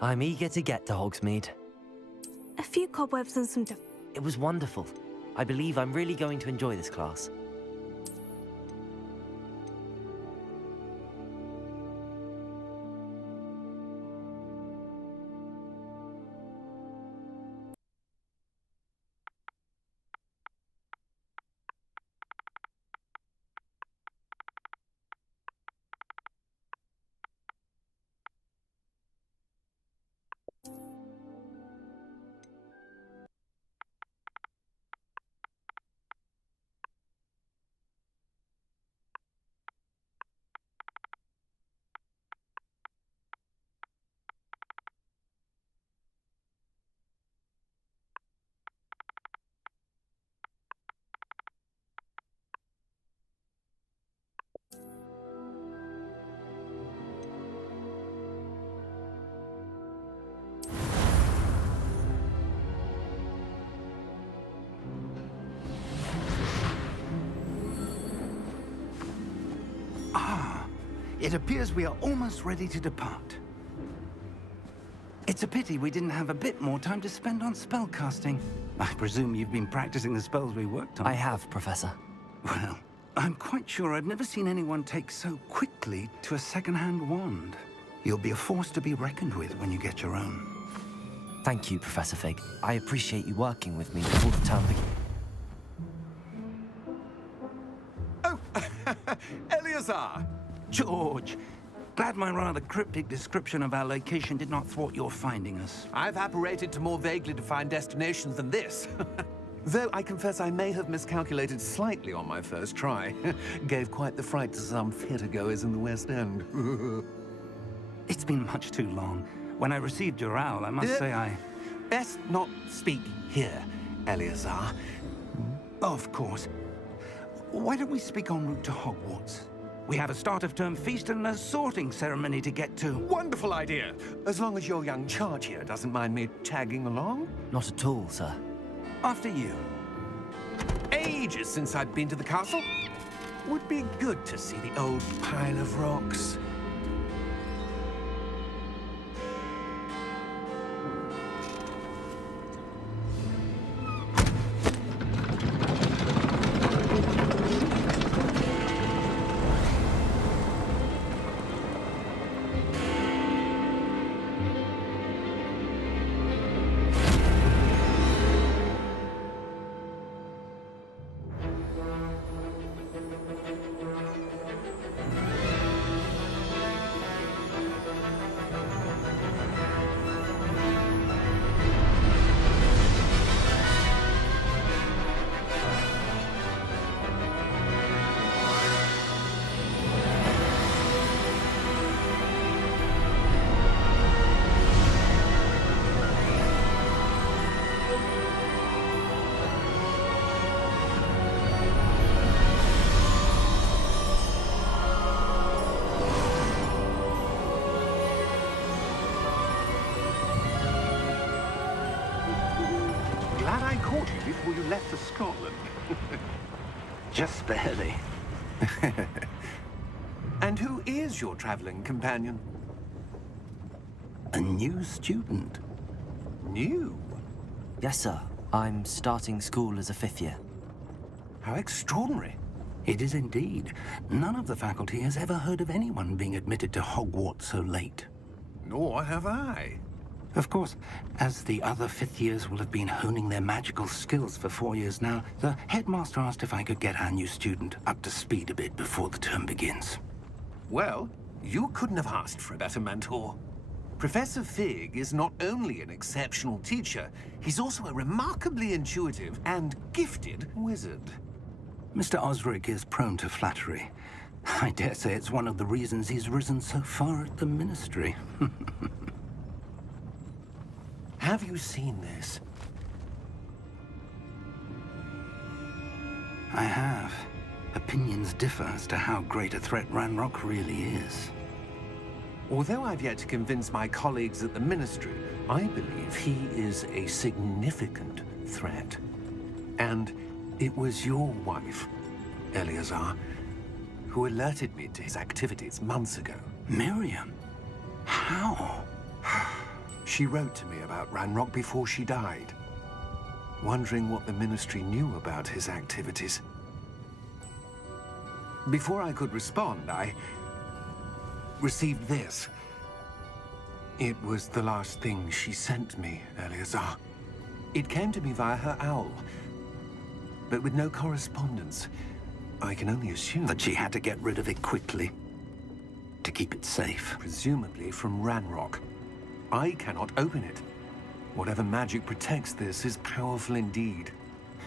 I'm eager to get to Hogsmeade. A few cobwebs and some It was wonderful. I believe I'm really going to enjoy this class. It appears we are almost ready to depart. It's a pity we didn't have a bit more time to spend on spellcasting. I presume you've been practicing the spells we worked on. I have, Professor. Well, I'm quite sure I've never seen anyone take so quickly to a second-hand wand. You'll be a force to be reckoned with when you get your own. Thank you, Professor Fig. I appreciate you working with me before the term begins. Oh, Eleazar! George, glad my rather cryptic description of our location did not thwart your finding us. I've apparated to more vaguely defined destinations than this. Though I confess I may have miscalculated slightly on my first try. Gave quite the fright to some theatergoers in the West End. It's been much too long. When I received your owl, I must say I... Best not speak here, Eleazar. Of course. Why don't we speak en route to Hogwarts? We have a start-of-term feast and a sorting ceremony to get to. Wonderful idea! As long as your young charge here doesn't mind me tagging along. Not at all, sir. After you. Ages since I'd been to the castle. Would be good to see the old pile of rocks. Glad I caught you before you left for Scotland. Just barely. And who is your traveling companion? A new student. New? Yes, sir. I'm starting school as a 5th year. How extraordinary. It is indeed. None of the faculty has ever heard of anyone being admitted to Hogwarts so late. Nor have I. Of course, as the other 5th years will have been honing their magical skills for 4 years now, the headmaster asked if I could get our new student up to speed a bit before the term begins. Well, you couldn't have asked for a better mentor. Professor Fig is not only an exceptional teacher, he's also a remarkably intuitive and gifted wizard. Mr. Osric is prone to flattery. I dare say it's one of the reasons he's risen so far at the Ministry. Have you seen this? I have. Opinions differ as to how great a threat Ranrock really is. Although I've yet to convince my colleagues at the Ministry, I believe he is a significant threat. And it was your wife, Eleazar, who alerted me to his activities months ago. Miriam? How? She wrote to me about Ranrock before she died, wondering what the Ministry knew about his activities. Before I could respond, I received this. It was the last thing she sent me, Eleazar. It came to me via her owl, but with no correspondence. I can only assume That she had to get rid of it quickly, to keep it safe. presumably from Ranrock. I cannot open it. Whatever magic protects this is powerful indeed.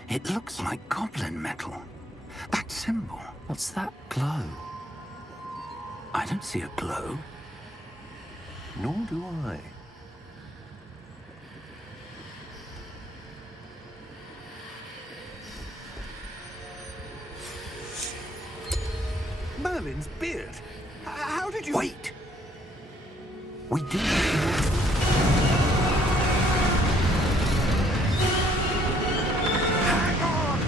It looks like goblin metal. That symbol. What's that glow? I don't see a glow. Nor do I. Merlin's beard. How did you... Wait! We do... Hang on!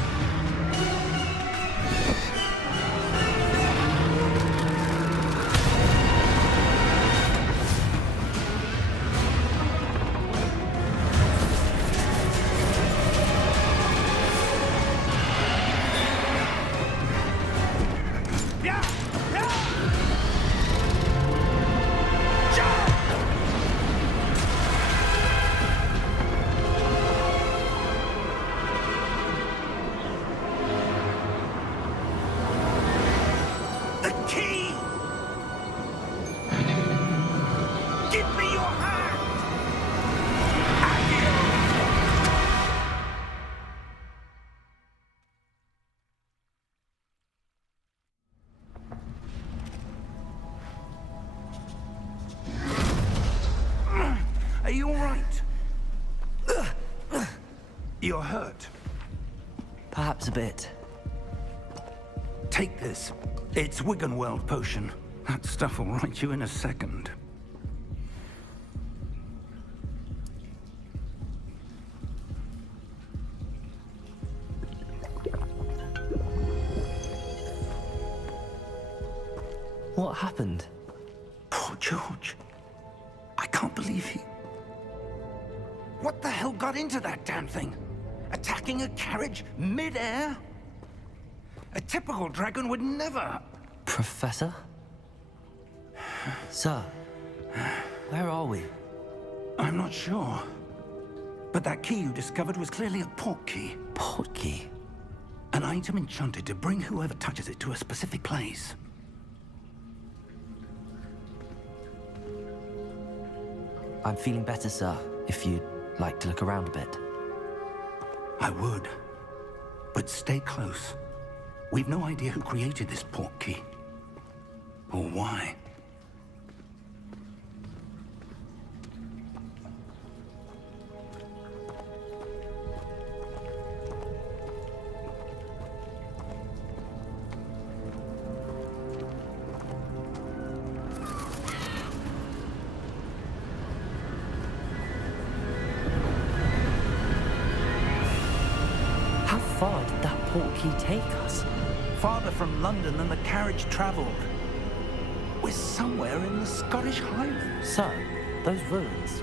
The key! Give me your hand! Are you all right? You're hurt. Perhaps a bit. Take this. It's Wiggenweld potion. That stuff will right you in a second. What happened? Poor George. I can't believe he... What the hell got into that damn thing? Attacking a carriage mid-air? A typical dragon would never... Professor? Sir, where are we? I'm not sure. But that key you discovered was clearly a port key. Port key? An item enchanted to bring whoever touches it to a specific place. I'm feeling better, sir, if you'd like to look around a bit. I would. But stay close. We've no idea who created this port key. Or why. How far did that port key take us? Farther from London than the carriage traveled. We're somewhere in the Scottish Highlands. Sir, those ruins.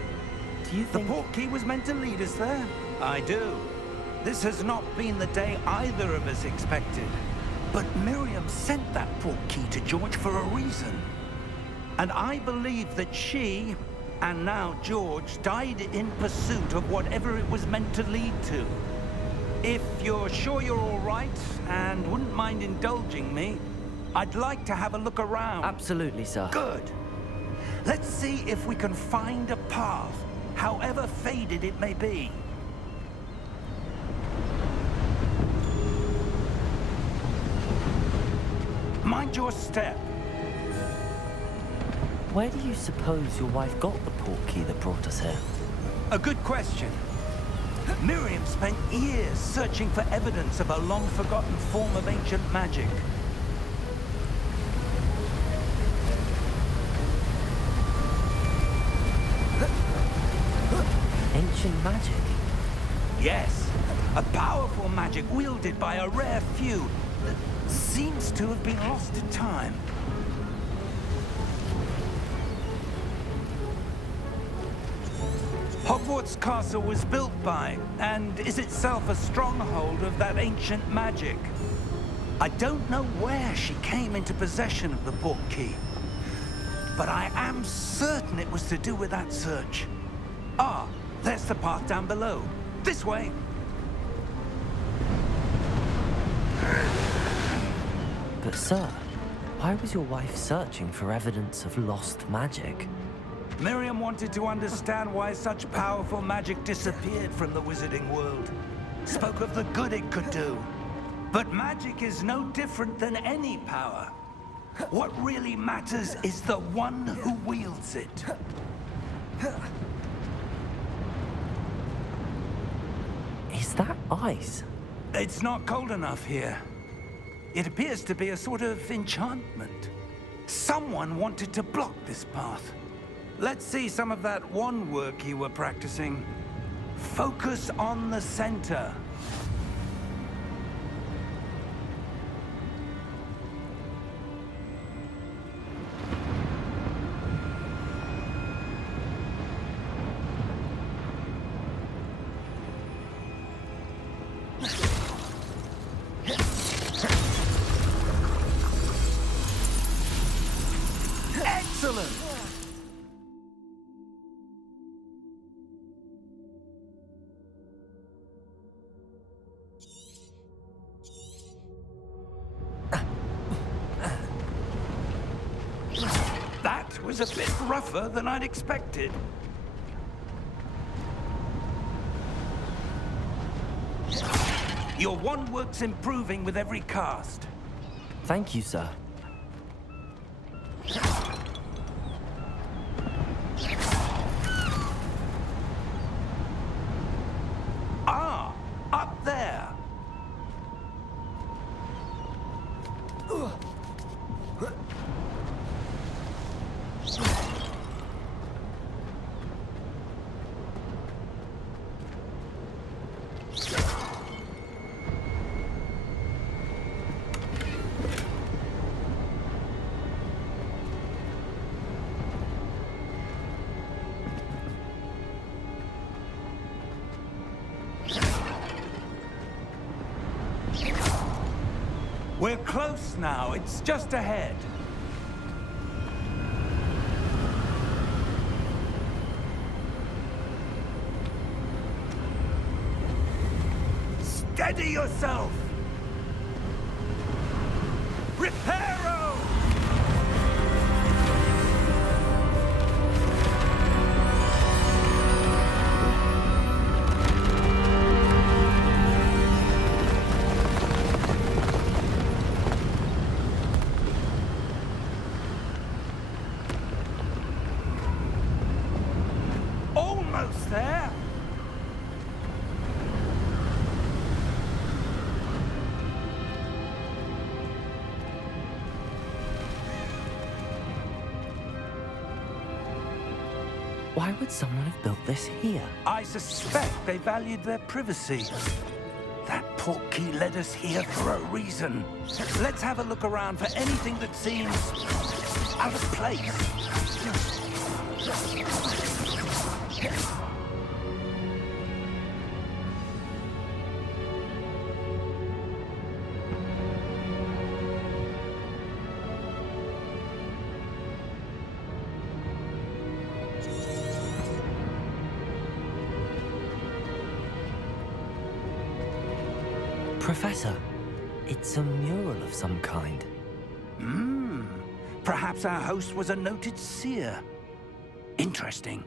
Do you The think... port key was meant to lead us there? I do. This has not been the day either of us expected. But Miriam sent that port key to George for a reason. And I believe that she, and now George, died in pursuit of whatever it was meant to lead to. If you're sure you're all right, and wouldn't mind indulging me, I'd like to have a look around. Absolutely, sir. Good. Let's see if we can find a path, however faded it may be. Mind your step. Where do you suppose your wife got the port key that brought us here? A good question. Miriam spent years searching for evidence of a long-forgotten form of ancient magic. Ancient magic? Yes, a powerful magic wielded by a rare few that seems to have been lost to time. Hogwarts Castle was built by, and is itself a stronghold of that ancient magic. I don't know where she came into possession of the port key, but I am certain it was to do with that search. Ah, there's the path down below. This way. But sir, why was your wife searching for evidence of lost magic? Miriam wanted to understand why such powerful magic disappeared from the wizarding world. Spoke of the good it could do. But magic is no different than any power. What really matters is the one who wields it. Is that ice? It's not cold enough here. It appears to be a sort of enchantment. Someone wanted to block this path. Let's see some of that wand work you were practicing. Focus on the center. Excellent! That was a bit rougher than I'd expected. Your wand work's improving with every cast. Thank you, sir. Ah, up there. We're close now. It's just ahead. Steady yourself! Reparo! Almost there! Why would someone have built this here? I suspect they valued their privacy. That portkey led us here for a reason. Let's have a look around for anything that seems out of place. Professor, it's a mural of some kind. Perhaps our host was a noted seer. Interesting.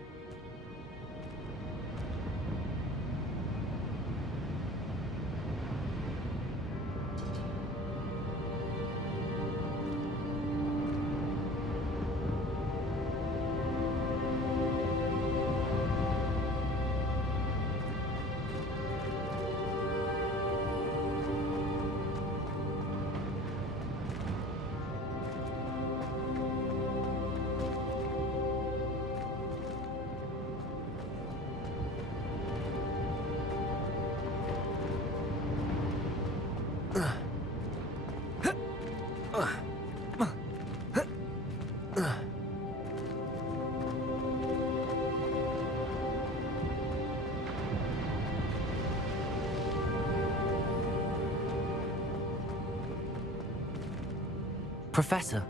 Professor,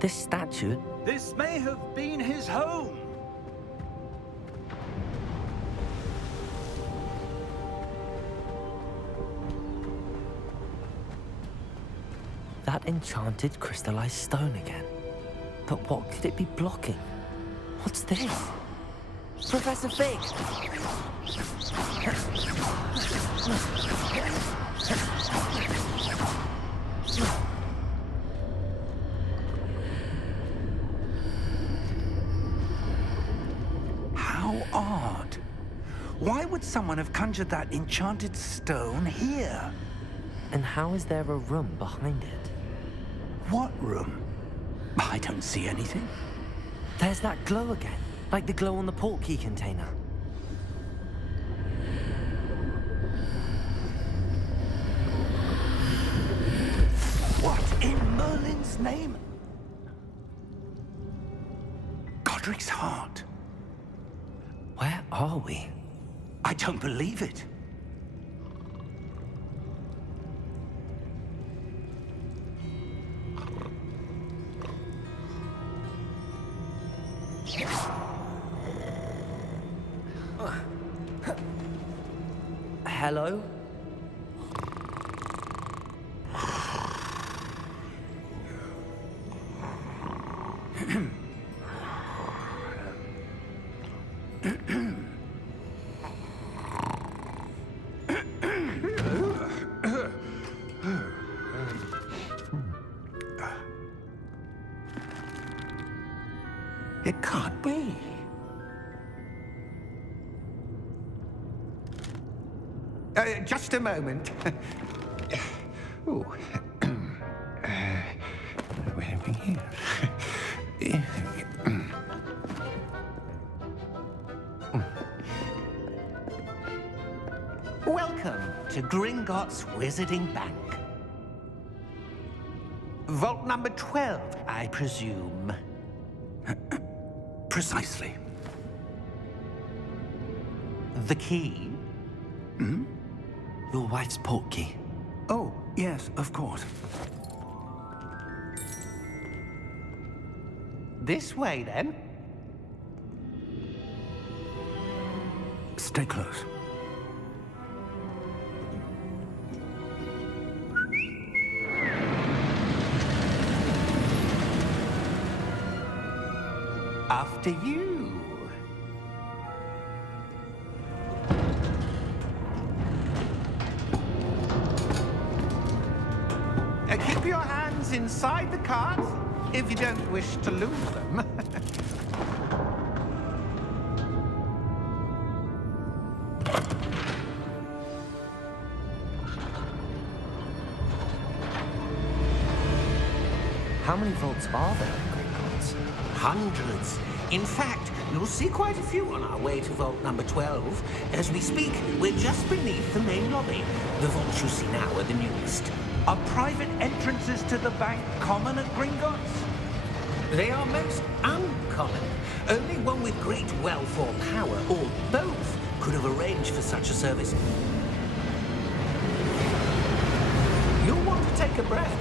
this statue... This may have been his home. That enchanted crystallized stone again. But what could it be blocking? What's this? Professor Fig! How odd. Why would someone have conjured that enchanted stone here? And how is there a room behind it? What room? I don't see anything. There's that glow again, like the glow on the portkey container. What in Merlin's name? Godric's heart. Where are we? I don't believe it. Hello? It can't be. Just a moment. Ooh. Where are we here? Welcome to Gringotts Wizarding Bank. Vault number 12, I presume. Precisely. The key? Your wife's portkey. Oh, yes, of course. This way, then. Stay close. After you. Keep your hands inside the cart if you don't wish to lose them. How many vaults are there in Gringotts? Hundreds. In fact, you'll see quite a few on our way to vault number 12. As we speak, we're just beneath the main lobby. The vaults you see now are the newest. Are private entrances to the bank common at Gringotts? They are most uncommon. Only one with great wealth or power, or both, could have arranged for such a service. You'll want to take a breath.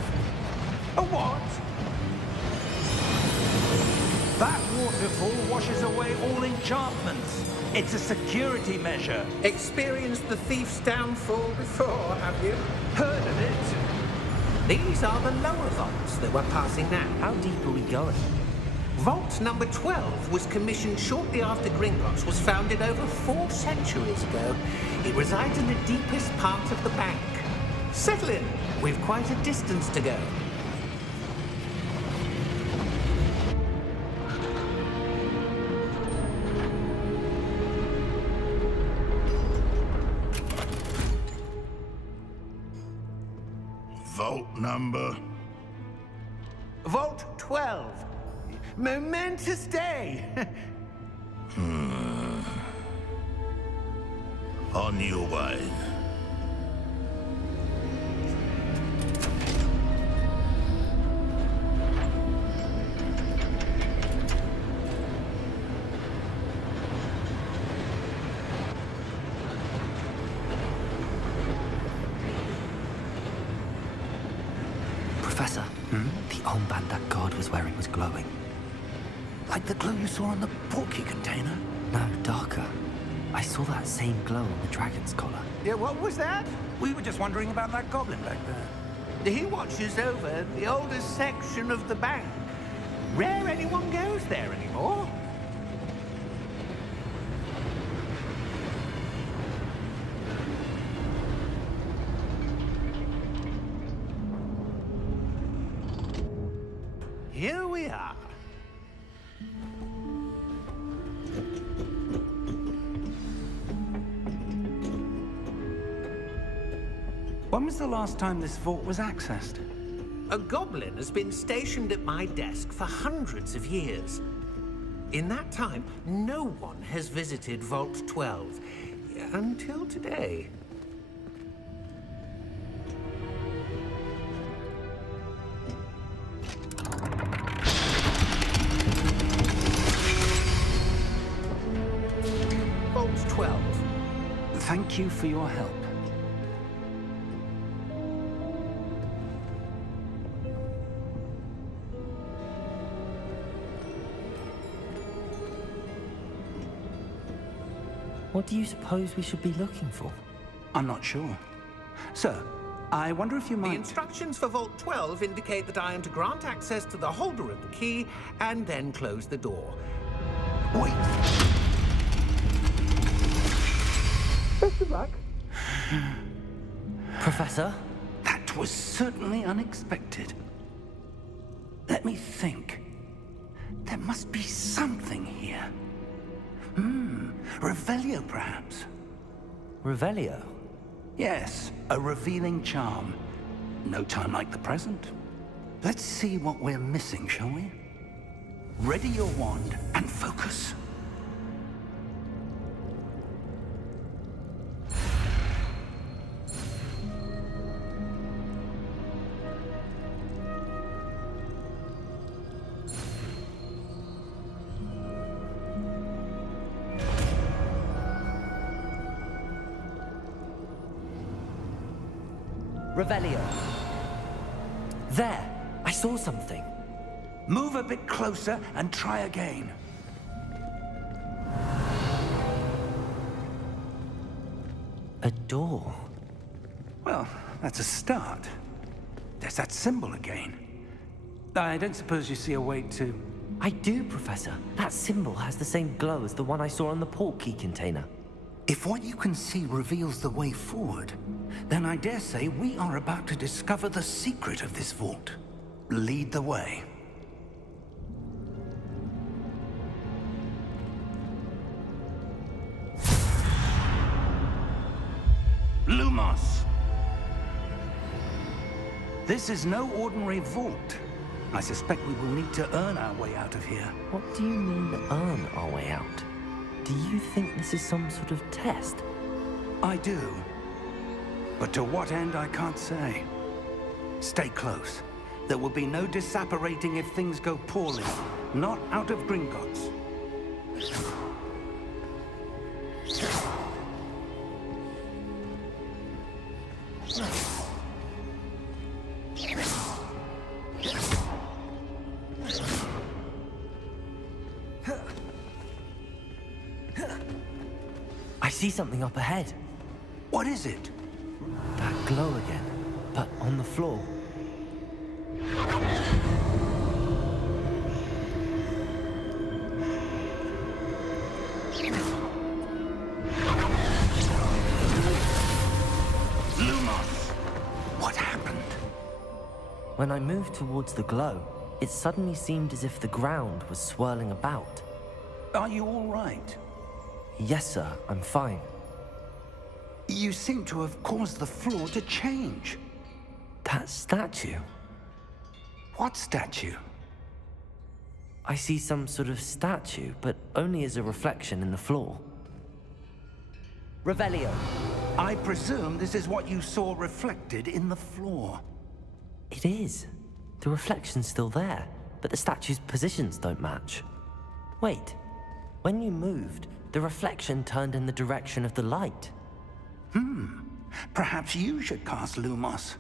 A what? That waterfall washes away all enchantments. It's a security measure. Experienced the thief's downfall before, have you? Heard of it? These are the lower vaults that we're passing now. How deep are we going? Vault number 12 was commissioned shortly after Gringotts was founded over 4 centuries ago. It resides in the deepest part of the bank. Settle in. We've quite a distance to go. Vault number? Vault 12. Momentous day. On your way. Professor, the armband that guard was wearing was glowing. Like the glow you saw on the portkey container? No, darker. I saw that same glow on the dragon's collar. Yeah, what was that? We were just wondering about that goblin back there. He watches over the oldest section of the bank. Rare anyone goes there anymore. Here we are. When was the last time this vault was accessed? A goblin has been stationed at my desk for hundreds of years. In that time, no one has visited Vault 12 until today. Vault 12. Thank you for your help. What do you suppose we should be looking for? I'm not sure. Sir, I wonder if you The might... instructions for Vault 12 indicate that I am to grant access to the holder of the key and then close the door. Wait! Best of luck. Professor? That was certainly unexpected. Let me think. There must be something here. Revelio, perhaps? Revelio? Yes, a revealing charm. No time like the present. Let's see what we're missing, shall we? Ready your wand and focus. Revelio. There! I saw something. Move a bit closer and try again. A door. Well, that's a start. There's that symbol again. I don't suppose you see a way to... I do, Professor. That symbol has the same glow as the one I saw on the port key container. If what you can see reveals the way forward, then I dare say we are about to discover the secret of this vault. Lead the way. Lumos! This is no ordinary vault. I suspect we will need to earn our way out of here. What do you mean, earn our way out? Do you think this is some sort of test? I do. But to what end, I can't say. Stay close. There will be no disapparating if things go poorly. Not out of Gringotts. I see something up ahead. What is it? That glow again, but on the floor. Lumos! What happened? When I moved towards the glow, it suddenly seemed as if the ground was swirling about. Are you all right? Yes, sir, I'm fine. You seem to have caused the floor to change. That statue? What statue? I see some sort of statue, but only as a reflection in the floor. Revelio. I presume this is what you saw reflected in the floor. It is. The reflection's still there, but the statue's positions don't match. Wait. When you moved, the reflection turned in the direction of the light. Perhaps you should cast Lumos.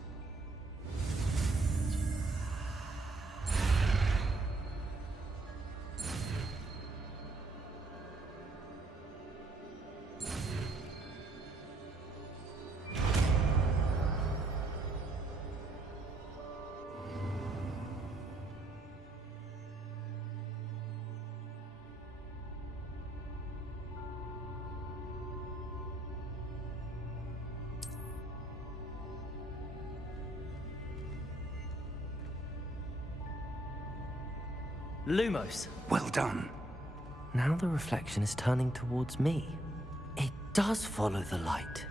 Lumos. Well done. Now the reflection is turning towards me. It does follow the light.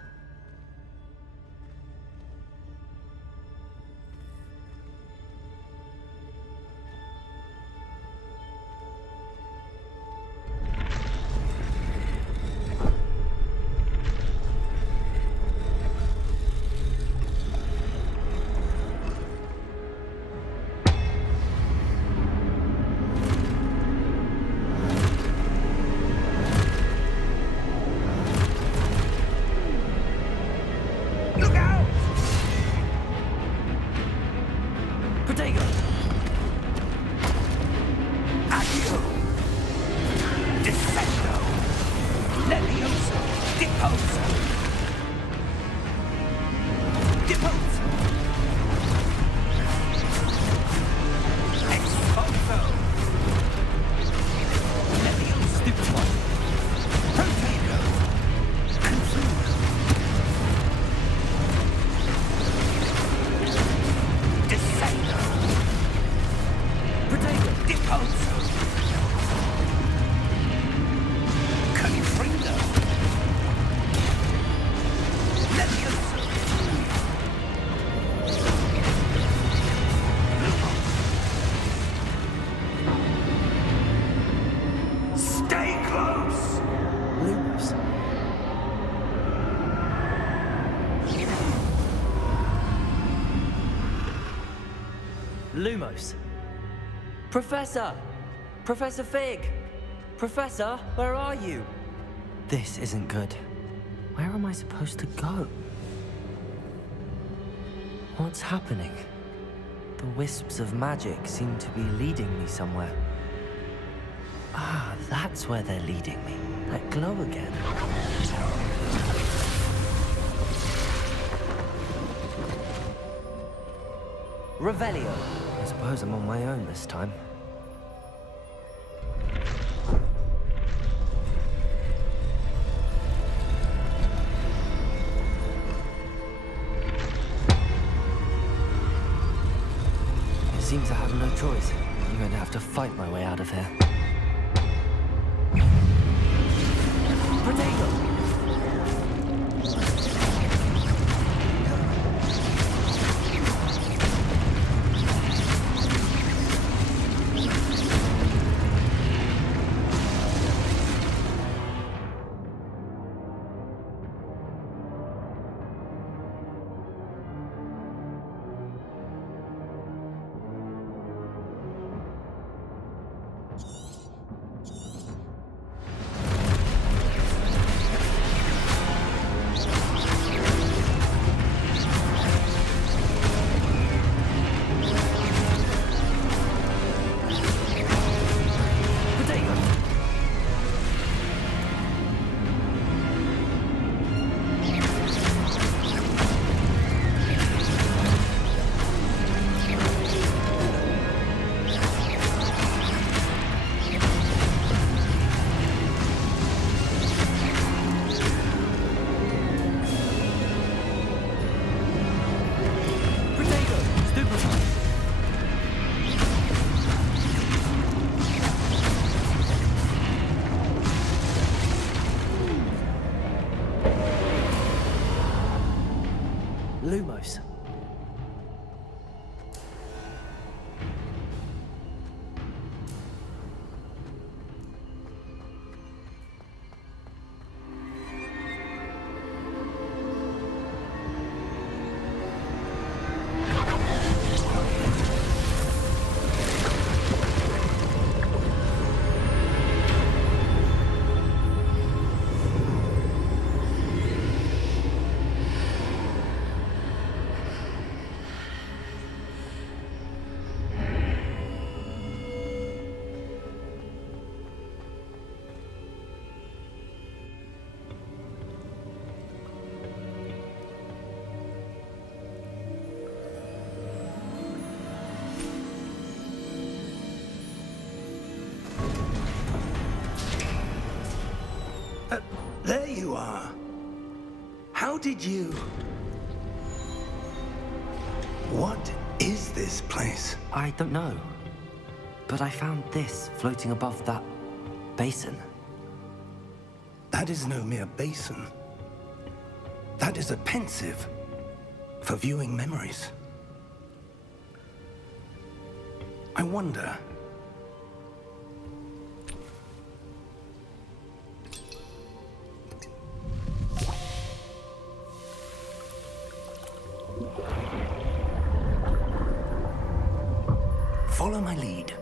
Potato! Deposo! Confringo! Levioso! Stay close! Lumos. Lumos. Professor! Professor Fig! Professor, where are you? This isn't good. Where am I supposed to go? What's happening? The wisps of magic seem to be leading me somewhere. Ah, that's where they're leading me. That glow again. Revelio. I suppose I'm on my own this time. It seems I have no choice. I'm going to have to fight my way out of here. Potato! Lumos. There you are. How did you... What is this place? I don't know. But I found this floating above that basin. That is no mere basin. That is a pensive for viewing memories. I wonder... Follow my lead.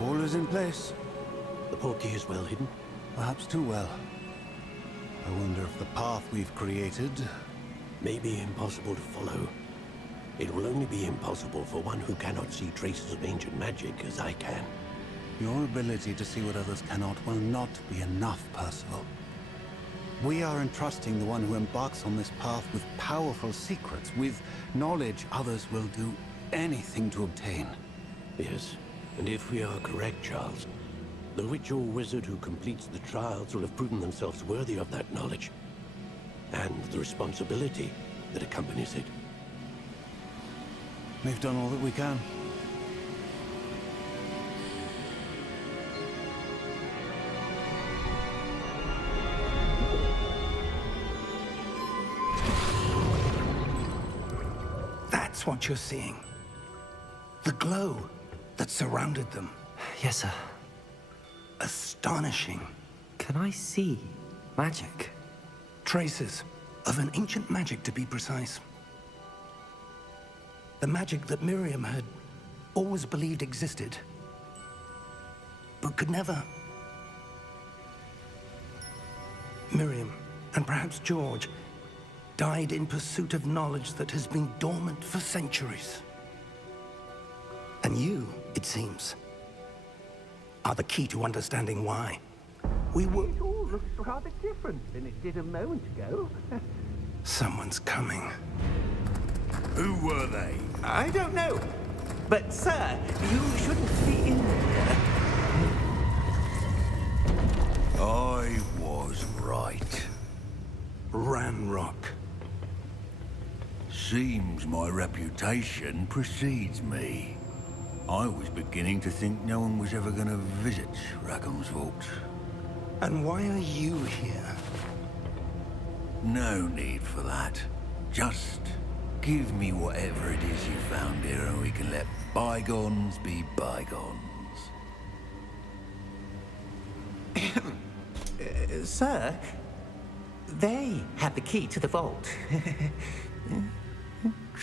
All is in place. The portkey is well hidden. Perhaps too well. I wonder if the path we've created... May be impossible to follow. It will only be impossible for one who cannot see traces of ancient magic as I can. Your ability to see what others cannot will not be enough, Percival. We are entrusting the one who embarks on this path with powerful secrets, with knowledge others will do anything to obtain. Yes, and if we are correct, Charles, the witch or wizard who completes the trials will have proven themselves worthy of that knowledge, and the responsibility that accompanies it. We've done all that we can. That's what you're seeing. The glow that surrounded them. Yes, sir. Astonishing. Can I see magic? Traces of an ancient magic, to be precise. The magic that Miriam had always believed existed, but could never. Miriam, and perhaps George, died in pursuit of knowledge that has been dormant for centuries. And you, it seems, are the key to understanding why. We were... It all looks rather different than it did a moment ago. Someone's coming. Who were they? I don't know. But, sir, you shouldn't be in here. I was right. Ranrock. Seems my reputation precedes me. I was beginning to think no one was ever going to visit Rackham's vault. And why are you here? No need for that. Just give me whatever it is you found here and we can let bygones be bygones. Sir, they have the key to the vault.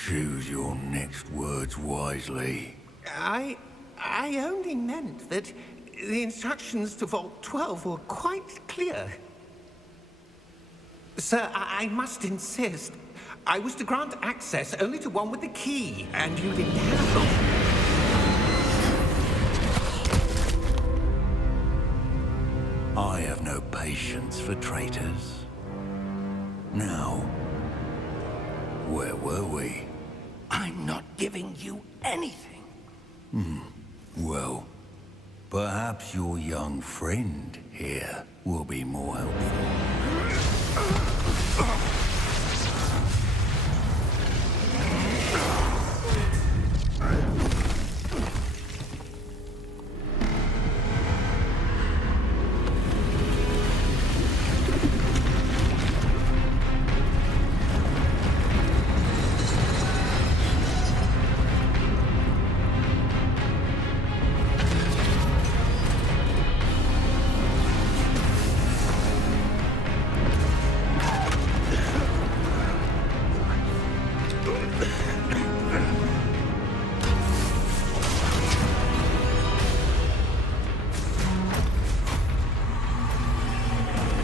Choose your next words wisely. I only meant that the instructions to Vault 12 were quite clear. Sir, I must insist. I was to grant access only to one with the key, and you didn't have I have no patience for traitors. Now, where were we? I'm not giving you anything. Well, perhaps your young friend here will be more helpful.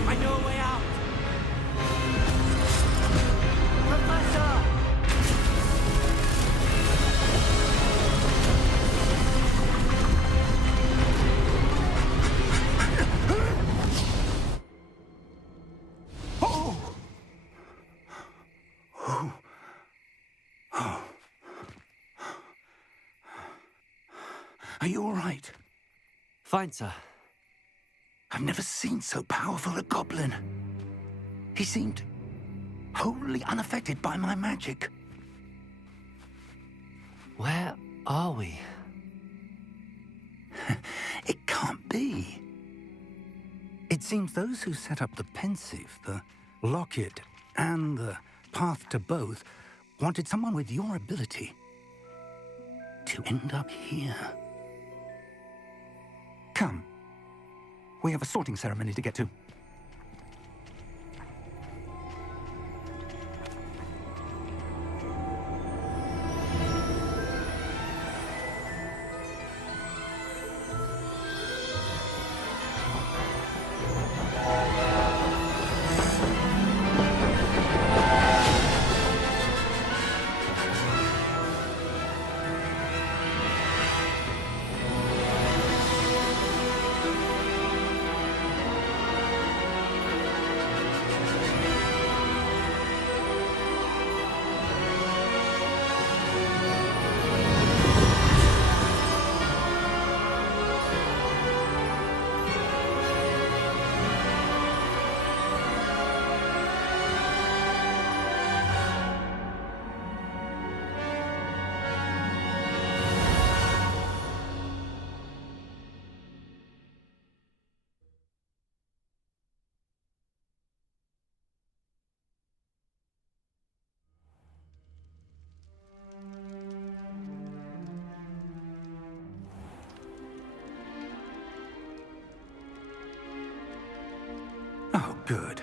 I know a way out. Are you all right? Fine, sir. I've never seen so powerful a goblin. He seemed wholly unaffected by my magic. Where are we? It can't be. It seems those who set up the pensive, the locket, and the path to both wanted someone with your ability to end up here. Come. We have a sorting ceremony to get to. Good.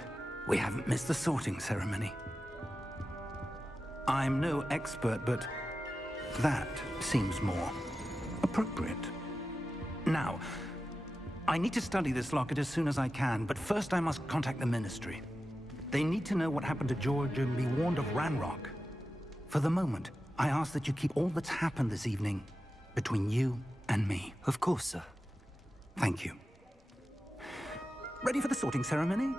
We haven't missed the sorting ceremony. I'm no expert, but that seems more appropriate. Now, I need to study this locket as soon as I can, but first I must contact the Ministry. They need to know what happened to George and be warned of Ranrock. For the moment, I ask that you keep all that's happened this evening between you and me. Of course, sir. Thank you. Ready for the sorting ceremony?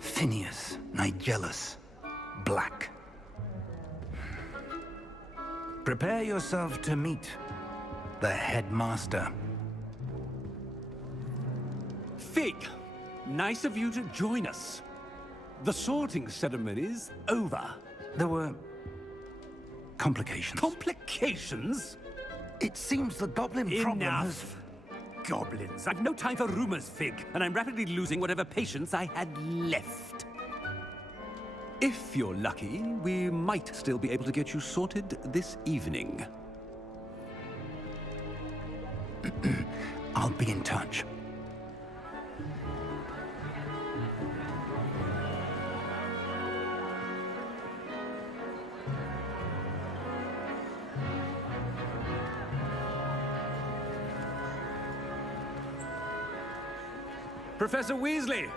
Phineas, Nigellus, Black. Prepare yourself to meet the headmaster. Fig, nice of you to join us. The sorting ceremony's over. There were complications. Complications? It seems the goblin problem has... Enough! Goblins. I've no time for rumors, Fig, and I'm rapidly losing whatever patience I had left. If you're lucky, we might still be able to get you sorted this evening. I'll be in touch. Professor Weasley,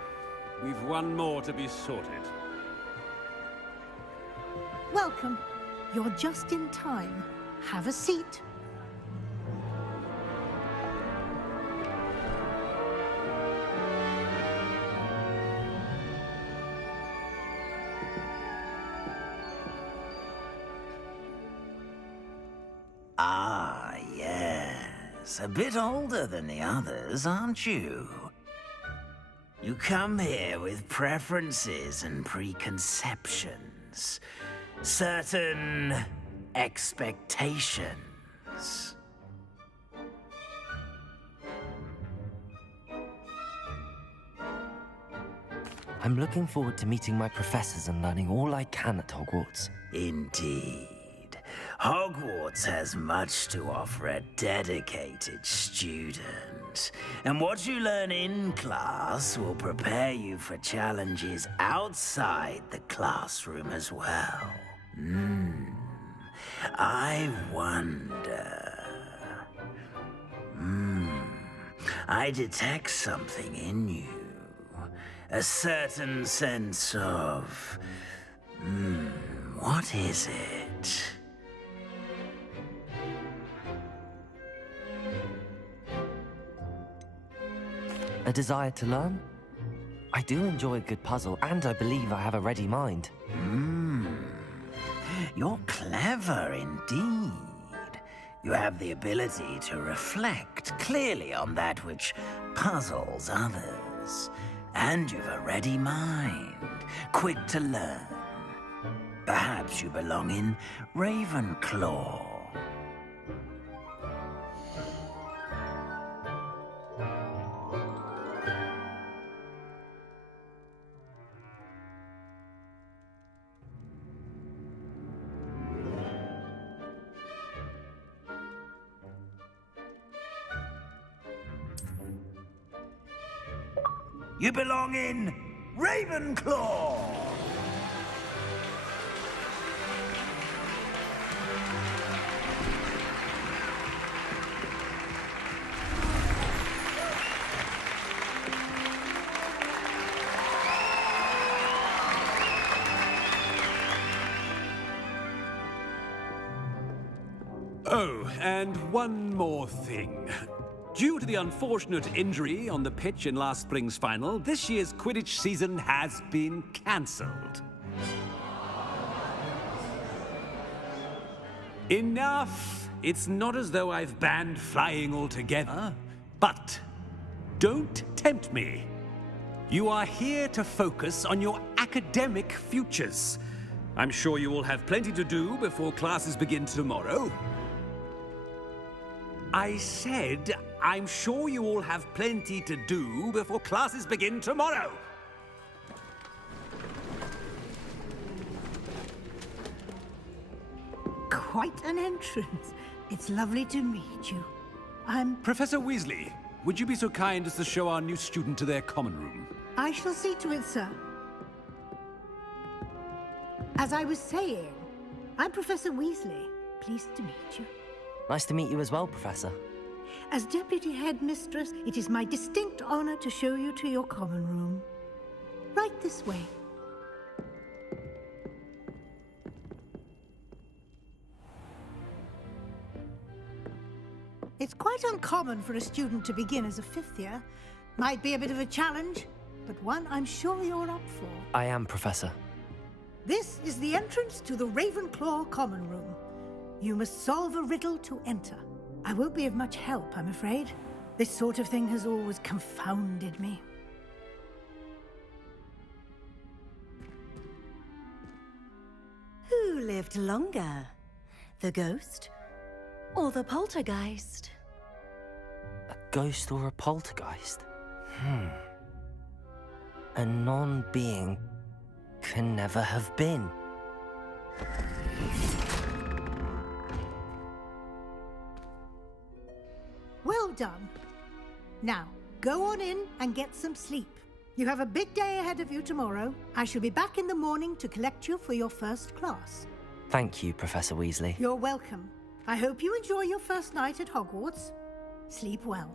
we've one more to be sorted. Welcome. You're just in time. Have a seat. Ah, yes. A bit older than the others, aren't you? You come here with preferences and preconceptions. Certain expectations. I'm looking forward to meeting my professors and learning all I can at Hogwarts. Indeed. Hogwarts has much to offer a dedicated student. And what you learn in class will prepare you for challenges outside the classroom as well. I wonder... I detect something in you. A certain sense of... what is it? A desire to learn? I do enjoy a good puzzle, and I believe I have a ready mind. You're clever indeed. You have the ability to reflect clearly on that which puzzles others. And you've a ready mind, quick to learn. Perhaps you belong in Ravenclaw. You belong in Ravenclaw! Oh, and one more thing. Due to the unfortunate injury on the pitch in last spring's final, this year's Quidditch season has been cancelled. Enough! It's not as though I've banned flying altogether, but don't tempt me. You are here to focus on your academic futures. I'm sure you will have plenty to do before classes begin tomorrow. I said I'm sure you all have plenty to do before classes begin tomorrow. Quite an entrance. It's lovely to meet you. I'm... Professor Weasley, would you be so kind as to show our new student to their common room? I shall see to it, sir. As I was saying, I'm Professor Weasley. Pleased to meet you. Nice to meet you as well, Professor. As Deputy Headmistress, it is my distinct honor to show you to your common room. Right this way. It's quite uncommon for a student to begin as a fifth year. Might be a bit of a challenge, but one I'm sure you're up for. I am, Professor. This is the entrance to the Ravenclaw common room. You must solve a riddle to enter. I won't be of much help, I'm afraid. This sort of thing has always confounded me. Who lived longer? The ghost or the poltergeist? A ghost or a poltergeist? A non-being can never have been. Well done. Now, go on in and get some sleep. You have a big day ahead of you tomorrow. I shall be back in the morning to collect you for your first class. Thank you, Professor Weasley. You're welcome. I hope you enjoy your first night at Hogwarts. Sleep well.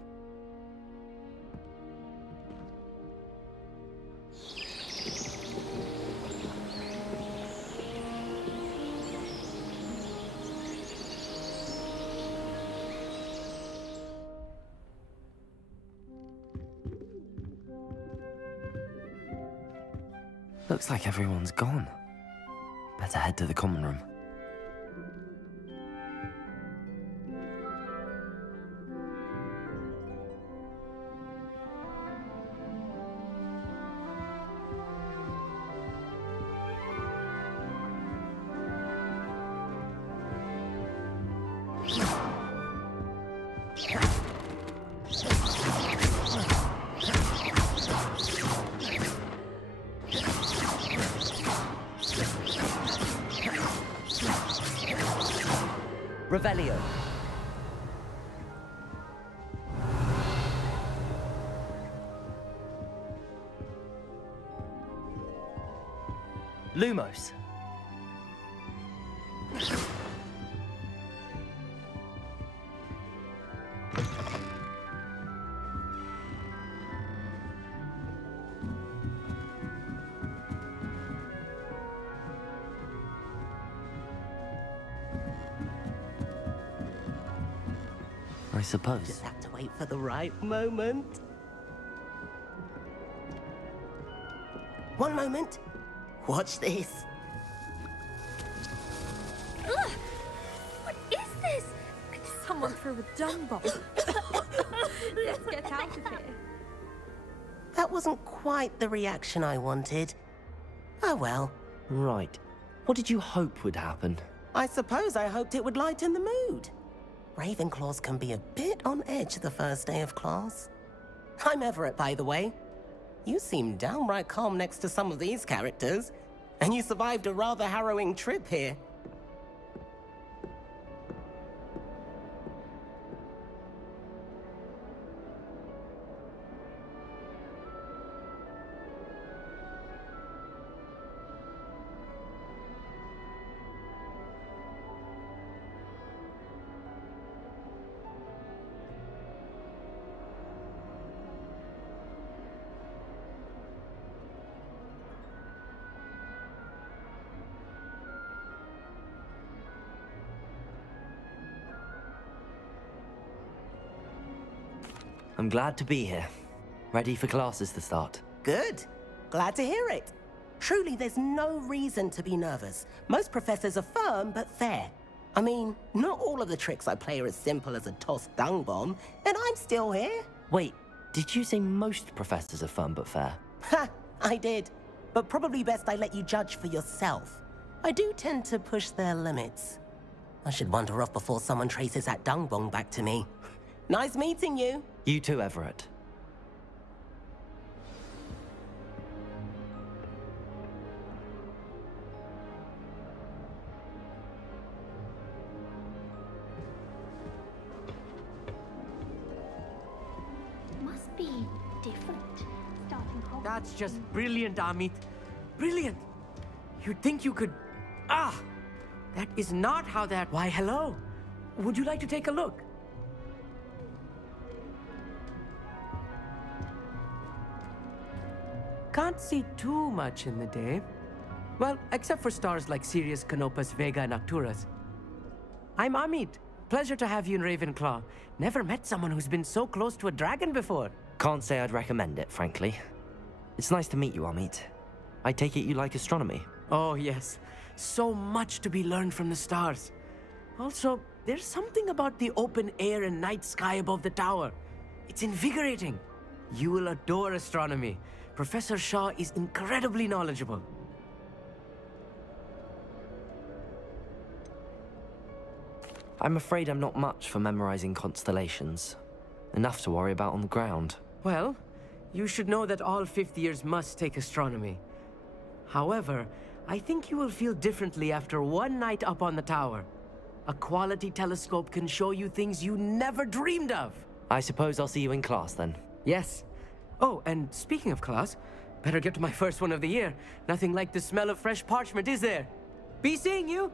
Looks like everyone's gone. Better head to the common room. Revelio. Lumos. I suppose. Just have to wait for the right moment. One moment. Watch this. Ugh! What is this? Someone threw a dung bomb. Let's get out of here. That wasn't quite the reaction I wanted. Oh well. Right. What did you hope would happen? I suppose I hoped it would lighten the mood. Ravenclaws can be a bit on edge the first day of class. I'm Everett, by the way. You seem downright calm next to some of these characters, and you survived a rather harrowing trip here. I'm glad to be here. Ready for classes to start. Good. Glad to hear it. Truly, there's no reason to be nervous. Most professors are firm but fair. I mean, not all of the tricks I play are as simple as a tossed dung bomb, and I'm still here. Wait, did you say most professors are fun but fair? Ha! I did. But probably best I let you judge for yourself. I do tend to push their limits. I should wander off before someone traces that dung bomb back to me. Nice meeting you. You too, Everett. Must be different. Starting Hogsmeade. That's just brilliant, Amit. Brilliant. You'd think you could... Ah! That is not how that... Why, hello. Would you like to take a look? Can't see too much in the day. Well, except for stars like Sirius, Canopus, Vega, and Arcturus. I'm Amit. Pleasure to have you in Ravenclaw. Never met someone who's been so close to a dragon before. Can't say I'd recommend it, frankly. It's nice to meet you, Amit. I take it you like astronomy. Oh, yes. So much to be learned from the stars. Also, there's something about the open air and night sky above the tower. It's invigorating. You will adore astronomy. Professor Shaw is incredibly knowledgeable. I'm afraid I'm not much for memorizing constellations. Enough to worry about on the ground. Well, you should know that all fifth years must take astronomy. However, I think you will feel differently after one night up on the tower. A quality telescope can show you things you never dreamed of. I suppose I'll see you in class then. Yes. Oh, and speaking of class, better get to my first one of the year. Nothing like the smell of fresh parchment, is there? Be seeing you!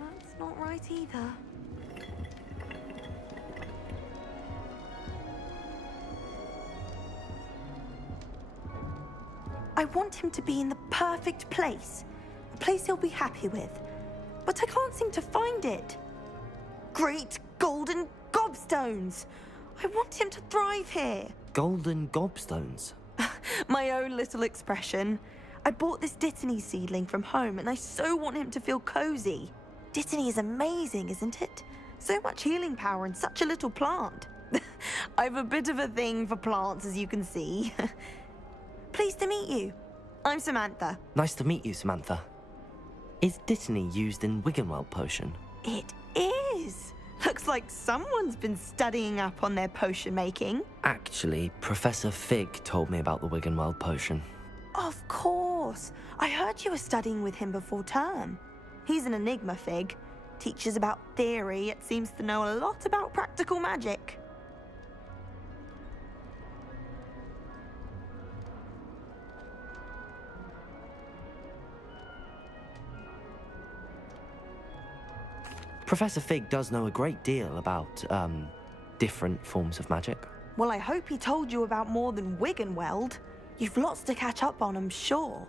That's not right either. I want him to be in the perfect place. A place he'll be happy with. But I can't seem to find it. Great golden gobstones! I want him to thrive here. Golden gobstones? My own little expression. I bought this Dittany seedling from home and I so want him to feel cozy. Dittany is amazing, isn't it? So much healing power in such a little plant. I've a bit of a thing for plants, as you can see. Pleased to meet you. I'm Samantha. Nice to meet you, Samantha. Is Dittany used in Wiggenweld potion? It is. Looks like someone's been studying up on their potion making. Actually, Professor Fig told me about the Wiggenweld potion. Of course. I heard you were studying with him before term. He's an enigma, Fig. Teaches about theory, yet seems to know a lot about practical magic. Professor Fig does know a great deal about, different forms of magic. Well, I hope he told you about more than Wiggenweld. You've lots to catch up on, I'm sure.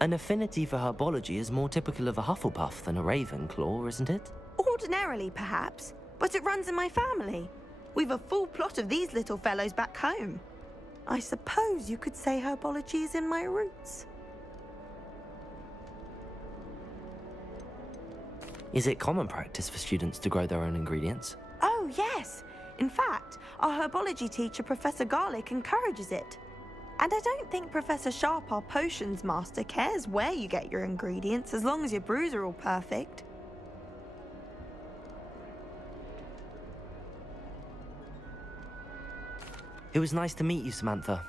An affinity for herbology is more typical of a Hufflepuff than a Ravenclaw, isn't it? Ordinarily, perhaps, but it runs in my family. We've a full plot of these little fellows back home. I suppose you could say herbology is in my roots. Is it common practice for students to grow their own ingredients? Oh, yes. In fact, our herbology teacher, Professor Garlick, encourages it. And I don't think Professor Sharp, our potions master, cares where you get your ingredients as long as your brews are all perfect. It was nice to meet you, Samantha.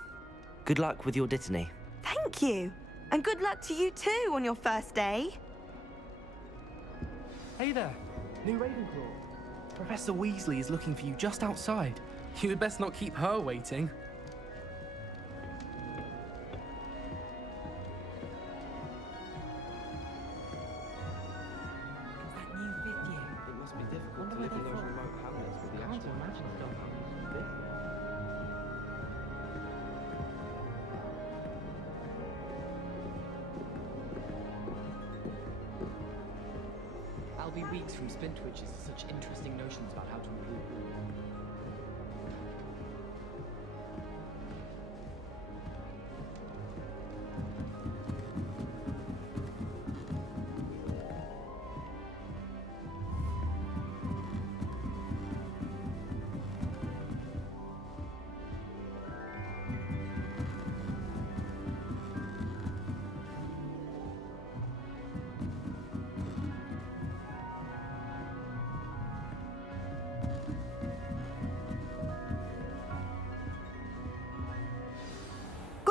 Good luck with your Dittany. Thank you. And good luck to you too on your first day. Hey there, new Ravenclaw. Professor Weasley is looking for you just outside. You'd best not keep her waiting. That new fifth year. It must be difficult to live in those remote hamlets with the actual imagine stuff happening like this. I'll be weeks from Splintwitches such interesting notions about how to improve.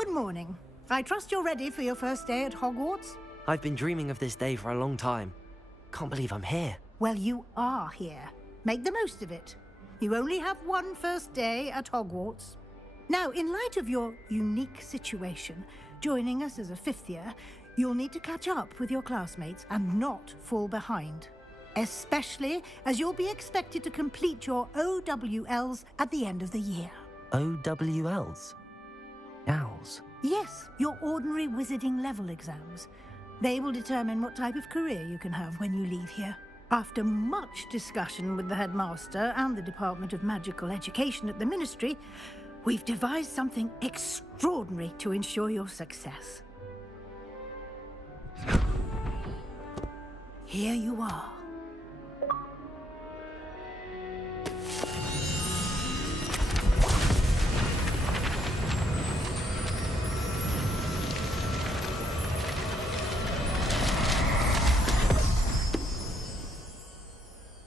Good morning. I trust you're ready for your first day at Hogwarts? I've been dreaming of this day for a long time. Can't believe I'm here. Well, you are here. Make the most of it. You only have one first day at Hogwarts. Now, in light of your unique situation, joining us as a fifth year, you'll need to catch up with your classmates and not fall behind. Especially as you'll be expected to complete your OWLs at the end of the year. OWLs? Owls? Yes, your ordinary wizarding level exams. They will determine what type of career you can have when you leave here. After much discussion with the headmaster and the Department of Magical Education at the Ministry, we've devised something extraordinary to ensure your success. Here you are.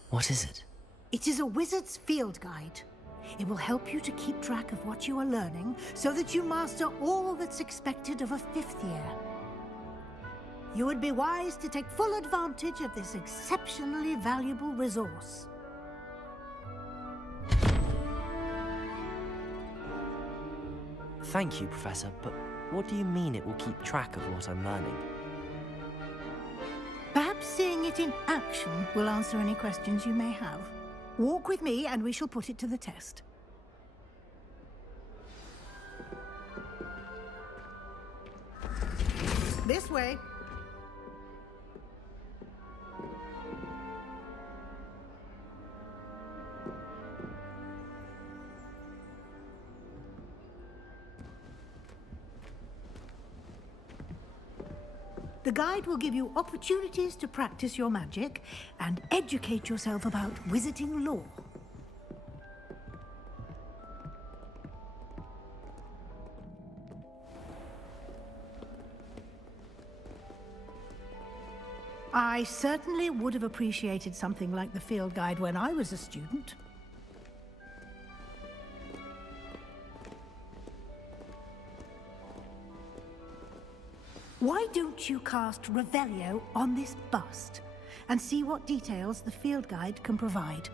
What is it? It is a wizard's field guide. It will help you to keep track of what you are learning so that you master all that's expected of a fifth year. You would be wise to take full advantage of this exceptionally valuable resource. Thank you, Professor, but what do you mean it will keep track of what I'm learning? Perhaps seeing it in action will answer any questions you may have. Walk with me and we shall put it to the test. This way. The guide will give you opportunities to practice your magic and educate yourself about wizarding lore. I certainly would have appreciated something like the field guide when I was a student. Why don't you cast Revelio on this bust and see what details the field guide can provide?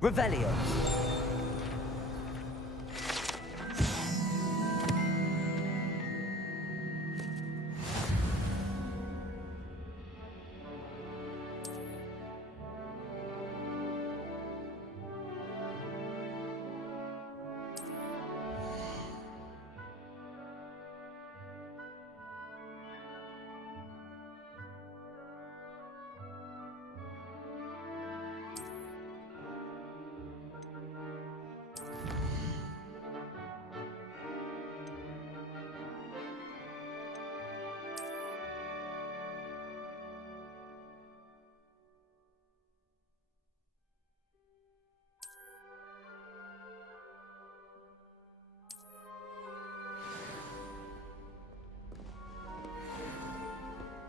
Revelio!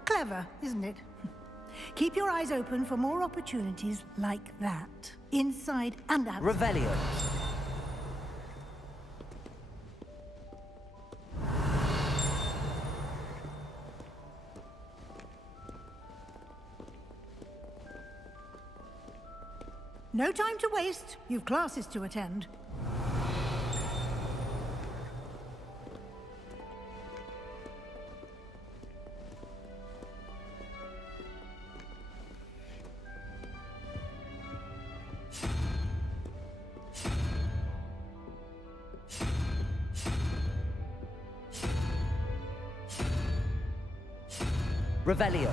Clever, isn't it? Keep your eyes open for more opportunities like that, inside and out. Revelio! No time to waste. You've classes to attend. Revelio!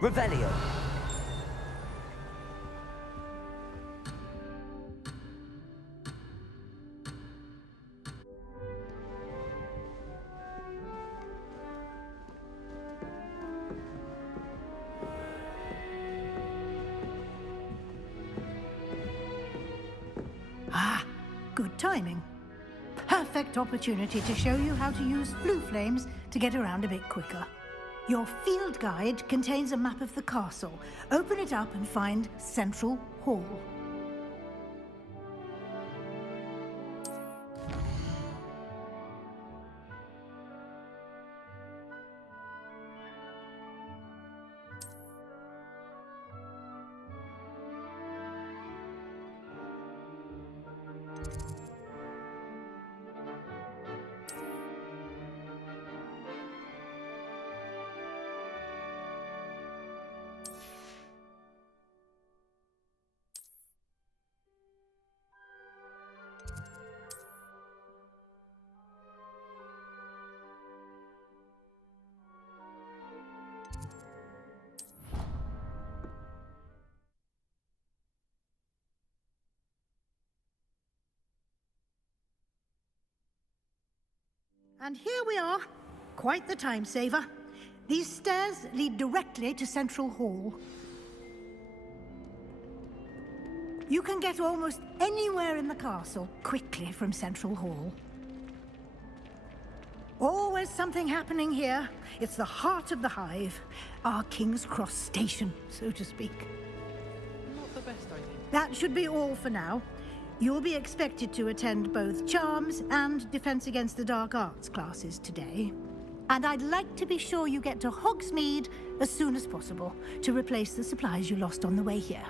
Revelio. Ah, good timing. Perfect opportunity to show you how to use flue flames to get around a bit quicker. Your field guide contains a map of the castle. Open it up and find Central Hall. And here we are. Quite the time saver. These stairs lead directly to Central Hall. You can get almost anywhere in the castle quickly from Central Hall. Always something happening here. It's the heart of the hive. Our King's Cross station, so to speak. Not the best idea. That should be all for now. You'll be expected to attend both Charms and Defense Against the Dark Arts classes today. And I'd like to be sure you get to Hogsmeade as soon as possible to replace the supplies you lost on the way here.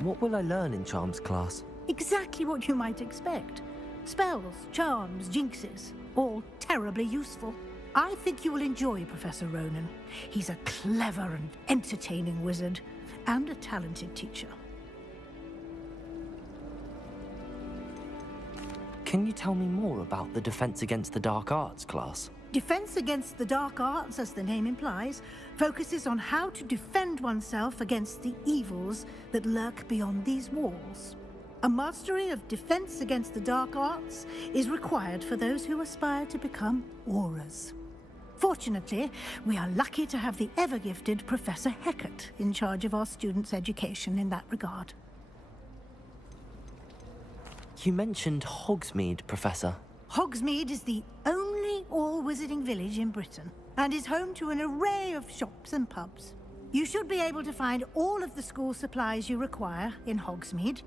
What will I learn in Charms class? Exactly what you might expect. Spells, charms, jinxes, all terribly useful. I think you will enjoy Professor Ronan. He's a clever and entertaining wizard, and a talented teacher. Can you tell me more about the Defense Against the Dark Arts class? Defense Against the Dark Arts, as the name implies, focuses on how to defend oneself against the evils that lurk beyond these walls. A mastery of Defense Against the Dark Arts is required for those who aspire to become Auras. Fortunately, we are lucky to have the ever-gifted Professor Hecat in charge of our students' education in that regard. You mentioned Hogsmeade, Professor. Hogsmeade is the only all-wizarding village in Britain, and is home to an array of shops and pubs. You should be able to find all of the school supplies you require in Hogsmeade.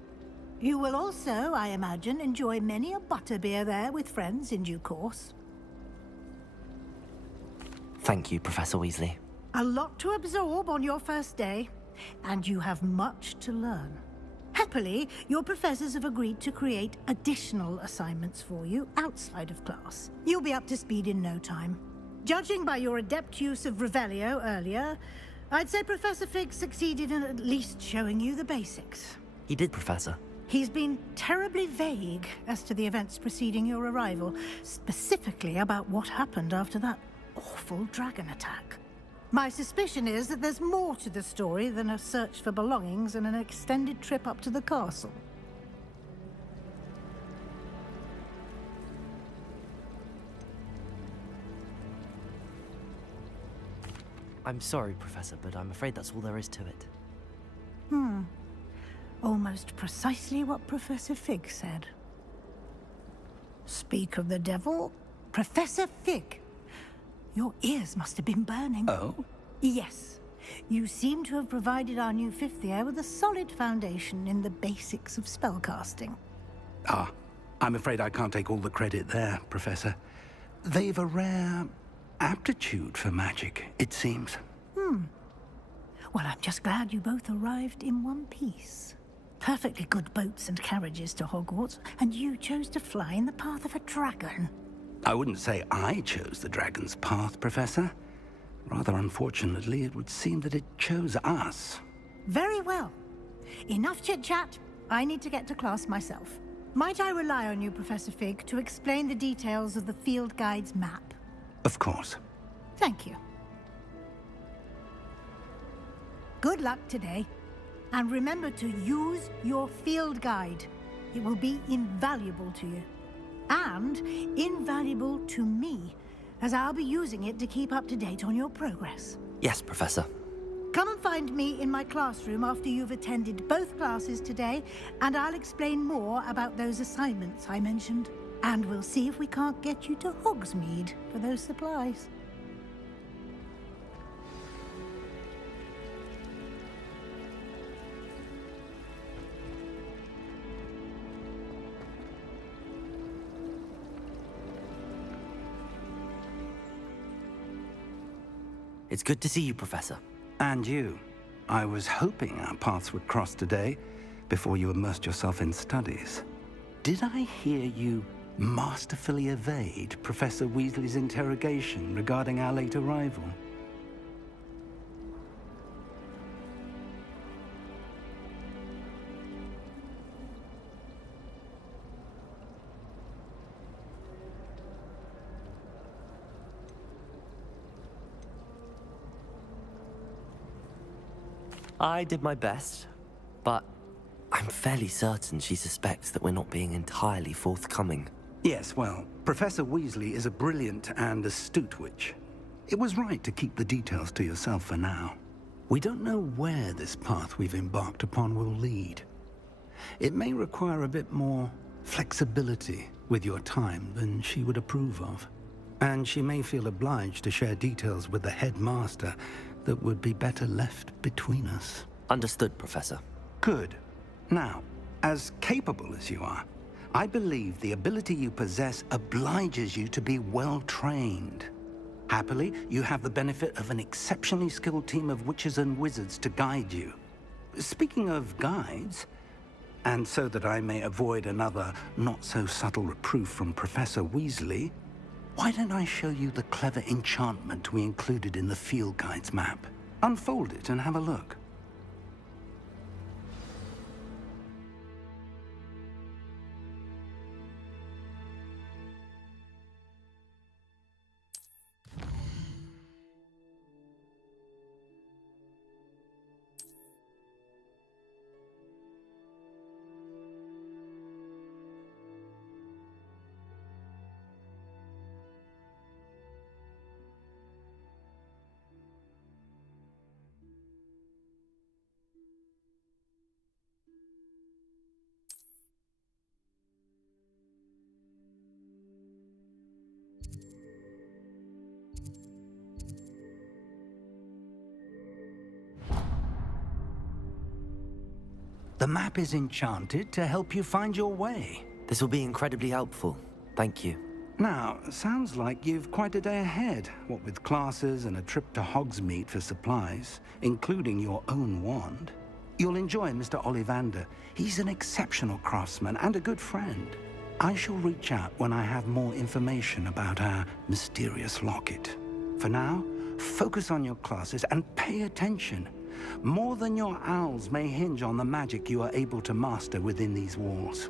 You will also, I imagine, enjoy many a butterbeer there with friends in due course. Thank you, Professor Weasley. A lot to absorb on your first day, and you have much to learn. Happily, your professors have agreed to create additional assignments for you outside of class. You'll be up to speed in no time. Judging by your adept use of Revelio earlier, I'd say Professor Fig succeeded in at least showing you the basics. He did, Professor. He's been terribly vague as to the events preceding your arrival, specifically about what happened after that awful dragon attack. My suspicion is that there's more to the story than a search for belongings and an extended trip up to the castle. I'm sorry, Professor, but I'm afraid that's all there is to it. Almost precisely what Professor Fig said. Speak of the devil, Professor Fig. Your ears must have been burning. Oh? Yes. You seem to have provided our new fifth year with a solid foundation in the basics of spellcasting. Ah, I'm afraid I can't take all the credit there, Professor. They've a rare aptitude for magic, it seems. Well, I'm just glad you both arrived in one piece. Perfectly good boats and carriages to Hogwarts, and you chose to fly in the path of a dragon. I wouldn't say I chose the dragon's path, Professor. Rather unfortunately, it would seem that it chose us. Very well. Enough chit-chat. I need to get to class myself. Might I rely on you, Professor Fig, to explain the details of the field guide's map? Of course. Thank you. Good luck today. And remember to use your field guide. It will be invaluable to you. And invaluable to me, as I'll be using it to keep up to date on your progress. Yes, Professor. Come and find me in my classroom after you've attended both classes today, and I'll explain more about those assignments I mentioned. And we'll see if we can't get you to Hogsmeade for those supplies. It's good to see you, Professor. And you. I was hoping our paths would cross today, before you immersed yourself in studies. Did I hear you masterfully evade Professor Weasley's interrogation regarding our late arrival? I did my best, but I'm fairly certain she suspects that we're not being entirely forthcoming. Yes, well, Professor Weasley is a brilliant and astute witch. It was right to keep the details to yourself for now. We don't know where this path we've embarked upon will lead. It may require a bit more flexibility with your time than she would approve of. And she may feel obliged to share details with the headmaster that would be better left between us. Understood, Professor. Good. Now, as capable as you are, I believe the ability you possess obliges you to be well-trained. Happily, you have the benefit of an exceptionally skilled team of witches and wizards to guide you. Speaking of guides, and so that I may avoid another not-so-subtle reproof from Professor Weasley, why don't I show you the clever enchantment we included in the field guide's map? Unfold it and have a look. The map is enchanted to help you find your way. This will be incredibly helpful. Thank you. Now, sounds like you've quite a day ahead, what with classes and a trip to Hogsmeade for supplies, including your own wand. You'll enjoy Mr. Ollivander. He's an exceptional craftsman and a good friend. I shall reach out when I have more information about our mysterious locket. For now, focus on your classes and pay attention. More than your owls may hinge on the magic you are able to master within these walls.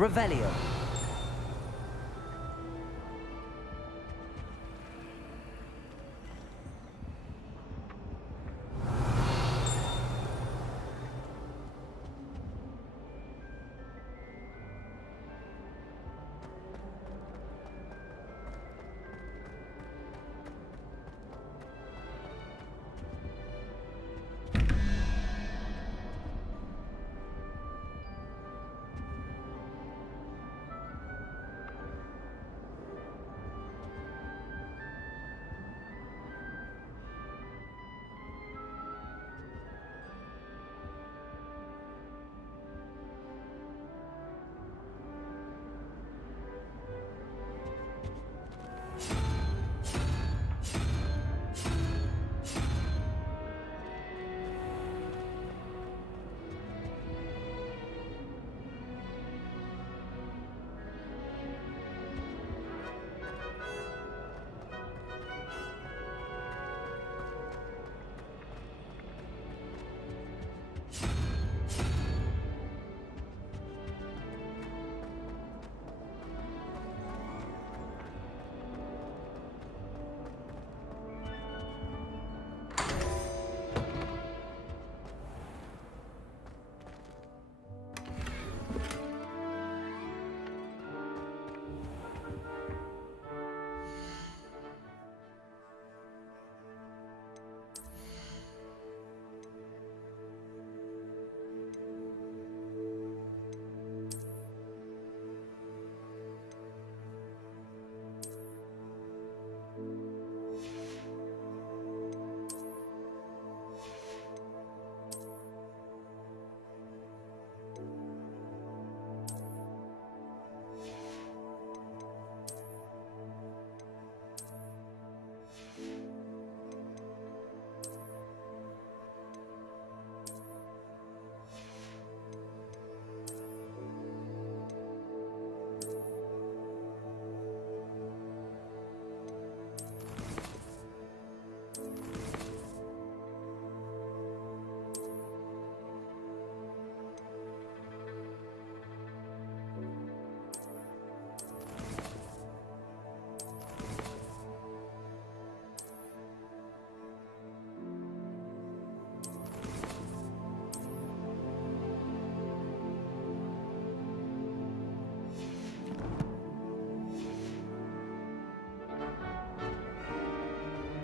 Revelio.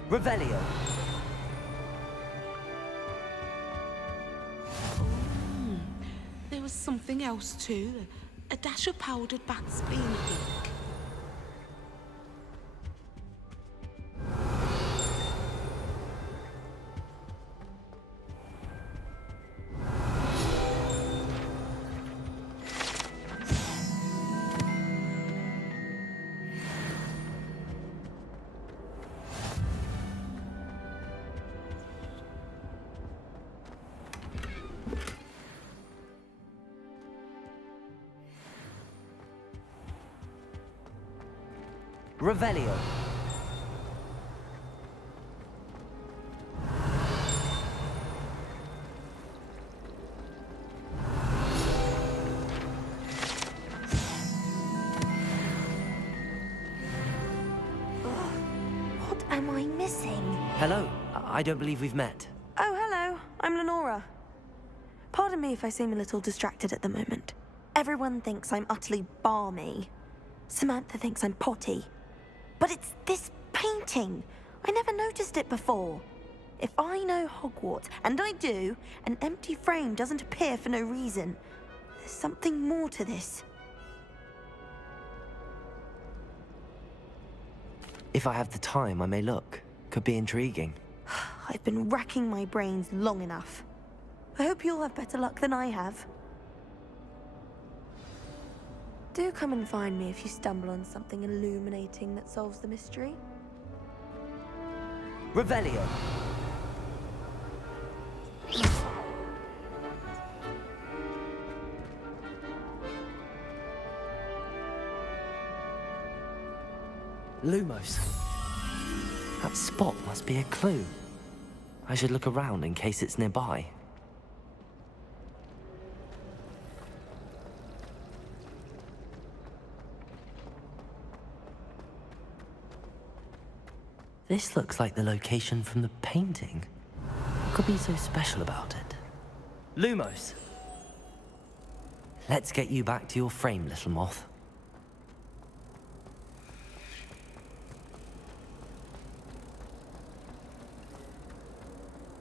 Revelio. There was something else too. A dash of powdered bat spleen, I think. Revelio. What am I missing? Hello. I don't believe we've met. Oh, hello. I'm Lenora. Pardon me if I seem a little distracted at the moment. Everyone thinks I'm utterly balmy. Samantha thinks I'm potty. But it's this painting. I never noticed it before. If I know Hogwarts, and I do, an empty frame doesn't appear for no reason. There's something more to this. If I have the time, I may look. Could be intriguing. I've been racking my brains long enough. I hope you'll have better luck than I have. Do come and find me if you stumble on something illuminating that solves the mystery. Revelio. Lumos. That spot must be a clue. I should look around in case it's nearby. This looks like the location from the painting. What could be so special about it? Lumos! Let's get you back to your frame, little moth.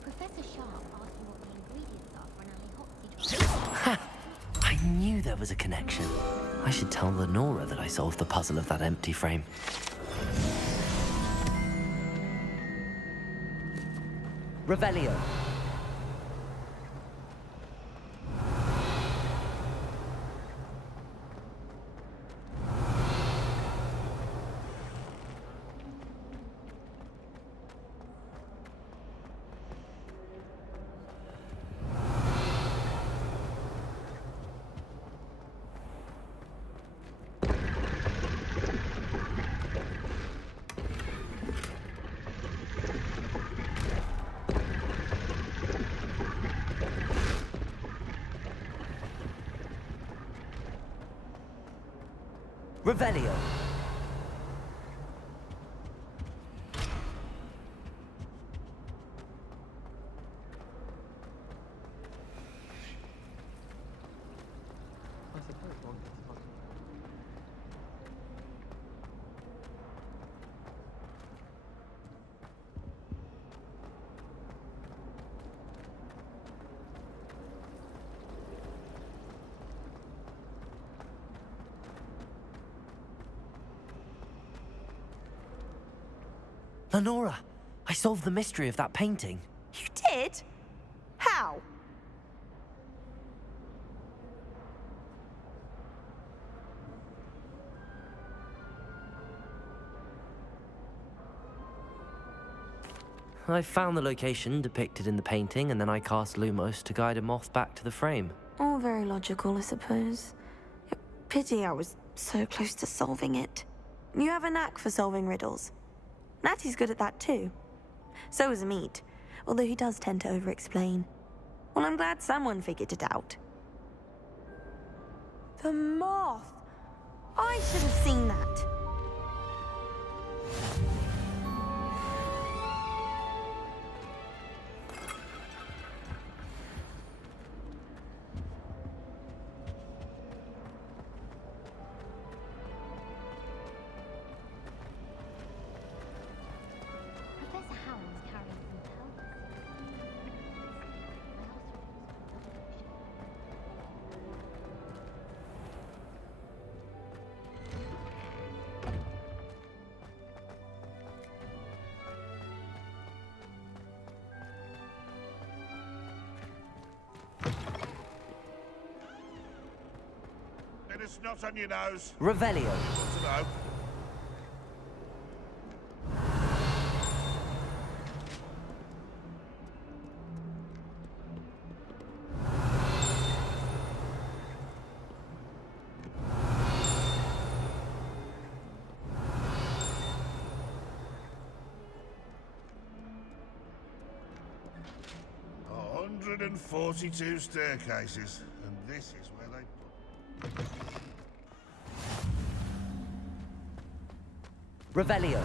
Professor Sharp asked you what the ingredients are for an alley Ha! I knew there was a connection. I should tell Lenora that I solved the puzzle of that empty frame. Revelio. Revelio. Lenora, I solved the mystery of that painting. You did? How? I found the location depicted in the painting, and then I cast Lumos to guide a moth back to the frame. All very logical, I suppose. Pity I was so close to solving it. You have a knack for solving riddles. Natty's good at that too. So is Amit, although he does tend to over-explain. Well, I'm glad someone figured it out. The moth! I should have seen that. Professor a snot on your nose? Revelio. Want to know? A 142 staircases, and this is where they put. Revelio.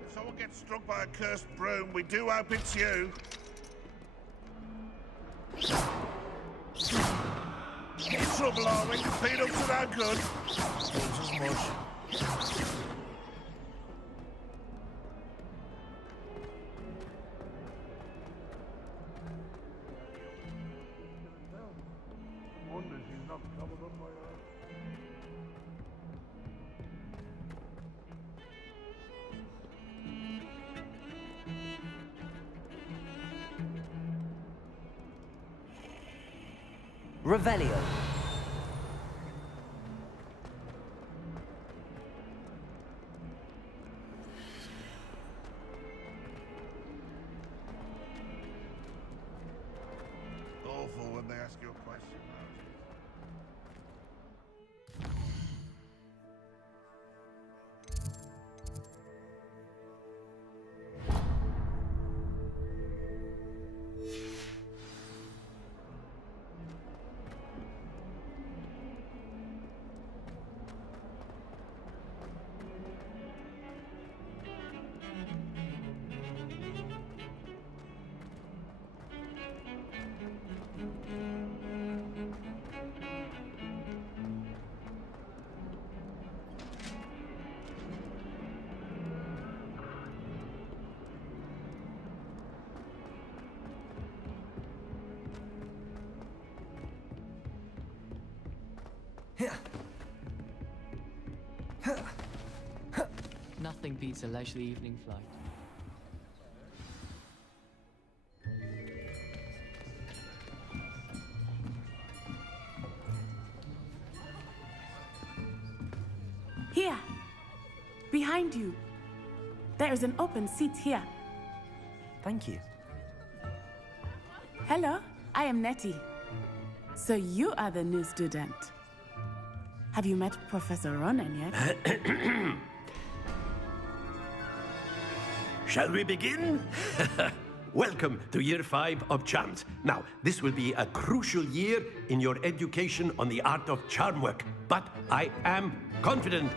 If someone gets struck by a cursed broom, we do hope it's you. In trouble, are we? Peanuts are no good. Seems as much. Wonder she's not covered on my own. Revelio. Awful when they ask you a question. Nothing beats a leisurely evening flight. Here! Behind you! There is an open seat here. Thank you. Hello, I am Nettie. So you are the new student. Have you met Professor Ronan yet? Shall we begin? Welcome to Year 5 of Charms. Now, this will be a crucial year in your education on the art of charm work, but I am confident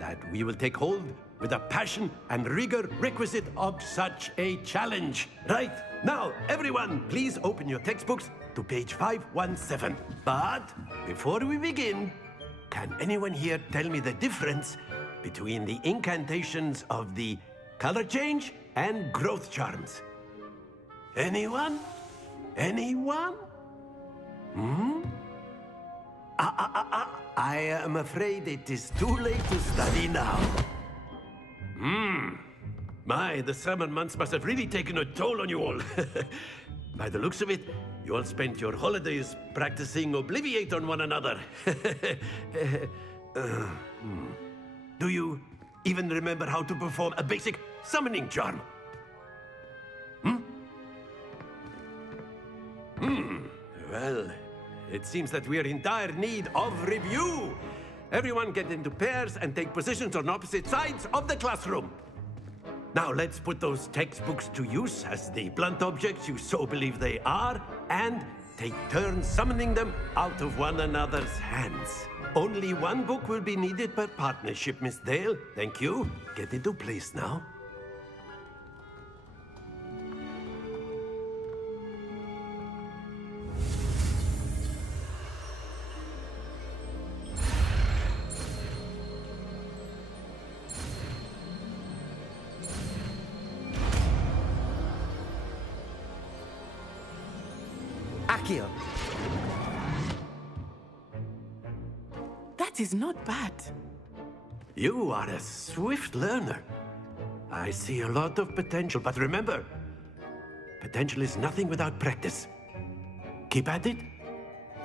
that we will take hold with the passion and rigor requisite of such a challenge. Right, now, everyone, please open your textbooks to page 517. But before we begin, can anyone here tell me the difference between the incantations of the color change and growth charms? Anyone? Anyone? I am afraid it is too late to study now. My, the summer months must have really taken a toll on you all. By the looks of it, you all spent your holidays practicing Obliviate on one another. Do you even remember how to perform a basic summoning charm? Well, it seems that we are in dire need of review. Everyone get into pairs and take positions on opposite sides of the classroom. Now let's put those textbooks to use as the blunt objects you so believe they are, and take turns summoning them out of one another's hands. Only one book will be needed per partnership, Miss Dale. Thank you. Get into place now. Accio. That is not bad. You are a swift learner. I see a lot of potential, but remember, potential is nothing without practice. Keep at it.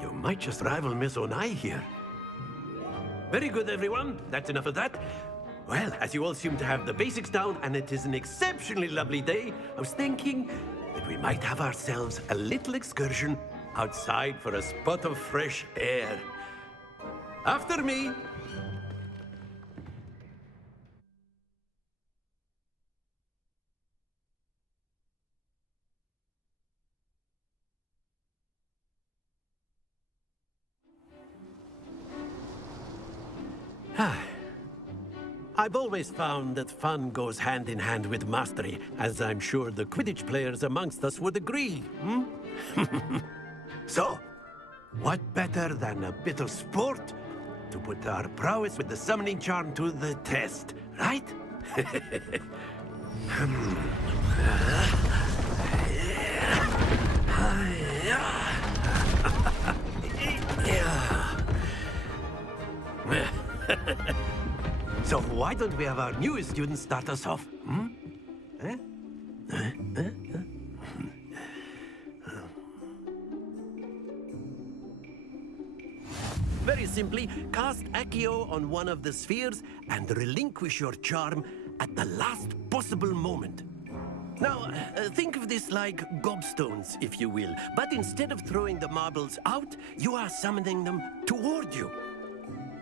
You might just rival Miss Onai here. Very good, everyone. That's enough of that. Well, as you all seem to have the basics down, and it is an exceptionally lovely day, I was thinking that we might have ourselves a little excursion outside for a spot of fresh air. After me. I've always found that fun goes hand in hand with mastery, as I'm sure the Quidditch players amongst us would agree, hmm? So, what better than a bit of sport to put our prowess with the summoning charm to the test, right? So why don't we have our newest student start us off? Hmm? Very simply, cast Accio on one of the spheres and relinquish your charm at the last possible moment. Now, think of this like gobstones, if you will. But instead of throwing the marbles out, you are summoning them toward you.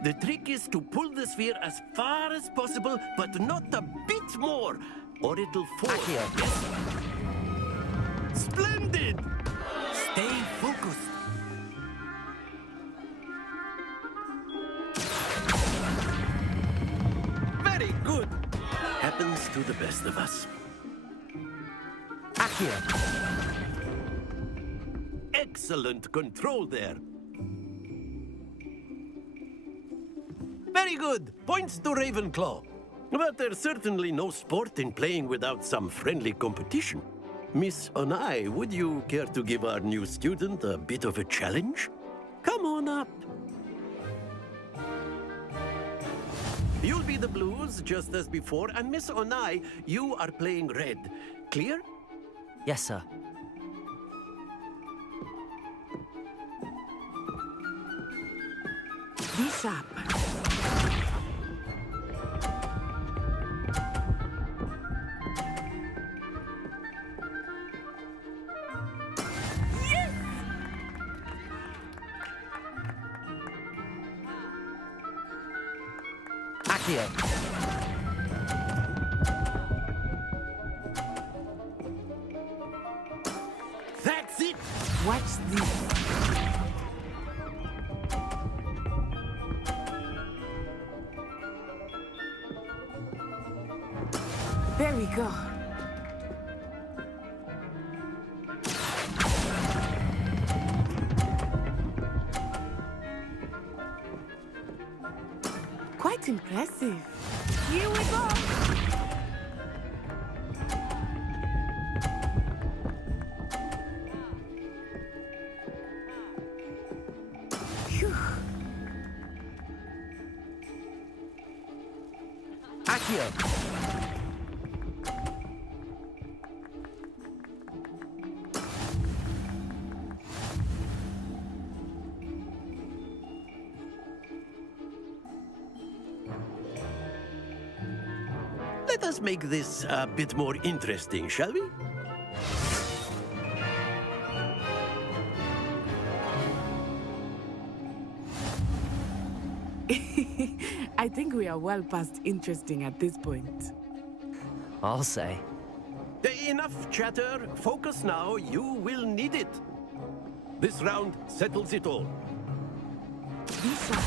The trick is to pull the sphere as far as possible, but not a bit more, or it'll fall. Accio. Yes? Splendid! Stay focused. Very good. Happens to the best of us. Accio. Excellent control there. Very good. Points to Ravenclaw. But there's certainly no sport in playing without some friendly competition. Miss Onai, would you care to give our new student a bit of a challenge? Come on up. You'll be the blues, just as before, and Miss Onai, you are playing red. Clear? Yes, sir. Be sharp. Accio. That's it! Watch this. There we go. Quite impressive. Here we go. Phew. Accio. Let us make this a bit more interesting, shall we? I think we are well past interesting at this point. I'll say. Enough chatter. Focus now. You will need it. This round settles it all. Be sharp.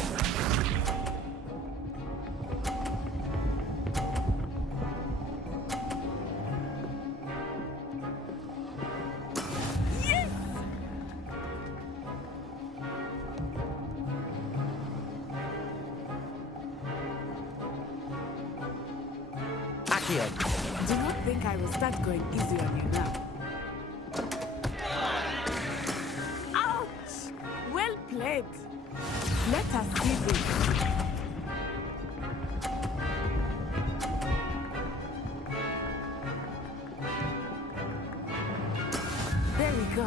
Do not think I will start going easy on you now. Let us see this. There we go.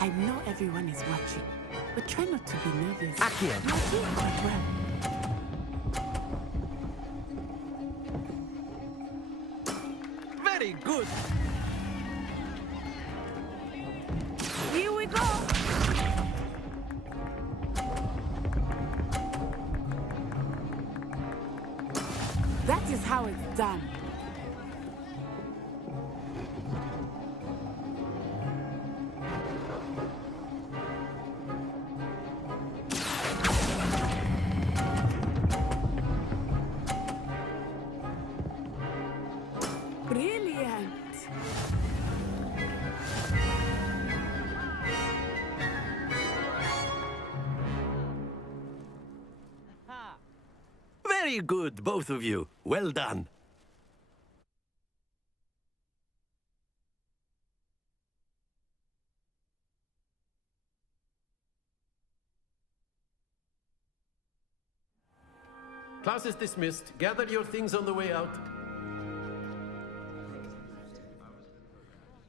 I know everyone is watching, but try not to be nervous. Accio. You're doing quite well. Very good. Here we go. That is how it's done. Brilliant. Very good, both of you. Well done. Class is dismissed. Gather your things on the way out.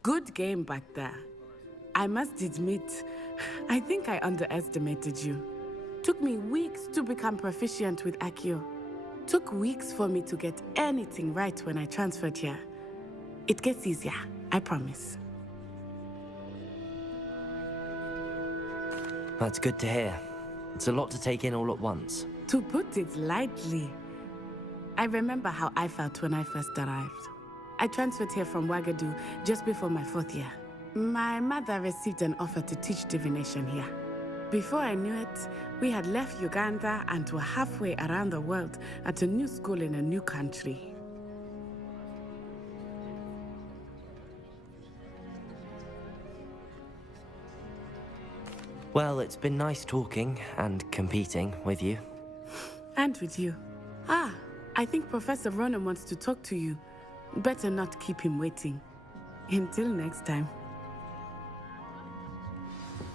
Good game back there. I must admit, I think I underestimated you. Took me weeks to become proficient with Accio. Took weeks for me to get anything right when I transferred here. It gets easier, I promise. That's good to hear. It's a lot to take in all at once. To put it lightly, I remember how I felt when I first arrived. I transferred here from Wagadu just before my 4th year. My mother received an offer to teach divination here. Before I knew it, we had left Uganda and were halfway around the world at a new school in a new country. Well, it's been nice talking and competing with you. And with you. Ah, I think Professor Ronan wants to talk to you. Better not keep him waiting. Until next time.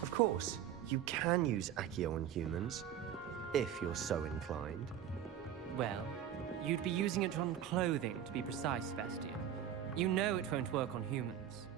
Of course, you can use Accio on humans, if you're so inclined. Well, you'd be using it on clothing, to be precise, Vestian. You know it won't work on humans.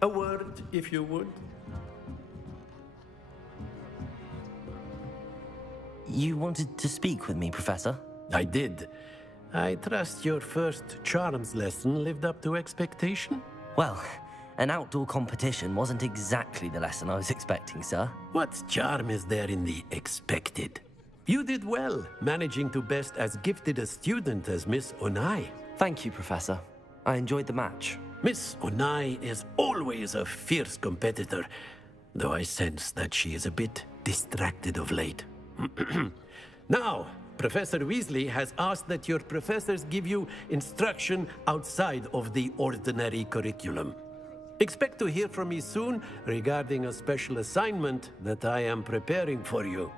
A word, if you would. You wanted to speak with me, Professor? I did. I trust your first charms lesson lived up to expectation? Well, an outdoor competition wasn't exactly the lesson I was expecting, sir. What charm is there in the expected? You did well, managing to best as gifted a student as Miss Onai. Thank you, Professor. I enjoyed the match. Miss Onai is always a fierce competitor, though I sense that she is a bit distracted of late. Now, Professor Weasley has asked that your professors give you instruction outside of the ordinary curriculum. Expect to hear from me soon regarding a special assignment that I am preparing for you.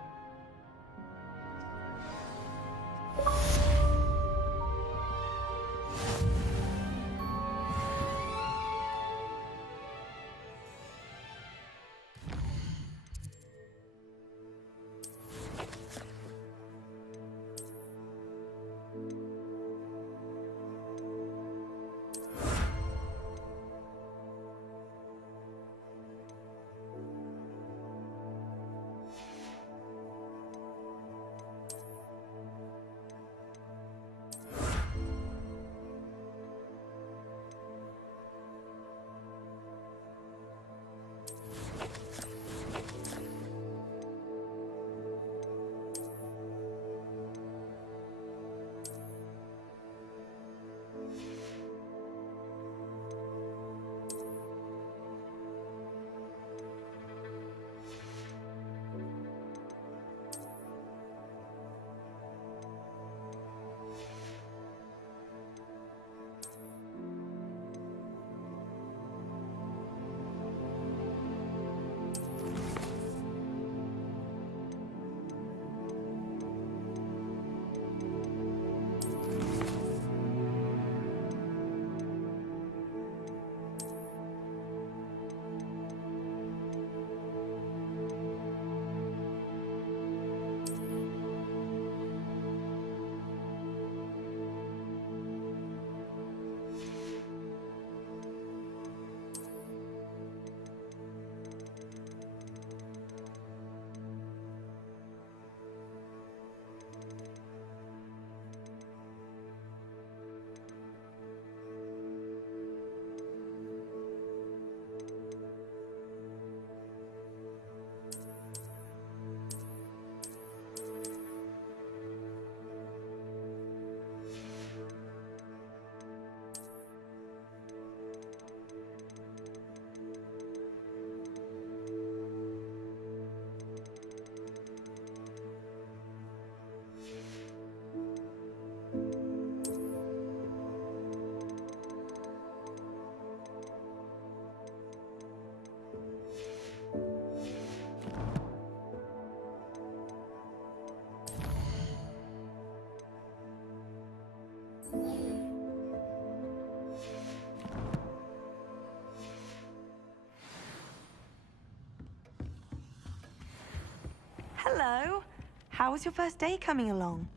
Hello. How was your first day coming along?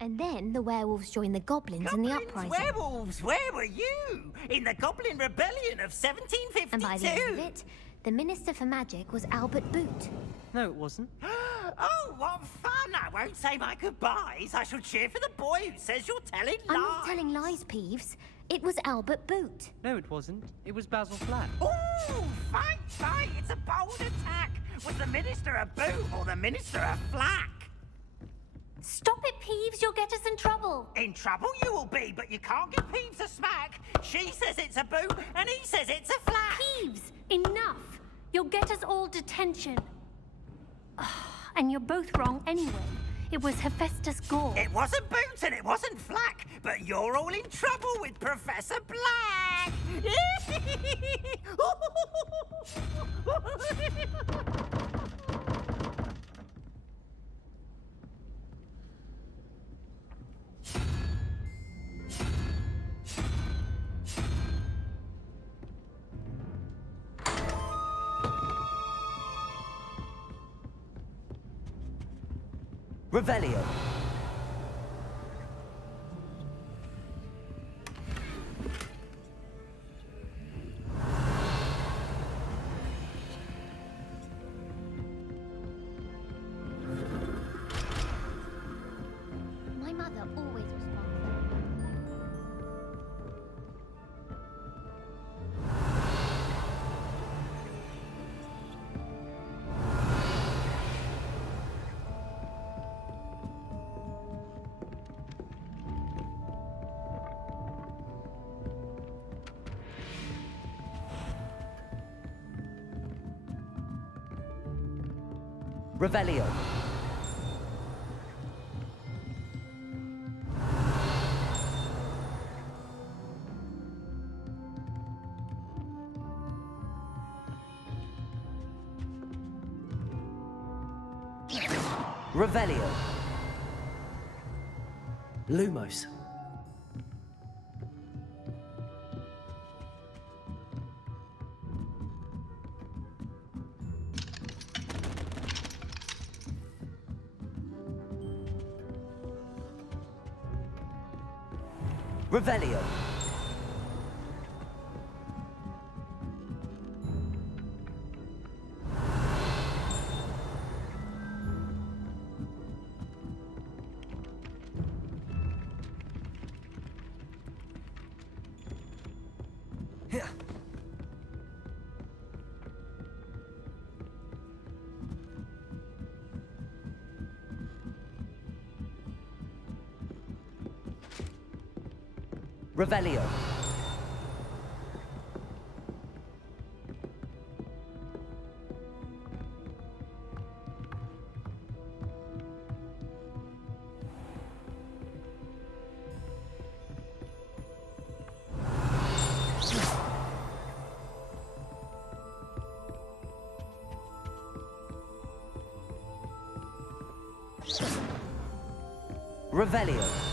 And then the werewolves joined the goblins in the uprising. Werewolves, where were you? In the Goblin Rebellion of 1752? And by the end of it, the Minister for Magic was Albert Boot. No, it wasn't. Oh, what fun! I won't say my goodbyes. I shall cheer for the boy who says you're telling lies. I'm not telling lies, Peeves. It was Albert Boot. No, it wasn't. It was Basil Flat. Ooh, fight! It's a bold attack. Was the Minister a boot or the Minister a flack? Stop it, Peeves. You'll get us in trouble. In trouble you will be, but you can't give Peeves a smack. She says it's a boot, and he says it's a flack. Peeves, enough. You'll get us all detention. And you're both wrong anyway. It was Hephaestus Gore. It wasn't boot and it wasn't flack, but you're all in trouble with Professor Black. Revelio. My mother always responds. Revelio. Revelio. Lumos. Revelio. Revelio. Revelio.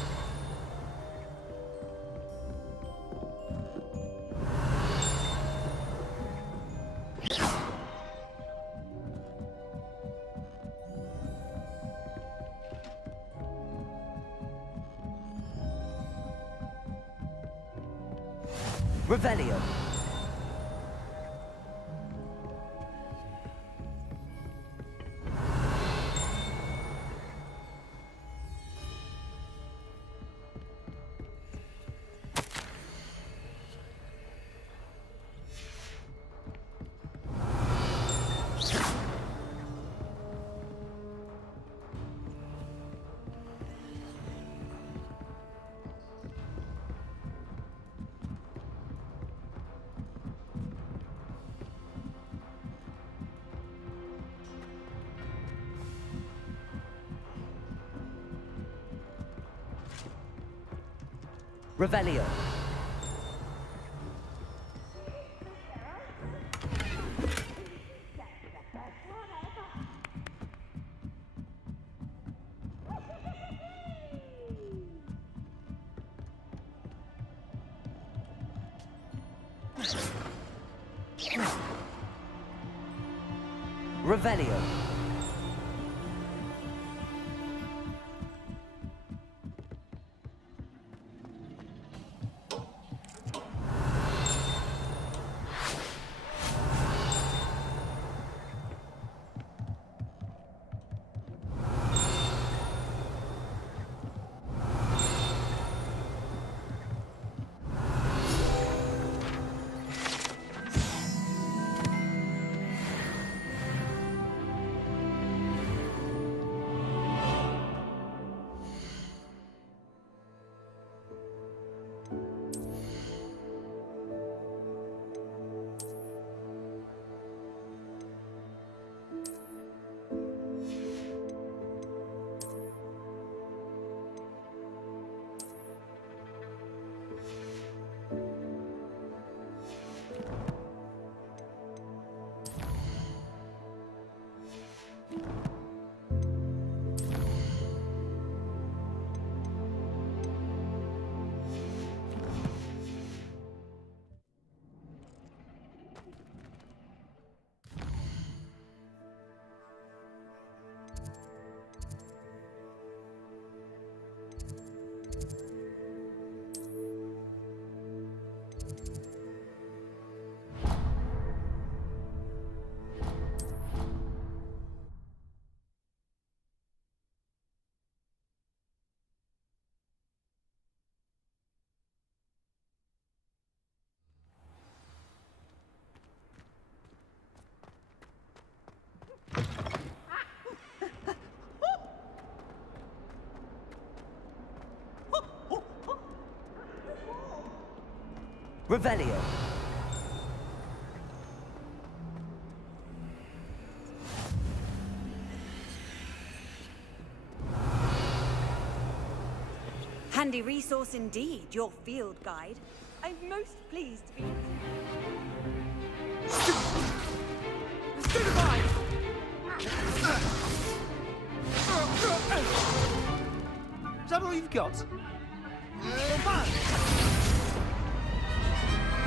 Revelio. Revelio. Revelio. Revelio. Handy resource indeed, your field guide. I'm most pleased to be... Is that all you've got?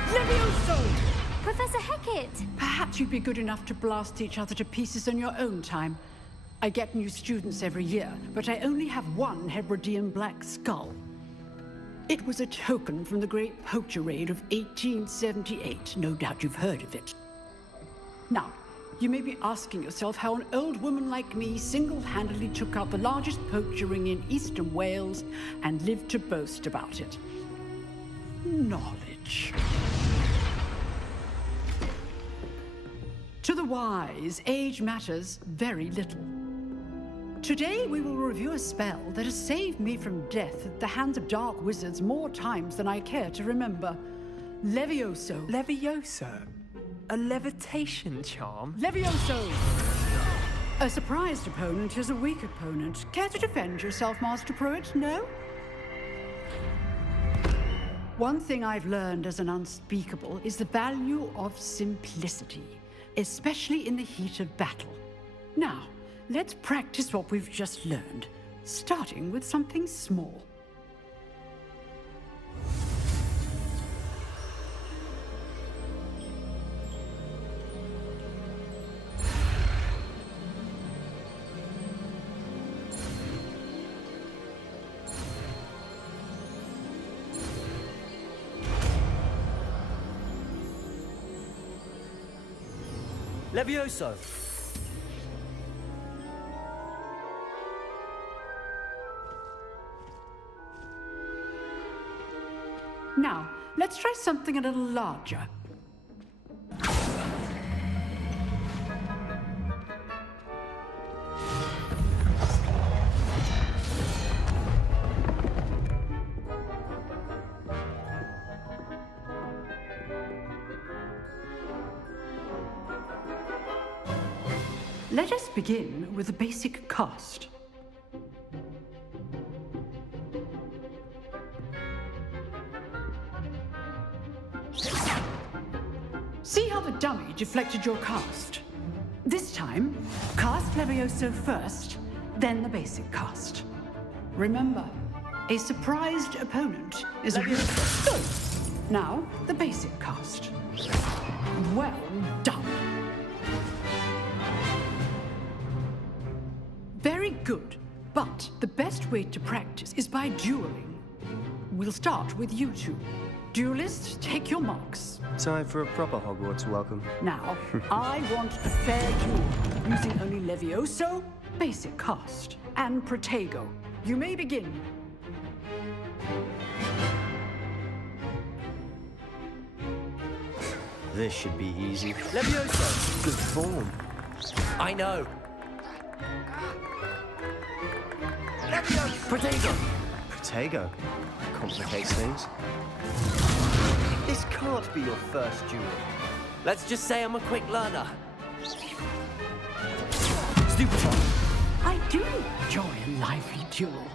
Levioso! Professor Hecat! Perhaps you'd be good enough to blast each other to pieces on your own time. I get new students every year, but I only have one Hebridean black skull. It was a token from the Great Poacher Raid of 1878. No doubt you've heard of it. Now, you may be asking yourself how an old woman like me single-handedly took out the largest poacher ring in eastern Wales and lived to boast about it. Knowledge. To the wise, age matters very little. Today we will review a spell that has saved me from death at the hands of dark wizards more times than I care to remember. Levioso. Levioso? A levitation charm? Levioso! A surprised opponent is a weak opponent. Care to defend yourself, Master Pruitt? No? One thing I've learned as an unspeakable is the value of simplicity, especially in the heat of battle. Now, let's practice what we've just learned, starting with something small. Levioso. Now, let's try something a little larger. Let us begin with the basic cast. See how the dummy deflected your cast? This time, cast Levioso first, then the basic cast. Remember, a surprised opponent is a... Good. Now, the basic cast. Well done. Very good. But the best way to practice is by dueling. We'll start with you two. Duelists, take your marks. Time for a proper Hogwarts welcome. Now, I want a fair duel, using only Levioso, basic cast, and Protego. You may begin. This should be easy. Levioso! Good form. I know. Protego! Protego? Complicates things. This can't be your first duel. Let's just say I'm a quick learner. Stupefy. I do enjoy a lively duel.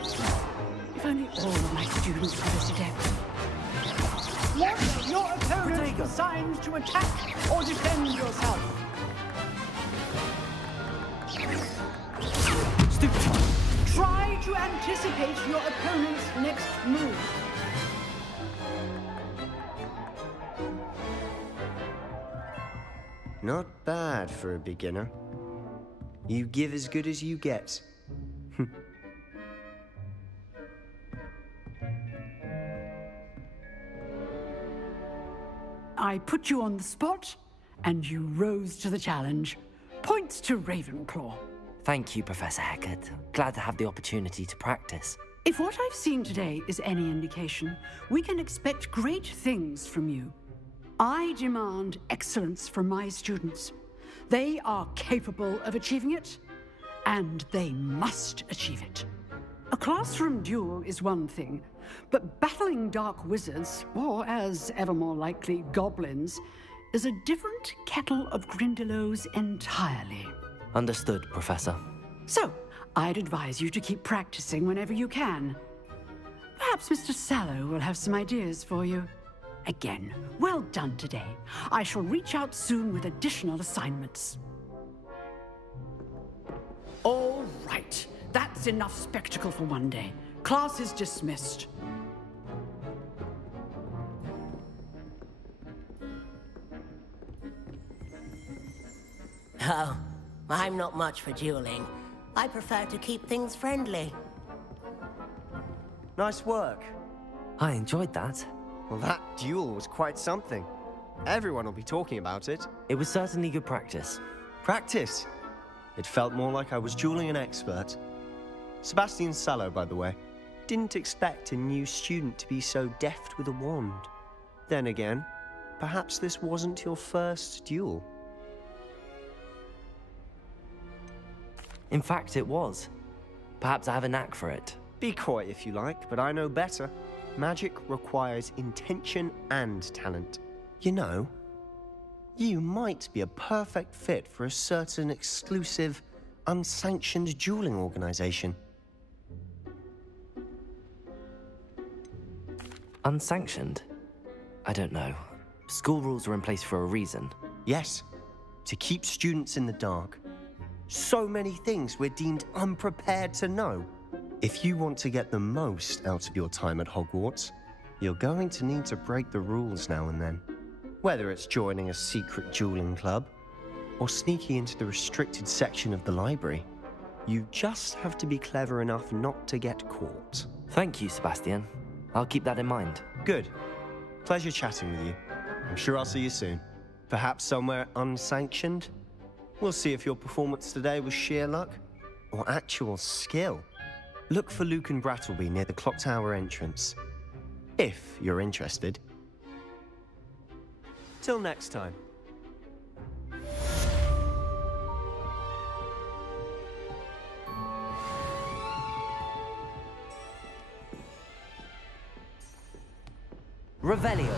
If only all of my students were as adept. What your opponent assigns to attack or defend yourself. Stupefy. Try to anticipate your opponent's next move. Not bad for a beginner. You give as good as you get. I put you on the spot, and you rose to the challenge. Points to Ravenclaw. Thank you, Professor Hecat. Glad to have the opportunity to practice. If what I've seen today is any indication, we can expect great things from you. I demand excellence from my students. They are capable of achieving it, and they must achieve it. A classroom duel is one thing, but battling dark wizards, or as ever more likely, goblins, is a different kettle of Grindylows entirely. Understood, Professor. So, I'd advise you to keep practicing whenever you can. Perhaps Mr. Sallow will have some ideas for you. Again, well done today. I shall reach out soon with additional assignments. All right. That's enough spectacle for one day. Class is dismissed. Oh, I'm not much for dueling. I prefer to keep things friendly. Nice work. I enjoyed that. Well, that duel was quite something. Everyone will be talking about it. It was certainly good practice. Practice? It felt more like I was dueling an expert. Sebastian Sallow, by the way. Didn't expect a new student to be so deft with a wand. Then again, perhaps this wasn't your first duel. In fact, it was. Perhaps I have a knack for it. Be coy if you like, but I know better. Magic requires intention and talent. You know, you might be a perfect fit for a certain exclusive, unsanctioned dueling organization. Unsanctioned? I don't know. School rules are in place for a reason. Yes, to keep students in the dark. So many things we're deemed unprepared to know. If you want to get the most out of your time at Hogwarts, you're going to need to break the rules now and then. Whether it's joining a secret dueling club, or sneaking into the restricted section of the library, you just have to be clever enough not to get caught. Thank you, Sebastian. I'll keep that in mind. Good. Pleasure chatting with you. I'm sure I'll see you soon. Perhaps somewhere unsanctioned? We'll see if your performance today was sheer luck or actual skill. Look for Luke and Brattleby near the Clock Tower entrance, if you're interested. Till next time. Revelio.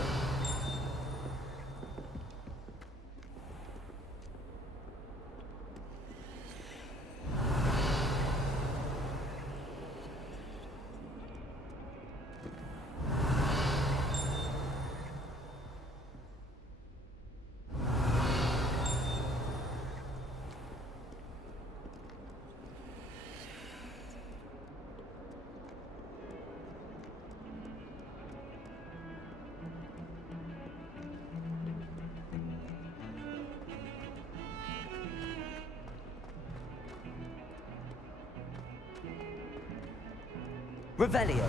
Revelio.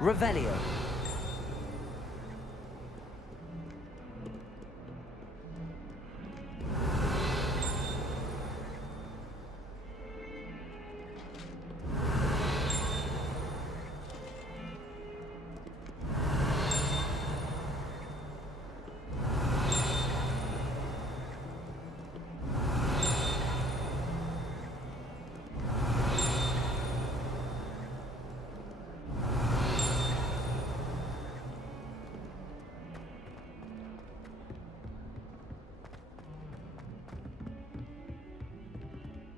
Revelio.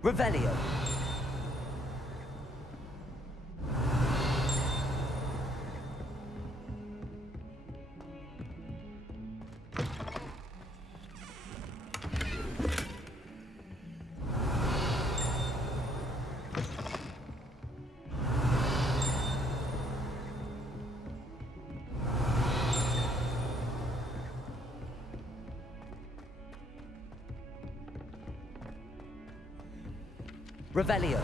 Revelio. Revelio.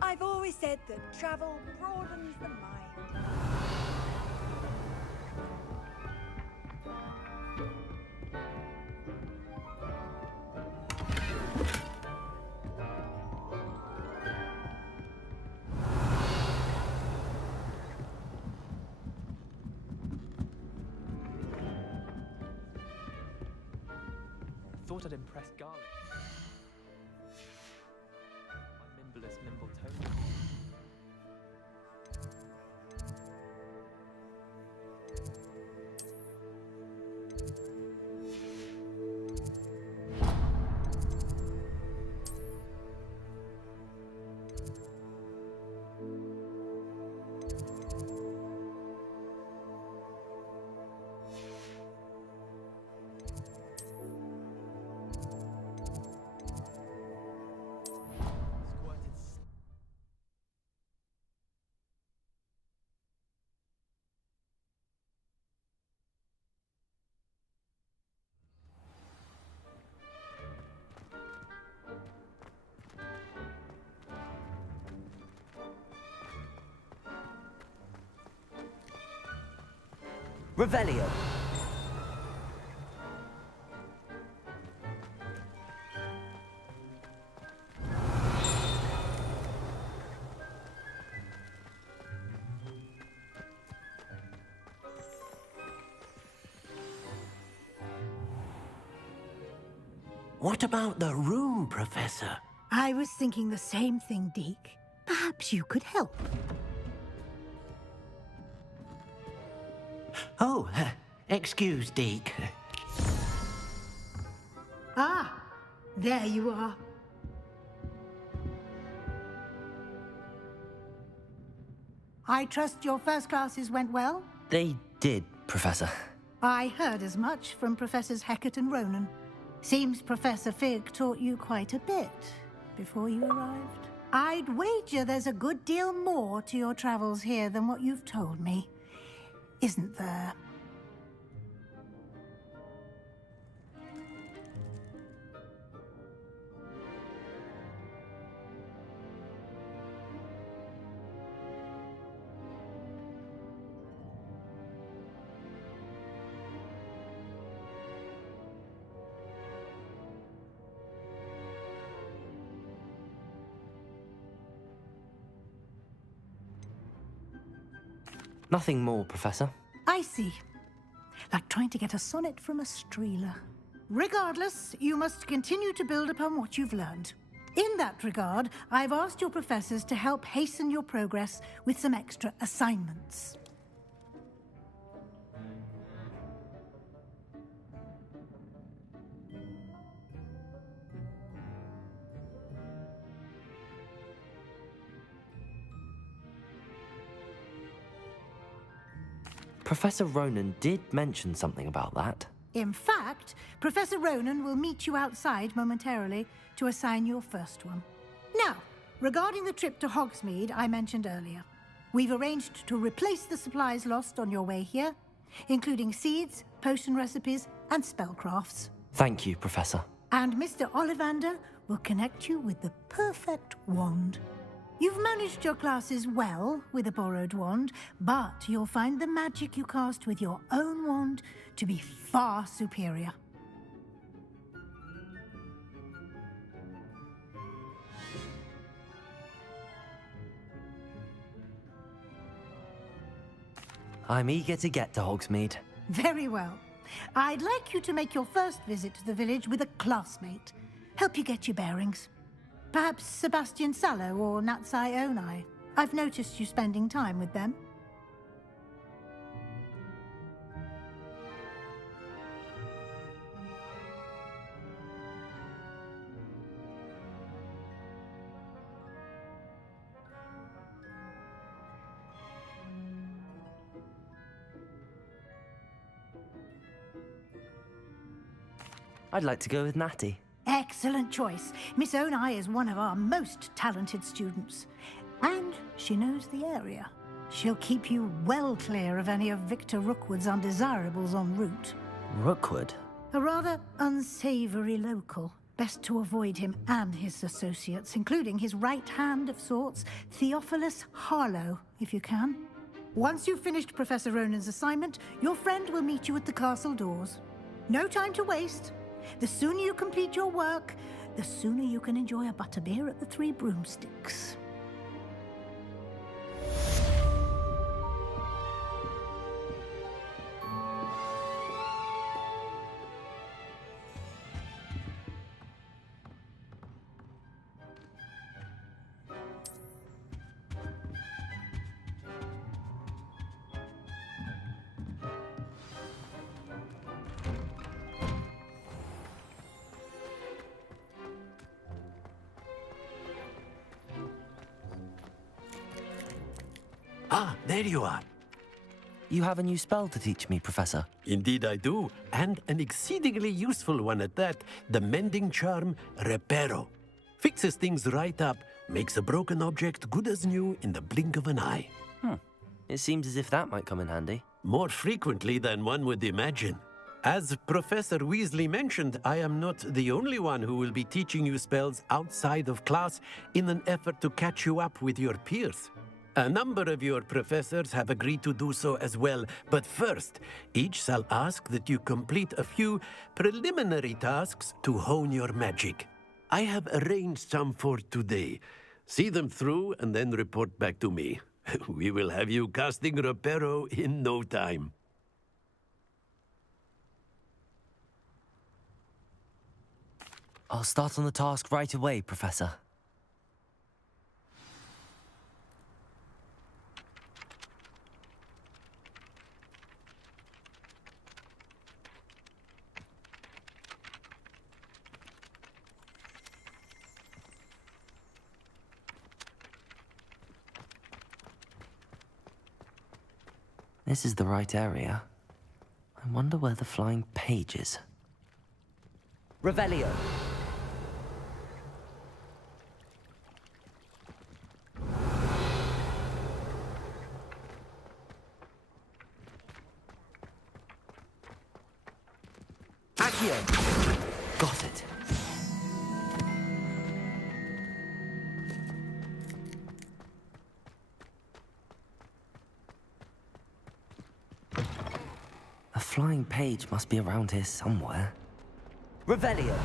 I've always said that travel broadens the mind. Thought I'd impress Garlic. My nimblest nimble toe. Revelio. What about the room, Professor? I was thinking the same thing, Deke. Perhaps you could help. Oh, excuse, Deke. Ah, there you are. I trust your first classes went well? They did, Professor. I heard as much from Professors Hecat and Ronan. Seems Professor Fig taught you quite a bit before you arrived. I'd wager there's a good deal more to your travels here than what you've told me. Isn't there? Nothing more, Professor. I see. Like trying to get a sonnet from a streeler. Regardless, you must continue to build upon what you've learned. In that regard, I've asked your professors to help hasten your progress with some extra assignments. Professor Ronan did mention something about that. In fact, Professor Ronan will meet you outside momentarily to assign your first one. Now, regarding the trip to Hogsmeade I mentioned earlier, we've arranged to replace the supplies lost on your way here, including seeds, potion recipes, and spellcrafts. Thank you, Professor. And Mr. Ollivander will connect you with the perfect wand. You've managed your classes well with a borrowed wand, but you'll find the magic you cast with your own wand to be far superior. I'm eager to get to Hogsmeade. Very well. I'd like you to make your first visit to the village with a classmate. Help you get your bearings. Perhaps Sebastian Sallow or Natsai Onai. I've noticed you spending time with them. I'd like to go with Natty. Excellent choice. Miss Onai is one of our most talented students. And she knows the area. She'll keep you well clear of any of Victor Rookwood's undesirables en route. Rookwood? A rather unsavory local. Best to avoid him and his associates, including his right hand of sorts, Theophilus Harlow, if you can. Once you've finished Professor Ronan's assignment, your friend will meet you at the castle doors. No time to waste. The sooner you complete your work, the sooner you can enjoy a butterbeer at the Three Broomsticks. Ah, there you are. You have a new spell to teach me, Professor. Indeed I do, and an exceedingly useful one at that. The mending charm, Reparo. Fixes things right up, makes a broken object good as new in the blink of an eye. It seems as if that might come in handy. More frequently than one would imagine. As Professor Weasley mentioned, I am not the only one who will be teaching you spells outside of class in an effort to catch you up with your peers. A number of your professors have agreed to do so as well, but first, each shall ask that you complete a few preliminary tasks to hone your magic. I have arranged some for today. See them through and then report back to me. We will have you casting Reparo in no time. I'll start on the task right away, Professor. This is the right area. I wonder where the flying page is. Revelio. Accio. Got it. A flying page must be around here somewhere. Revelio.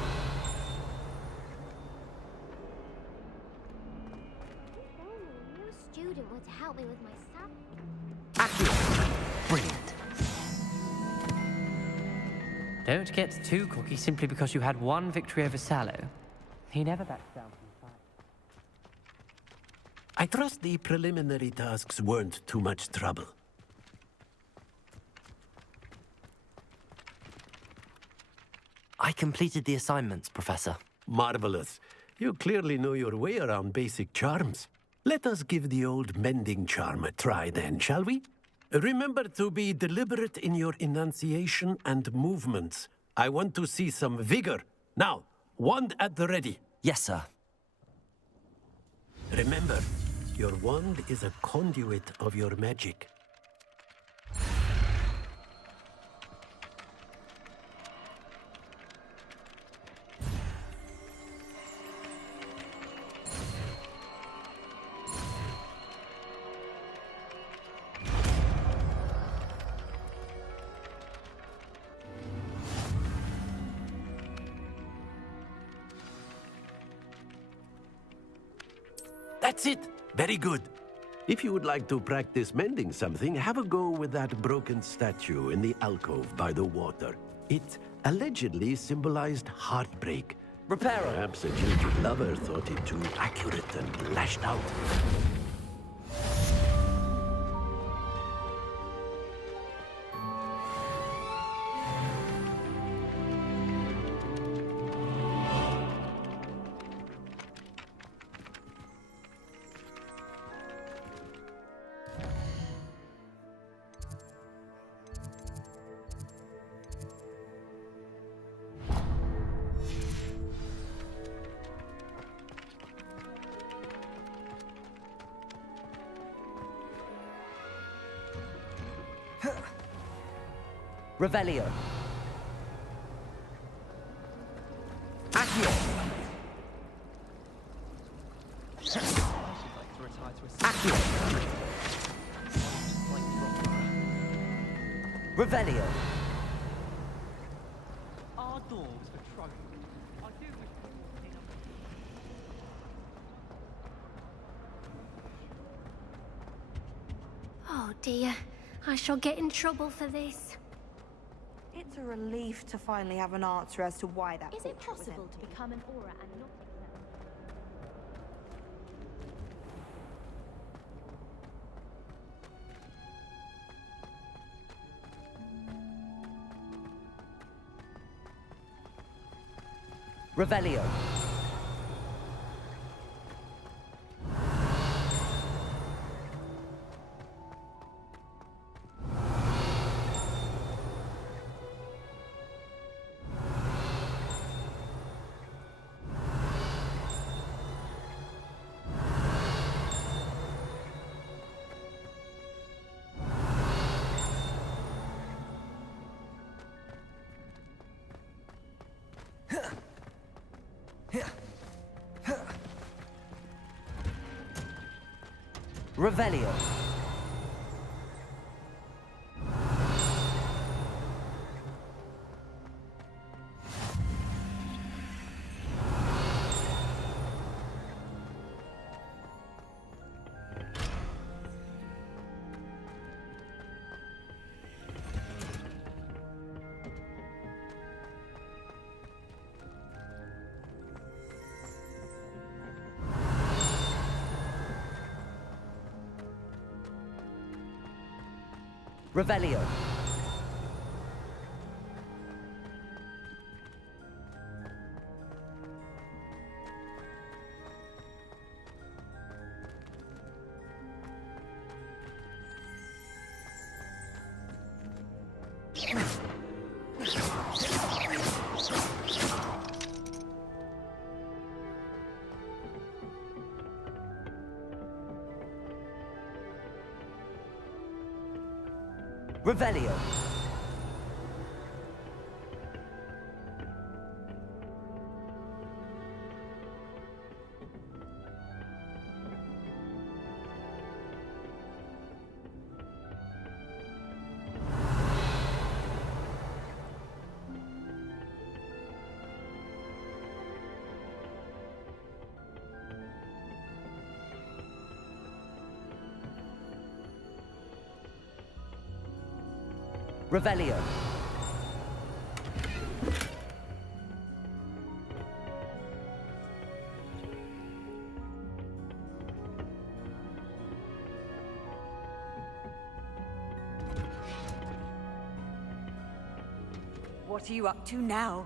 Your student were to help me with my stuff. Accio. Brilliant. Don't get too cocky simply because you had one victory over Sallow. He never backs down from the fight. I trust the preliminary tasks weren't too much trouble. I completed the assignments, Professor. Marvelous. You clearly know your way around basic charms. Let us give the old mending charm a try then, shall we? Remember to be deliberate in your enunciation and movements. I want to see some vigor. Now, wand at the ready. Yes, sir. Remember, your wand is a conduit of your magic. That's it! Very good. If you would like to practice mending something, have a go with that broken statue in the alcove by the water. It allegedly symbolized heartbreak. Repair it. Perhaps a jilted lover thought it too accurate and lashed out. Revelio. Accio. Accio. Revelio. Our door was for trophy. I do wish Oh dear, I shall get in trouble for this. It's a relief to finally have an answer as to why that Is it portrait was possible to empty. become an aura and not Revelio. Revelio. Revelio. Revelio. Revelio. What are you up to now?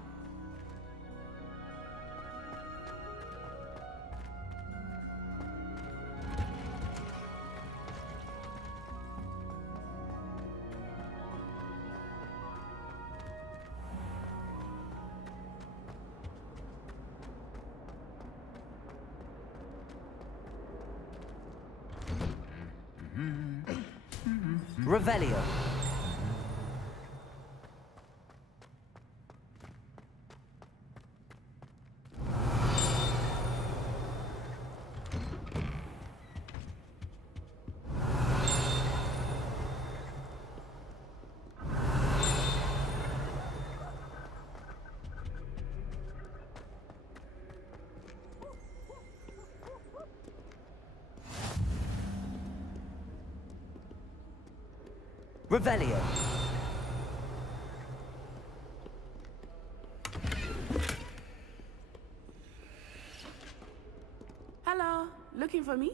Revelio. Revelio. Hello, looking for me?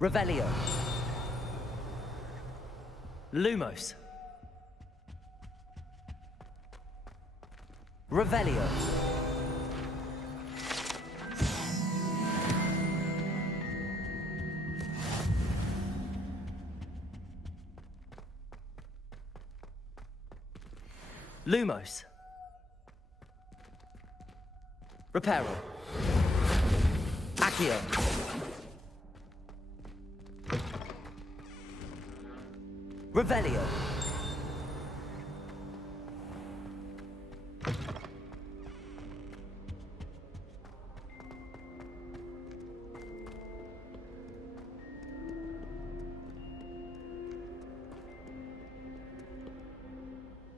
Revelio. Lumos. Revelio. Lumos. Reparo. Accio. Revelio.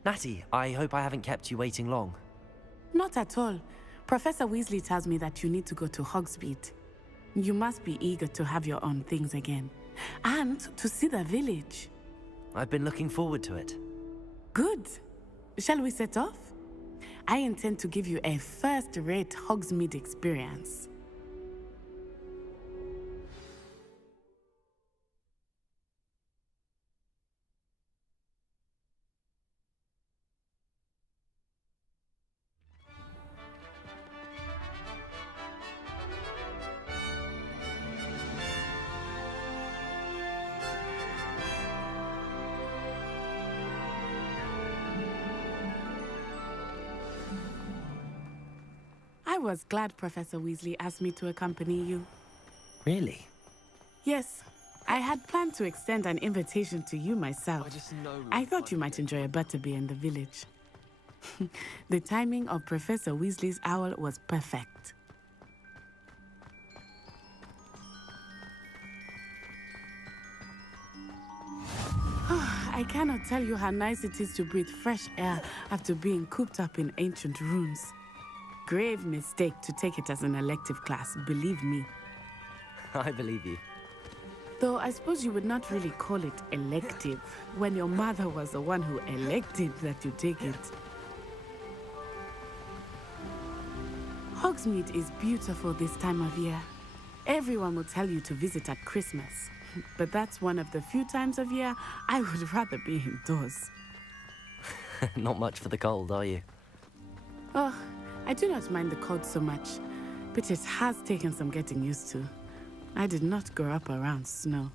Natty, I hope I haven't kept you waiting long. Not at all. Professor Weasley tells me that you need to go to Hogsmeade. You must be eager to have your own things again. And to see the village. I've been looking forward to it. Good. Shall we set off? I intend to give you a first-rate Hogsmeade experience. I was glad Professor Weasley asked me to accompany you. Really? Yes, I had planned to extend an invitation to you myself. I thought you might enjoy a butterbeer in the village. The timing of Professor Weasley's owl was perfect. I cannot tell you how nice it is to breathe fresh air after being cooped up in ancient rooms. Grave mistake to take it as an elective class, believe me. I believe you. Though I suppose you would not really call it elective when your mother was the one who elected that you take it. Hogsmeade is beautiful this time of year. Everyone will tell you to visit at Christmas, but that's one of the few times of year I would rather be indoors. Not much for the cold, are you? Oh, I do not mind the cold so much, but it has taken some getting used to. I did not grow up around snow.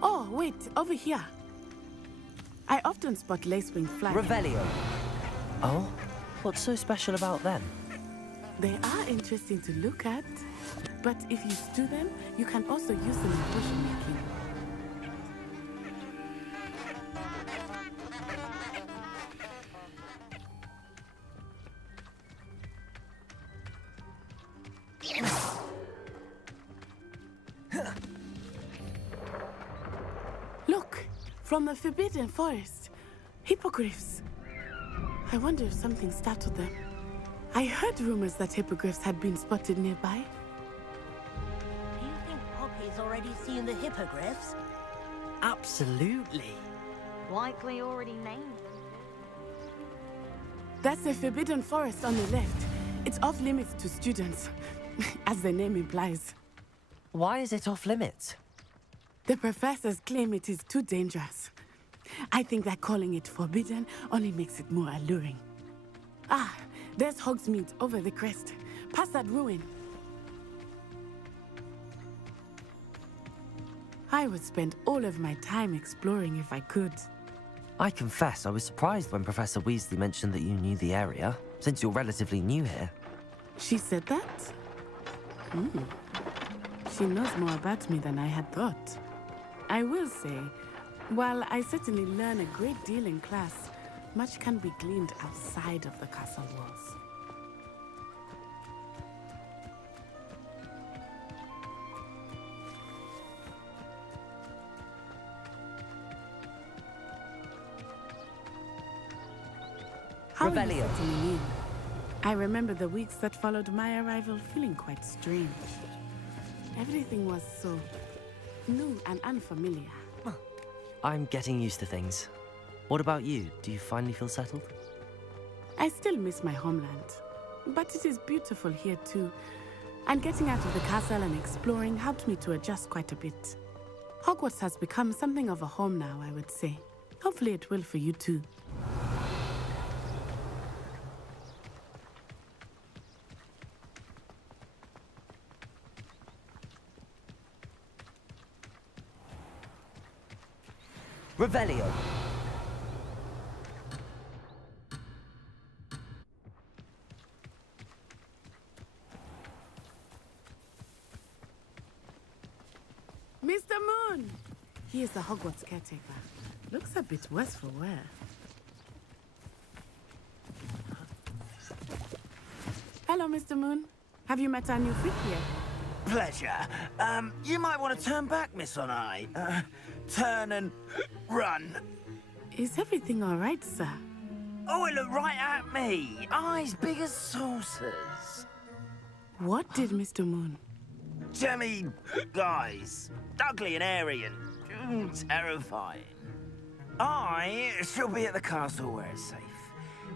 Oh, wait, over here. I often spot lacewing flying. Revelio. Oh, what's so special about them? They are interesting to look at, but if you stew them, you can also use them in potion making. Look, from the Forbidden Forest, hippogriffs. I wonder if something startled them. I heard rumors that hippogriffs had been spotted nearby. Do you think Poppy's already seen the hippogriffs? Absolutely. Likely already named them. That's the Forbidden Forest on the left. It's off limits to students, as the name implies. Why is it off limits? The professors claim it is too dangerous. I think that calling it forbidden only makes it more alluring. Ah, there's Hogsmeade over the crest. Past that ruin. I would spend all of my time exploring if I could. I confess I was surprised when Professor Weasley mentioned that you knew the area, since you're relatively new here. She said that? Hmm. She knows more about me than I had thought. I will say, while I certainly learn a great deal in class, much can be gleaned outside of the castle walls. How are you Revelio. settling in? I remember the weeks that followed my arrival feeling quite strange. Everything was so new and unfamiliar. I'm getting used to things. What about you? Do you finally feel settled? I still miss my homeland, but it is beautiful here too. And getting out of the castle and exploring helped me to adjust quite a bit. Hogwarts has become something of a home now, I would say. Hopefully it will for you too. Revelio. Mr. Moon! He is the Hogwarts caretaker. Looks a bit worse for wear. Hello, Mr. Moon. Have you met our new freak here? Pleasure. You might want to turn back, Miss Onai. Turn and run. Is everything all right, sir? Oh, it looked right at me. Eyes big as saucers. What did Mr. Moon? Jemmy guys. Ugly and airy and terrifying. I shall be at the castle where it's safe.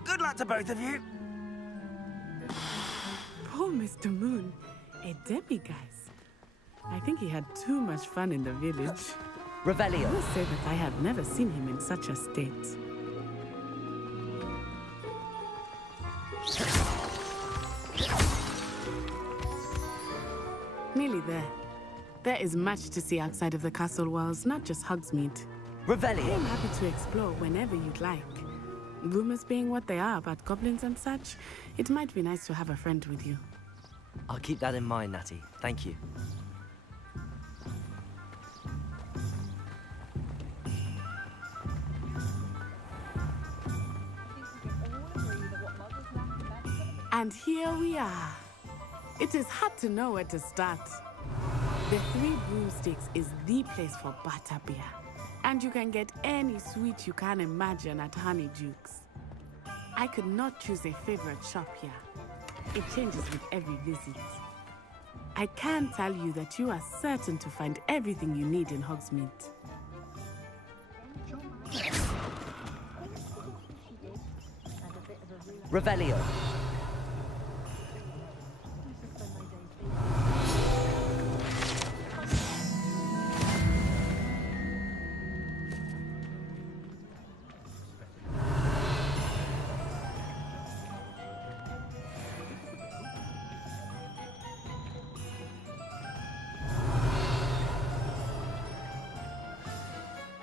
Good luck to both of you. Poor Mr. Moon. A demiguise. I think he had too much fun in the village. Revelio. I must say that I have never seen him in such a state. Nearly there. There is much to see outside of the castle walls, not just Hogsmeade. Revelio. I am happy to explore whenever you'd like. Rumors being what they are about goblins and such, it might be nice to have a friend with you. I'll keep that in mind, Natty. Thank you. And here we are. It is hard to know where to start. The Three Broomsticks is the place for butterbeer. And you can get any sweet you can imagine at Honeydukes. I could not choose a favorite shop here. It changes with every visit. I can tell you that you are certain to find everything you need in Hogsmeade. Revelio.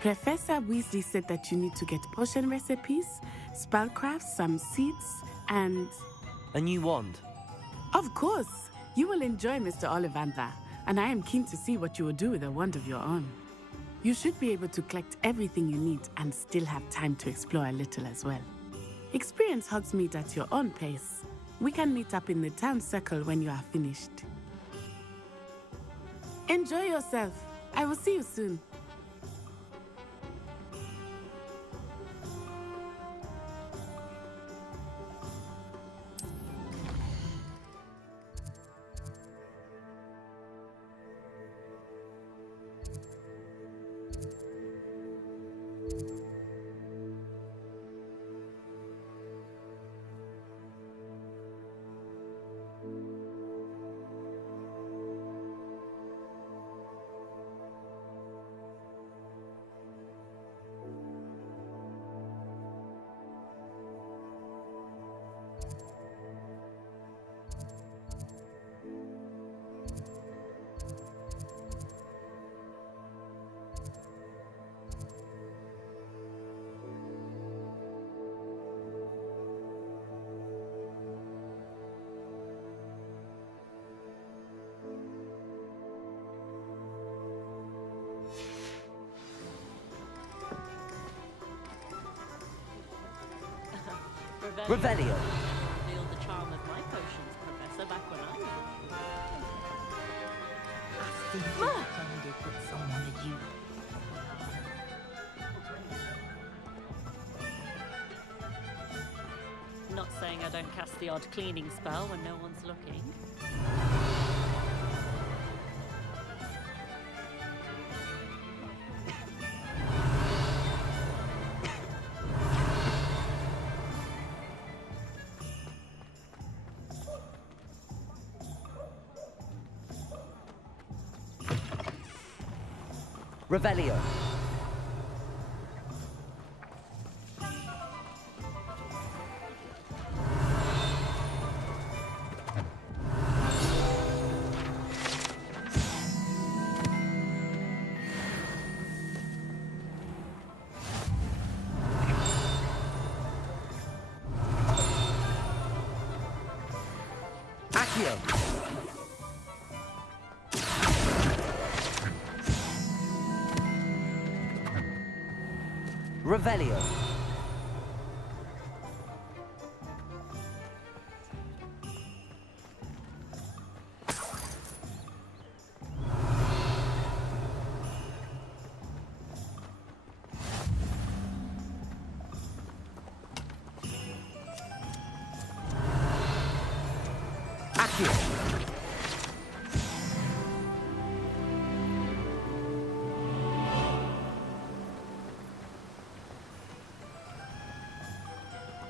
Professor Weasley said that you need to get potion recipes, spellcrafts, some seeds, and... A new wand. Of course! You will enjoy Mr. Ollivander, and I am keen to see what you will do with a wand of your own. You should be able to collect everything you need and still have time to explore a little as well. Experience Hogsmeade at your own pace. We can meet up in the town circle when you are finished. Enjoy yourself. I will see you soon. Revelio. Revealed the charm of my potions, Professor, back when I was I think you offended with someone that you... not saying I don't cast the odd cleaning spell when no one's looking. Revelio. Accio. Revelio. Accio.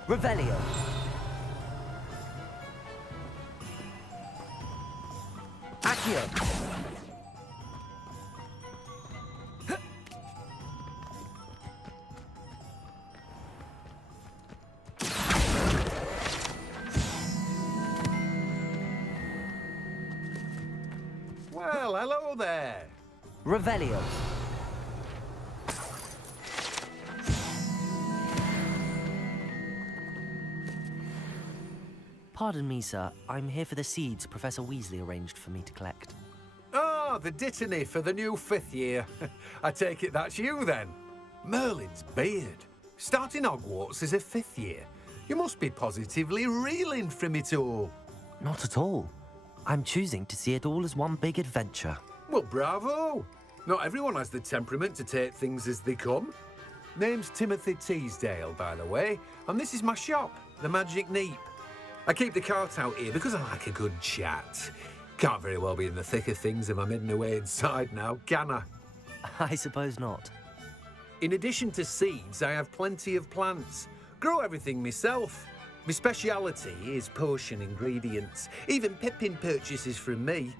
Revelio. Accio. Well, hello there. Revelio. Pardon me, sir. I'm here for the seeds Professor Weasley arranged for me to collect. Oh, the dittany for the new 5th year. I take it that's you, then. Merlin's beard. Starting Hogwarts as a 5th year. You must be positively reeling from it all. Not at all. I'm choosing to see it all as one big adventure. Well, bravo. Not everyone has the temperament to take things as they come. Name's Timothy Teasdale, by the way, and this is my shop, the Magic Neep. I keep the cart out here because I like a good chat. Can't very well be in the thick of things if I'm hidden away inside now, can I? I suppose not. In addition to seeds, I have plenty of plants. Grow everything myself. My speciality is potion ingredients. Even Pippin purchases from me.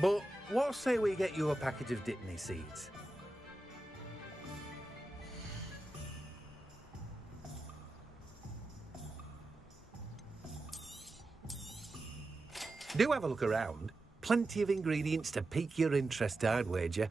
But what say we get you a packet of Dittany seeds? Do have a look around. Plenty of ingredients to pique your interest, I'd wager.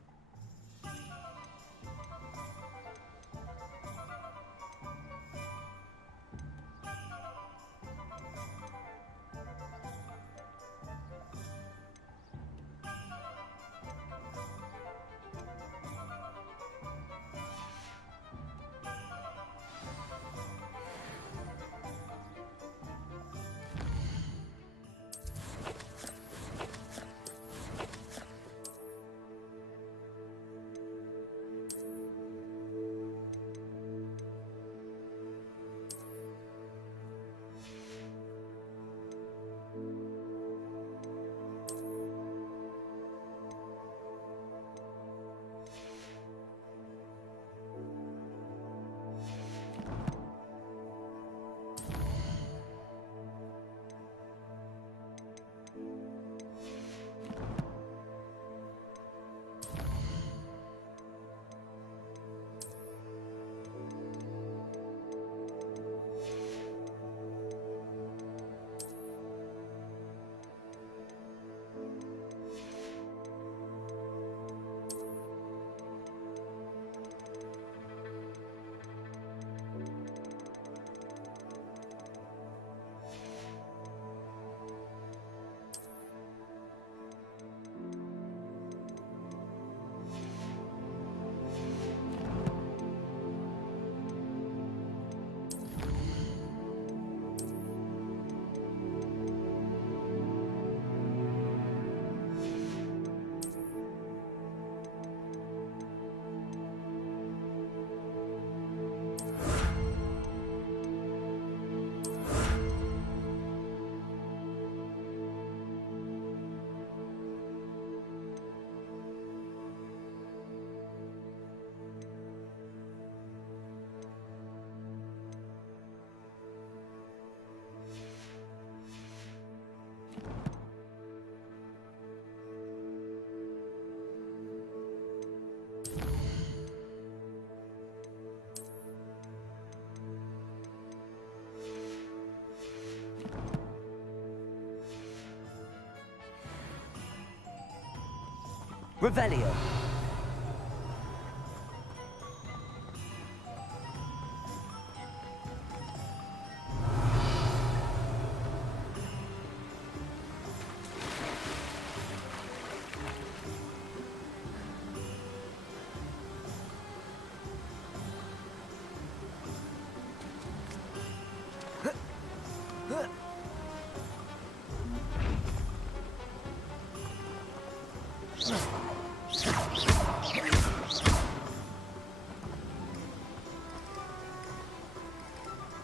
Revelio.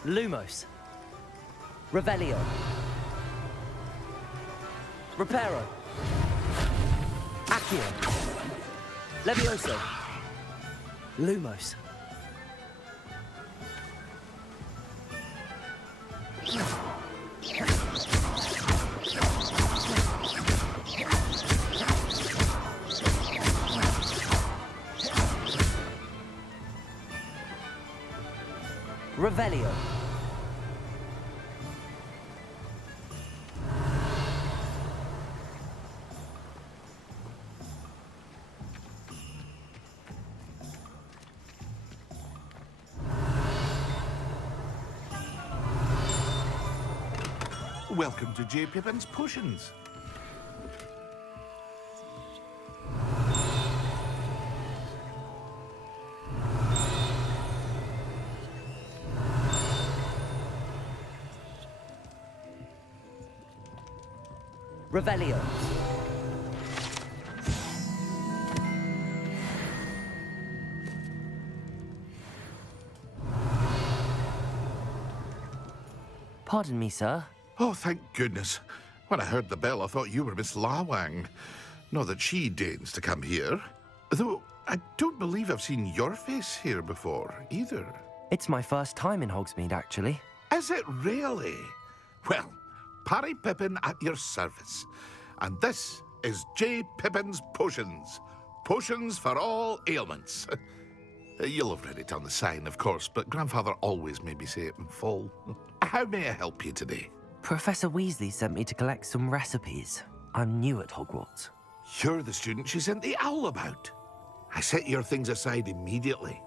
Lumos. Revelio. Reparo. Accio. Levioso. Lumos. Revelio. Welcome to J. Pippin's Potions. Revelio. Pardon me, sir. Oh, thank goodness. When I heard the bell, I thought you were Miss Lawang. Not that she deigns to come here. Though, I don't believe I've seen your face here before, either. It's my first time in Hogsmeade, actually. Is it really? Well, Parry Pippin at your service. And this is J. Pippin's Potions. Potions for all ailments. You'll have read it on the sign, of course, but Grandfather always made me say it in full. How may I help you today? Professor Weasley sent me to collect some recipes. I'm new at Hogwarts. You're the student she sent the owl about. I set your things aside immediately.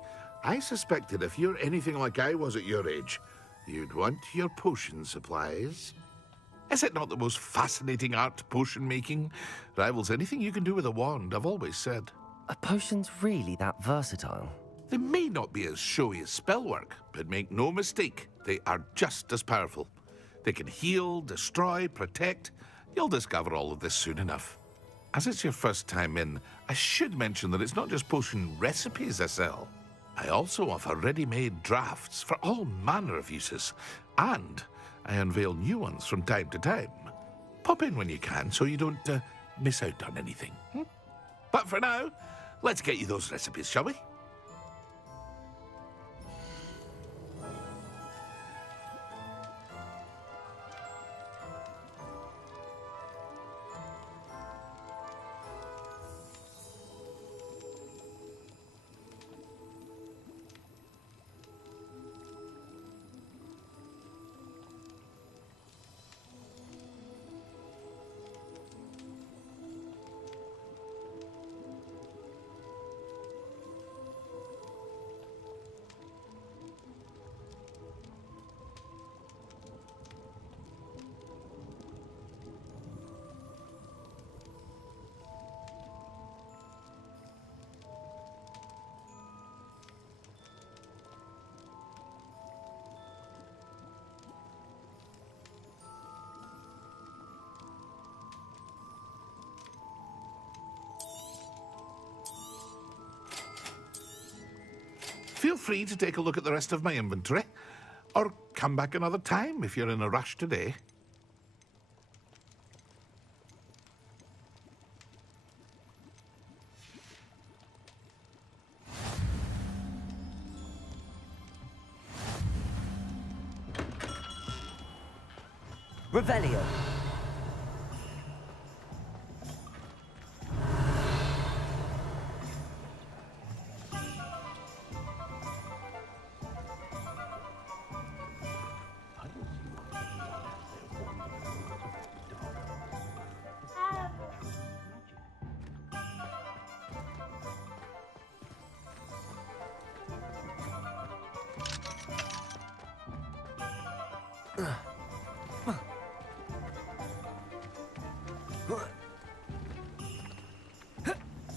I suspected if you're anything like I was at your age, you'd want your potion supplies. Is it not the most fascinating art, potion making? Rivals anything you can do with a wand, I've always said. Are potions really that versatile? They may not be as showy as spellwork, but make no mistake, they are just as powerful. They can heal, destroy, protect. You'll discover all of this soon enough. As it's your first time in, I should mention that it's not just potion recipes I sell. I also offer ready-made drafts for all manner of uses, and I unveil new ones from time to time. Pop in when you can so you don't miss out on anything. But for now, let's get you those recipes, shall we? Feel free to take a look at the rest of my inventory, or come back another time if you're in a rush today. Revelio.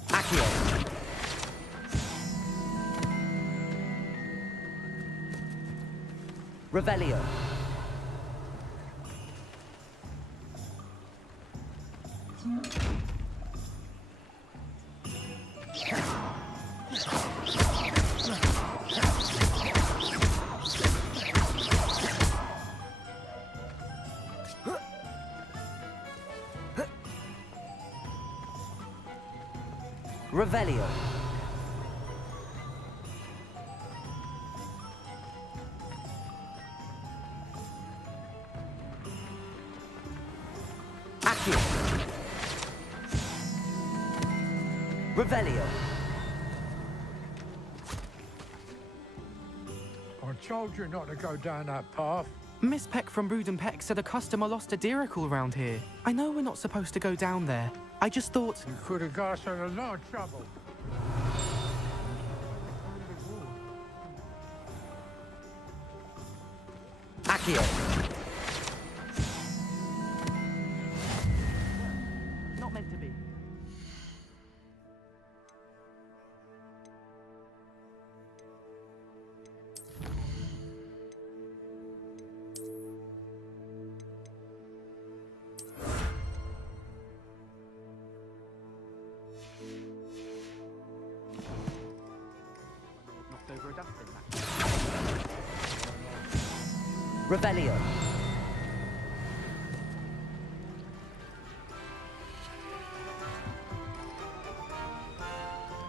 Accio. Revelio. Revelio. Accio. Revelio. I told you not to go down that path. Miss Peck from Brood and Peck said a customer lost a diricle around here. I know we're not supposed to go down there. I just thought... You could have got us in a lot of trouble. Accio. Not meant to be. Knocked over a dustbin. Revelio.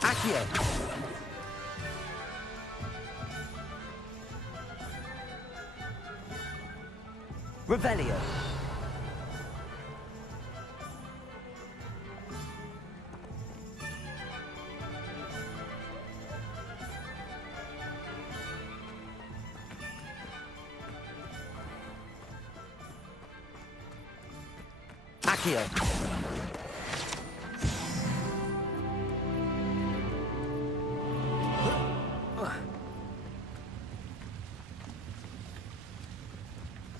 Accio. Revelio. Accio.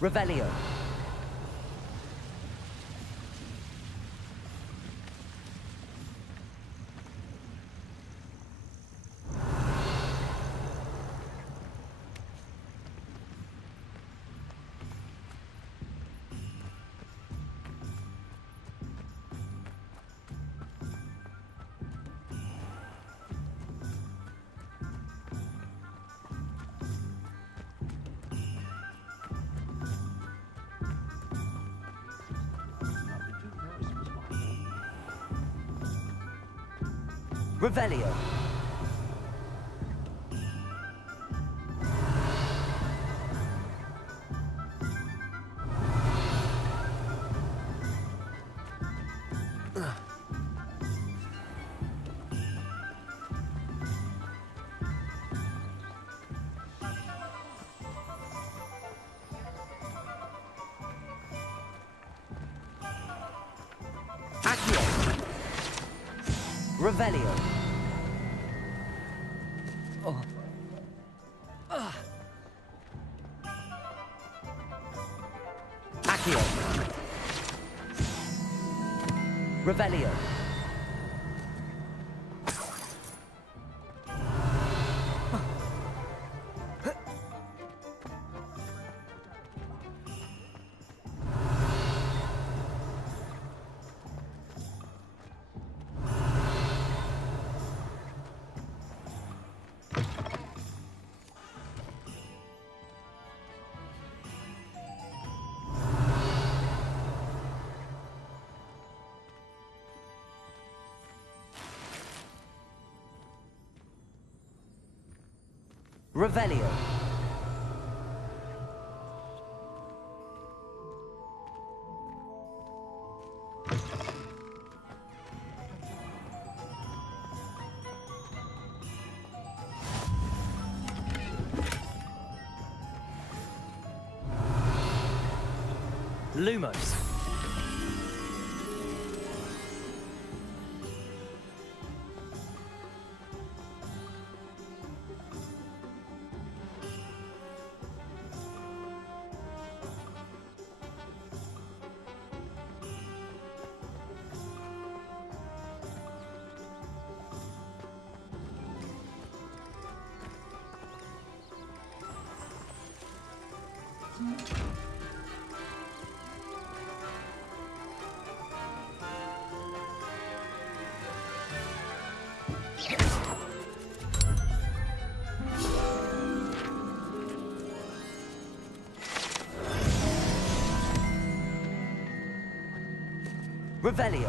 Revelio. Revelio. Accio. Revelio. Oh. Accio. Revelio. Revelio. Lumos. Revelio.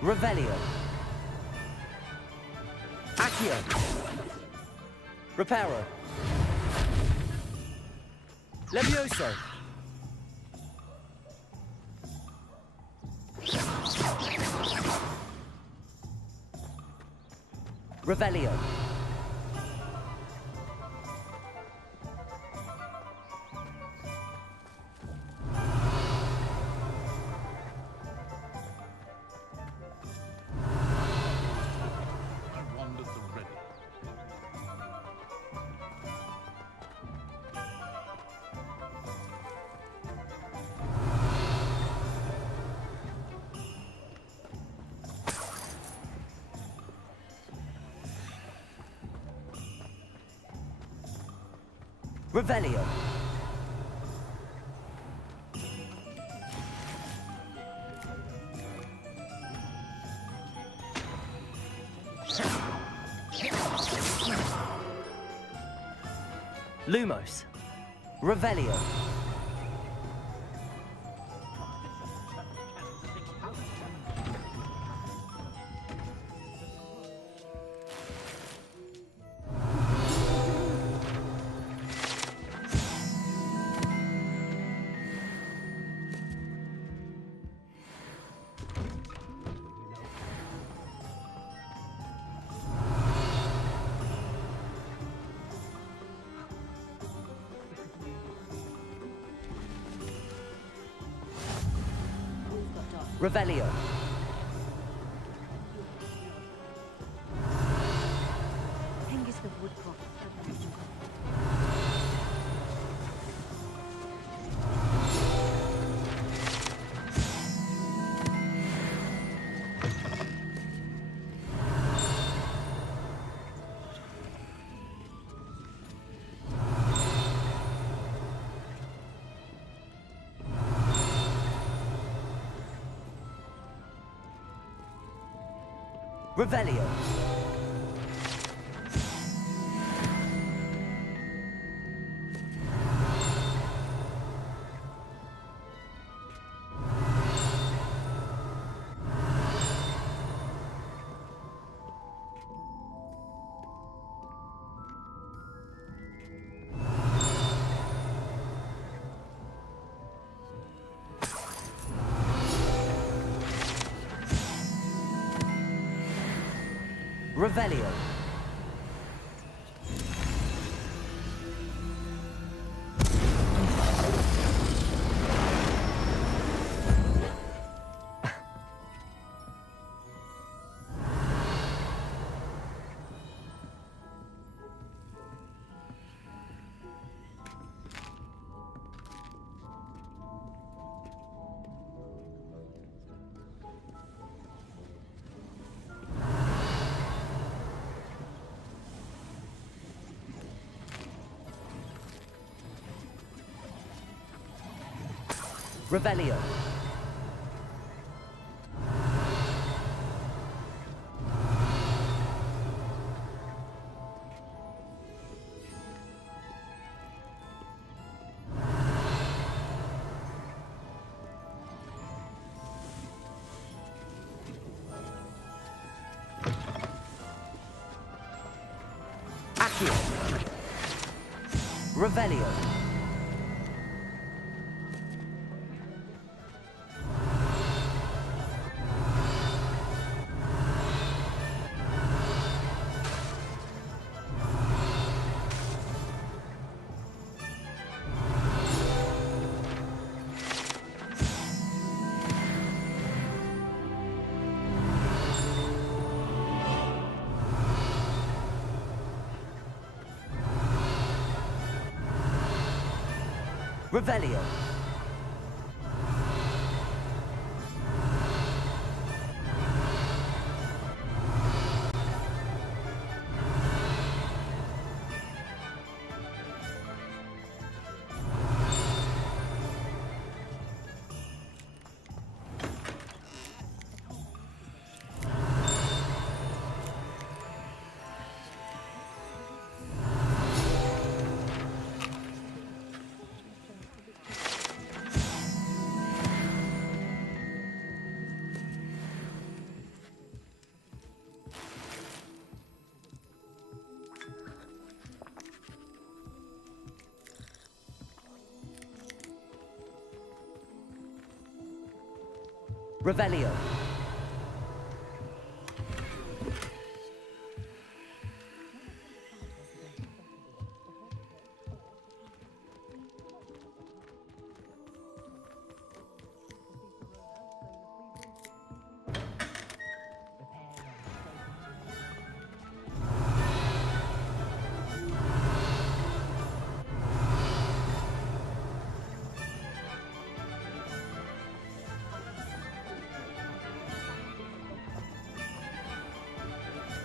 Revelio. Accio. Reparo. Levioso. Revelio. Revelio. Lumos. Revelio. Revelio. Hengis the Woodcroft. Revelio. Revelio. Revelio. Accio. Revelio. Revelio. Revelio.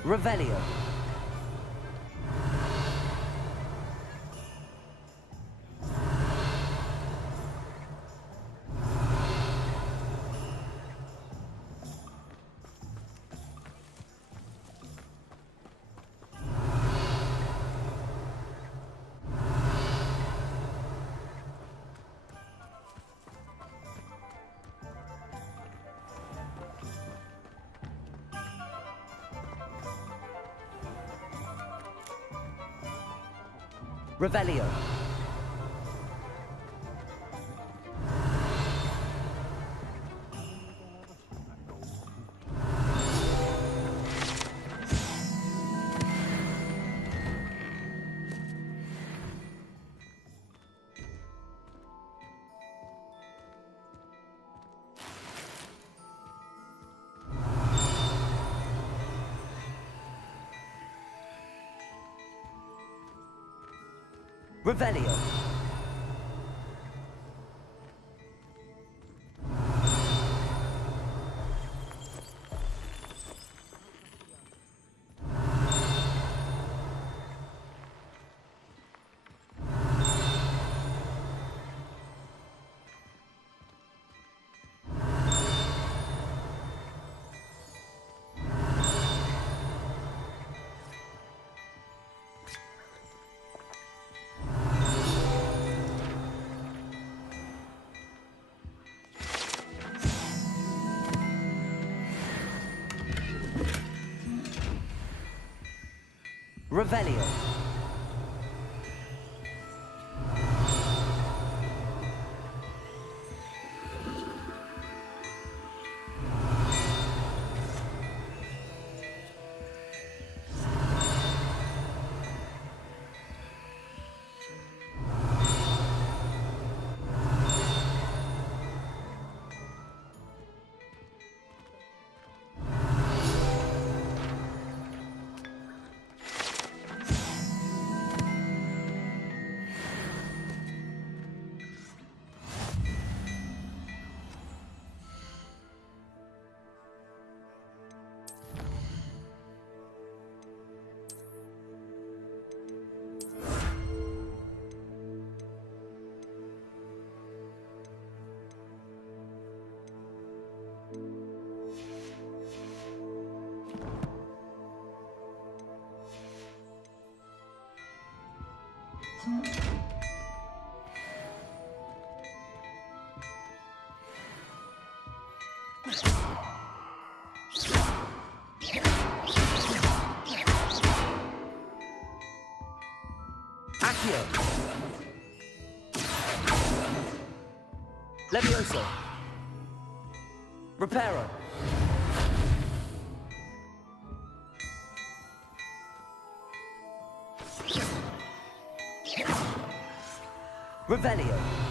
Revelio. Revelio. Revelio. Revelio. Accio. Levioso. Reparo. Revelio.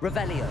Revelio.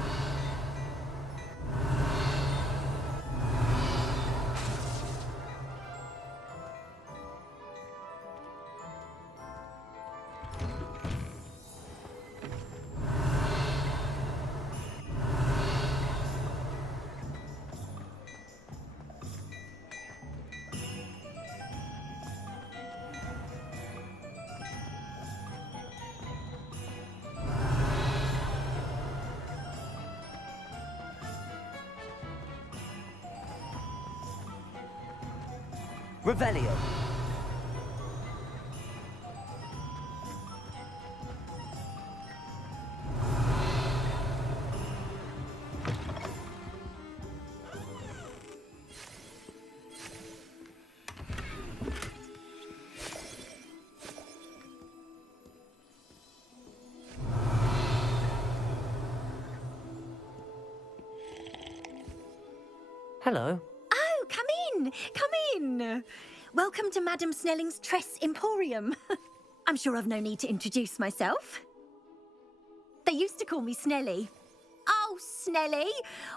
Revelio. Hello. Oh, come in! Come in! Welcome to Madame Snelling's Tress Emporium. I'm sure I've no need to introduce myself. They used to call me Snelly. Oh, Snelly,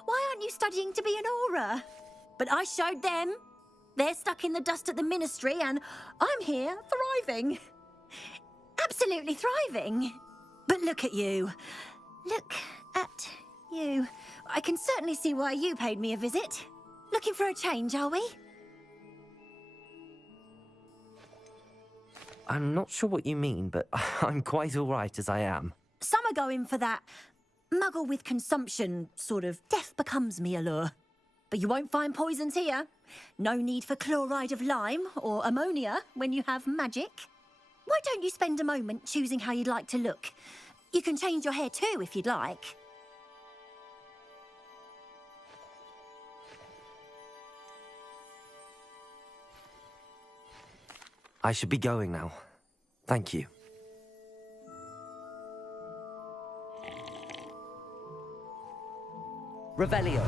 why aren't you studying to be an aura? But I showed them. They're stuck in the dust at the ministry, and I'm here, thriving. Absolutely thriving. But look at you. Look at you. I can certainly see why you paid me a visit. Looking for a change, are we? I'm not sure what you mean, but I'm quite all right as I am. Some are going for that muggle with consumption, sort of death becomes me allure. But you won't find poisons here. No need for chloride of lime or ammonia when you have magic. Why don't you spend a moment choosing how you'd like to look? You can change your hair too if you'd like. I should be going now. Thank you. Revelio.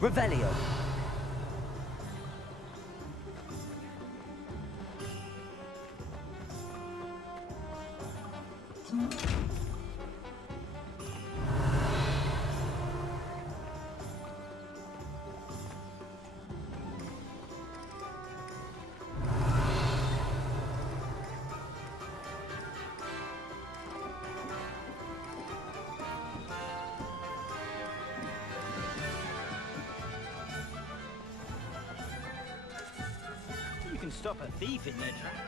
Revelio. You can stop a thief in their tracks.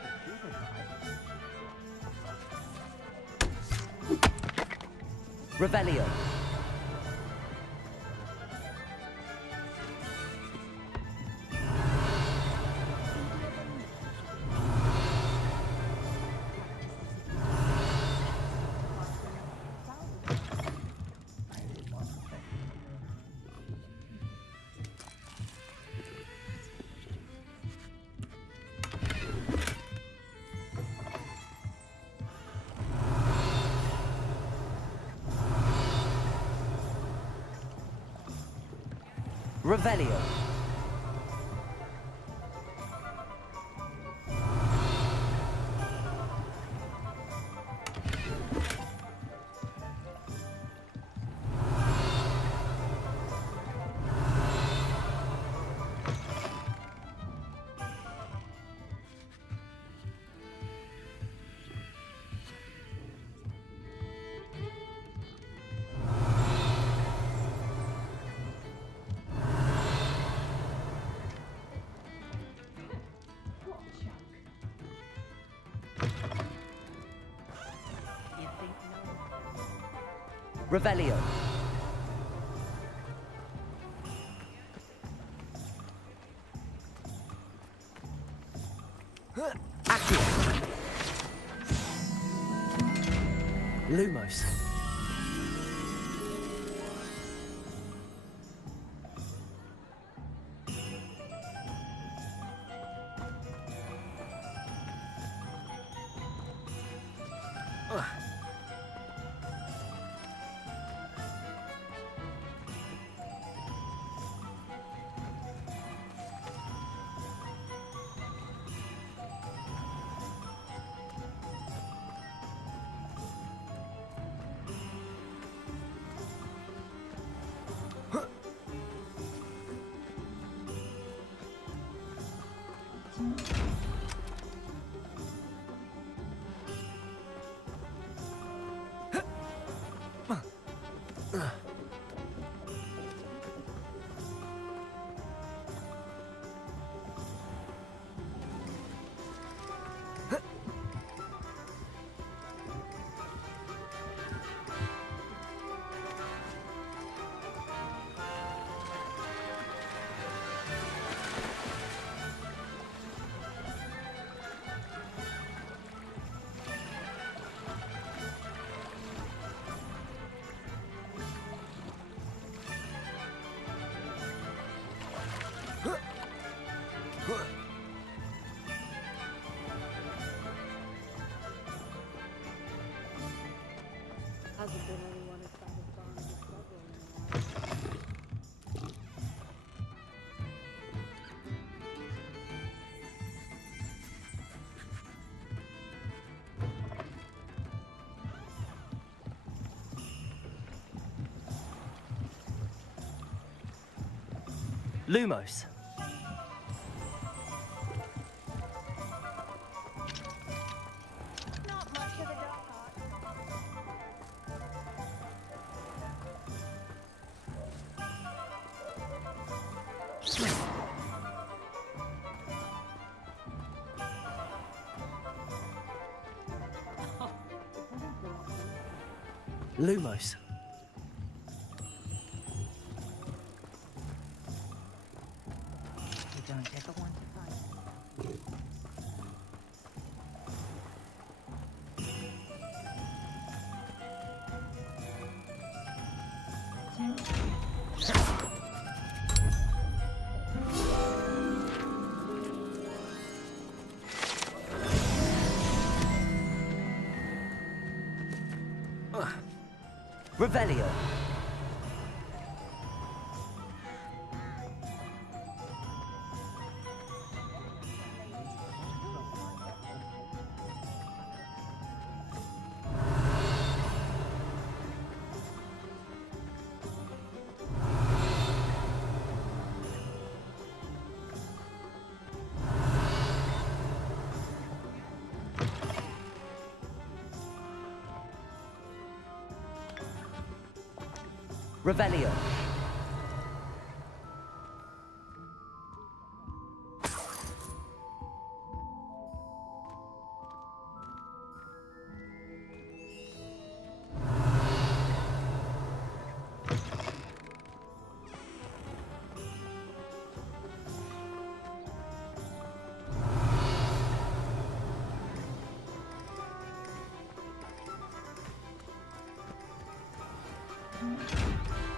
Revelio. Revelio. Revelio. Accio. Lumos. Hasn't been anyone as satisfying as Double in a while. Lumos. Lumos. You don't ever want to fight. Revelio. Revelio.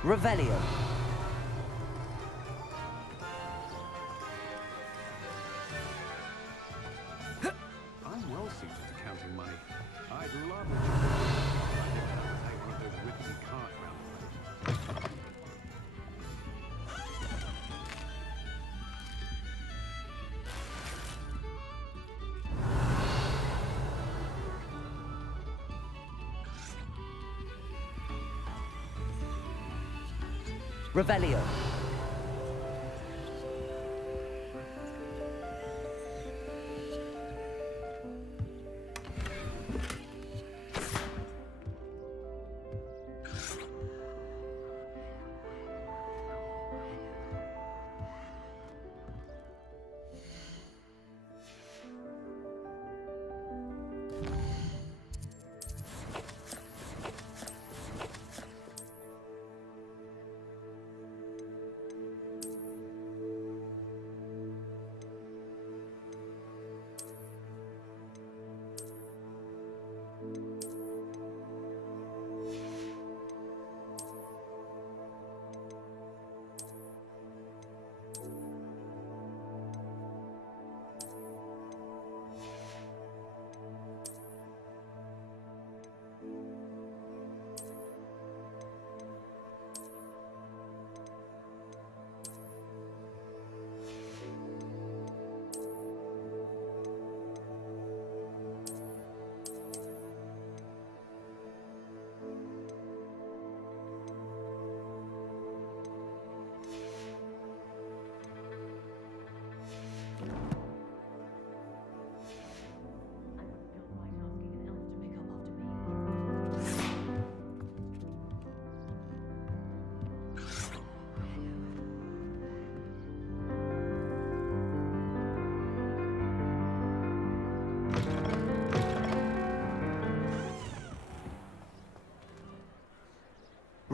Revelio. I'm well suited to counting money. I'd love it. I never have to take one of those whips and carts round. Revelio.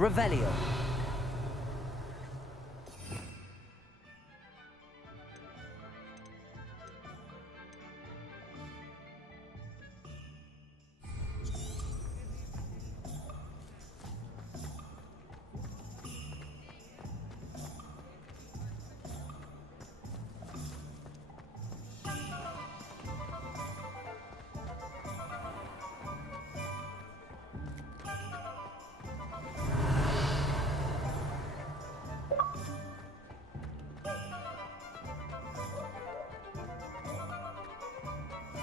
Revelio.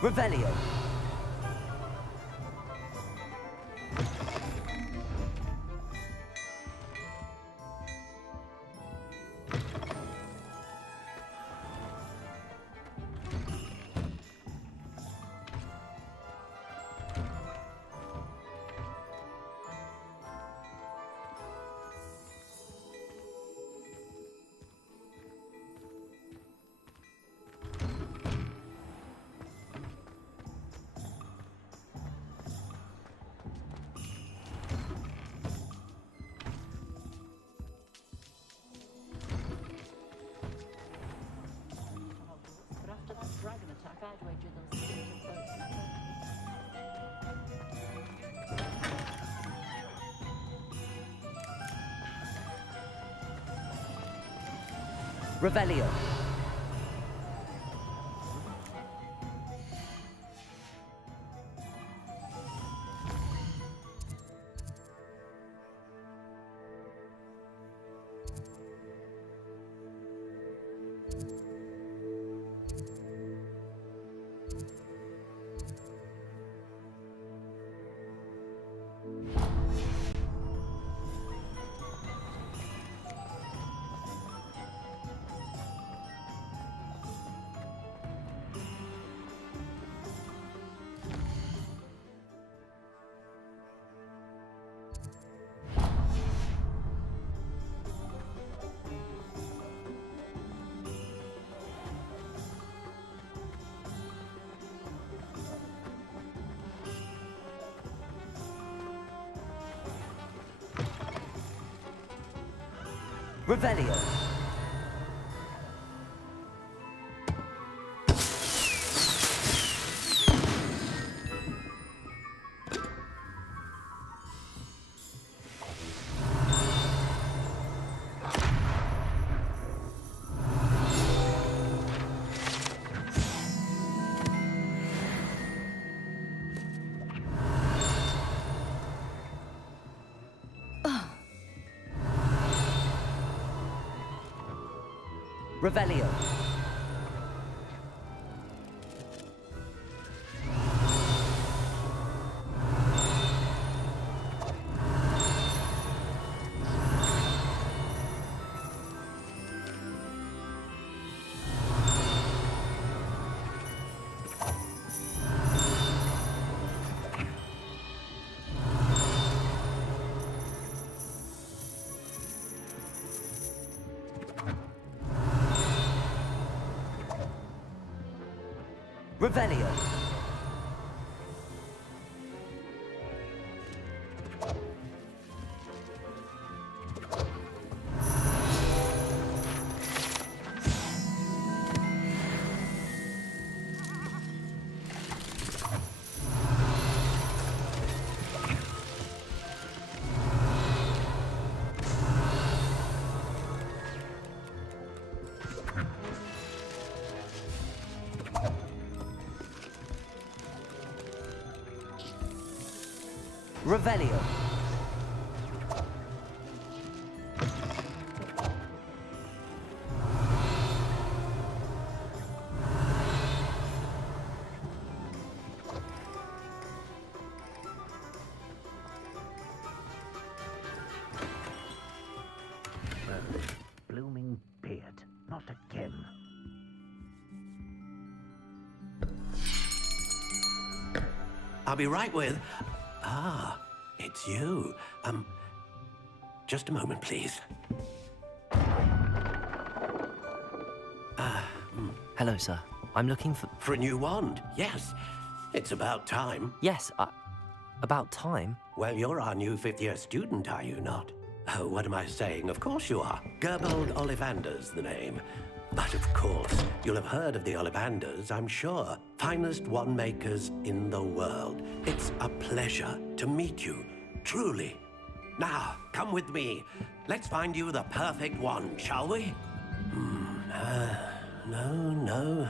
Revelio. But after that dragon attack, I'd wager those things are both. Revelio. Revelio. Revelio. Revelio. Revelio. Blooming beard. Not again. I'll be right with... Ah, it's you. Just a moment, please. Hello, sir. I'm looking for... For a new wand, yes. It's about time. Yes, about time? Well, you're our new fifth-year student, are you not? Oh, what am I saying? Of course you are. Gerbold Ollivander's the name. But of course, you'll have heard of the Ollivanders, I'm sure. Finest wand makers in the world. It's a pleasure to meet you, truly. Now, come with me. Let's find you the perfect wand, shall we? No,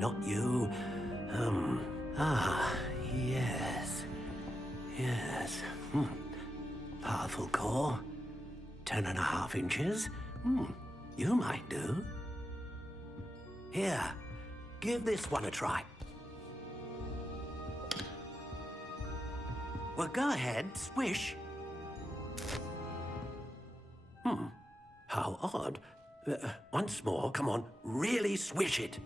not you. Yes. Powerful core. 10.5 inches. You might do. Here, give this one a try. Well, go ahead, swish. How odd. Once more, come on, really swish it.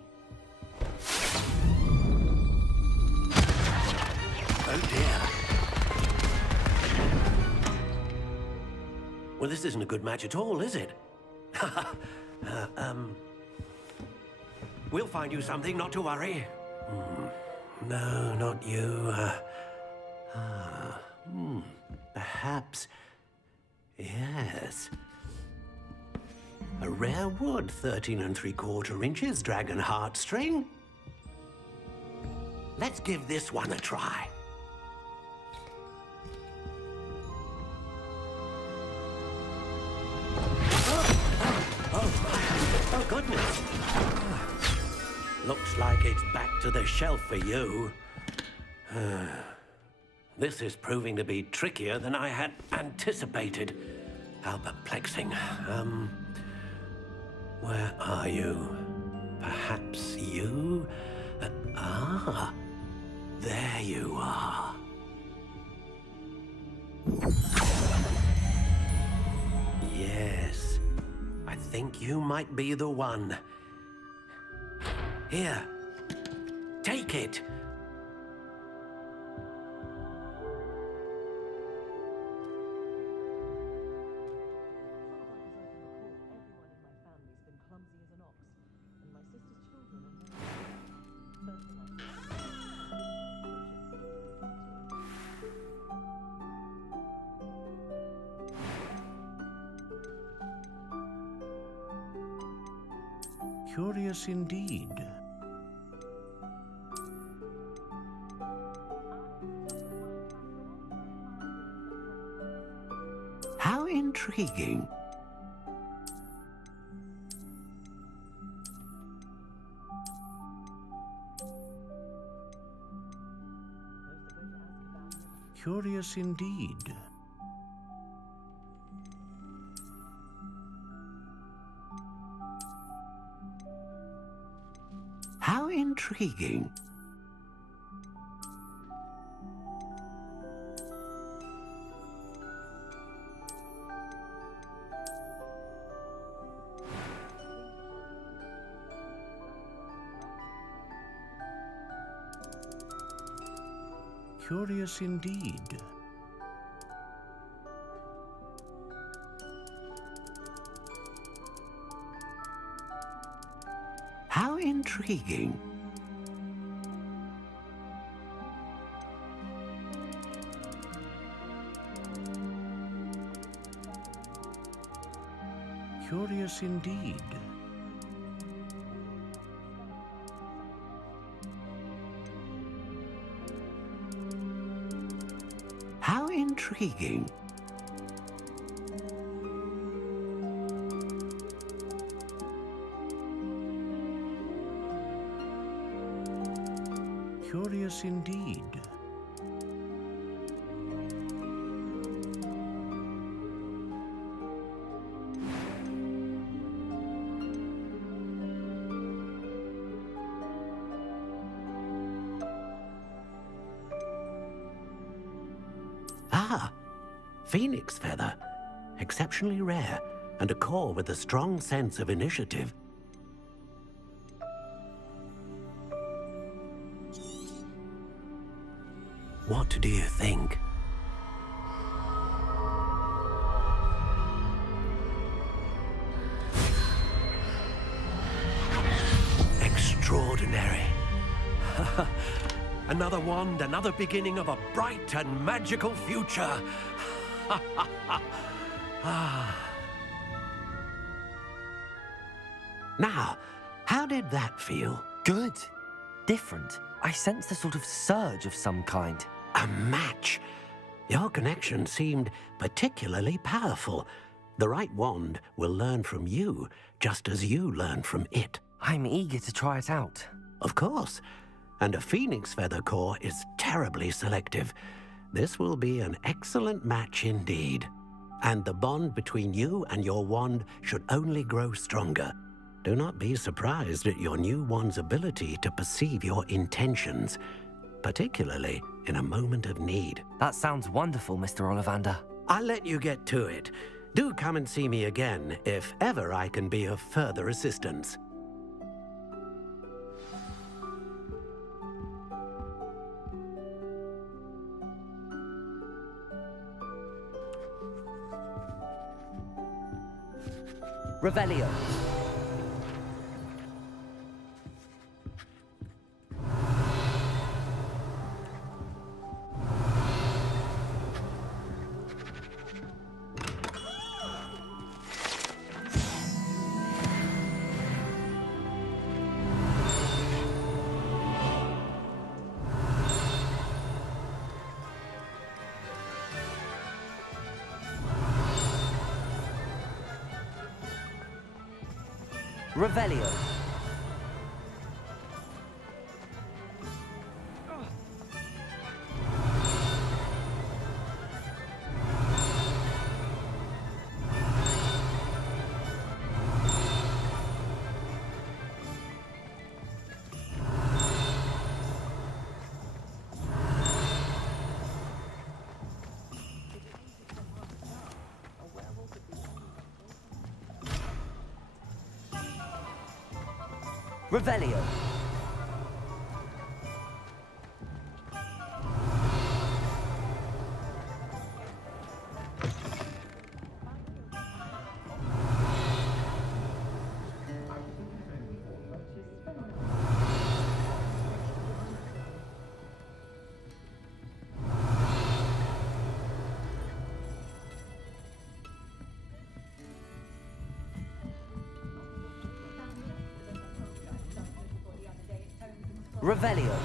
Oh dear. Well, this isn't a good match at all, is it? We'll find you something, not to worry. No, not you. Perhaps. Yes. A rare wood, 13 3/4 inches, dragon heartstring. Let's give this one a try. Oh, goodness. Looks like it's back to the shelf for you. This is proving to be trickier than I had anticipated. How perplexing. Where are you? Perhaps you? There you are. Yes, I think you might be the one. Here, take it. Curious indeed. How intriguing. Curious indeed. How intriguing. Curious indeed. How intriguing. Curious indeed. How intriguing. Curious indeed. Ah, phoenix feather. Exceptionally rare, and a core with a strong sense of initiative. What do you think? Extraordinary. Another wand, another beginning of a bright and magical future. Now, how did that feel? Good. Different. I sensed a sort of surge of some kind. A match. Your connection seemed particularly powerful. The right wand will learn from you, just as you learn from it. I'm eager to try it out. Of course. And a phoenix feather core is terribly selective. This will be an excellent match indeed. And the bond between you and your wand should only grow stronger. Do not be surprised at your new wand's ability to perceive your intentions, particularly in a moment of need. That sounds wonderful, Mr. Ollivander. I'll let you get to it. Do come and see me again if ever I can be of further assistance. Revelio. Revelio. Revelio. Revelio.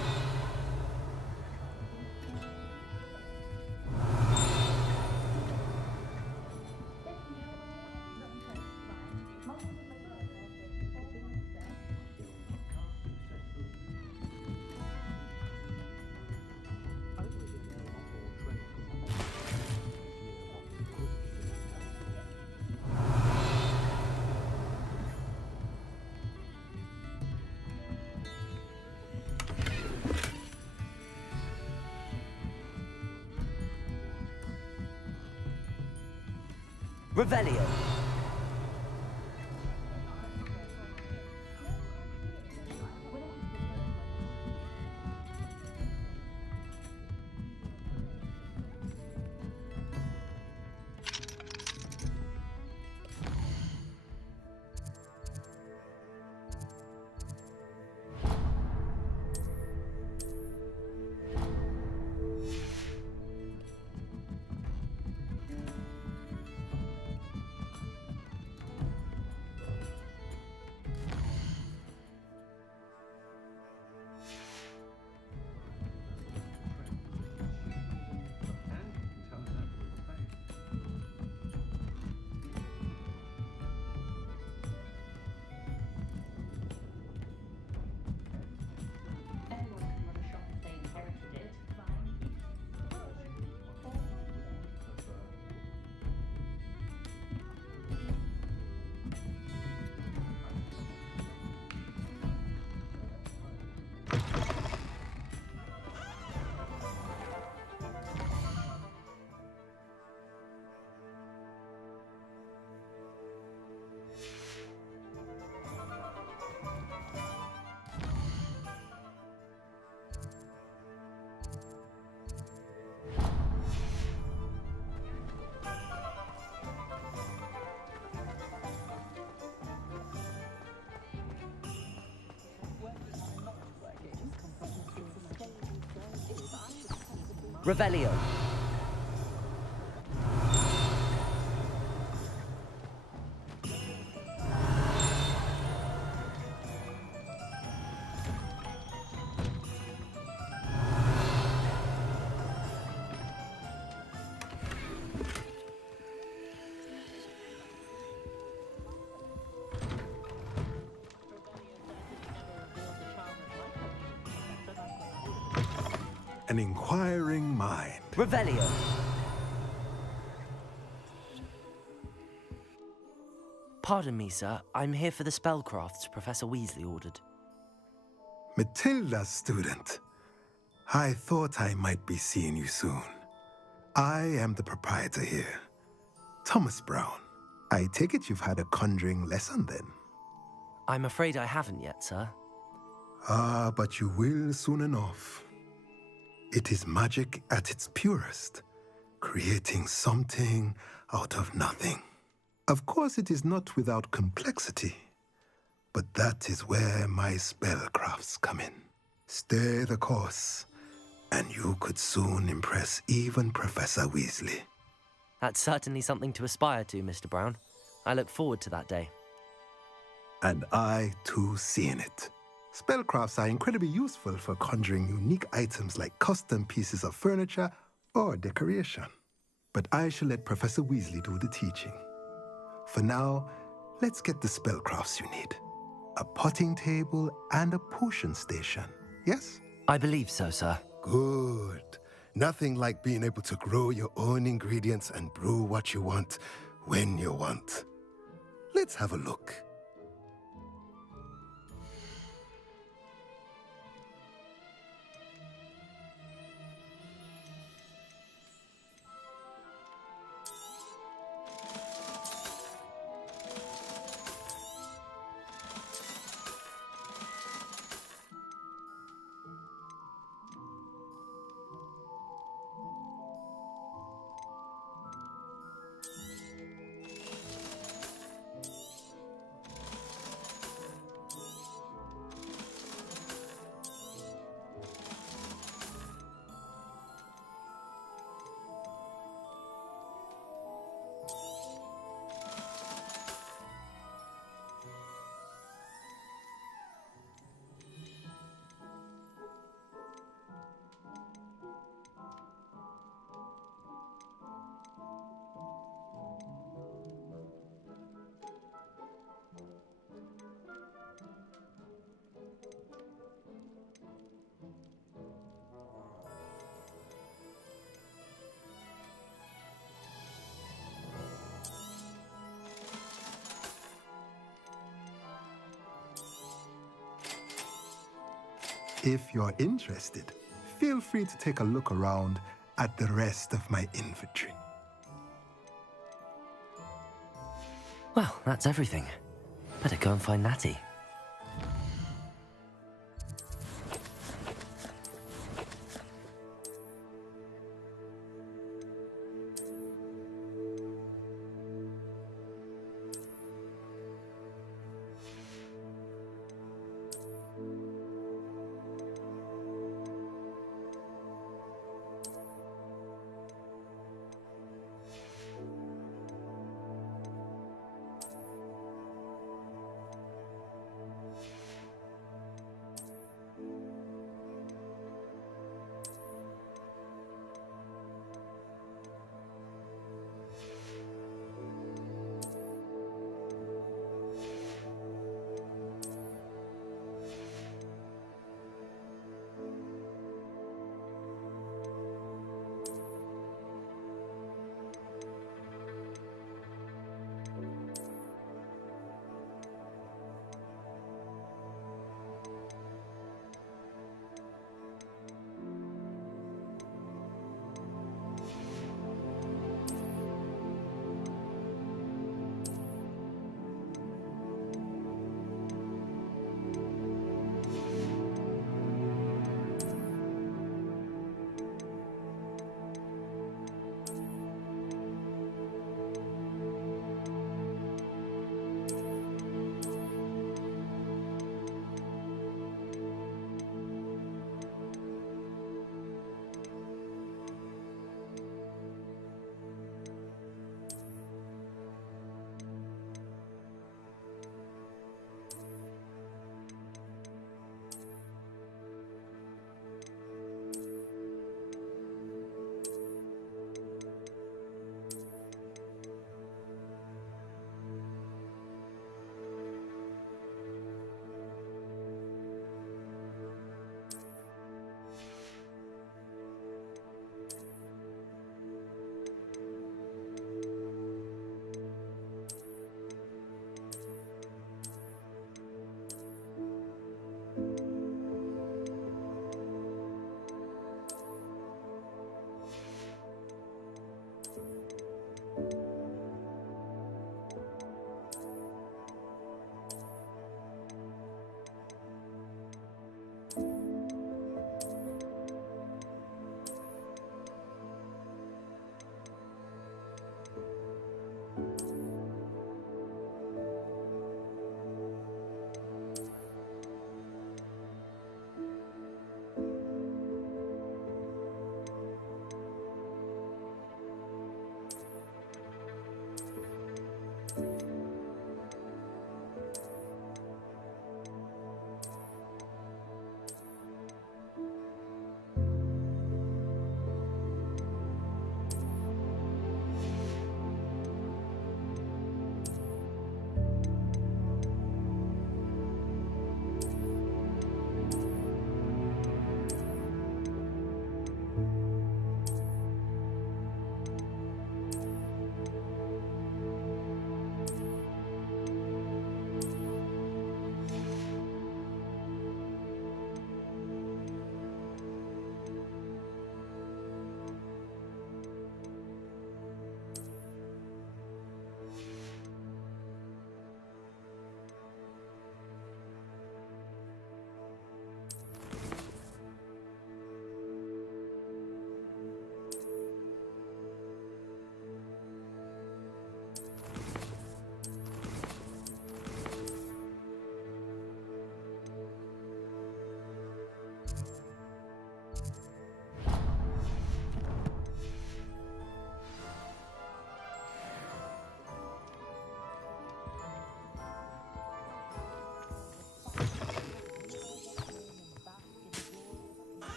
Revelio. Revelio. an inquiring mind. Revelio. Pardon me, sir. I'm here for the spellcrafts Professor Weasley ordered. Matilda's student. I thought I might be seeing you soon. I am the proprietor here, Thomas Brown. I take it you've had a conjuring lesson then? I'm afraid I haven't yet, sir. Ah, but you will soon enough. It is magic at its purest, creating something out of nothing. Of course, it is not without complexity, but that is where my spellcrafts come in. Stay the course, and you could soon impress even Professor Weasley. That's certainly something to aspire to, Mr. Brown. I look forward to that day. And I, too, seeing it. Spellcrafts are incredibly useful for conjuring unique items like custom pieces of furniture or decoration. But I shall let Professor Weasley do the teaching. For now, let's get the spellcrafts you need. A potting table and a potion station, yes? I believe so, sir. Good. Nothing like being able to grow your own ingredients and brew what you want when you want. Let's have a look. If you're interested, feel free to take a look around at the rest of my inventory. Well, that's everything. Better go and find Natty.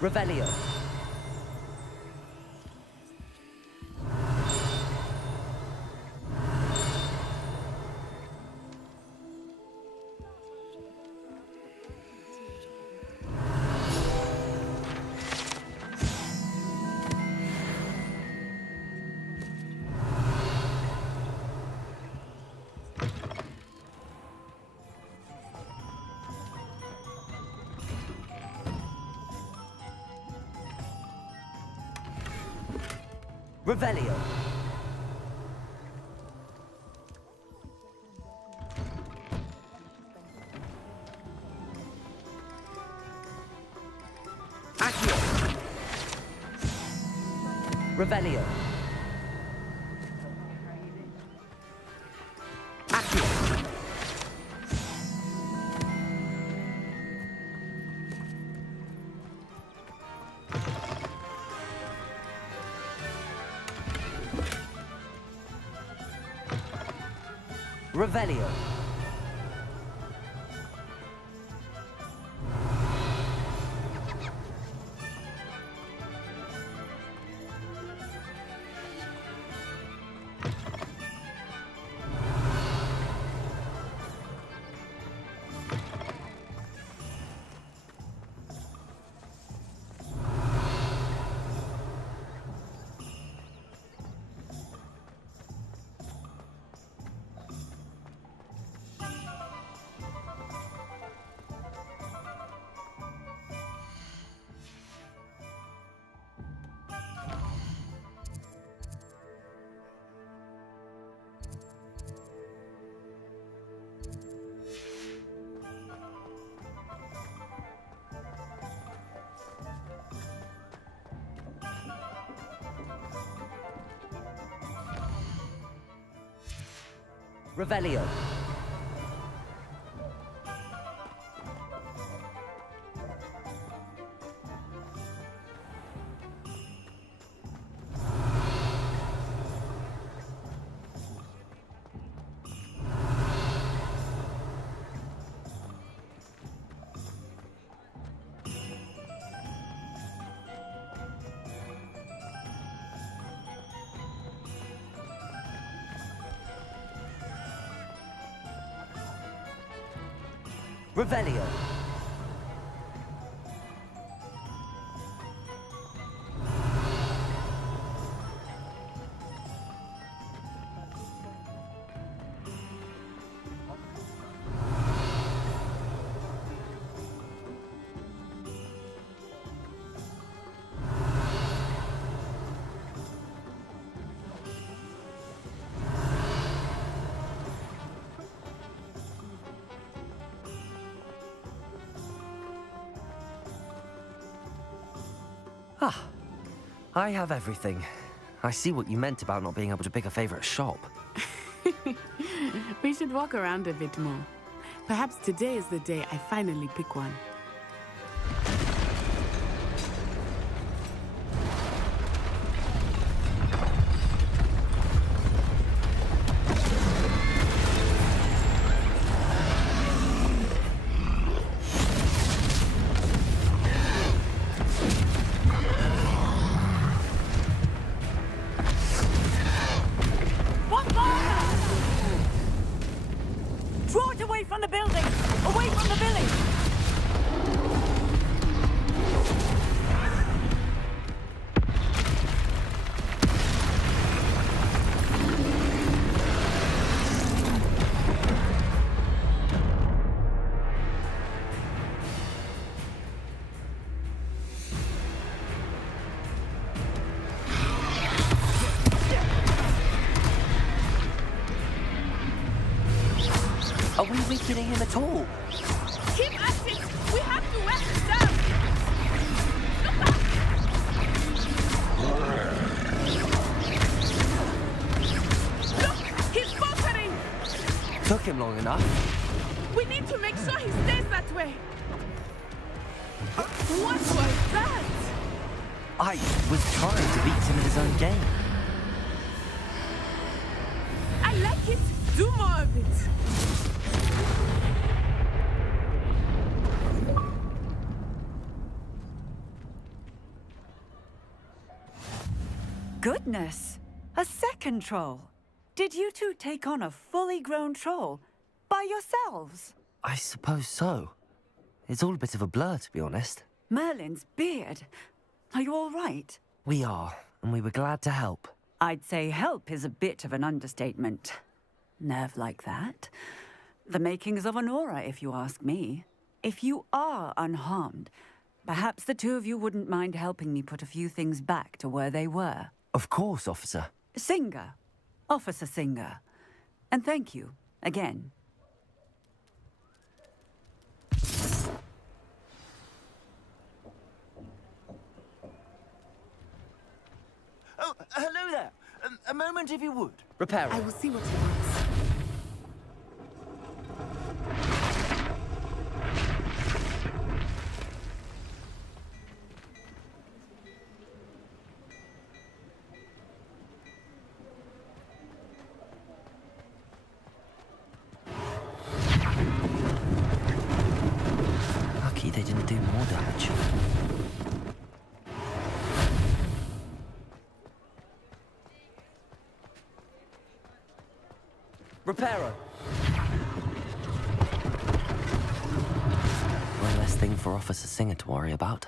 Revelio. Revelio. Accio. Revelio. Accio. Revelio. Revelio. Revelio. Ah, I have everything. I see what you meant about not being able to pick a favorite shop. We should walk around a bit more. Perhaps today is the day I finally pick one. Draw it away from the building! Away from the village! Are we weakening him at all? Keep at it! We have to wear him down! Look! He's faltering! Took him long enough. We need to make sure he stays that way! What was that? I was trying to beat him in his own game. I like it! Do more of it! Goodness! A second troll! Did you two take on a fully grown troll? By yourselves? I suppose so. It's all a bit of a blur, to be honest. Merlin's beard. Are you all right? We are, and we were glad to help. I'd say help is a bit of an understatement. Nerve like that. The makings of an aura, if you ask me. If you are unharmed, perhaps the two of you wouldn't mind helping me put a few things back to where they were. Of course, officer. Singer. Officer Singer. And thank you, again. Oh, hello there. A moment, if you would. Repair. I will see what he wants. Lucky they didn't do more damage. Repairer! One less thing for Officer Singer to worry about.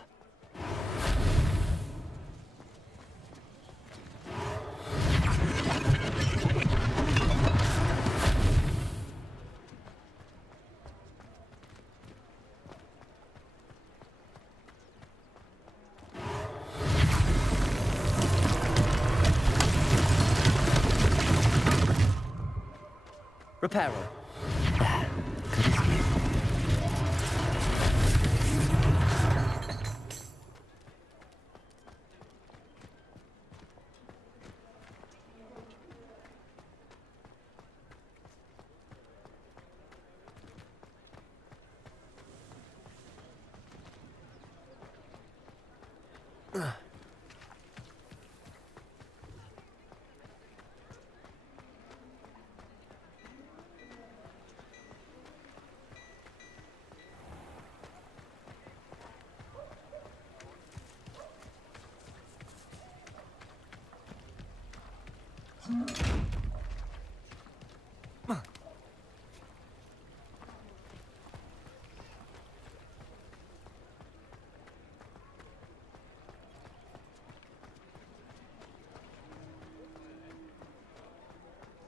Repairer. There. Good as new.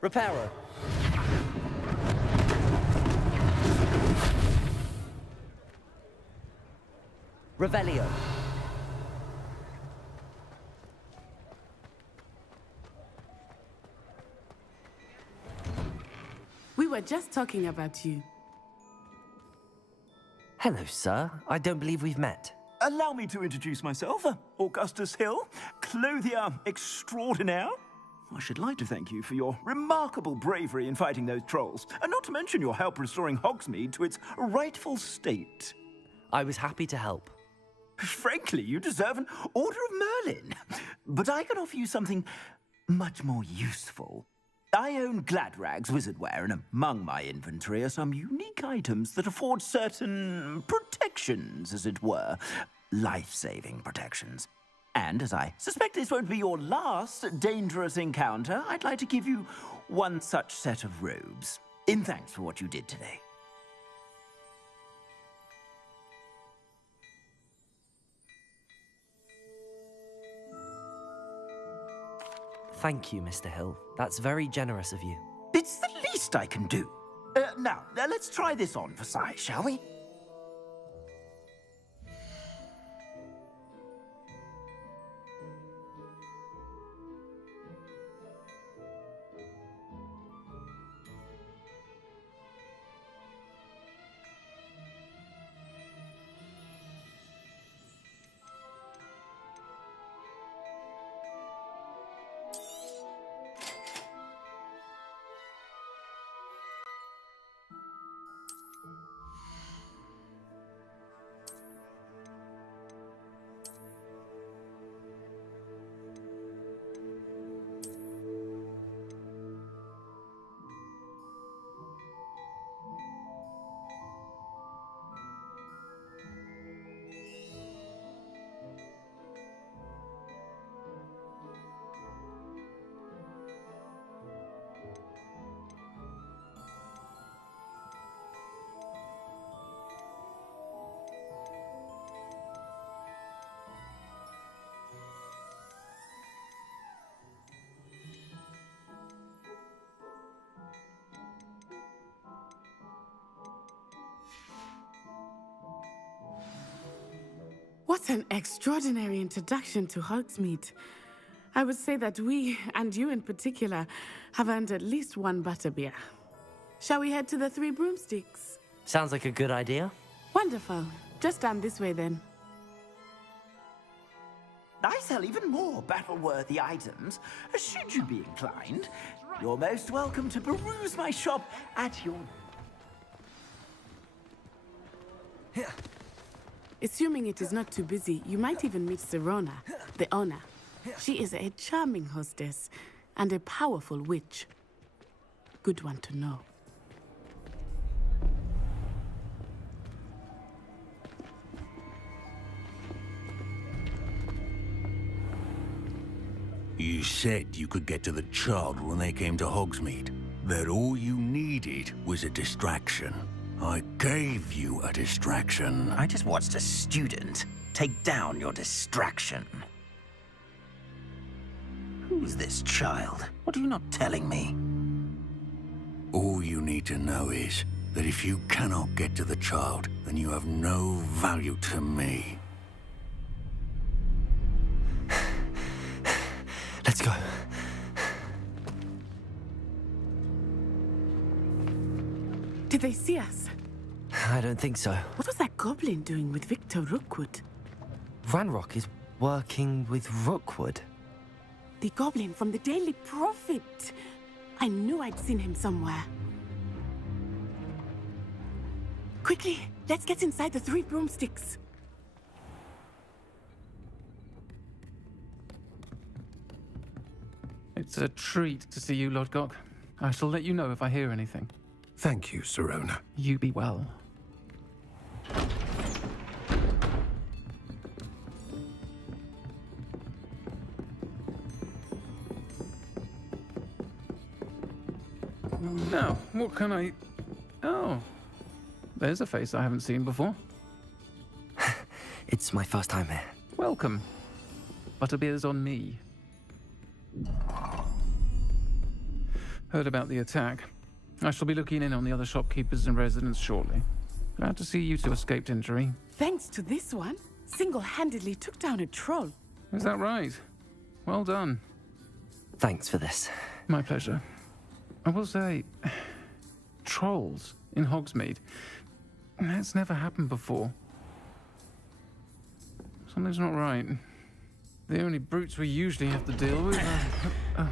Repairer. Revelio. We were just talking about you. Hello, sir. I don't believe we've met. Allow me to introduce myself. Augustus Hill, clothier extraordinaire. I should like to thank you for your remarkable bravery in fighting those trolls, and not to mention your help restoring Hogsmeade to its rightful state. I was happy to help. Frankly, you deserve an Order of Merlin. But I can offer you something much more useful. I own Gladrag's wizardware, and among my inventory are some unique items that afford certain protections, as it were. Life-saving protections. And as I suspect this won't be your last dangerous encounter, I'd like to give you one such set of robes, in thanks for what you did today. Thank you, Mr. Hill. That's very generous of you. It's the least I can do. Now, let's try this on for size, shall we? What an extraordinary introduction to Hogsmeade. I would say that we, and you in particular, have earned at least one butterbeer. Shall we head to the Three Broomsticks? Sounds like a good idea. Wonderful. Just down this way then. I sell even more battle-worthy items. Should you be inclined, you're most welcome to peruse my shop at your... Assuming it is not too busy, you might even meet Serona, the owner. She is a charming hostess and a powerful witch. Good one to know. You said you could get to the child when they came to Hogsmeade. That all you needed was a distraction. I gave you a distraction. I just watched a student take down your distraction. Who's this child? What are you not telling me? All you need to know is that if you cannot get to the child, then you have no value to me. Let's go. Did they see us? I don't think so. What was that goblin doing with Victor Rookwood? Ranrock is working with Rookwood. The goblin from the Daily Prophet. I knew I'd seen him somewhere. Quickly, let's get inside the Three Broomsticks. It's a treat to see you, Lodgok. I shall let you know if I hear anything. Thank you, Serona. You be well. Now, what can I... Oh, there's a face I haven't seen before. It's my first time here. Welcome. Butterbeer's on me. Heard about the attack. I shall be looking in on the other shopkeepers and residents shortly. Glad to see you two escaped injury. Thanks to this one, single-handedly took down a troll. Is that right? Well done. Thanks for this. My pleasure. I will say, trolls in Hogsmeade. That's never happened before. Something's not right. The only brutes we usually have to deal with are...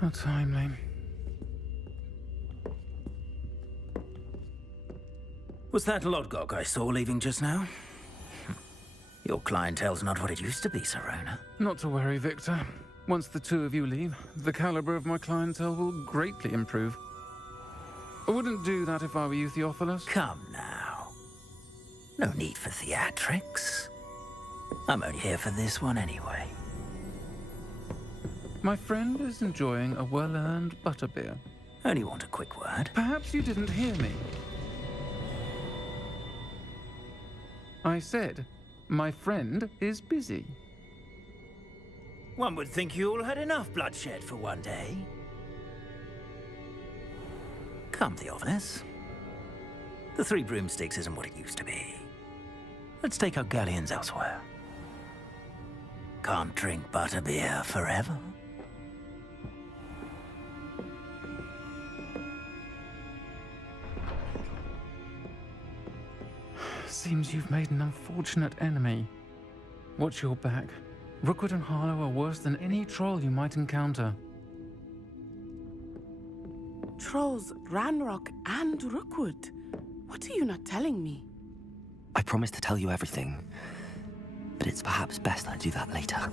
How timely. Was that Lodgok I saw leaving just now? Your clientele's not what it used to be, Serona. Not to worry, Victor. Once the two of you leave, the caliber of my clientele will greatly improve. I wouldn't do that if I were you, Theophilus. Come now. No need for theatrics. I'm only here for this one anyway. My friend is enjoying a well-earned butterbeer. Only want a quick word. Perhaps you didn't hear me. I said, my friend is busy. One would think you all had enough bloodshed for one day. Come, Theophilus. The Three Broomsticks isn't what it used to be. Let's take our galleons elsewhere. Can't drink butterbeer forever. Seems you've made an unfortunate enemy. Watch your back. Rookwood and Harlow are worse than any troll you might encounter. Trolls, Ranrock, and Rookwood. What are you not telling me? I promised to tell you everything, but it's perhaps best I do that later.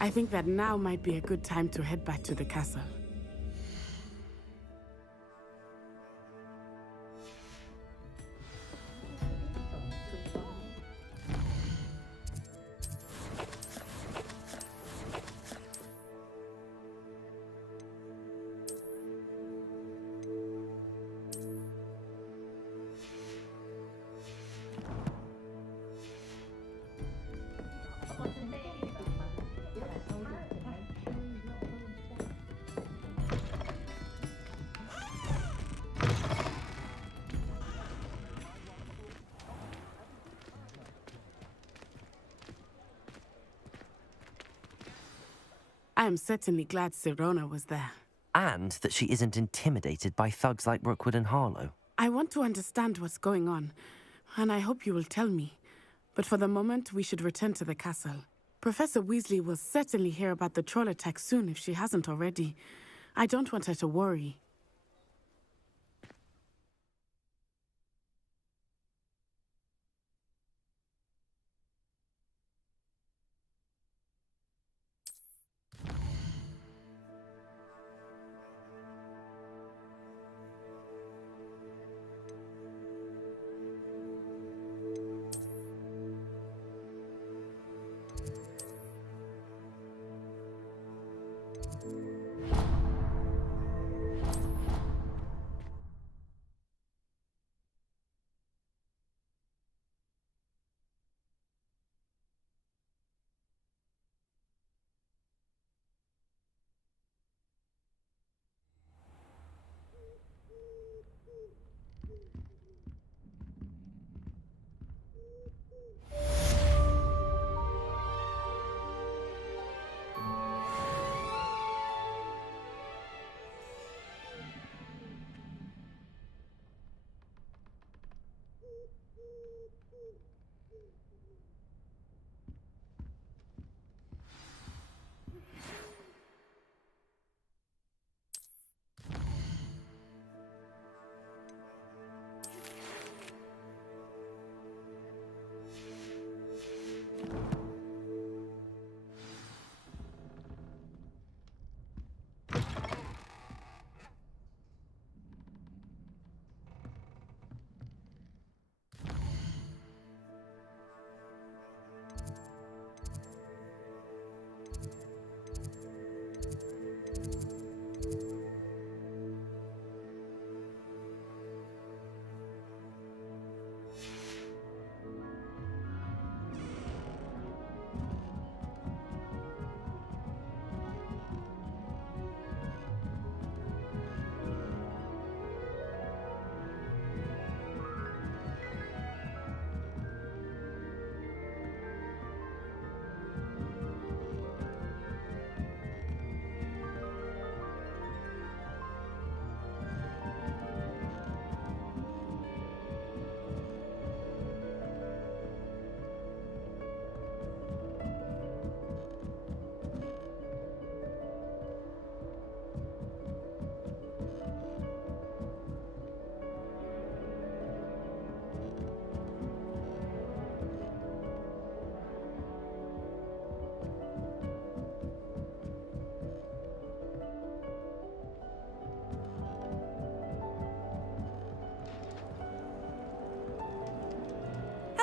I think that now might be a good time to head back to the castle. I am certainly glad Sirona was there. And that she isn't intimidated by thugs like Rookwood and Harlow. I want to understand what's going on, and I hope you will tell me. But for the moment, we should return to the castle. Professor Weasley will certainly hear about the troll attack soon if she hasn't already. I don't want her to worry.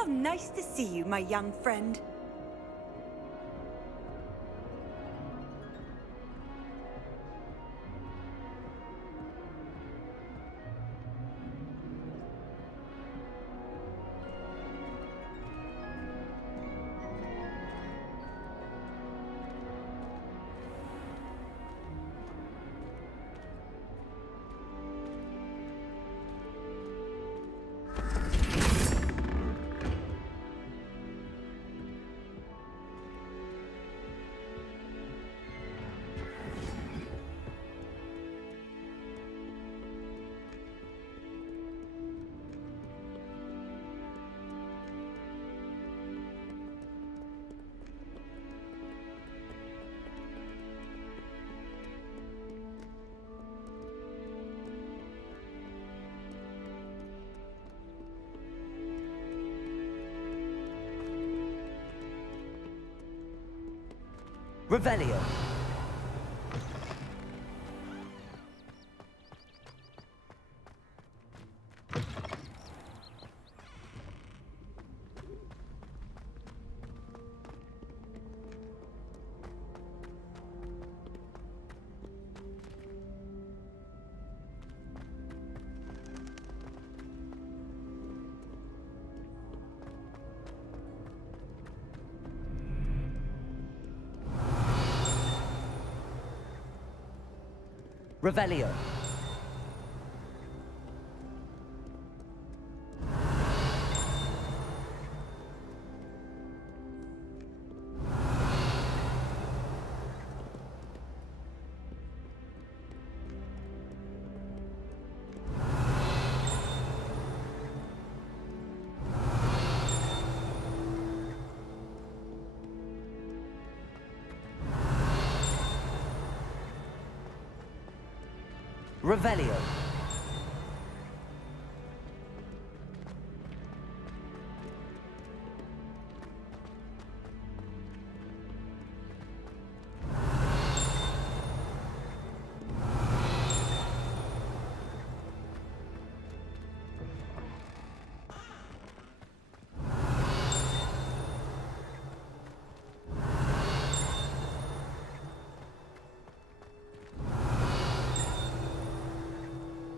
How nice to see you, my young friend. Revelio. Revelio. Revelio.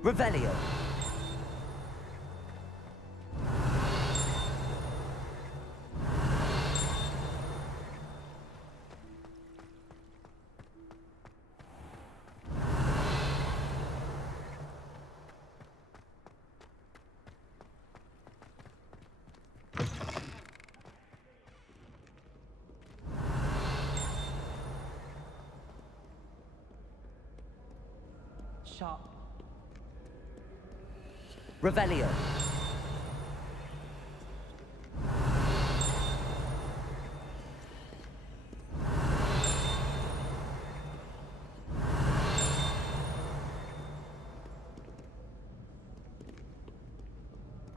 Revelio. Sharp. Revelio.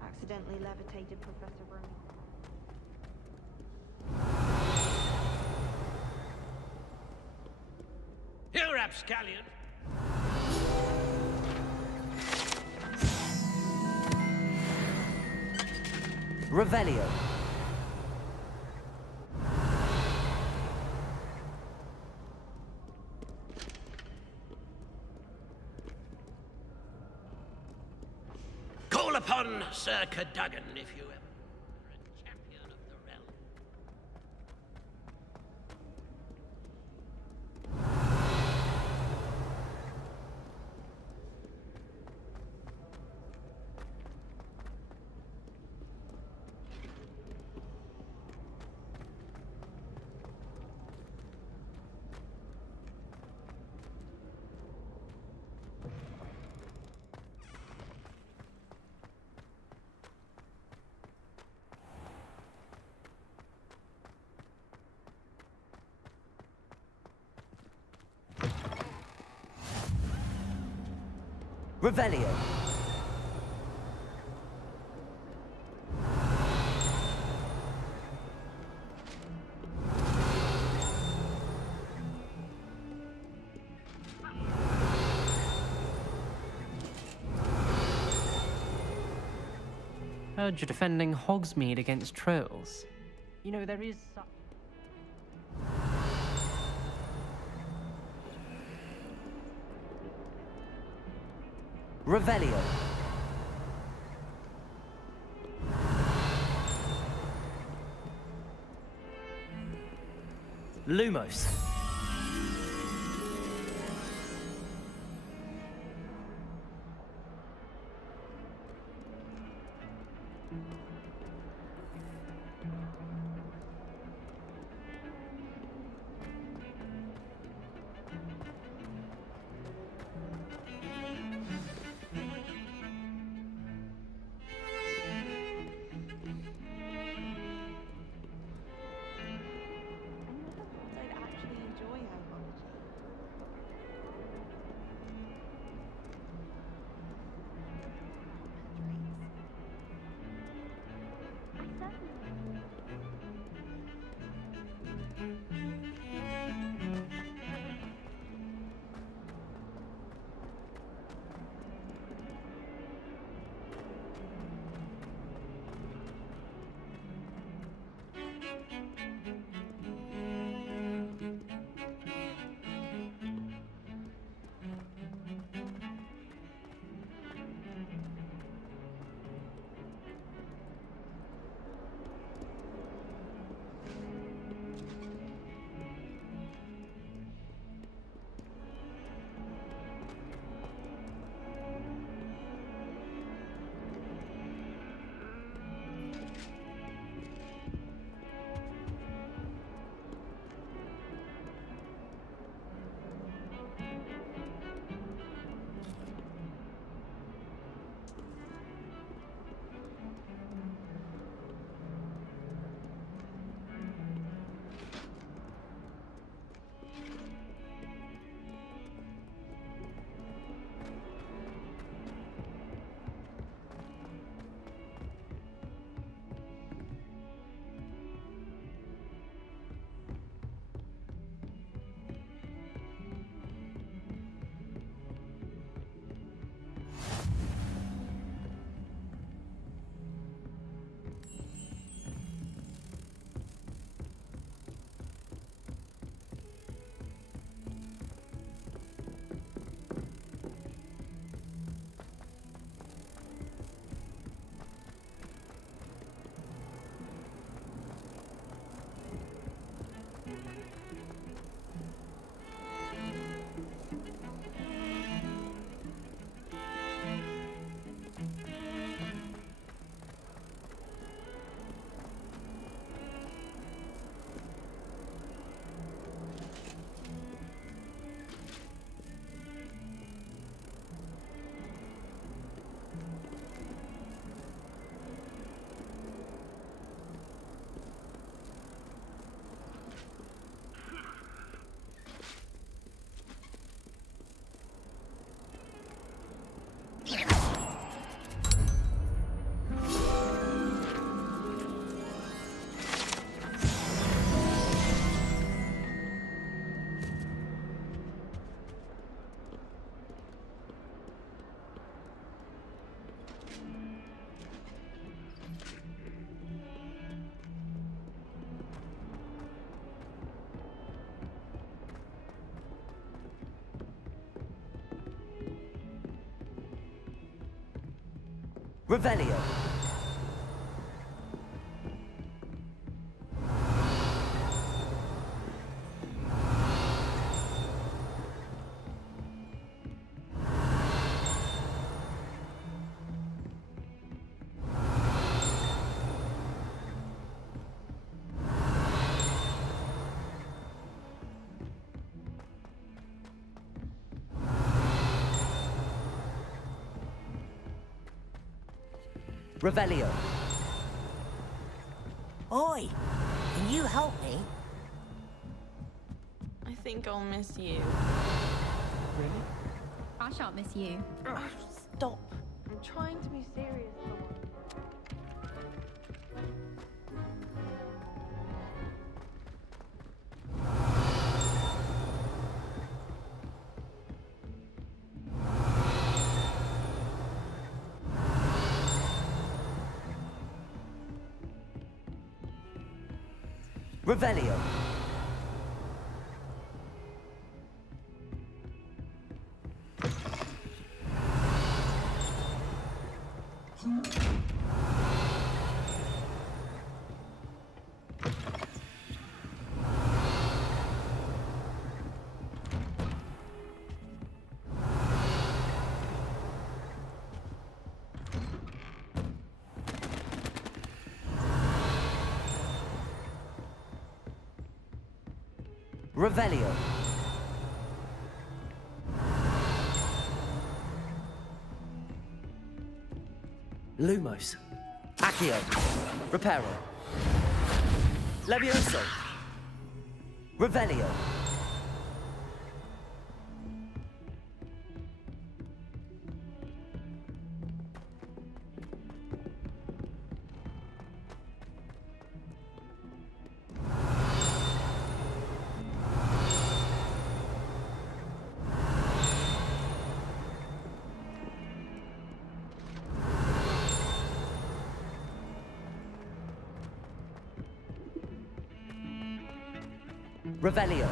Accidentally levitated Professor Room. Here, Rapscallion. Revelio. Call upon Sir Cadogan if you ever are a champion of the realm. Revelio. Heard you're defending Hogsmeade against trolls. You know, there is such... Revelio. Lumos. I'd actually enjoy herbology. Revelio. Revelio. Oi, can you help me? I think I'll miss you. Really? I shan't miss you. Stop. I'm trying to be serious for once. Revelio. Revelio. Lumos. Accio. Reparo. Levioso. Revelio. Revelio.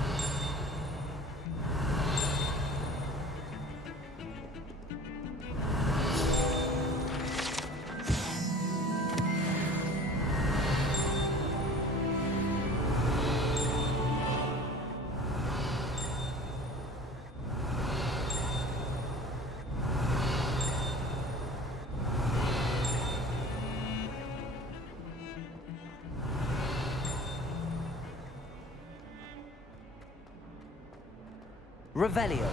Revelio.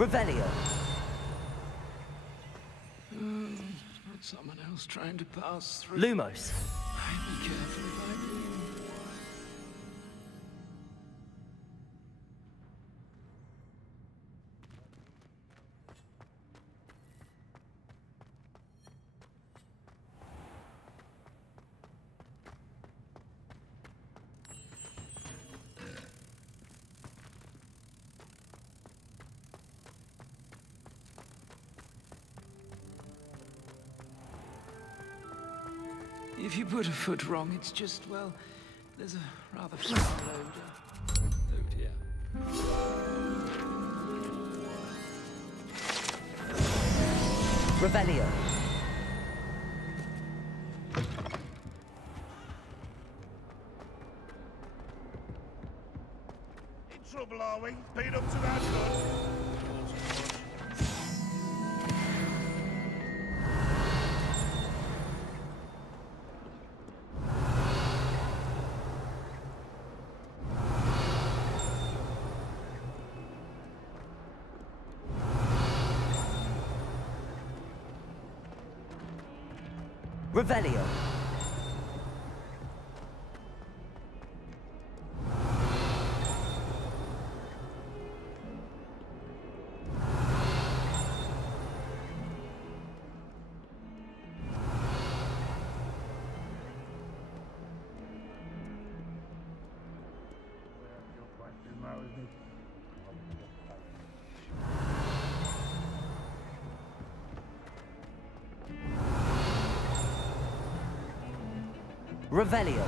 Revelio. Someone else trying to pass through. Lumos. Be careful if I do. If you put a foot wrong, it's just, well, there's a rather foul odor. Oh dear. Revelio. In trouble, are we? Been up to that good? Revelio. Revelio.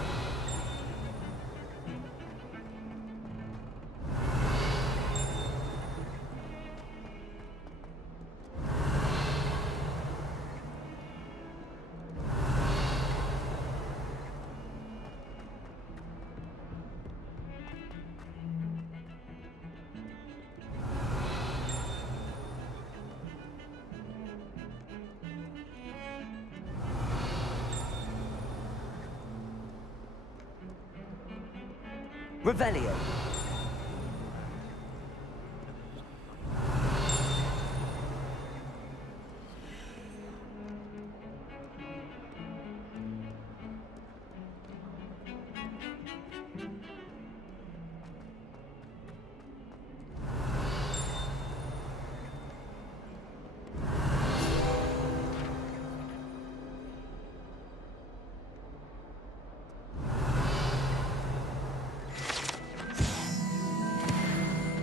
Revelio.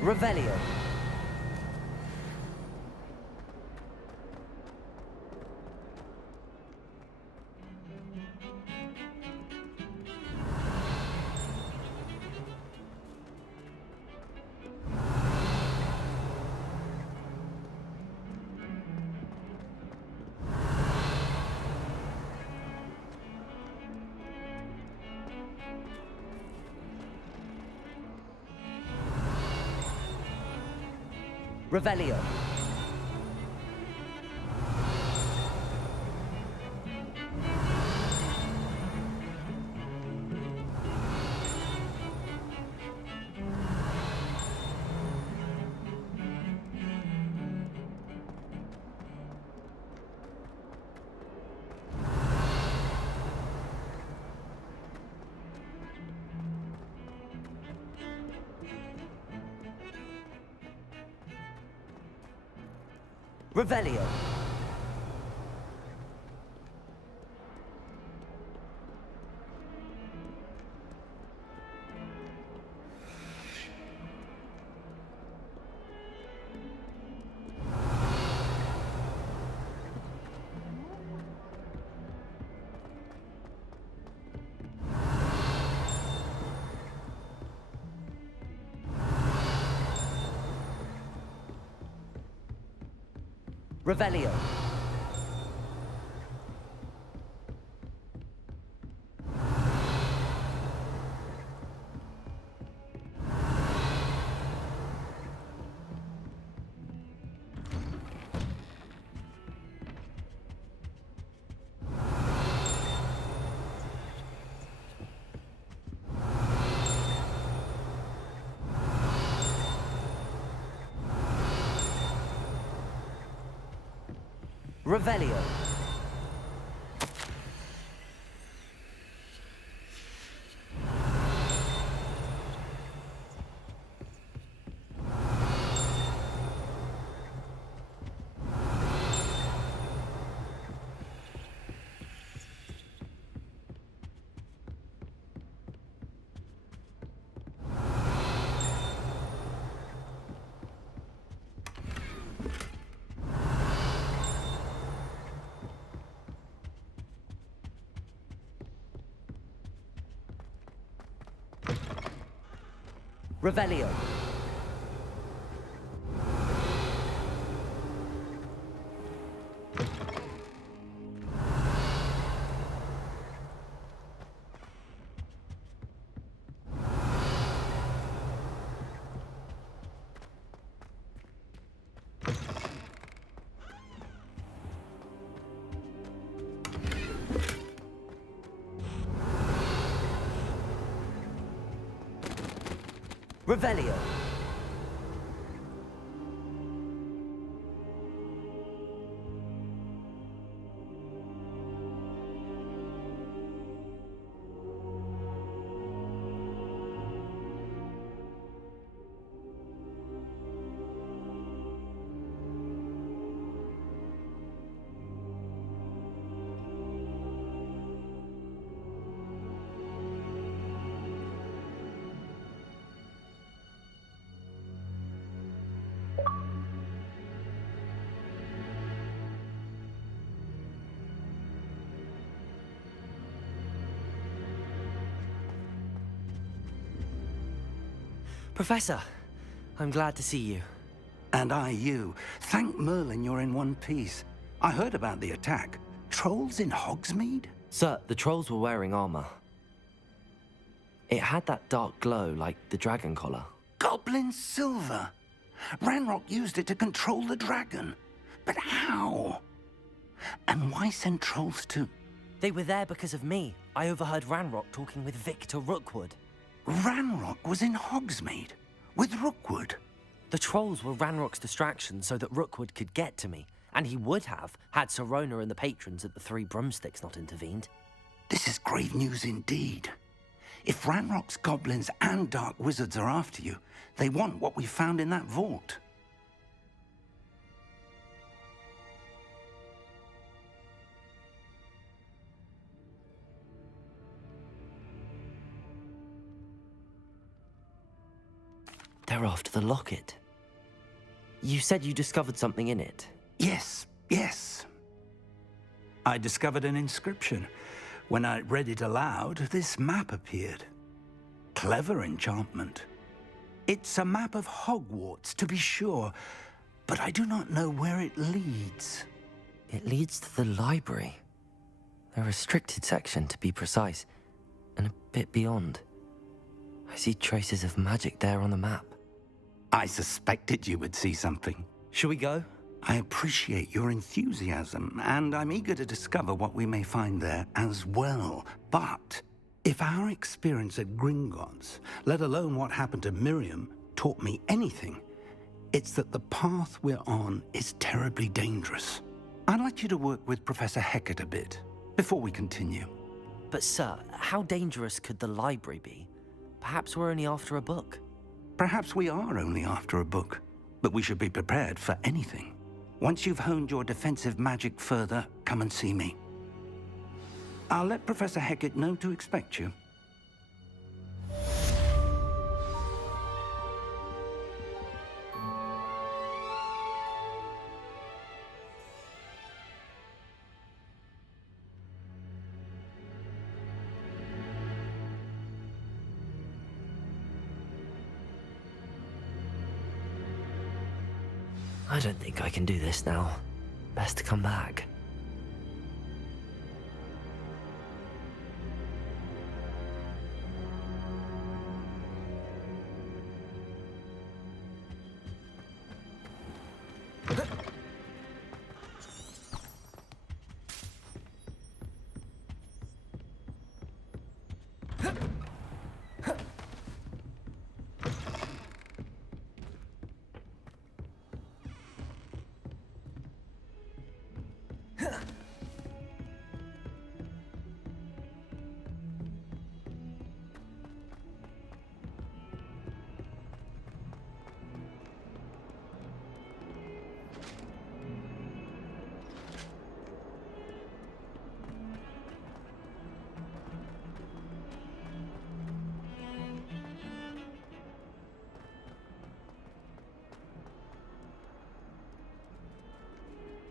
Revelio. Revelio. Revelio. Revelio. Revelio. Revelio. Revelio. Professor, I'm glad to see you. And I you. Thank Merlin you're in one piece. I heard about the attack. Trolls in Hogsmeade? Sir, the trolls were wearing armor. It had that dark glow like the dragon collar. Goblin silver! Ranrock used it to control the dragon. But how? And why send trolls to... They were there because of me. I overheard Ranrock talking with Victor Rookwood. Ranrock was in Hogsmeade? With Rookwood? The trolls were Ranrock's distraction so that Rookwood could get to me. And he would have, had Sirona and the patrons at the Three Broomsticks not intervened. This is grave news indeed. If Ranrock's goblins and dark wizards are after you, they want what we found in that vault. They're after the locket. You said you discovered something in it. Yes, yes. I discovered an inscription. When I read it aloud, this map appeared. Clever enchantment. It's a map of Hogwarts, to be sure, but I do not know where it leads. It leads to the library. A restricted section, to be precise, and a bit beyond. I see traces of magic there on the map. I suspected you would see something. Shall we go? I appreciate your enthusiasm, and I'm eager to discover what we may find there as well. But if our experience at Gringotts, let alone what happened to Miriam, taught me anything, it's that the path we're on is terribly dangerous. I'd like you to work with Professor Hecat a bit before we continue. But sir, how dangerous could the library be? Perhaps we're only after a book. Perhaps we are only after a book, but we should be prepared for anything. Once you've honed your defensive magic further, come and see me. I'll let Professor Hecat know to expect you. I don't think I can do this now. Best to come back.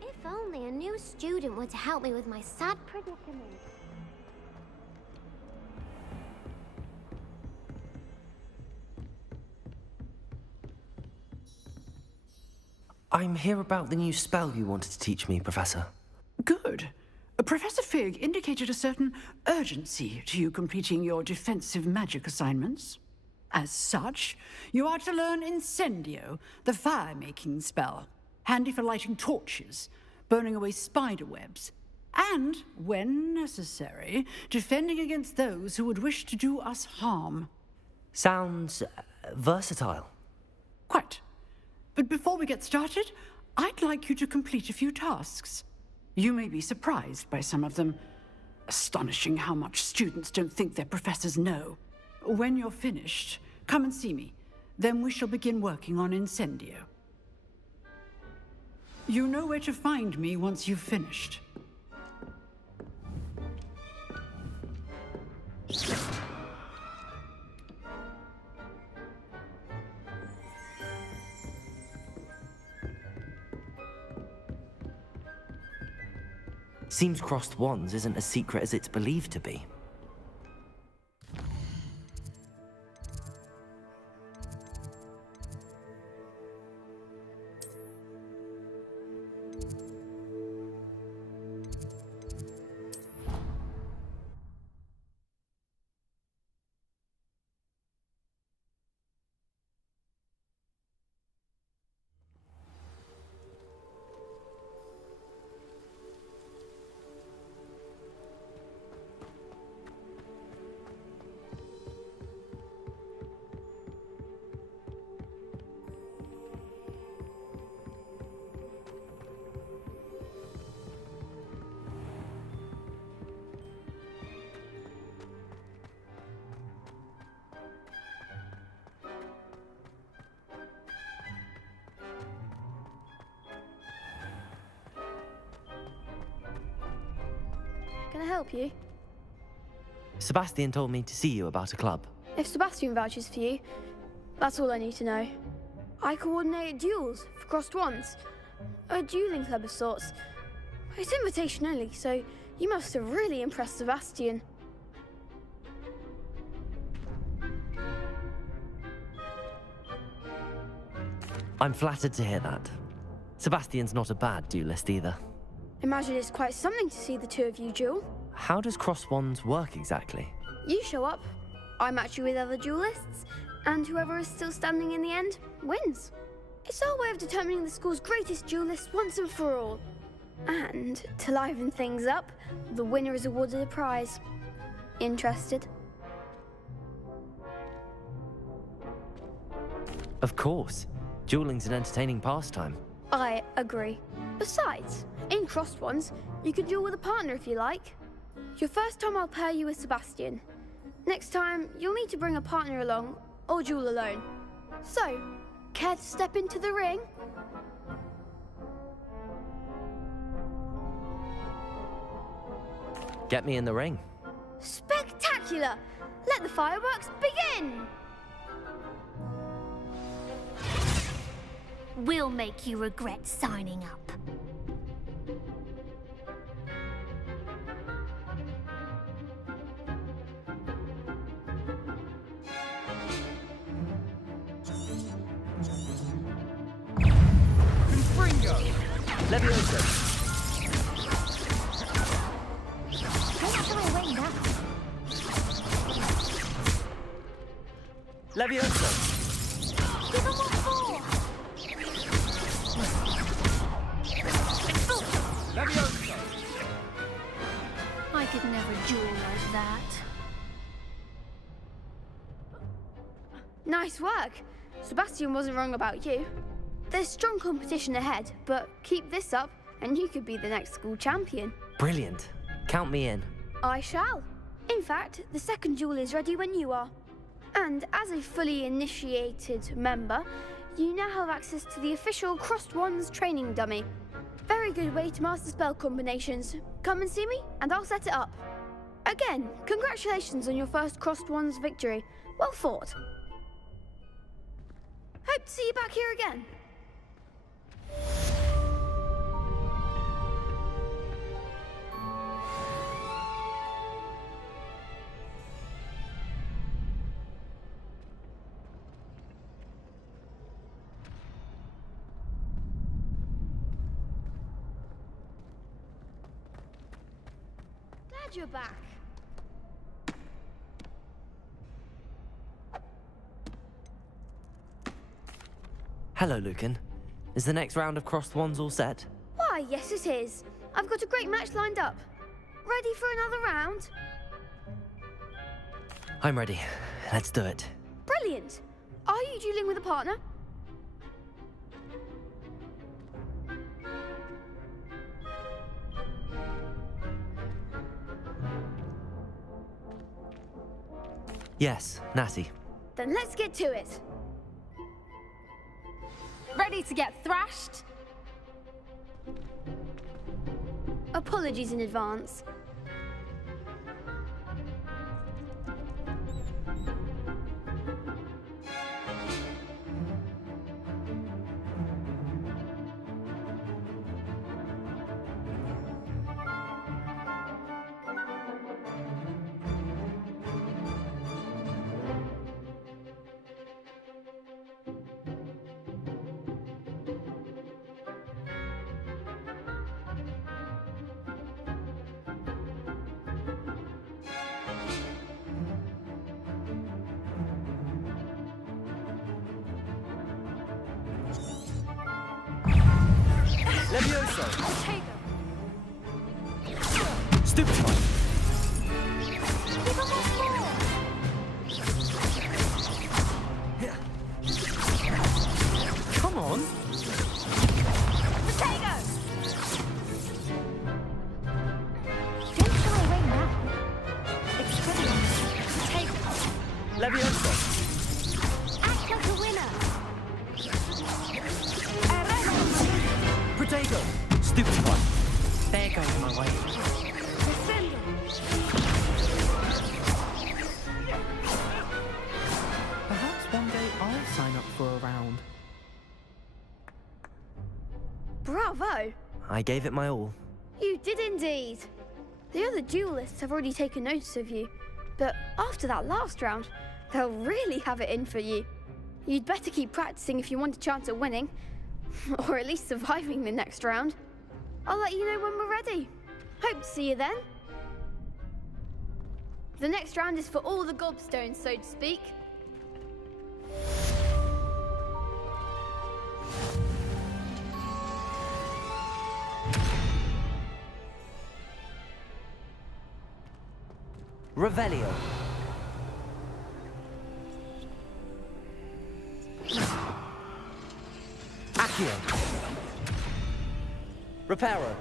If only a new student were to help me with my sad predicament. I'm here about the new spell you wanted to teach me, Professor. Good. Professor Fig indicated a certain urgency to you completing your defensive magic assignments. As such, you are to learn Incendio, the fire-making spell, handy for lighting torches, burning away spider webs, and, when necessary, defending against those who would wish to do us harm. Sounds versatile. Quite. But before we get started, I'd like you to complete a few tasks. You may be surprised by some of them. Astonishing how much students don't think their professors know. When you're finished, come and see me. Then we shall begin working on Incendio. You know where to find me once you've finished. Seems crossed wands isn't as secret as it's believed to be. Can I help you? Sebastian told me to see you about a club. If Sebastian vouches for you, that's all I need to know. I coordinate duels for crossed wands. A dueling club of sorts. It's invitation only, so you must have really impressed Sebastian. I'm flattered to hear that. Sebastian's not a bad duelist either. Imagine it's quite something to see the two of you duel. How does cross wands work exactly? You show up, I match you with other duelists, and whoever is still standing in the end wins. It's our way of determining the school's greatest duelist once and for all. And to liven things up, the winner is awarded a prize. Interested? Of course. Dueling's an entertaining pastime. I agree. Besides, in crossed wands, you can duel with a partner if you like. Your first time I'll pair you with Sebastian. Next time, you'll need to bring a partner along, or duel alone. So, care to step into the ring? Get me in the ring. Spectacular! Let the fireworks begin! We'll make you regret signing up. Leviosa! Leviosa! Give them what for! Leviosa! I could never duel like that. Nice work. Sebastian wasn't wrong about you. There's strong competition ahead, but keep this up and you could be the next school champion. Brilliant. Count me in. I shall. In fact, the second duel is ready when you are. And as a fully initiated member, you now have access to the official Crossed Wands training dummy. Very good way to master spell combinations. Come and see me, and I'll set it up. Again, congratulations on your first Crossed Wands victory. Well fought. Hope to see you back here again. Glad you're back. Hello, Lucan. Is the next round of Crossed Wands all set? Why, yes it is. I've got a great match lined up. Ready for another round? I'm ready. Let's do it. Brilliant. Are you dueling with a partner? Yes, Natty. Then let's get to it. Ready to get thrashed? Apologies in advance. Levioso! Take Stupid one! Come on! Potato! Don't shy away now. It's brilliant. Potato. Levioso! Act like a winner. Potato! Stupid one! There goes my way. Defender. I gave it my all. You did indeed. The other duelists have already taken notice of you, but after that last round, they'll really have it in for you. You'd better keep practicing if you want a chance at winning, or at least surviving the next round. I'll let you know when we're ready. Hope to see you then. The next round is for all the gobstones, so to speak. Revelio. Accio. Reparo.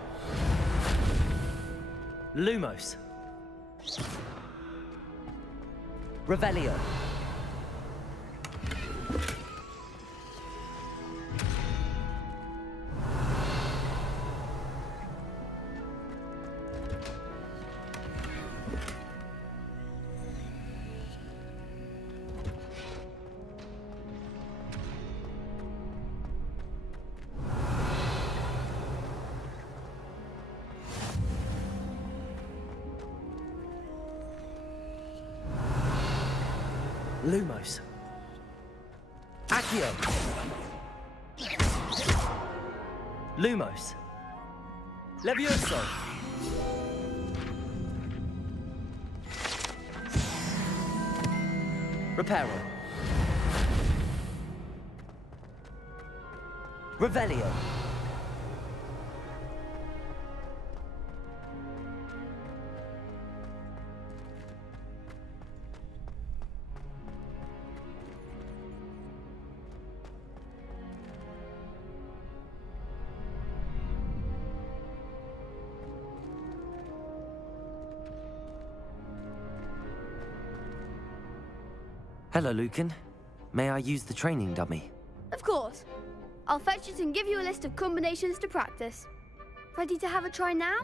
Lumos. Revelio. Lumos. Accio. Lumos. Levioso. Reparo. Revelio. Hello, Lucan. May I use the training dummy? Of course. I'll fetch it and give you a list of combinations to practice. Ready to have a try now?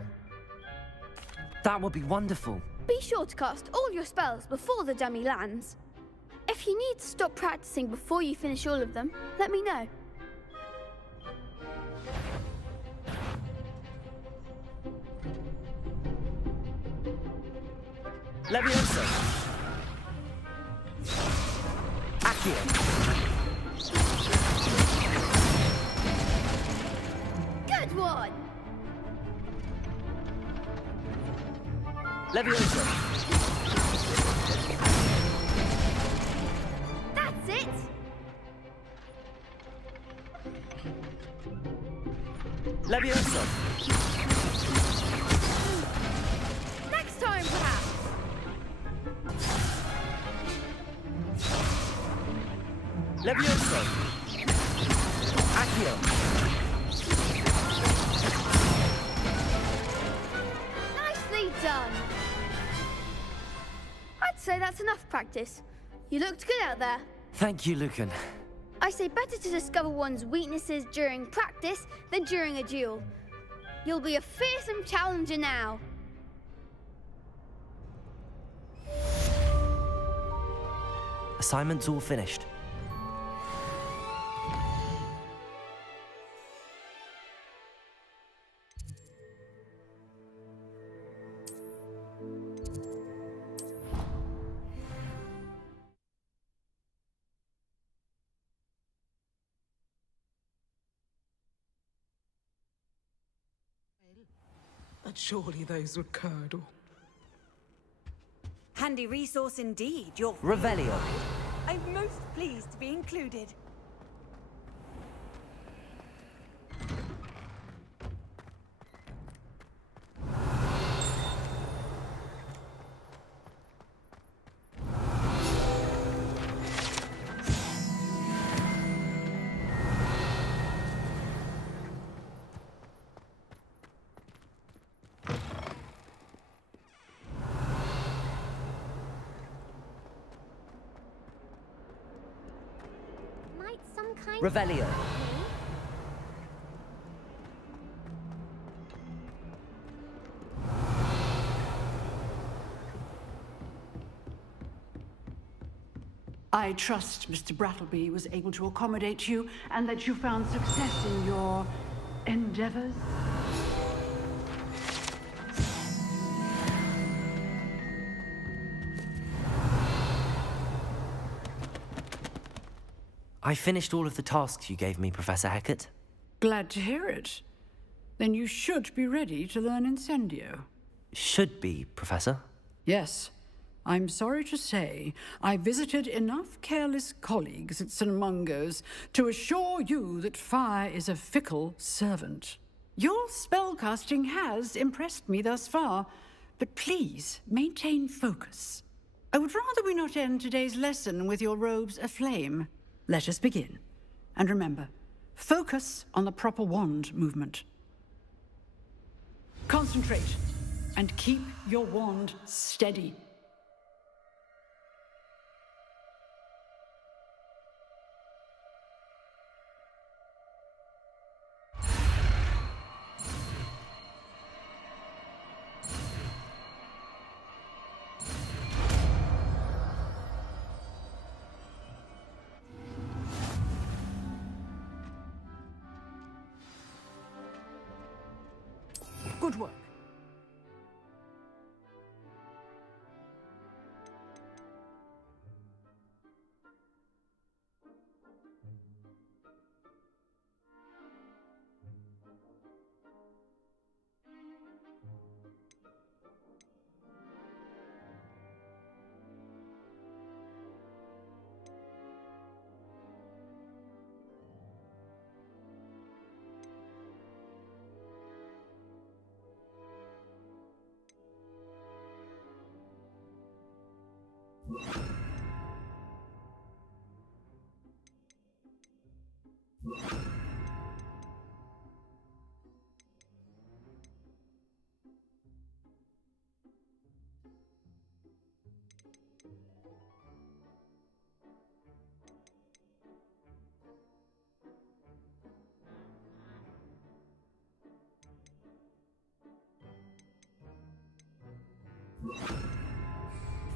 That would be wonderful. Be sure to cast all your spells before the dummy lands. If you need to stop practicing before you finish all of them, let me know. Levioso. Accio. Good one! Levioso. That's it! Levioso. Next time, perhaps! Levioso. Accio. Nicely done! I'd say that's enough practice. You looked good out there. Thank you, Lucan. I say better to discover one's weaknesses during practice than during a duel. You'll be a fearsome challenger now. Assignment's all finished. But surely those were curdle. Handy resource indeed, your Revelio. I'm most pleased to be included. Revelio. I trust Mr. Brattleby was able to accommodate you and that you found success in your endeavors. I finished all of the tasks you gave me, Professor Hecat. Glad to hear it. Then you should be ready to learn Incendio. Should be, Professor. Yes. I'm sorry to say, I visited enough careless colleagues at St. Mungo's to assure you that fire is a fickle servant. Your spellcasting has impressed me thus far, but please maintain focus. I would rather we not end today's lesson with your robes aflame. Let us begin. And remember, focus on the proper wand movement. Concentrate, and keep your wand steady. Good work.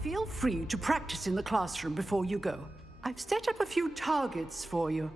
Feel free to practice in the classroom before you go. I've set up a few targets for you.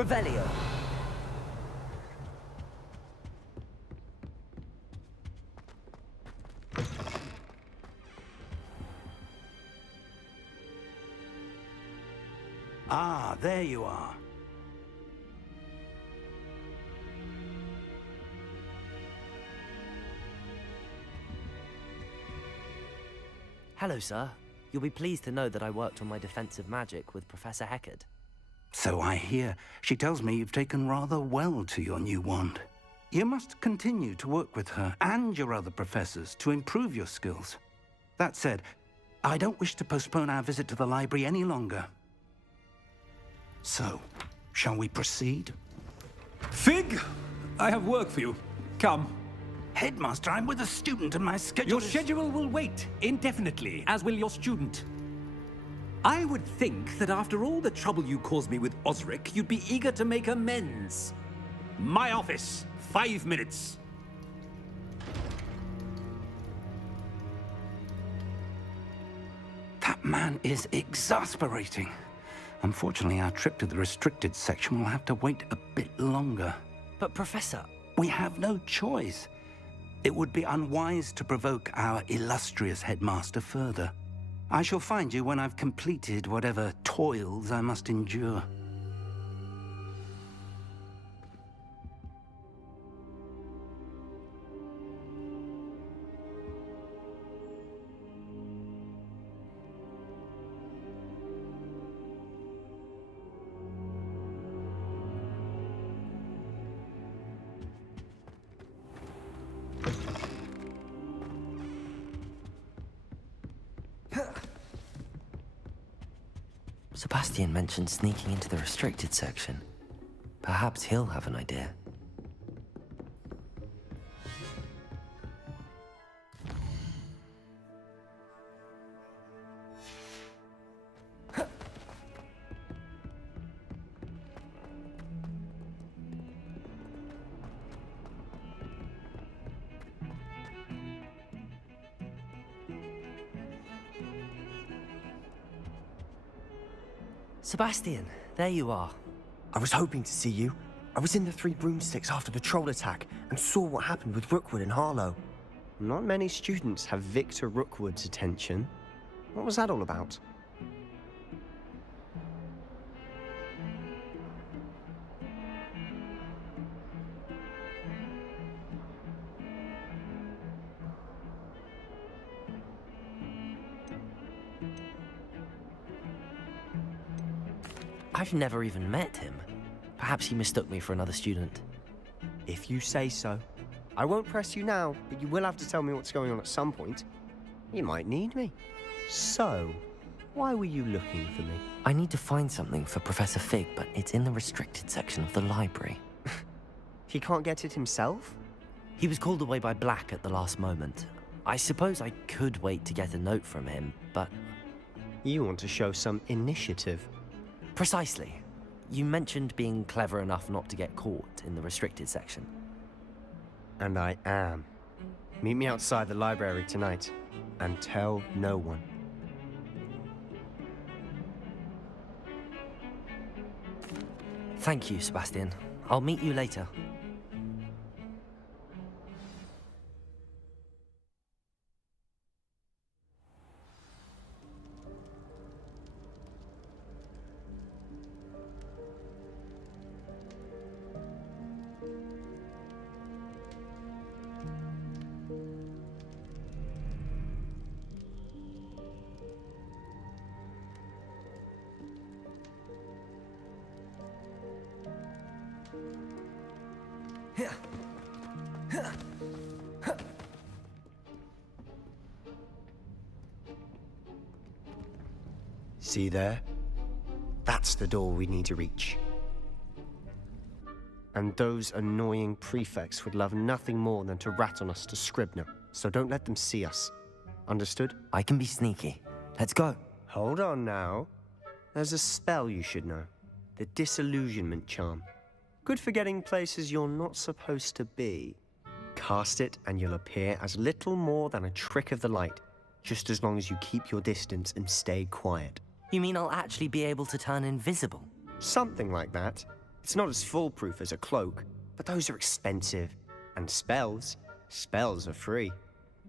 Revelio. Ah, there you are. Hello, sir. You'll be pleased to know that I worked on my defensive magic with Professor Heckard. So I hear. She tells me you've taken rather well to your new wand. You must continue to work with her and your other professors to improve your skills. That said, I don't wish to postpone our visit to the library any longer. So, shall we proceed? Fig! I have work for you. Come. Headmaster, I'm with a student and my schedule Your schedule will wait indefinitely, as will your student. I would think that after all the trouble you caused me with Osric, you'd be eager to make amends. My office, 5 minutes. That man is exasperating. Unfortunately, our trip to the restricted section will have to wait a bit longer. But, Professor... We have no choice. It would be unwise to provoke our illustrious headmaster further. I shall find you when I've completed whatever toils I must endure. Sebastian mentioned sneaking into the restricted section. Perhaps he'll have an idea. Sebastian, there you are. I was hoping to see you. I was in the Three Broomsticks after the troll attack and saw what happened with Rookwood and Harlow. Not many students have Victor Rookwood's attention. What was that all about? I've never even met him. Perhaps he mistook me for another student. If you say so. I won't press you now, but you will have to tell me what's going on at some point. You might need me. So, why were you looking for me? I need to find something for Professor Fig, but it's in the restricted section of the library. He can't get it himself? He was called away by Black at the last moment. I suppose I could wait to get a note from him, but... You want to show some initiative. Precisely. You mentioned being clever enough not to get caught in the restricted section. And I am. Meet me outside the library tonight, and tell no one. Thank you, Sebastian. I'll meet you later. See there? That's the door we need to reach. And those annoying prefects would love nothing more than to rat on us to Scribner, so don't let them see us. Understood? I can be sneaky. Let's go. Hold on now. There's a spell you should know. The Disillusionment Charm. Good for getting places you're not supposed to be. Cast it and you'll appear as little more than a trick of the light, just as long as you keep your distance and stay quiet. You mean I'll actually be able to turn invisible? Something like that. It's not as foolproof as a cloak, but those are expensive. And spells are free.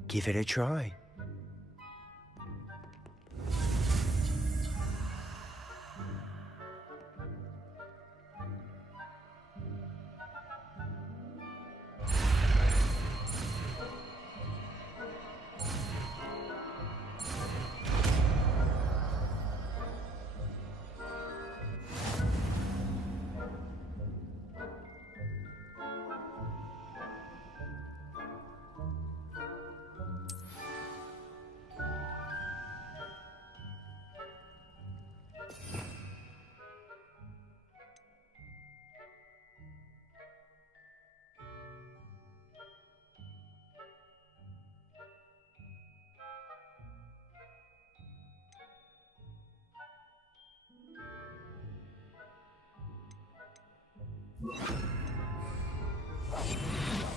Give it a try.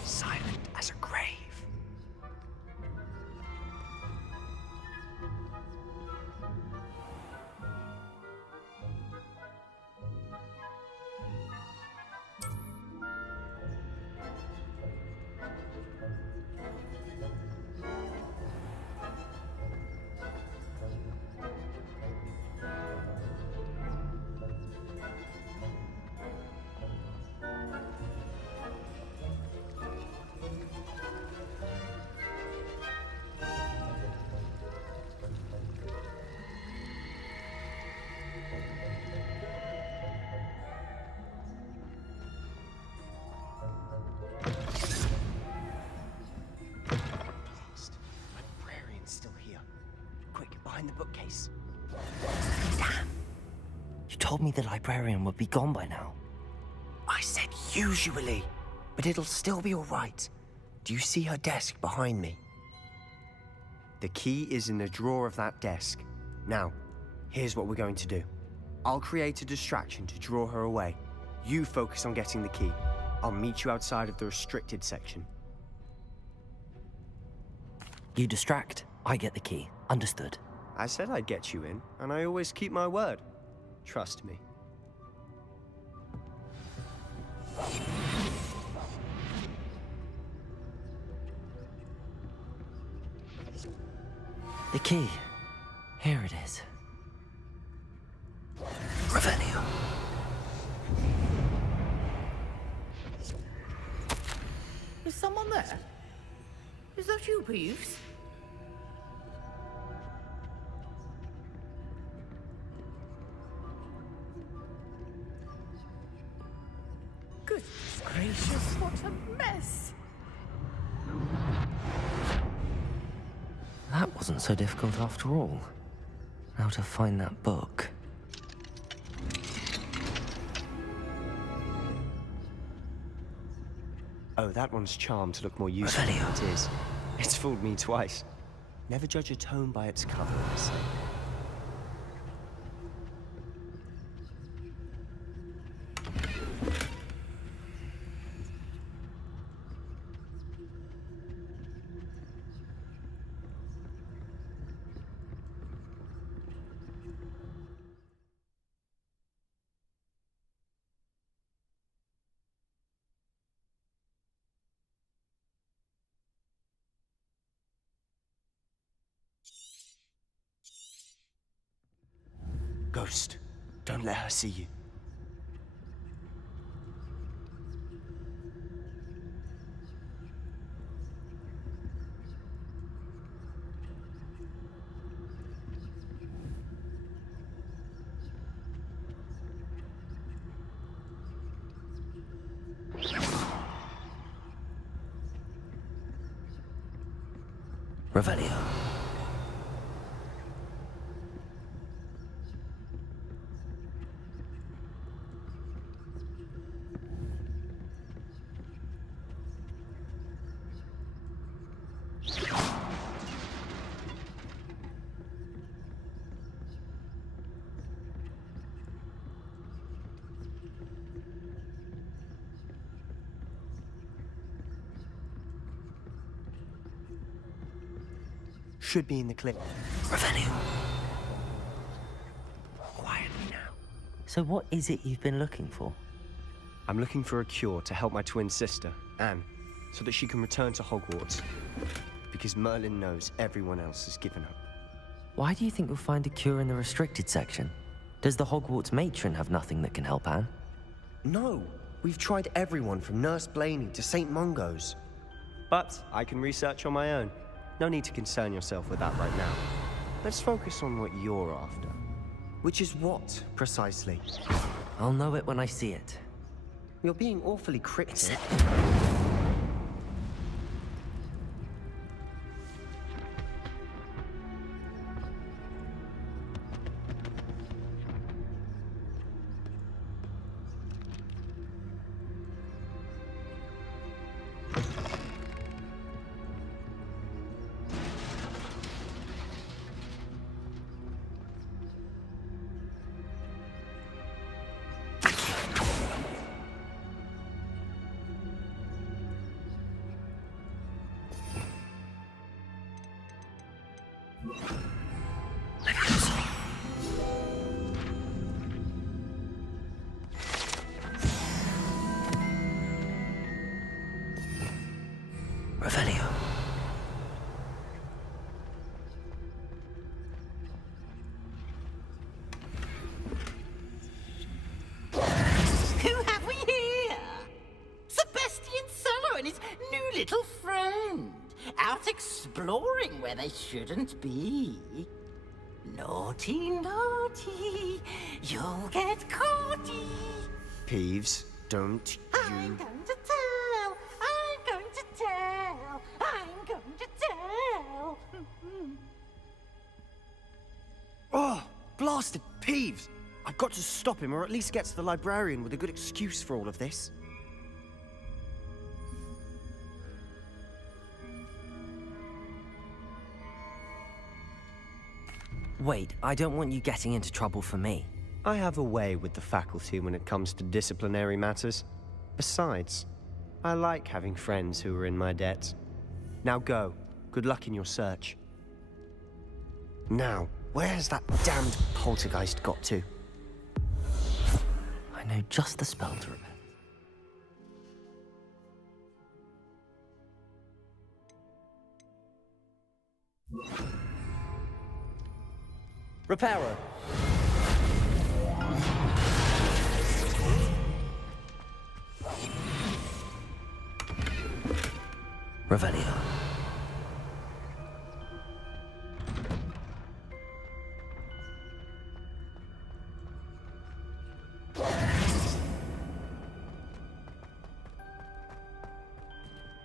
Silent as a grave. Behind the bookcase. Damn! You told me the librarian would be gone by now. I said usually, but it'll still be all right. Do you see her desk behind me? The key is in the drawer of that desk. Now, here's what we're going to do. I'll create a distraction to draw her away. You focus on getting the key. I'll meet you outside of the restricted section. You distract, I get the key. Understood. I said I'd get you in, and I always keep my word. Trust me. The key. Here it is. Revelio. Is someone there? Is that you, Peeves? Goodness gracious, what a mess! That wasn't so difficult after all. How to find that book. Oh, that one's charmed to look more useful than it is. It's fooled me twice. Never judge a tome by its cover, I say. Ghost, don't let her see you. Revelio. Should be in the clip. Revelio. Quietly now. So what is it you've been looking for? I'm looking for a cure to help my twin sister, Anne, so that she can return to Hogwarts. Because Merlin knows everyone else has given up. Why do you think you'll find a cure in the restricted section? Does the Hogwarts matron have nothing that can help Anne? No, we've tried everyone from Nurse Blaney to St. Mungo's. But I can research on my own. No need to concern yourself with that right now. Let's focus on what you're after. Which is what, precisely? I'll know it when I see it. You're being awfully cryptic. Revelio. Who have we here? Sebastian Cello and his new little friend. Out exploring where they shouldn't be. Naughty, naughty. You'll get caughty. Peeves, don't I'm going to tell. I'm going to tell. I'm going to tell. Oh, blasted Peeves! I've got to stop him, or at least get to the librarian with a good excuse for all of this. Wait, I don't want you getting into trouble for me. I have a way with the faculty when it comes to disciplinary matters. Besides, I like having friends who are in my debt. Now go. Good luck in your search. Now, where's that damned poltergeist got to? I know just the spell to repel. Reparo. Revelio.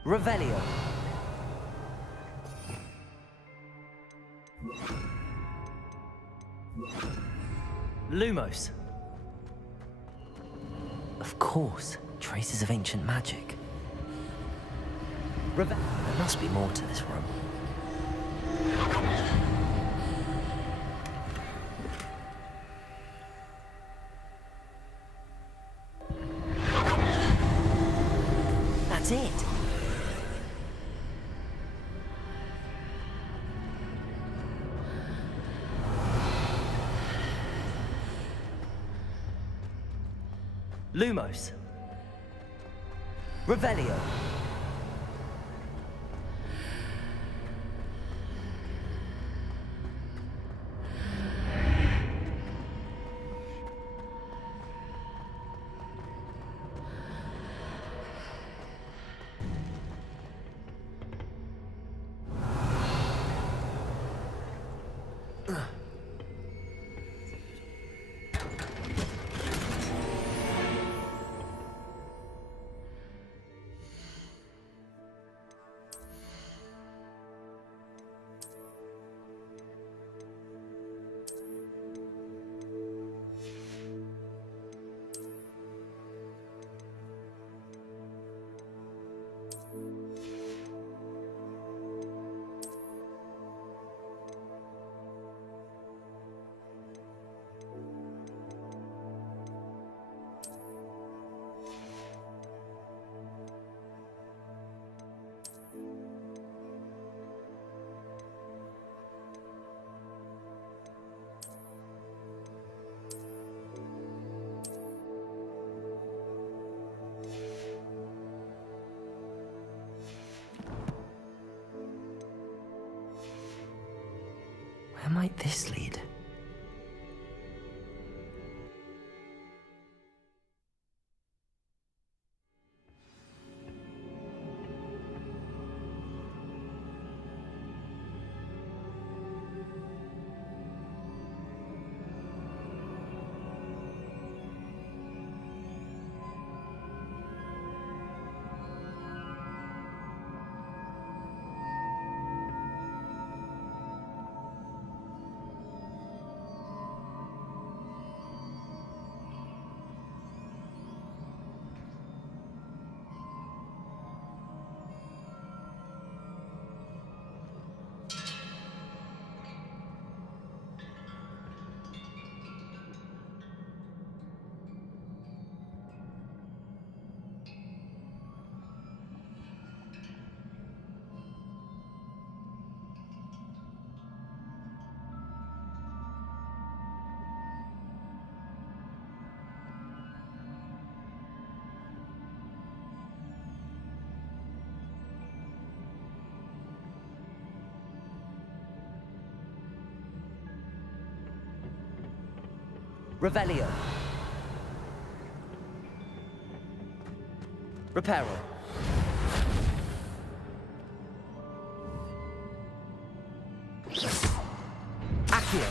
Revelio. Lumos. Of course, traces of ancient magic. There must be more to this room. That's it. Lumos. Revelio. Where might this lead? Revelio. Reparo. Accio.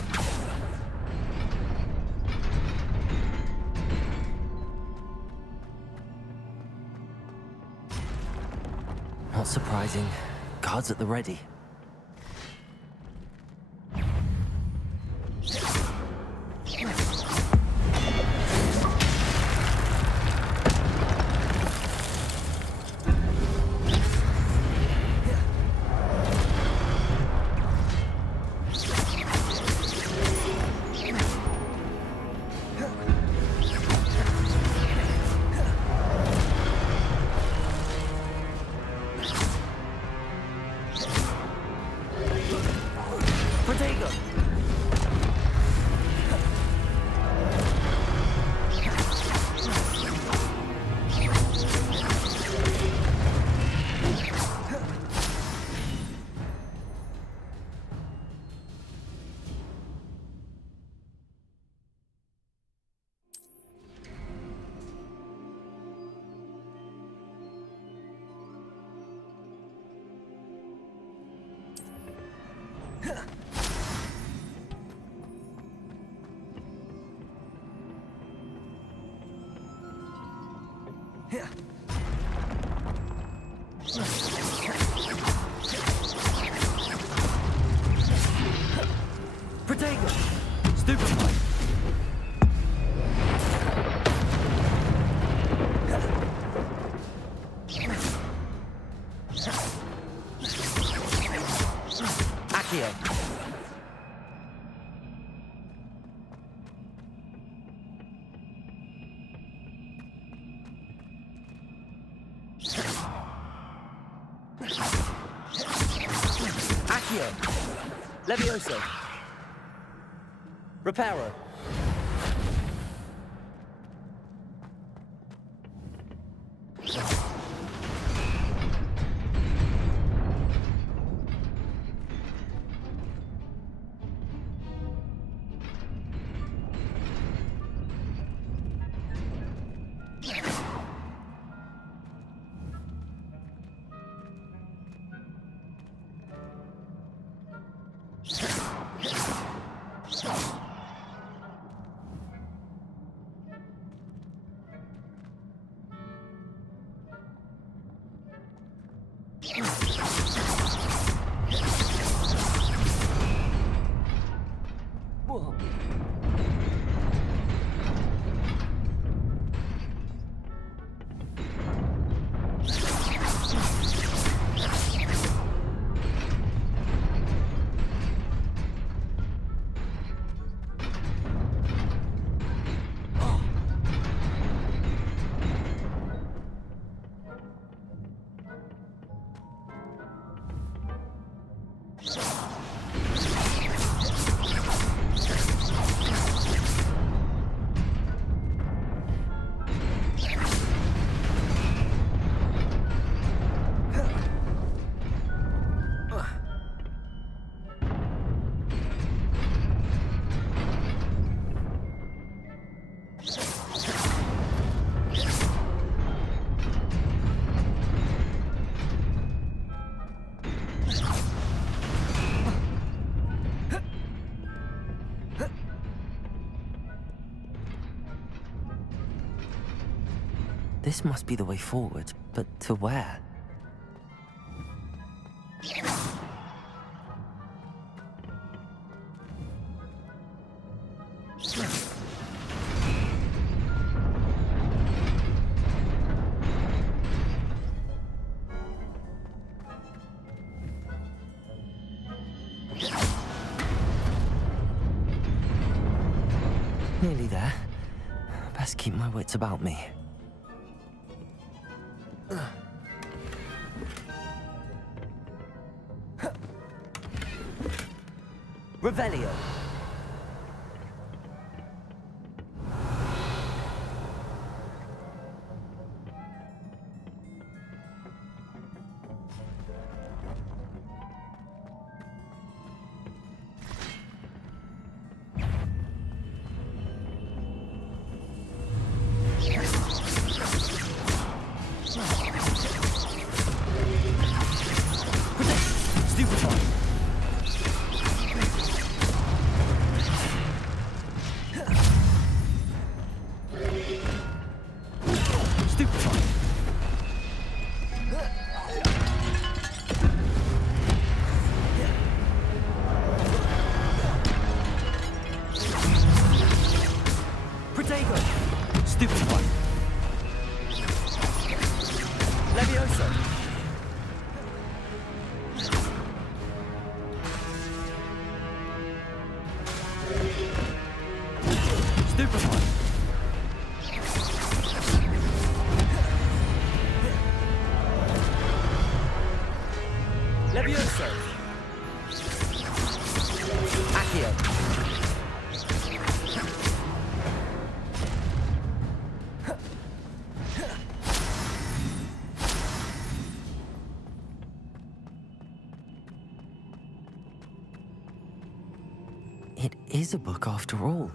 Not surprising. Guards at the ready. Protego! Stupefy! Accio! Accio! Levioso! Reparo! Whoa. This must be the way forward, but to where? Nearly there. Best keep my wits about me. Revelio. It is a book after all.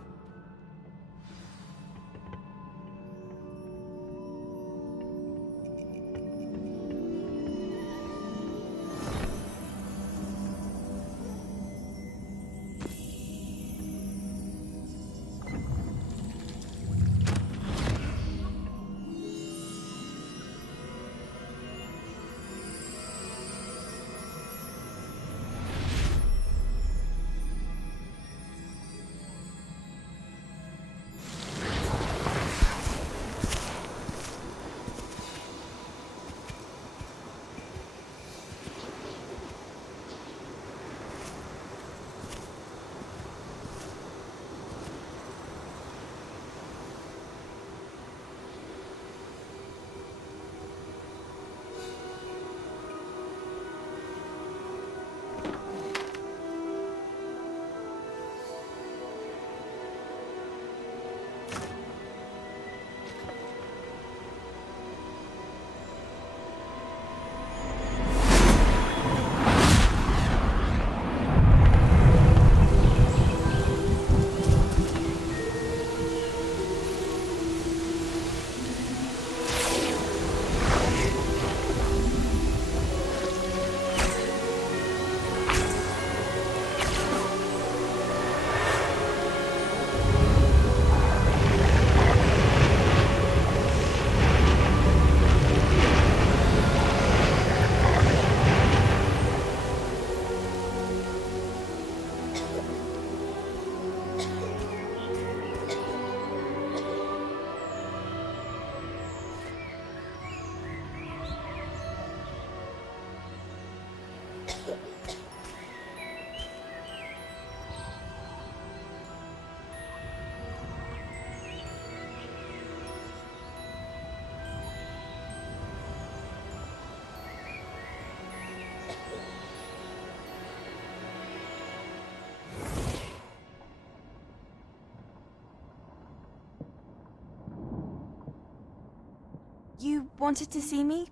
You wanted to see me?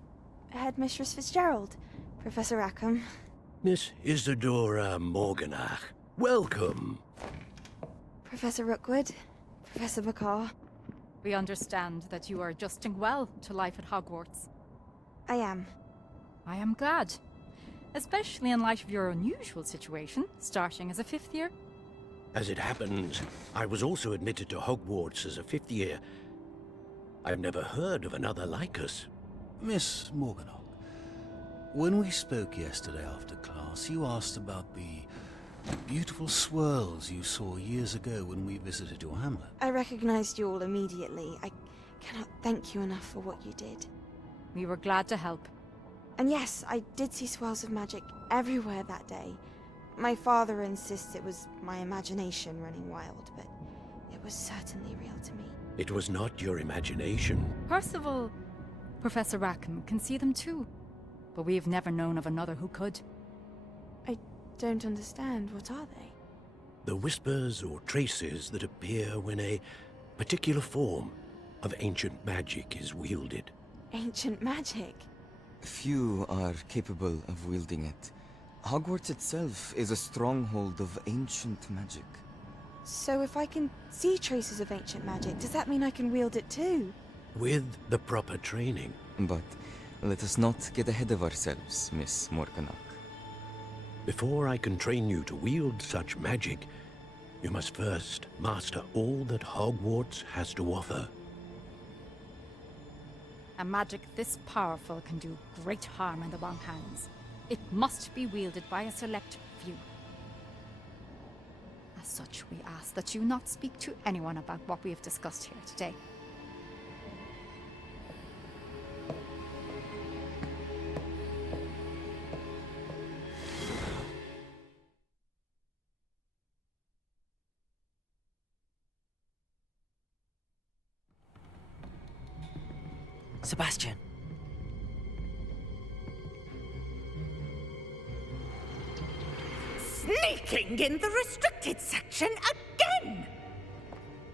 Headmistress Fitzgerald, Professor Rackham. Miss Isadora Morganach, welcome. Professor Rookwood, Professor Bakar. We understand that you are adjusting well to life at Hogwarts. I am. I am glad. Especially in light of your unusual situation, starting as a 5th year. As it happens, I was also admitted to Hogwarts as a 5th year. I've never heard of another like us. Miss Morganach, when we spoke yesterday after class, you asked about the beautiful swirls you saw years ago when we visited your hamlet. I recognized you all immediately. I cannot thank you enough for what you did. We were glad to help. And yes, I did see swirls of magic everywhere that day. My father insists it was my imagination running wild, but it was certainly real to me. It was not your imagination. Percival, Professor Rackham can see them too. But we've never known of another who could. I don't understand. What are they? The whispers or traces that appear when a particular form of ancient magic is wielded. Ancient magic? Few are capable of wielding it. Hogwarts itself is a stronghold of ancient magic. So if I can see traces of ancient magic, does that mean I can wield it too? With the proper training. But let us not get ahead of ourselves, Miss Morganach. Before I can train you to wield such magic, you must first master all that Hogwarts has to offer. A magic this powerful can do great harm in the wrong hands. It must be wielded by a select few. As such, we ask that you not speak to anyone about what we have discussed here today. Sebastian. Sneaking in the restricted section again!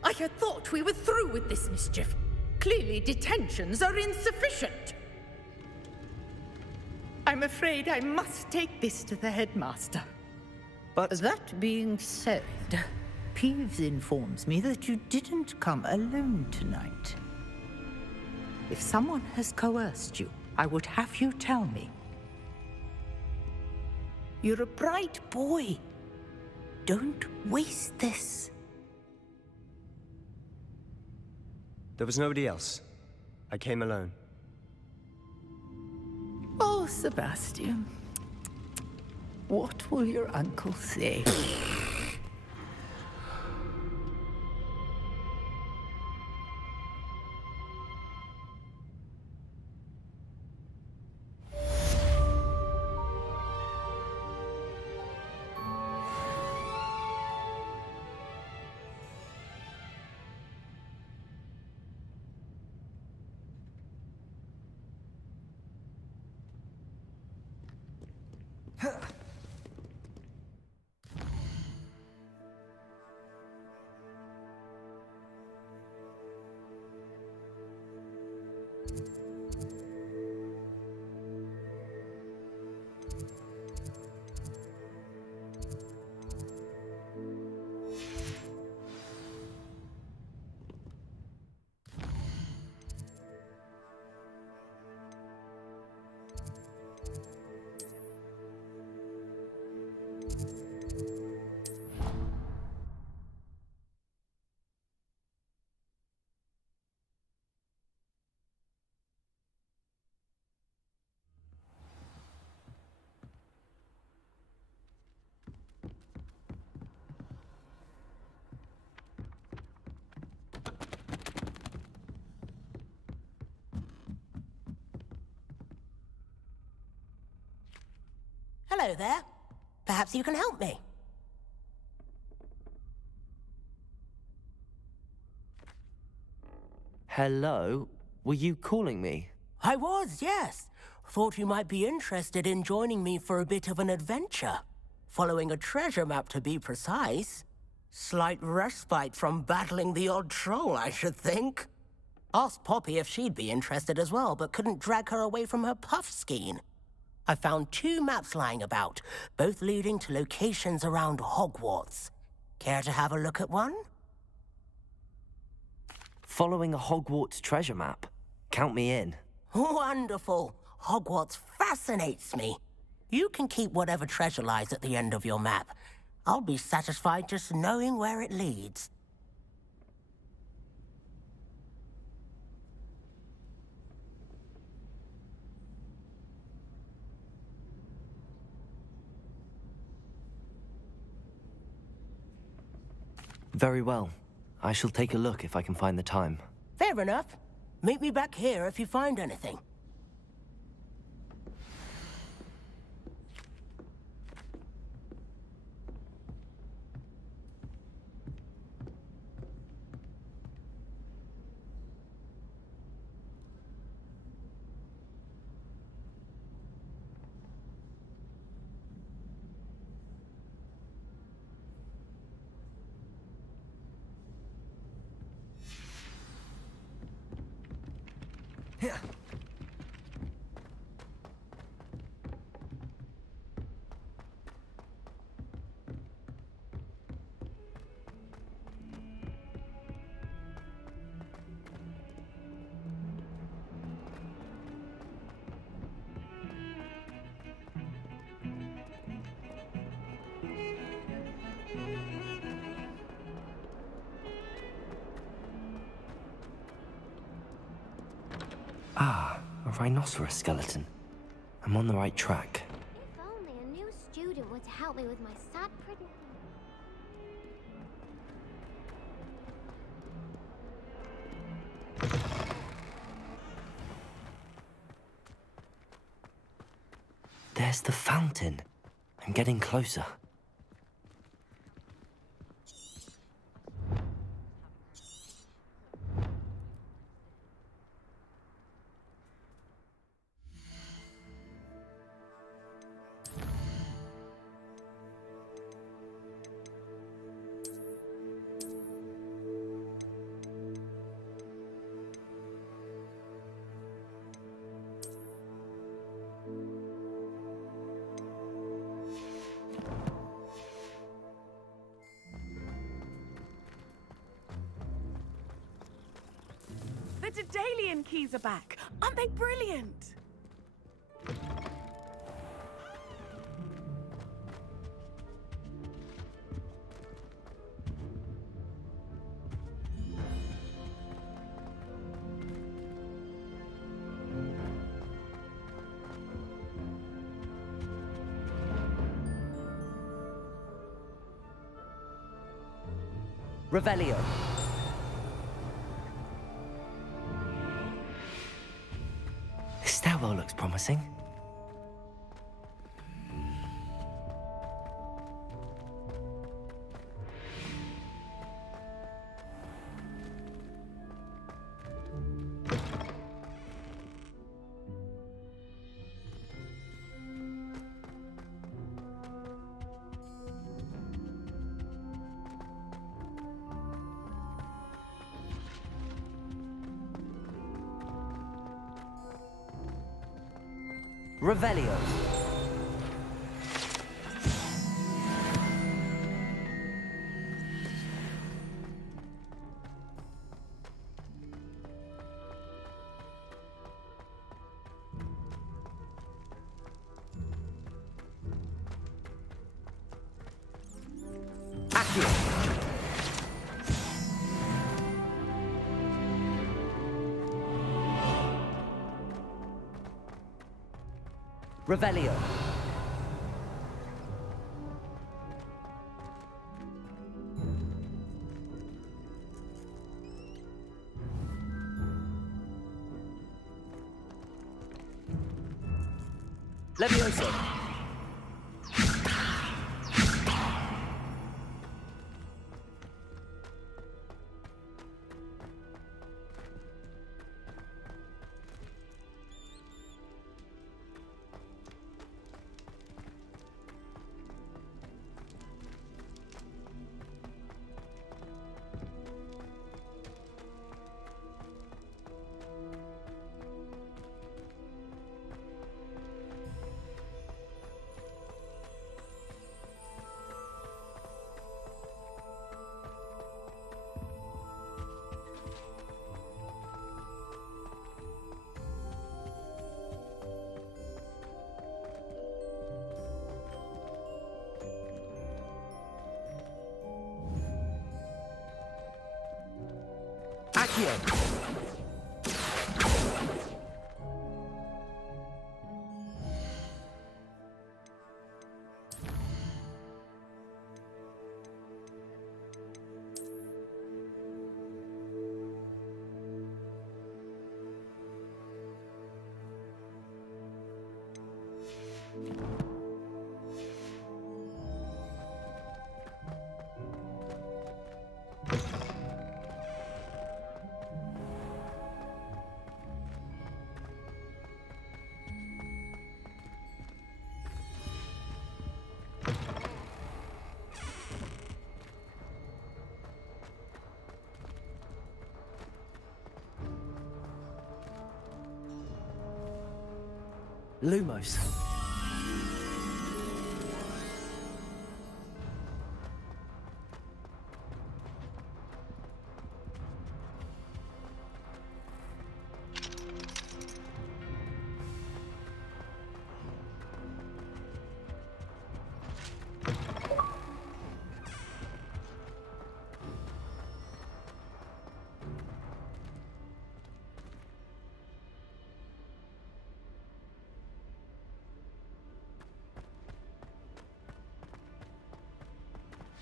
I had thought we were through with this mischief. Clearly detentions are insufficient. I'm afraid I must take this to the headmaster. But that being said, Peeves informs me that you didn't come alone tonight. If someone has coerced you, I would have you tell me. You're a bright boy. Don't waste this. There was nobody else. I came alone. Oh, Sebastian. What will your uncle say? Hello there. Perhaps you can help me. Hello? Were you calling me? I was, yes. Thought you might be interested in joining me for a bit of an adventure. Following a treasure map, to be precise. Slight respite from battling the odd troll, I should think. Asked Poppy if she'd be interested as well, but couldn't drag her away from her puff skein. I found 2 maps lying about, both leading to locations around Hogwarts. Care to have a look at one? Following a Hogwarts treasure map. Count me in. Wonderful. Hogwarts fascinates me. You can keep whatever treasure lies at the end of your map. I'll be satisfied just knowing where it leads. Very well. I shall take a look if I can find the time. Fair enough. Meet me back here if you find anything. Ah, a rhinoceros skeleton. I'm on the right track. If only a new student were to help me with my sad pretty... There's the fountain. I'm getting closer. The Daedalian keys are back. Aren't they brilliant? Revelio. This stairwell looks promising. Revelio. Accio. Revelio. Levioso. Accio. Lumos.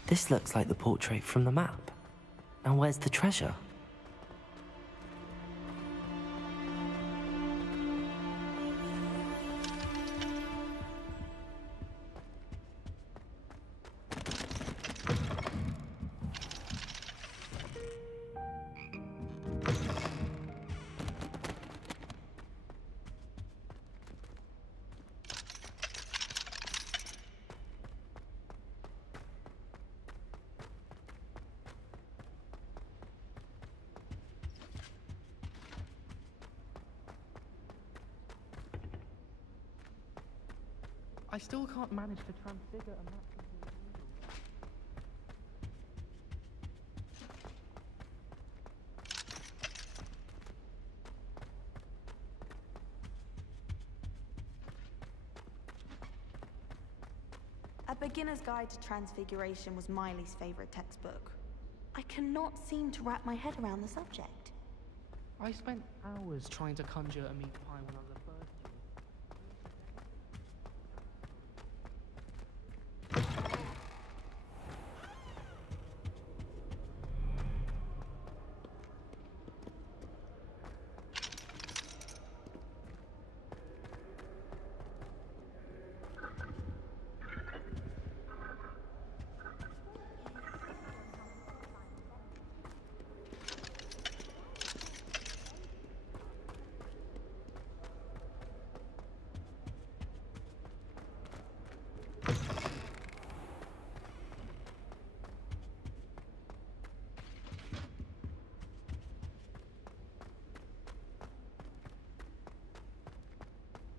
This looks like the portrait from the map. Now where's the treasure? I still can't manage to transfigure a map. A Beginner's Guide to Transfiguration was Miley's favorite textbook. I cannot seem to wrap my head around the subject. I spent hours trying to conjure a meat pie when I was a first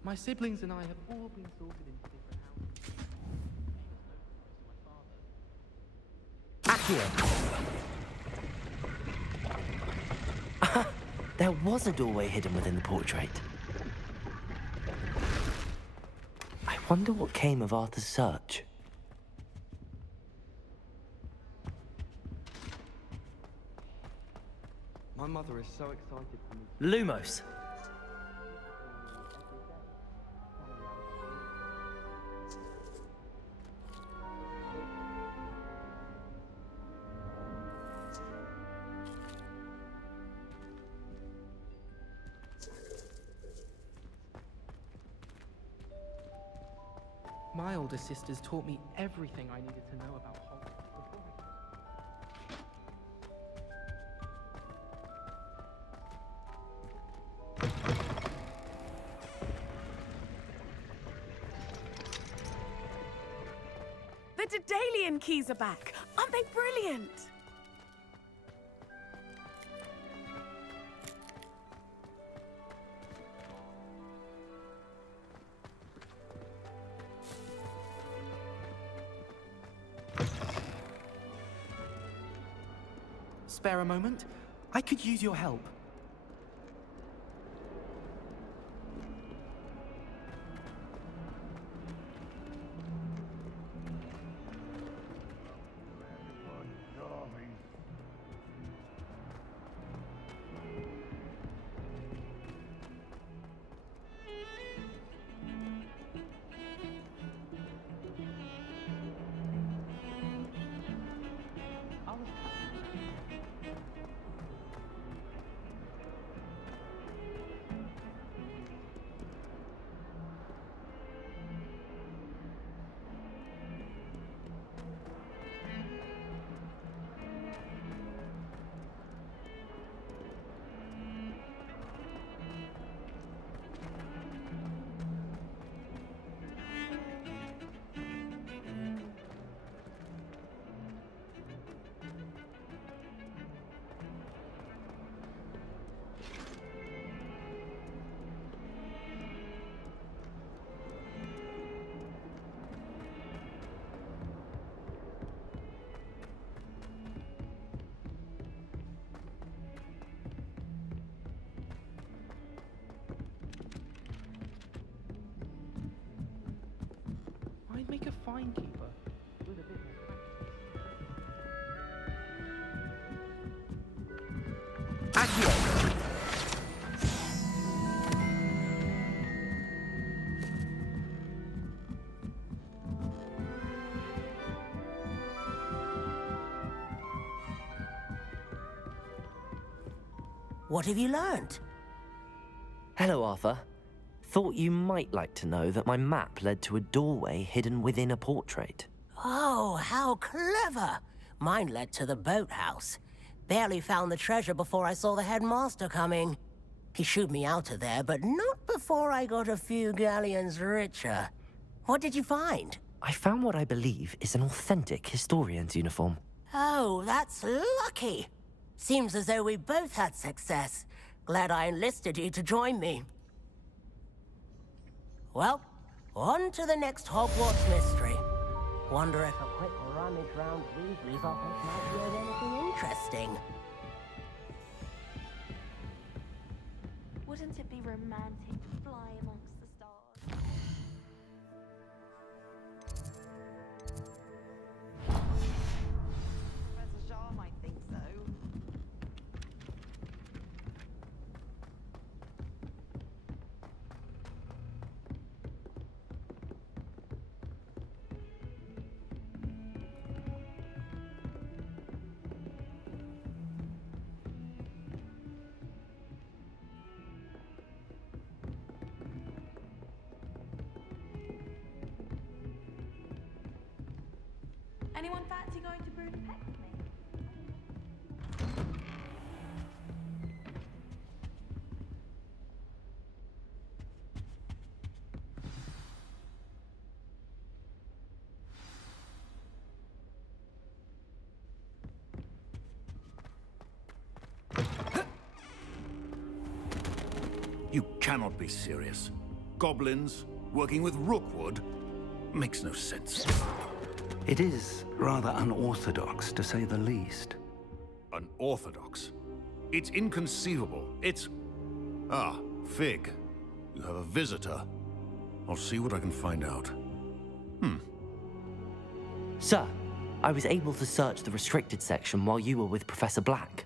My siblings and I have all been sorted into different houses. Accio! There was a doorway hidden within the portrait. I wonder what came of Arthur's search. My mother is so excited for me. Lumos! My older sisters taught me everything I needed to know about Hoggorts. The Daedalian keys are back. Aren't they brilliant? Spare a moment? I could use your help. linekeeper with a bit more practice. What have you learned? Hello, Arthur. Thought you might like to know that my map led to a doorway hidden within a portrait. Oh, how clever! Mine led to the boathouse. Barely found the treasure before I saw the headmaster coming. He shooed me out of there, but not before I got a few galleons richer. What did you find? I found what I believe is an authentic historian's uniform. Oh, that's lucky. Seems as though we both had success. Glad I enlisted you to join me. Well, on to the next Hogwarts mystery. Wonder if a quick rummage round Weasley's office might yield anything interesting. Wouldn't it be romantic to fly amongst the stars? Professor Shaw might think so. Anyone fancy going to brew the peck with me? You cannot be serious. Goblins working with Rookwood makes no sense. It is rather unorthodox, to say the least. Unorthodox? It's inconceivable. It's... Ah, Fig. You have a visitor. I'll see what I can find out. Sir, I was able to search the restricted section while you were with Professor Black.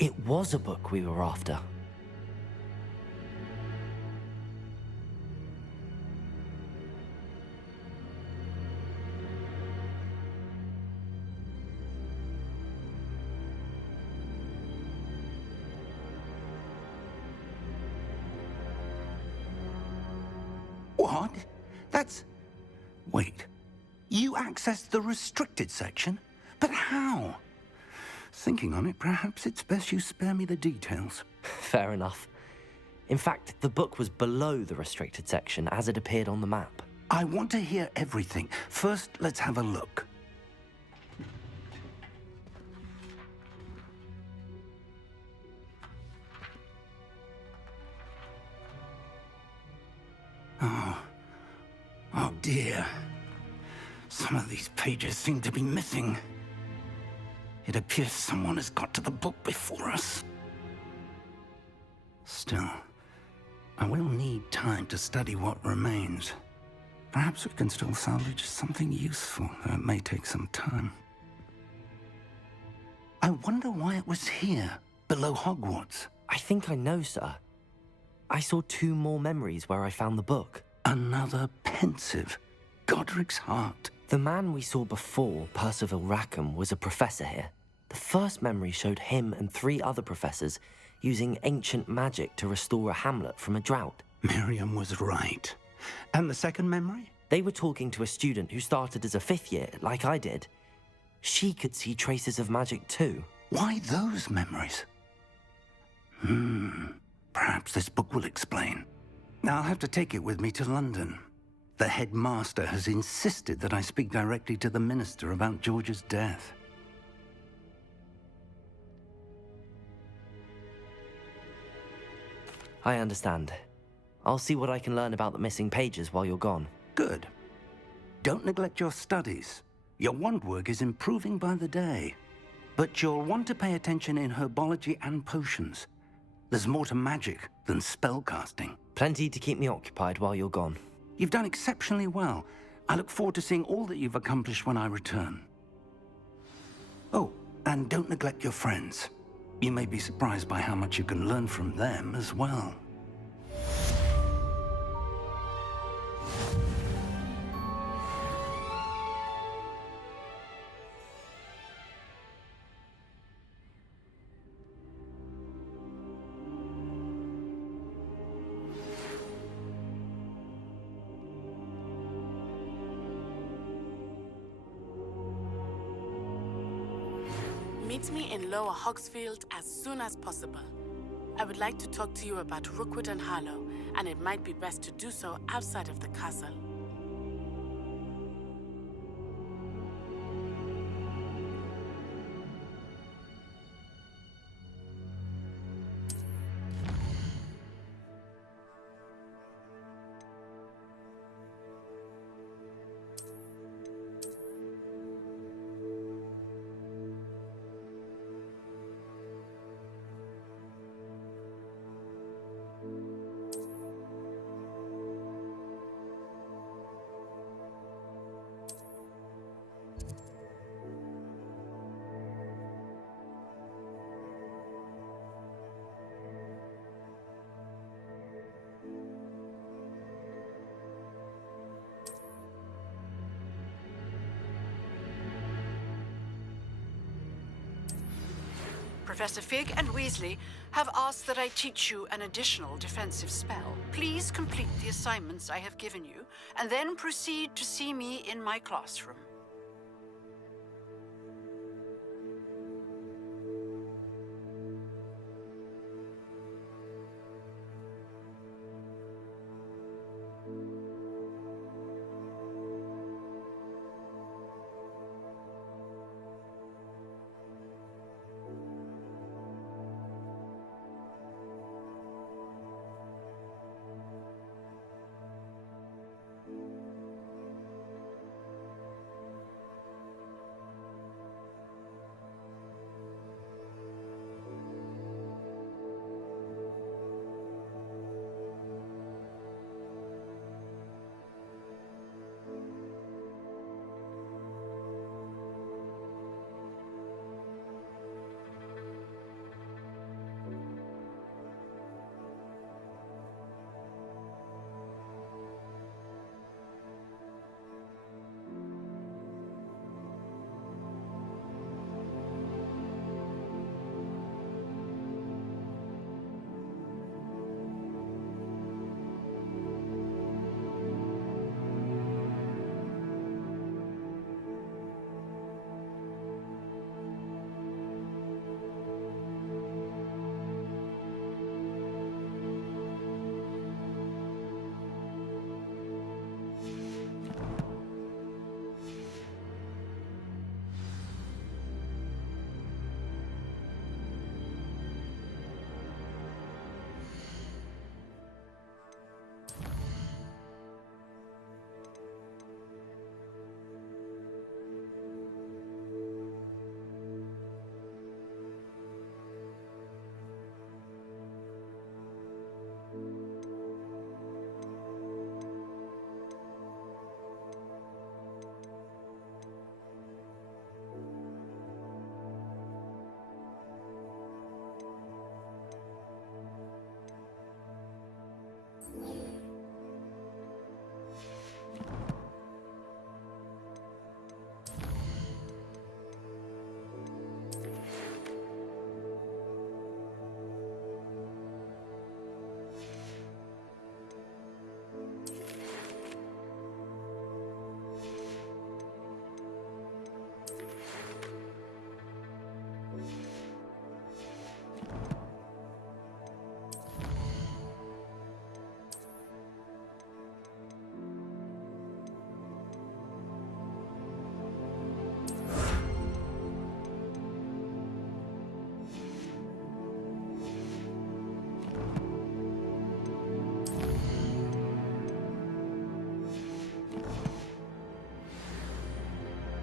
It was a book we were after. What? That's... Wait. You accessed the restricted section? But how? Thinking on it, perhaps it's best you spare me the details. Fair enough. In fact, the book was below the restricted section as it appeared on the map. I want to hear everything. First, let's have a look. Oh dear. Some of these pages seem to be missing. It appears someone has got to the book before us. Still, I will need time to study what remains. Perhaps we can still salvage something useful, though it may take some time. I wonder why it was here, below Hogwarts. I think I know, sir. I saw 2 more memories where I found the book. Another pensive. Godric's heart. The man we saw before, Percival Rackham, was a professor here. The first memory showed him and 3 other professors using ancient magic to restore a hamlet from a drought. Miriam was right. And the second memory? They were talking to a student who started as a 5th year, like I did. She could see traces of magic too. Why those memories? Perhaps this book will explain. I'll have to take it with me to London. The headmaster has insisted that I speak directly to the minister about George's death. I understand. I'll see what I can learn about the missing pages while you're gone. Good. Don't neglect your studies. Your wand work is improving by the day. But you'll want to pay attention in herbology and potions. There's more to magic than spellcasting. Plenty to keep me occupied while you're gone. You've done exceptionally well. I look forward to seeing all that you've accomplished when I return. Oh, and don't neglect your friends. You may be surprised by how much you can learn from them as well. Meet me in Lower Hogsfield as soon as possible. I would like to talk to you about Rookwood and Harlow, and it might be best to do so outside of the castle. Professor Fig and Weasley have asked that I teach you an additional defensive spell. Please complete the assignments I have given you, and then proceed to see me in my classroom.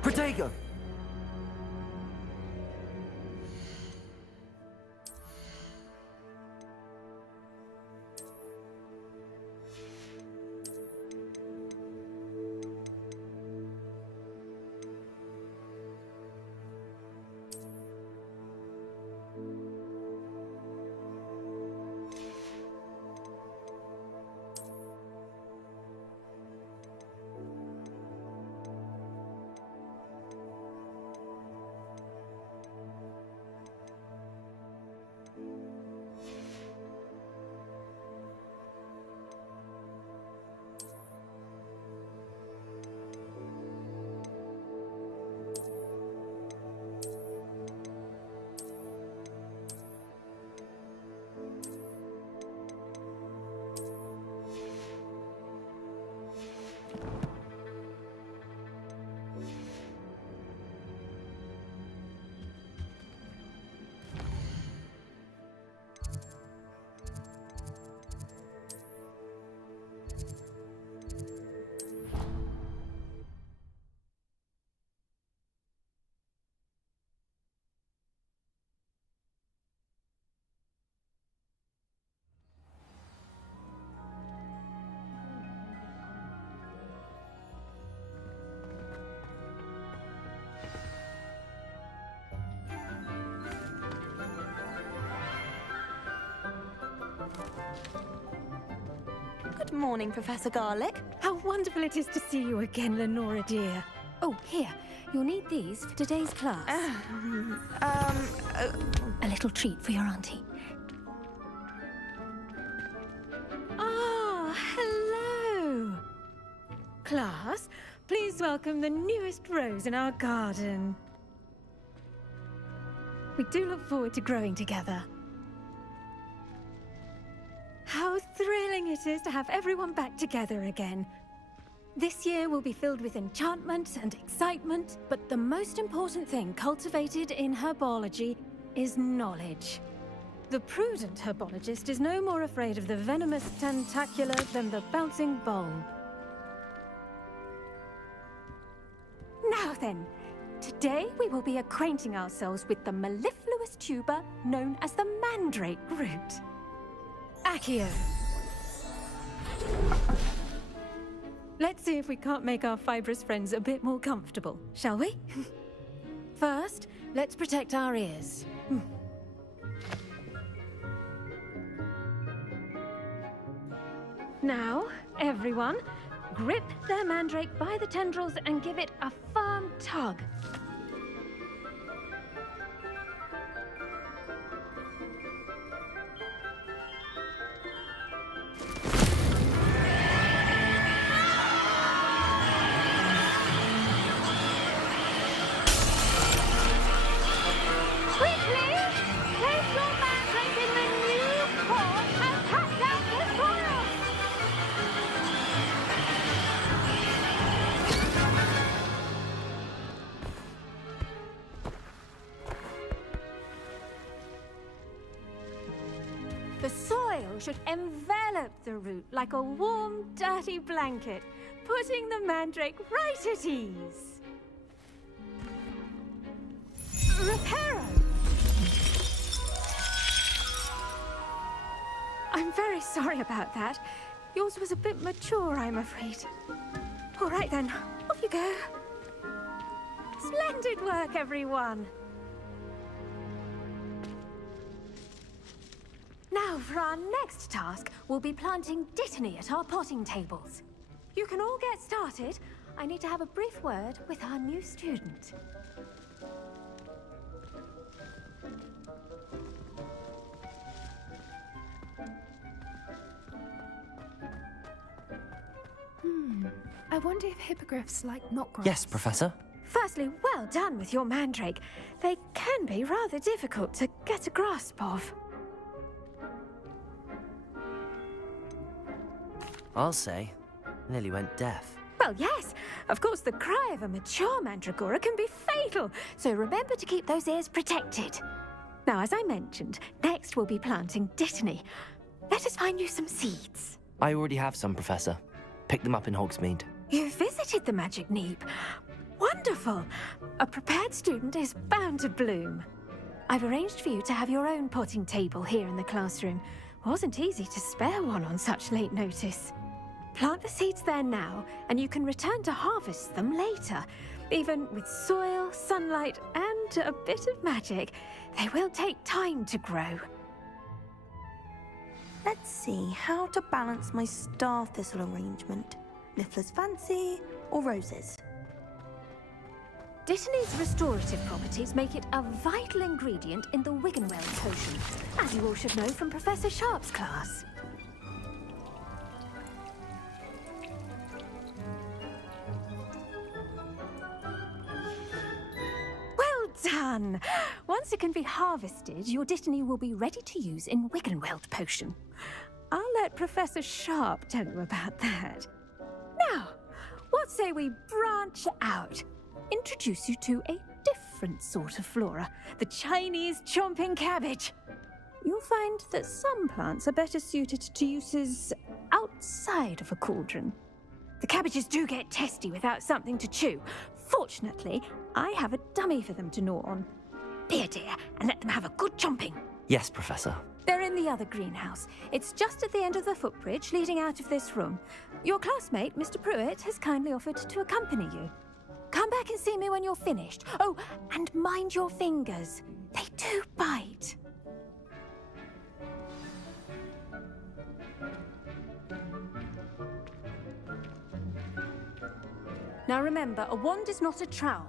Protego! Good morning, Professor Garlick. How wonderful it is to see you again, Lenora dear. Oh, here. You'll need these for today's class. A little treat for your auntie. Ah, hello. Class, please welcome the newest rose in our garden. We do look forward to growing together. How thrilling it is to have everyone back together again. This year will be filled with enchantment and excitement, but the most important thing cultivated in herbology is knowledge. The prudent herbologist is no more afraid of the venomous tentacula than the bouncing bulb. Now then, today we will be acquainting ourselves with the mellifluous tuber known as the mandrake root. Accio. Let's see if we can't make our fibrous friends a bit more comfortable, shall we? First, let's protect our ears. Now, everyone, grip their mandrake by the tendrils and give it a firm tug. The soil should envelop the root like a warm, dirty blanket, putting the mandrake right at ease. Reparo! I'm very sorry about that. Yours was a bit mature, I'm afraid. All right then, off you go. Splendid work, everyone. Now, for our next task, we'll be planting Dittany at our potting tables. You can all get started. I need to have a brief word with our new student. I wonder if hippogriffs like knotgrass. Yes, Professor. Firstly, well done with your mandrake. They can be rather difficult to get a grasp of. I'll say, nearly went deaf. Well, yes. Of course, the cry of a mature mandragora can be fatal, so remember to keep those ears protected. Now, as I mentioned, next we'll be planting Dittany. Let us find you some seeds. I already have some, Professor. Picked them up in Hogsmeade. You visited the Magic Neep. Wonderful. A prepared student is bound to bloom. I've arranged for you to have your own potting table here in the classroom. Wasn't easy to spare one on such late notice. Plant the seeds there now, and you can return to harvest them later. Even with soil, sunlight, and a bit of magic, they will take time to grow. Let's see how to balance my star thistle arrangement. Niffler's fancy or roses? Dittany's restorative properties make it a vital ingredient in the Wiggenweld potion, as you all should know from Professor Sharp's class. Well done! Once it can be harvested, your Dittany will be ready to use in Wiggenweld potion. I'll let Professor Sharp tell you about that. Now, what say we branch out? Introduce you to a different sort of flora, the Chinese chomping cabbage. You'll find that some plants are better suited to uses outside of a cauldron. The cabbages do get testy without something to chew. Fortunately, I have a dummy for them to gnaw on. Be a dear and let them have a good chomping. Yes, Professor. They're in the other greenhouse. It's just at the end of the footbridge leading out of this room. Your classmate, Mr. Pruitt, has kindly offered to accompany you. Come back and see me when you're finished. Oh, and mind your fingers. They do bite. Now remember, a wand is not a trowel.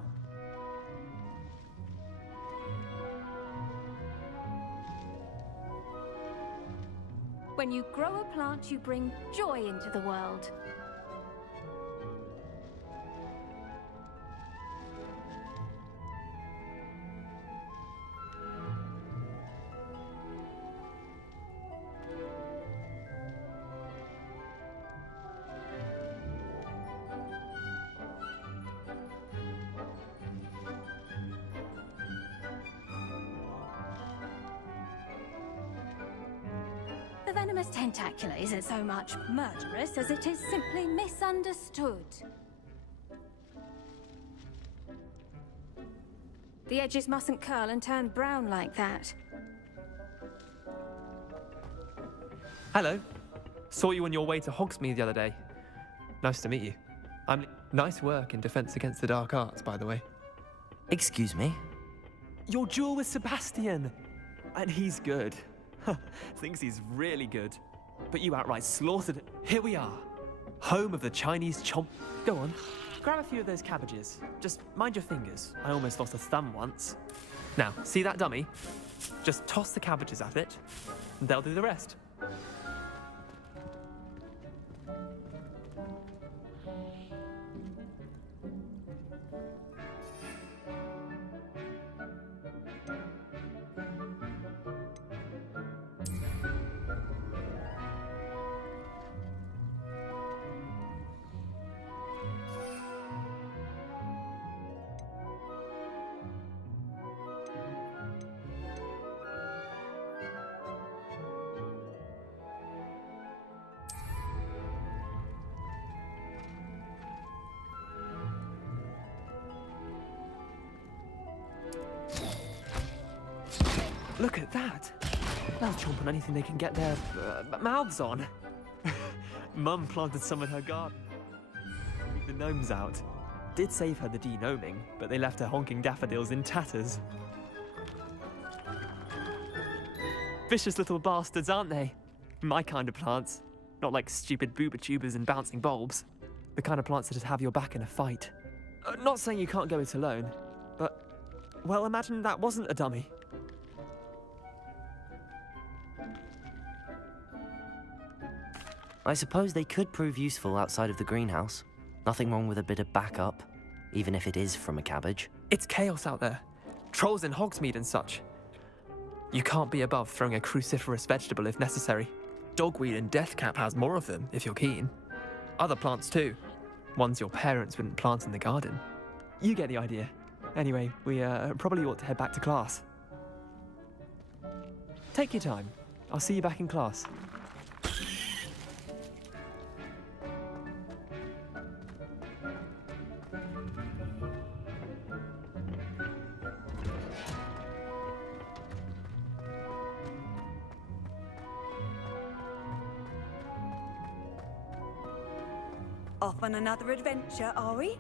When you grow a plant, you bring joy into the world. The venomous tentacula isn't so much murderous as it is simply misunderstood. The edges mustn't curl and turn brown like that. Hello. Saw you on your way to Hogsmeade the other day. Nice to meet you. Nice work in Defense Against the Dark Arts, by the way. Excuse me? Your duel with Sebastian! And he's good. Thinks he's really good. But you outright slaughtered it. Here we are. Home of the Chinese chomp. Go on. Grab a few of those cabbages. Just mind your fingers. I almost lost a thumb once. Now, see that dummy? Just toss the cabbages at it, and they'll do the rest. Look at that! They'll chomp on anything they can get their mouths on. Mum planted some in her garden. Keep the gnomes out. Did save her the de-gnoming, but they left her honking daffodils in tatters. Vicious little bastards, aren't they? My kind of plants. Not like stupid booba-tubers and bouncing bulbs. The kind of plants that just have your back in a fight. Not saying you can't go it alone, but... well, imagine that wasn't a dummy. I suppose they could prove useful outside of the greenhouse. Nothing wrong with a bit of backup, even if it is from a cabbage. It's chaos out there. Trolls in Hogsmeade and such. You can't be above throwing a cruciferous vegetable if necessary. Dogweed and deathcap has more of them, if you're keen. Other plants too. Ones your parents wouldn't plant in the garden. You get the idea. Anyway, we probably ought to head back to class. Take your time. I'll see you back in class. Off on another adventure, are we?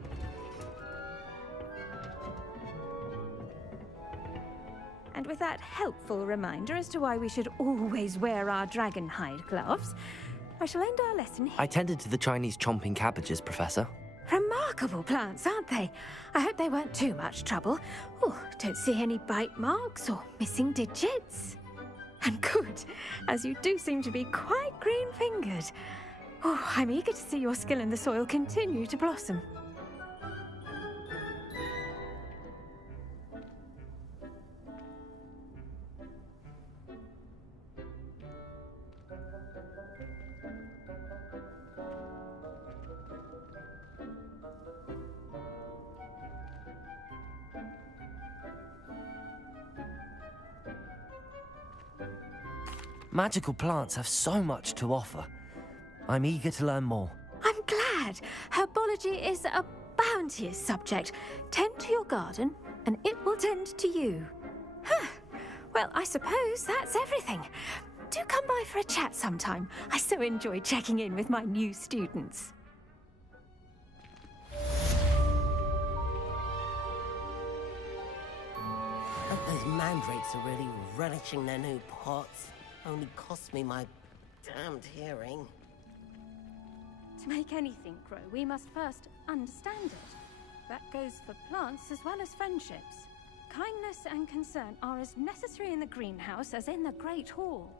And with that helpful reminder as to why we should always wear our dragon hide gloves, I shall end our lesson here. I tended to the Chinese chomping cabbages, Professor. Remarkable plants, aren't they? I hope they weren't too much trouble. Oh, don't see any bite marks or missing digits. And good, as you do seem to be quite green-fingered. Oh, I'm eager to see your skill in the soil continue to blossom. Magical plants have so much to offer. I'm eager to learn more. I'm glad. Herbology is a bounteous subject. Tend to your garden, and it will tend to you. Huh. Well, I suppose that's everything. Do come by for a chat sometime. I so enjoy checking in with my new students. Those mandrakes are really relishing their new pots. Only cost me my damned hearing. To make anything grow, we must first understand it. That goes for plants as well as friendships. Kindness and concern are as necessary in the greenhouse as in the Great Hall.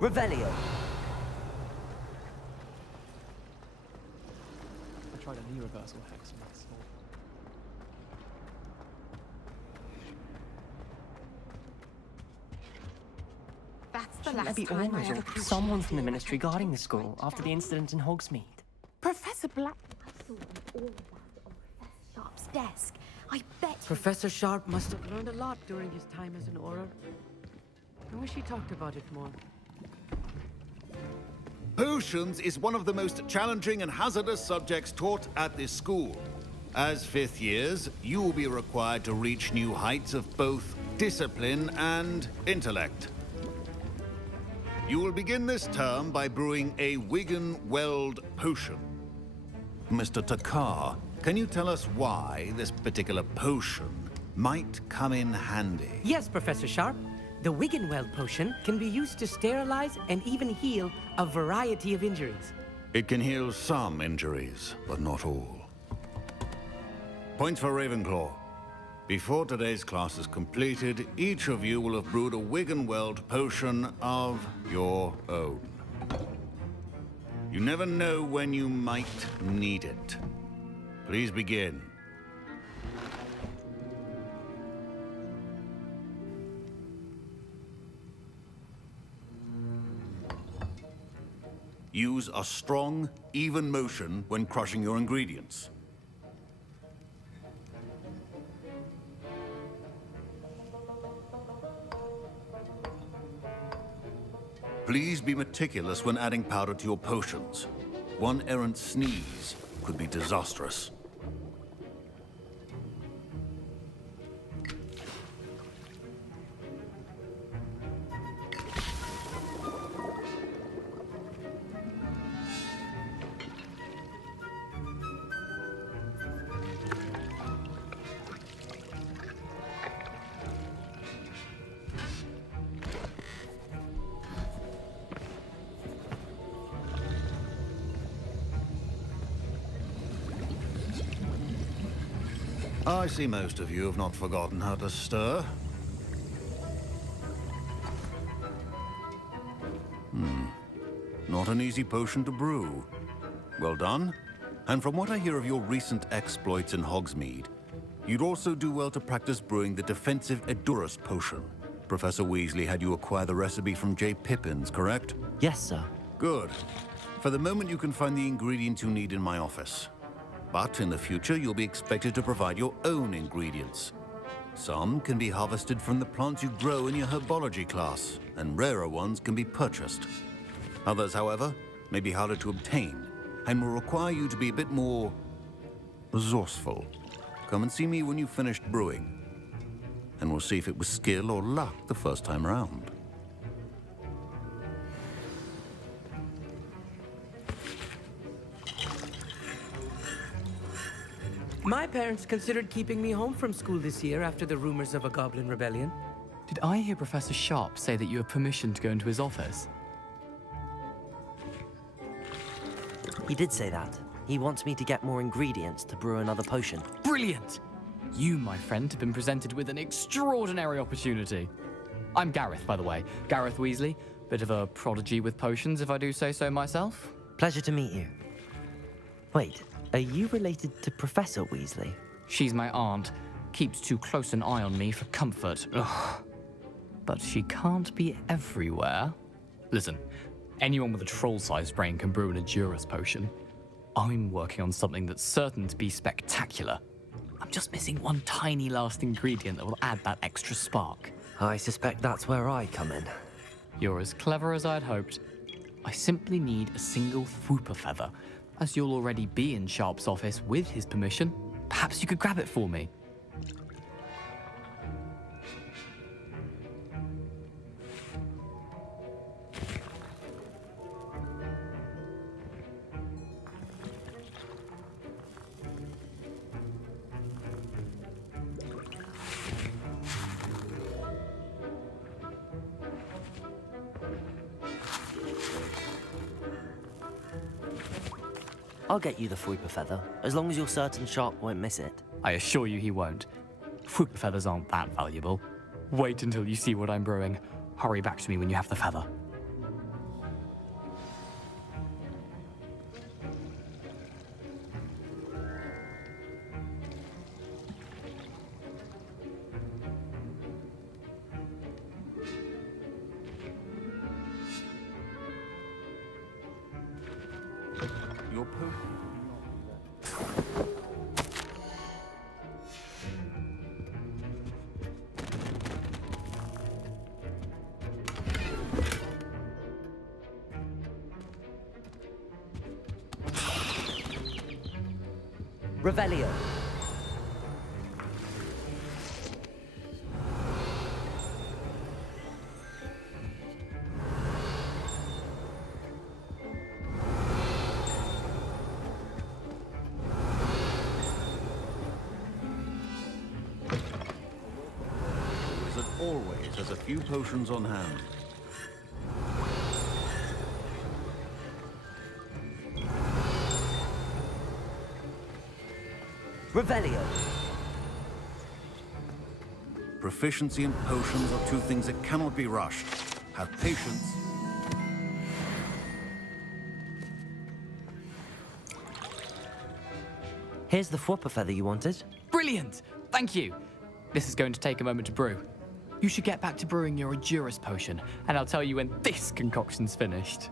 Revelio. I tried a knee reversal hex on that sword. That's the Shouldn't last there be time I orders ever or pushed someone from the ministry guarding the school after the incident in Hogsmeade? Professor Black. I saw them all about on Professor Sharp's desk. I bet Professor Sharp must have learned a lot during his time as an Auror. I wish he talked about it more. Potions is one of the most challenging and hazardous subjects taught at this school. As fifth years, you will be required to reach new heights of both discipline and intellect. You will begin this term by brewing a Wigan-Weld potion. Mr. Takar, can you tell us why this particular potion might come in handy? Yes, Professor Sharp. The Wigan-Weld potion can be used to sterilize and even heal a variety of injuries. It can heal some injuries, but not all. Points for Ravenclaw. Before today's class is completed, each of you will have brewed a Wigan-Weld potion of your own. You never know when you might need it. Please begin. Use a strong, even motion when crushing your ingredients. Please be meticulous when adding powder to your potions. One errant sneeze could be disastrous. I see most of you have not forgotten how to stir. Not an easy potion to brew. Well done. And from what I hear of your recent exploits in Hogsmeade, you'd also do well to practice brewing the defensive Edurus potion. Professor Weasley had you acquire the recipe from J. Pippins, correct? Yes, sir. Good. For the moment, you can find the ingredients you need in my office. But in the future, you'll be expected to provide your own ingredients. Some can be harvested from the plants you grow in your herbology class, and rarer ones can be purchased. Others, however, may be harder to obtain, and will require you to be a bit more resourceful. Come and see me when you've finished brewing, and we'll see if it was skill or luck the first time around. My parents considered keeping me home from school this year after the rumors of a goblin rebellion. Did I hear Professor Sharp say that you have permission to go into his office? He did say that. He wants me to get more ingredients to brew another potion. Brilliant! You, my friend, have been presented with an extraordinary opportunity. I'm Gareth, by the way. Gareth Weasley. Bit of a prodigy with potions, if I do say so myself. Pleasure to meet you. Wait, are you related to Professor Weasley? She's my aunt. Keeps too close an eye on me for comfort. Ugh. But she can't be everywhere. Listen, anyone with a troll-sized brain can brew an Edurus potion. I'm working on something that's certain to be spectacular. I'm just missing one tiny last ingredient that will add that extra spark. I suspect that's where I come in. You're as clever as I'd hoped. I simply need a single Fwooper feather. As you'll already be in Sharp's office with his permission, perhaps you could grab it for me. I'll get you the Fwooper feather, as long as you're certain Sharp won't miss it. I assure you he won't. Fwooper feathers aren't that valuable. Wait until you see what I'm brewing. Hurry back to me when you have the feather. Your Revelio. wizard always has a few potions on hand. Revelio. Proficiency and potions are two things that cannot be rushed. Have patience. Here's the Fwooper feather you wanted. Brilliant! Thank you! This is going to take a moment to brew. You should get back to brewing your Edurus potion, and I'll tell you when this concoction's finished.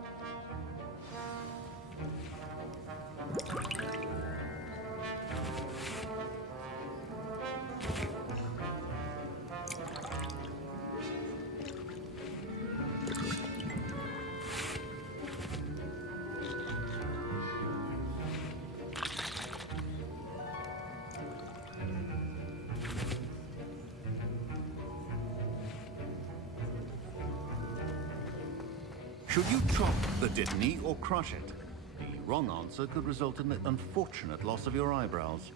Should you chop the Dittany or crush it? The wrong answer could result in the unfortunate loss of your eyebrows.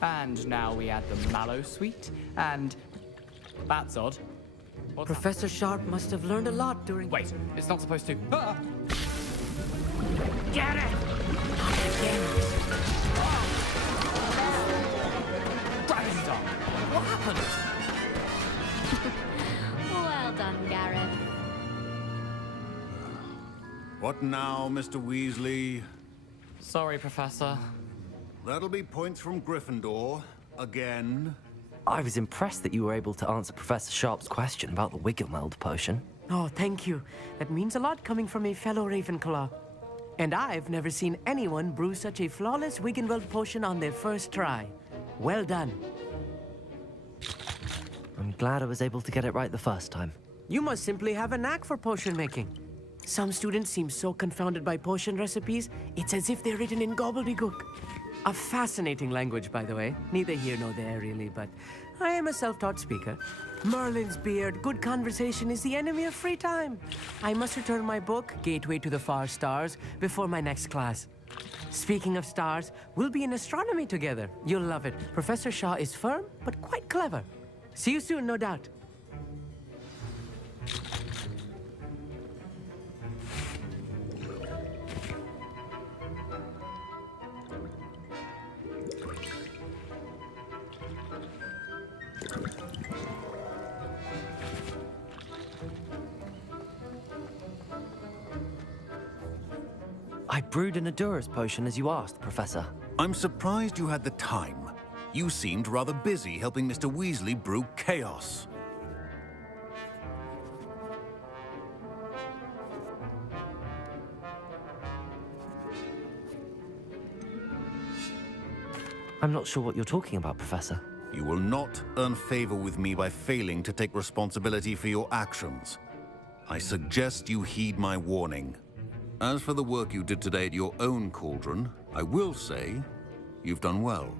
And now we add the mallow sweet, and that's odd. Professor Sharp must have learned a lot during... Wait, it's not supposed to... Ah! Get it! Dragon's Tongue! What happened? Well done, Gareth. What now, Mr. Weasley? Sorry, Professor. That'll be points from Gryffindor. Again. I was impressed that you were able to answer Professor Sharp's question about the Wiggenweld potion. Oh, thank you. That means a lot coming from a fellow Ravenclaw. And I've never seen anyone brew such a flawless Wiggenweld potion on their first try. Well done. I'm glad I was able to get it right the first time. You must simply have a knack for potion making. Some students seem so confounded by potion recipes, it's as if they're written in gobbledygook. A fascinating language, by the way. Neither here nor there, really, but I am a self-taught speaker. Merlin's beard, good conversation is the enemy of free time. I must return my book, Gateway to the Far Stars, before my next class. Speaking of stars, we'll be in astronomy together. You'll love it. Professor Shaw is firm, but quite clever. See you soon, no doubt. I brewed an Adurus potion as you asked, Professor. I'm surprised you had the time. You seemed rather busy helping Mr. Weasley brew chaos. I'm not sure what you're talking about, Professor. You will not earn favor with me by failing to take responsibility for your actions. I suggest you heed my warning. As for the work you did today at your own cauldron, I will say you've done well.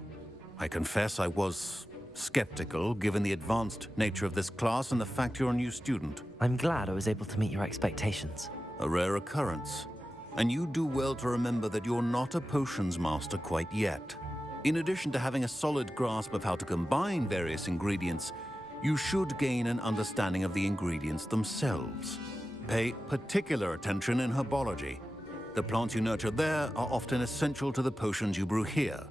I confess I was skeptical, given the advanced nature of this class and the fact you're a new student. I'm glad I was able to meet your expectations. A rare occurrence. And you do well to remember that you're not a potions master quite yet. In addition to having a solid grasp of how to combine various ingredients, you should gain an understanding of the ingredients themselves. Pay particular attention in herbology. The plants you nurture there are often essential to the potions you brew here.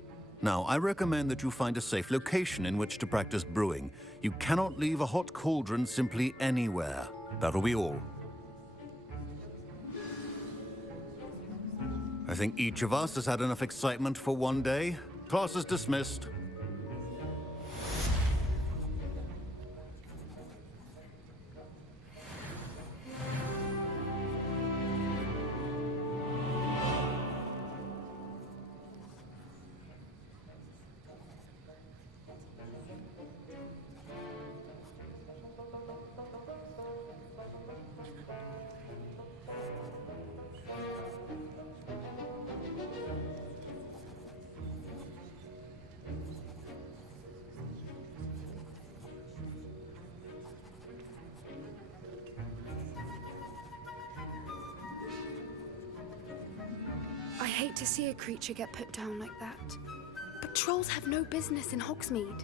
Now, I recommend that you find a safe location in which to practice brewing. You cannot leave a hot cauldron simply anywhere. That'll be all. I think each of us has had enough excitement for one day. Class is dismissed. I hate to see a creature get put down like that. But trolls have no business in Hogsmeade.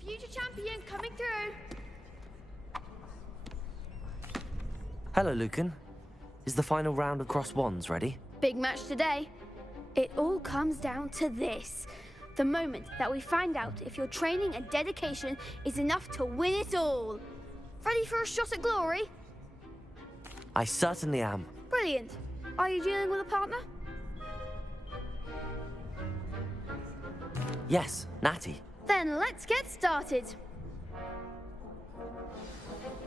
Future champion coming through. Hello, Lucan. Is the final round of Cross Wands ready? Big match today. It all comes down to this. The moment that we find out if your training and dedication is enough to win it all. Ready for a shot at glory? I certainly am. Brilliant. Are you dealing with a partner? Yes, Natty. Then let's get started.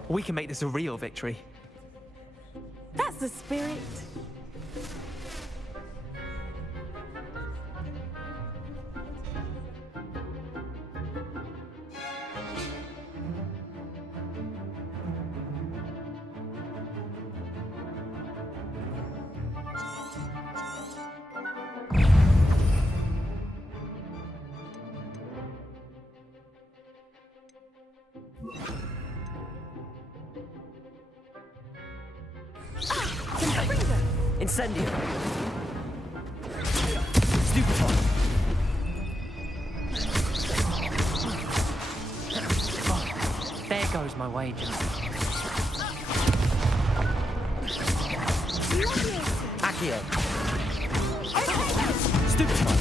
We can make this a real victory. That's the spirit. Incendio. Stupefy. There goes my wages. Accio. Stupefy.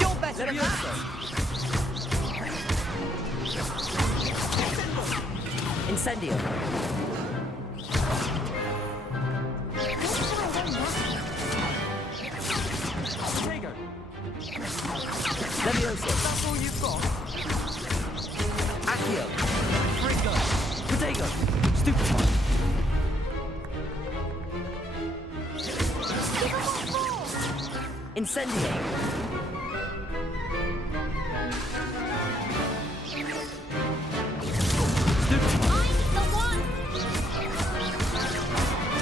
You're better than that. Incendio. Diego. Levioso. That's all you've got? Accio. Fringo. Protego. Stupefy. Incendio.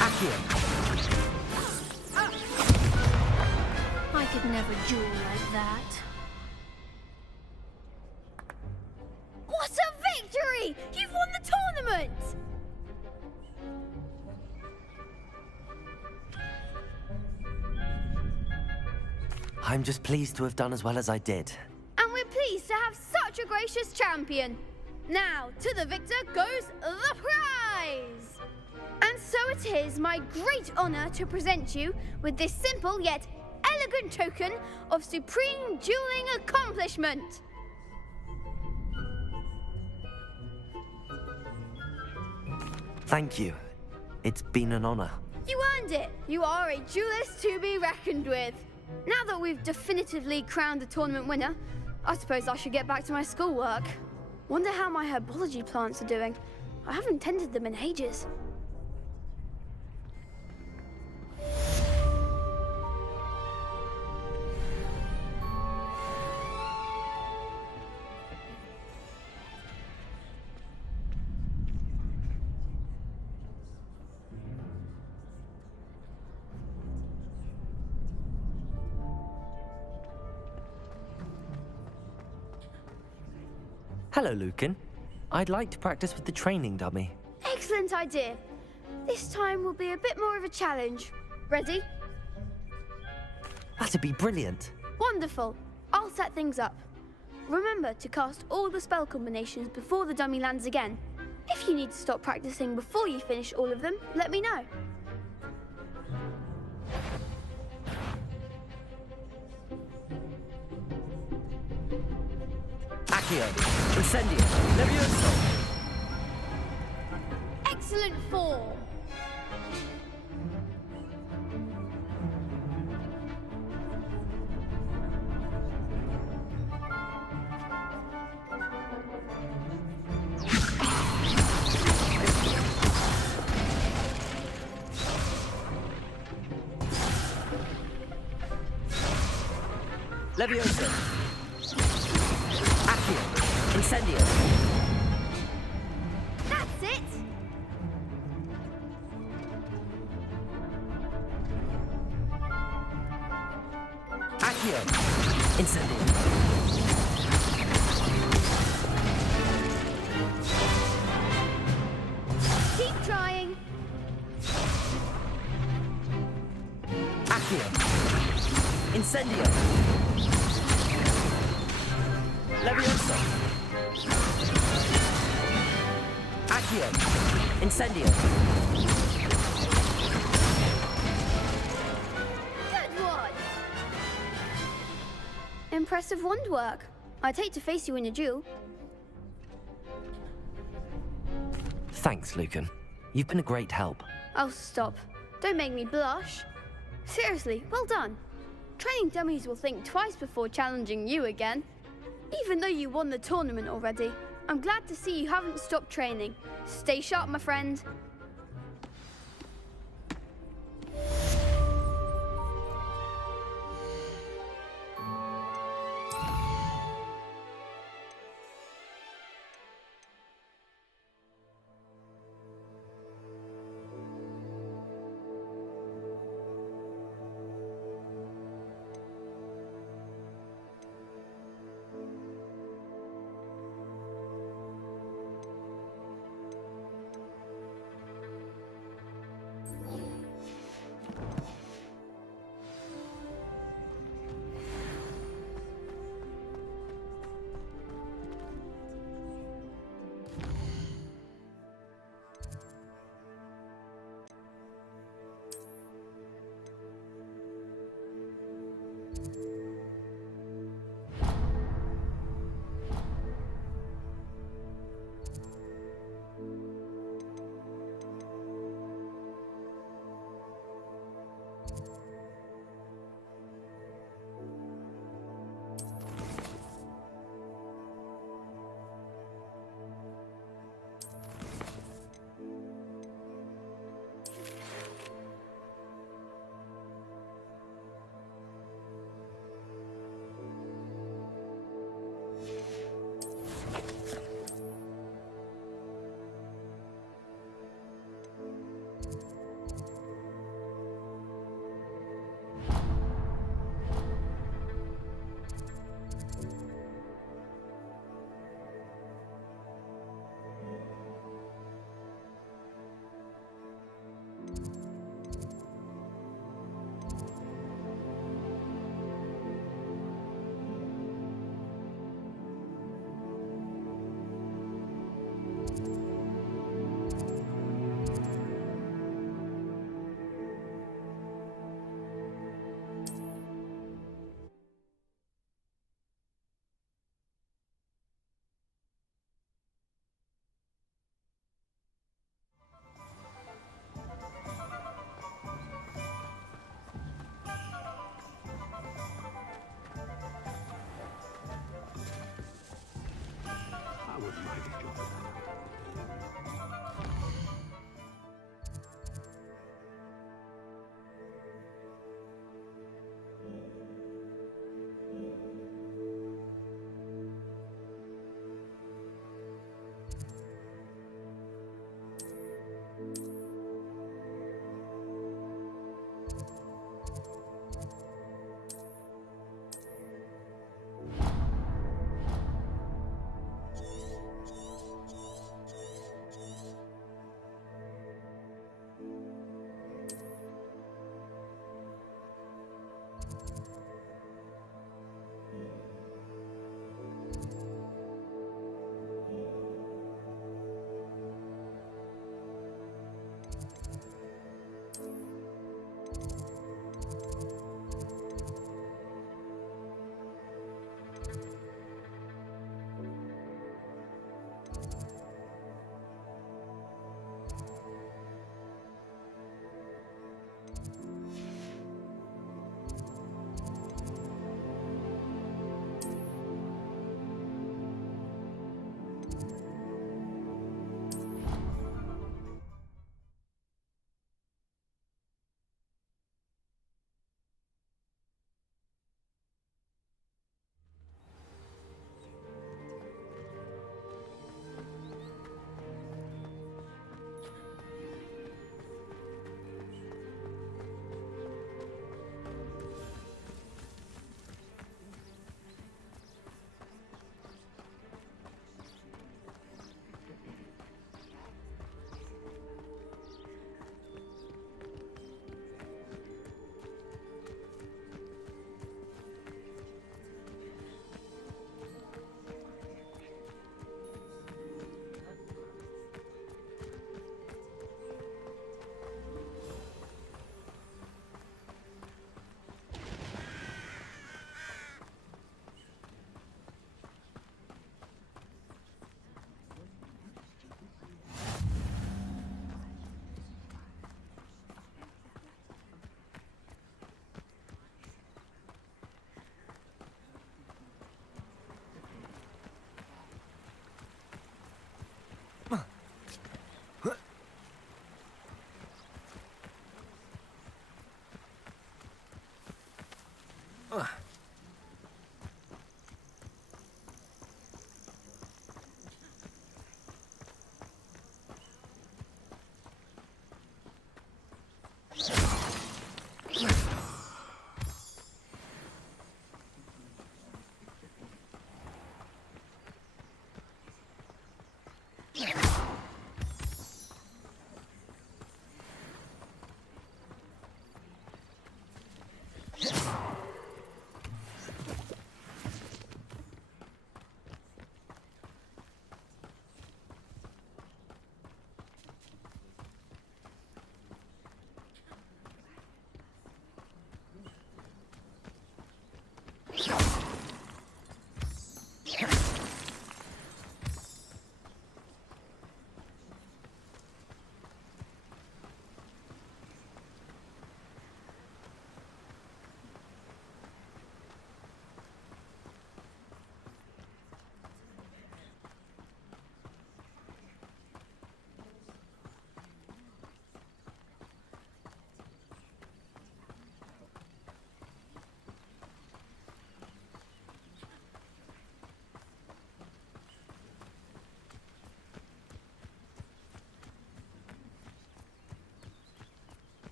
Accio. I could never duel like that. What a victory! You've won the tournament! I'm just pleased to have done as well as I did. And we're pleased to have such a gracious champion. Now, to the victor goes the prize! And so it is my great honor to present you with this simple yet elegant token of supreme dueling accomplishment. Thank you. It's been an honor. You earned it. You are a duelist to be reckoned with. Now that we've definitively crowned the tournament winner, I suppose I should get back to my schoolwork. Wonder how my herbology plants are doing. I haven't tended them in ages. Hello, Lucan. I'd like to practice with the training dummy. Excellent idea. This time will be a bit more of a challenge. Ready? That'd be brilliant. Wonderful. I'll set things up. Remember to cast all the spell combinations before the dummy lands again. If you need to stop practicing before you finish all of them, let me know. Accio. Incendio. Levioso. Excellent form. Levioso. Accio. Incendio. That's it. Accio. Incendio. Keep trying. Accio. Incendio. Levioso. Accio. Incendio. Good one. Impressive wand work. I'd hate to face you in a duel. Thanks, Lucan. You've been a great help. Oh, stop. Don't make me blush. Seriously, well done. Training dummies will think twice before challenging you again. Even though you won the tournament already, I'm glad to see you haven't stopped training. Stay sharp, my friend.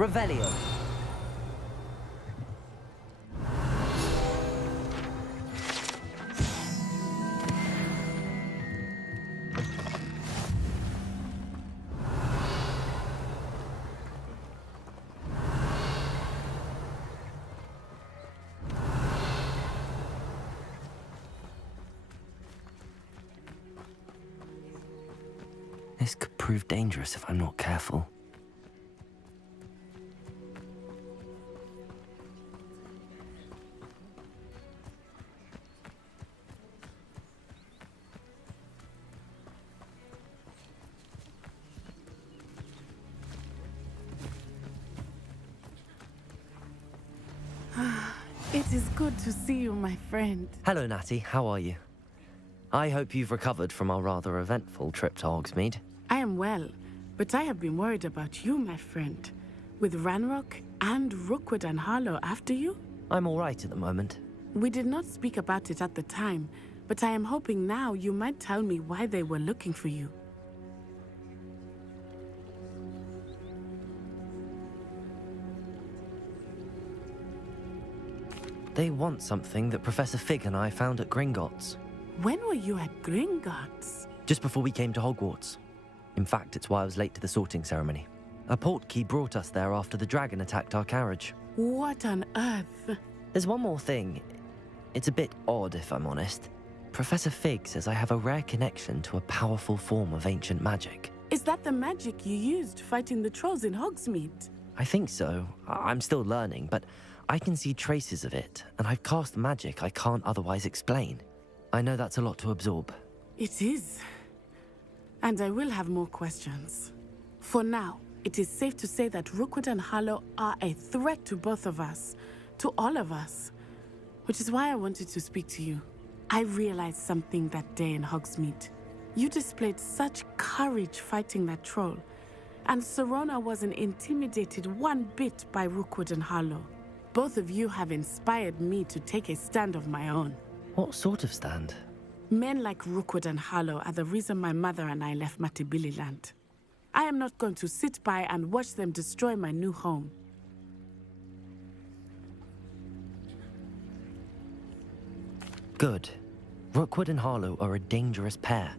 Revelio. This could prove dangerous if I'm not careful. It is good to see you, my friend. Hello, Natty. How are you? I hope you've recovered from our rather eventful trip to Hogsmeade. I am well, but I have been worried about you, my friend. With Ranrock and Rookwood and Harlow after you? I'm all right at the moment. We did not speak about it at the time, but I am hoping now you might tell me why they were looking for you. They want something that Professor Fig and I found at Gringotts. When were you at Gringotts? Just before we came to Hogwarts. In fact, it's why I was late to the sorting ceremony. A portkey brought us there after the dragon attacked our carriage. What on earth? There's one more thing. It's a bit odd, if I'm honest. Professor Fig says I have a rare connection to a powerful form of ancient magic. Is that the magic you used fighting the trolls in Hogsmeade? I think so. I'm still learning, but I can see traces of it, and I've cast magic I can't otherwise explain. I know that's a lot to absorb. It is. And I will have more questions. For now, it is safe to say that Rookwood and Harlow are a threat to both of us, to all of us. Which is why I wanted to speak to you. I realized something that day in Hogsmeade. You displayed such courage fighting that troll, and Serona wasn't intimidated one bit by Rookwood and Harlow. Both of you have inspired me to take a stand of my own. What sort of stand? Men like Rookwood and Harlow are the reason my mother and I left Matabeleland. I am not going to sit by and watch them destroy my new home. Good. Rookwood and Harlow are a dangerous pair.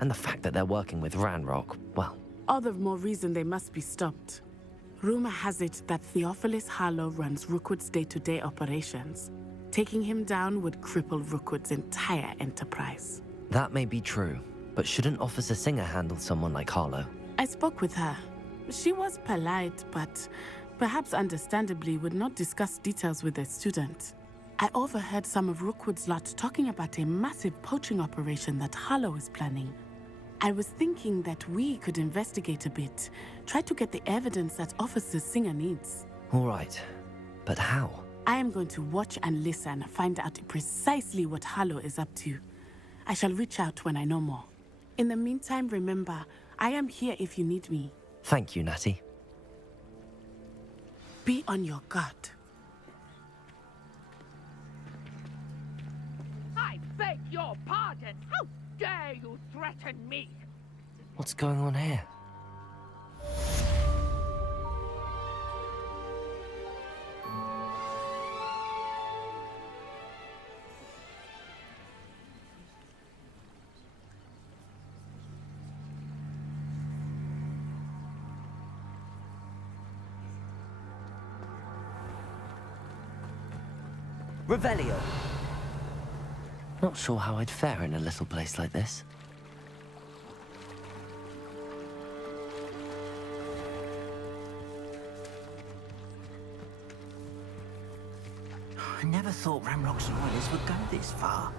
And the fact that they're working with Ranrock, well... All the more reason they must be stopped. Rumor has it that Theophilus Harlow runs Rookwood's day-to-day operations. Taking him down would cripple Rookwood's entire enterprise. That may be true, but shouldn't Officer Singer handle someone like Harlow? I spoke with her. She was polite, but perhaps understandably would not discuss details with a student. I overheard some of Rookwood's lot talking about a massive poaching operation that Harlow is planning. I was thinking that we could investigate a bit, try to get the evidence that Officer Singer needs. All right, but how? I am going to watch and listen, find out precisely what Harlow is up to. I shall reach out when I know more. In the meantime, remember, I am here if you need me. Thank you, Natty. Be on your guard. I beg your pardon. How dare you threaten me? What's going on here? Revelio. Not sure how I'd fare in a little place like this. I never thought Ranrock's royals would go this far.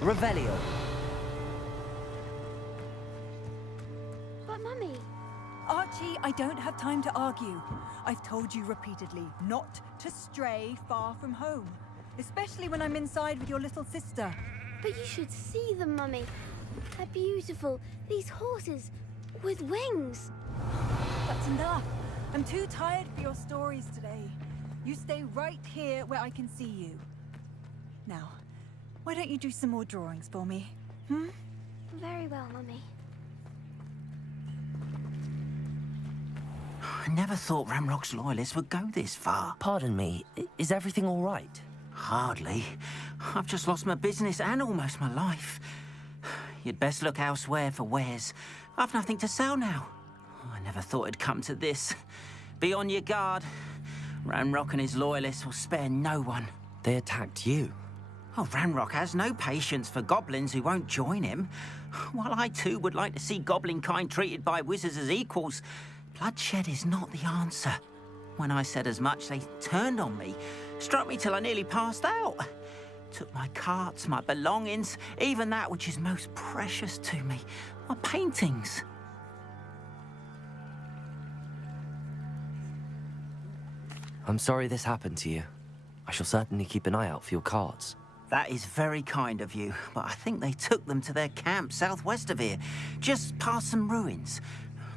Revelio. But Mummy... Archie, I don't have time to argue. I've told you repeatedly not to stray far from home, especially when I'm inside with your little sister. But you should see them, Mummy. They're beautiful. These horses with wings. That's enough. I'm too tired for your stories today. You stay right here where I can see you. Now, why don't you do some more drawings for me? Hmm? Very well, Mummy. I never thought Ramrock's loyalists would go this far. Pardon me, is everything all right? Hardly. I've just lost my business and almost my life. You'd best look elsewhere for wares. I've nothing to sell now. I never thought it'd come to this. Be on your guard. Ramrock and his loyalists will spare no one. They attacked you? Oh, Ramrock has no patience for goblins who won't join him. While I too would like to see goblin kind treated by wizards as equals, bloodshed is not the answer. When I said as much, they turned on me, struck me till I nearly passed out. Took my carts, my belongings, even that which is most precious to me, my paintings. I'm sorry this happened to you. I shall certainly keep an eye out for your cards. That is very kind of you, but I think they took them to their camp southwest of here, just past some ruins.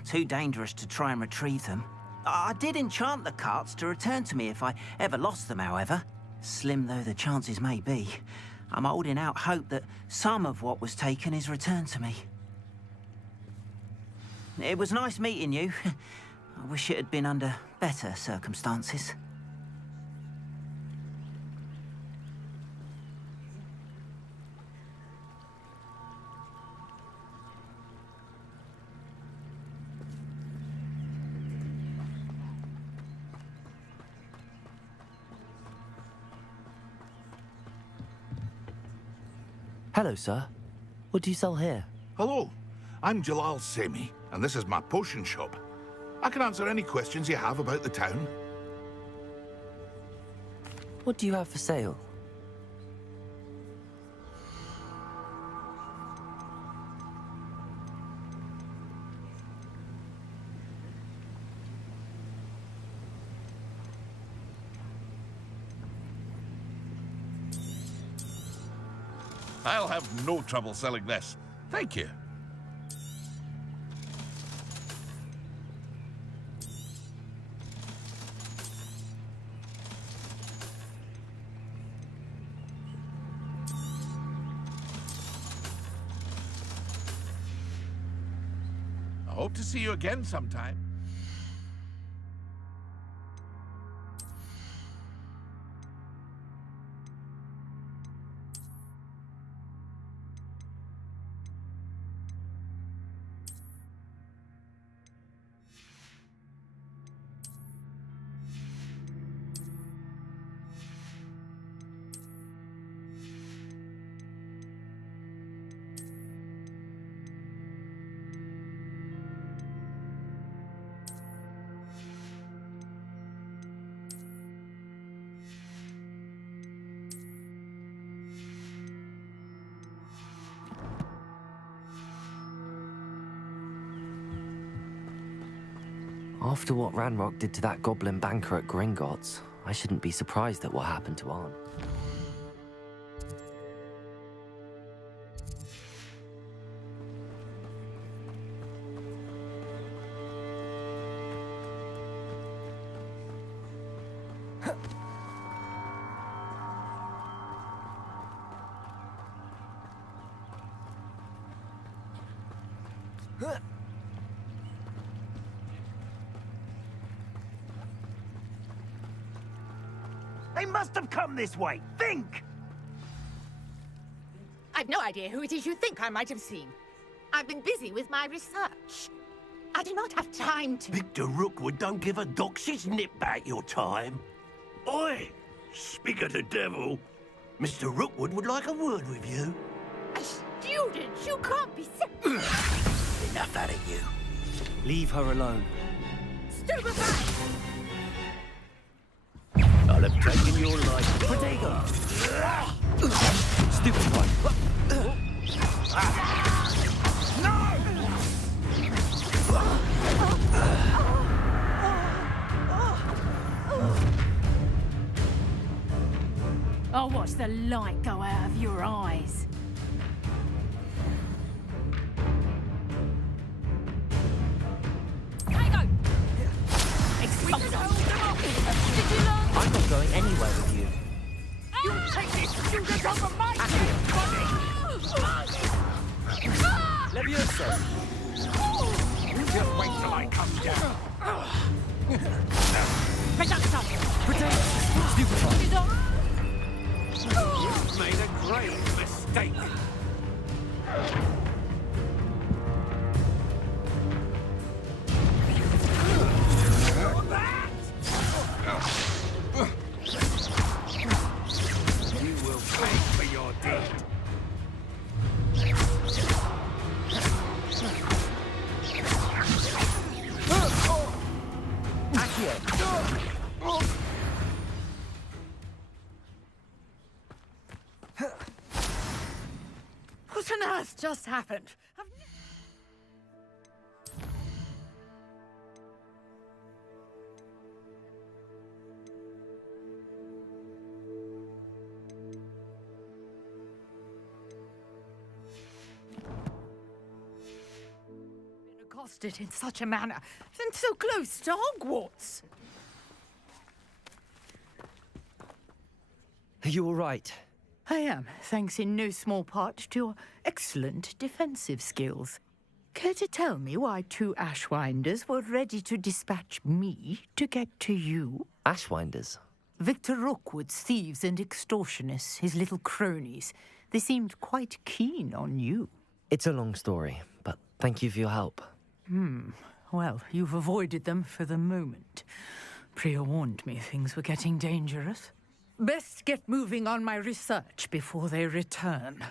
Too dangerous to try and retrieve them. I did enchant the carts to return to me if I ever lost them, however. Slim though the chances may be, I'm holding out hope that some of what was taken is returned to me. It was nice meeting you. I wish it had been under better circumstances. Hello, sir. What do you sell here? Hello, I'm Jalal Semi, and this is my potion shop. I can answer any questions you have about the town. What do you have for sale? I'll have no trouble selling this. Thank you. I hope to see you again sometime. After what Ranrock did to that goblin banker at Gringotts, I shouldn't be surprised at what happened to Arn. They must have come this way. Think! I've no idea who it is you think I might have seen. I've been busy with my research. I do not have time to... Victor Rookwood don't give a doxy's nip back your time. Oi! Speak of the devil. Mr. Rookwood would like a word with you. A student? You can't be... Enough out of you. Leave her alone. Stupefy! I'll They'll have taken your life. Protego! Stupid one. I'll watch the light go out of your eyes. I'm not going anywhere with you. You take these students over my dead body! Leviosa! You just wait till I come down. Protego! Stupid one. You've made a great mistake. You will pay for your deed. What on earth just happened? Been accosted in such a manner, and so close to Hogwarts. Are you all right? I am, thanks in no small part to your excellent defensive skills. Care to tell me why two Ashwinders were ready to dispatch me to get to you? Ashwinders? Victor Rookwood's thieves and extortionists, his little cronies. They seemed quite keen on you. It's a long story, but thank you for your help. Well, you've avoided them for the moment. Priya warned me things were getting dangerous. Best get moving on my research before they return.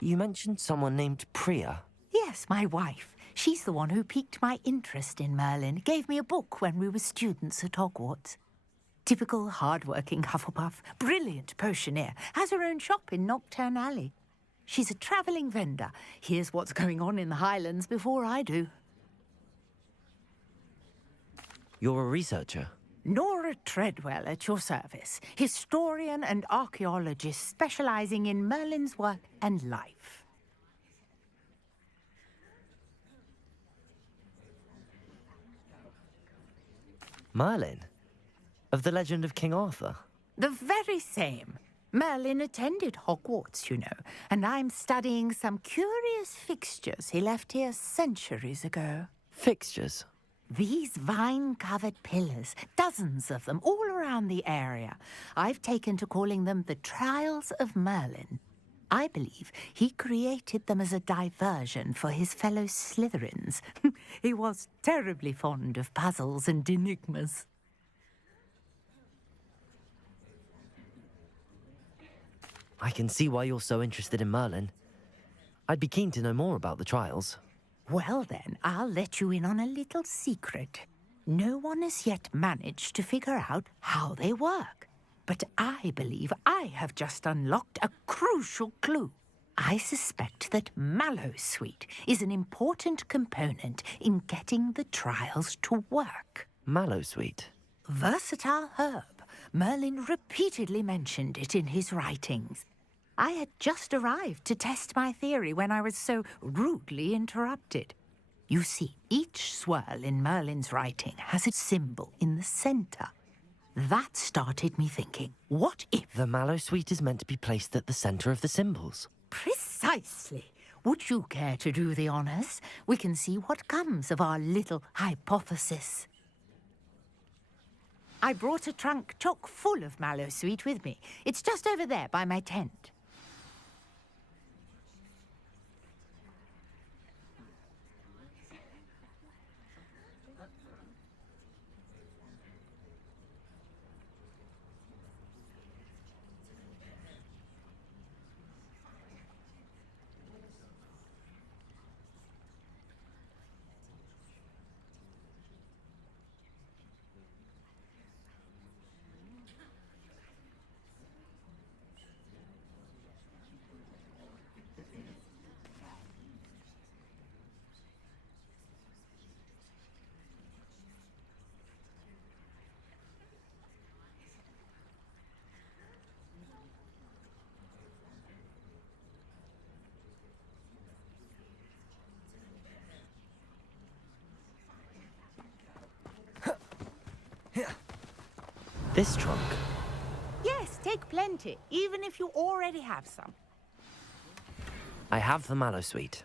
You mentioned someone named Priya. Yes, my wife. She's the one who piqued my interest in Merlin. Gave me a book when we were students at Hogwarts. Typical hard-working Hufflepuff, brilliant potioneer, has her own shop in Knockturn Alley. She's a travelling vendor. Hears what's going on in the Highlands before I do. You're a researcher? Nora Treadwell at your service, historian and archaeologist specialising in Merlin's work and life. Merlin? Of the legend of King Arthur? The very same. Merlin attended Hogwarts, you know, and I'm studying some curious fixtures he left here centuries ago. Fixtures? These vine-covered pillars, dozens of them, all around the area. I've taken to calling them the Trials of Merlin. I believe he created them as a diversion for his fellow Slytherins. He was terribly fond of puzzles and enigmas. I can see why you're so interested in Merlin. I'd be keen to know more about the trials. Well then, I'll let you in on a little secret. No one has yet managed to figure out how they work. But I believe I have just unlocked a crucial clue. I suspect that Mallowsweet is an important component in getting the trials to work. Mallowsweet? Versatile herb. Merlin repeatedly mentioned it in his writings. I had just arrived to test my theory when I was so rudely interrupted. You see, each swirl in Merlin's writing has a symbol in the center. That started me thinking, what if... The Mallowsweet is meant to be placed at the center of the symbols. Precisely. Would you care to do the honors? We can see what comes of our little hypothesis. I brought a trunk chock full of Mallowsweet with me. It's just over there by my tent. This trunk? Yes, take plenty, even if you already have some. I have the mallow sweet.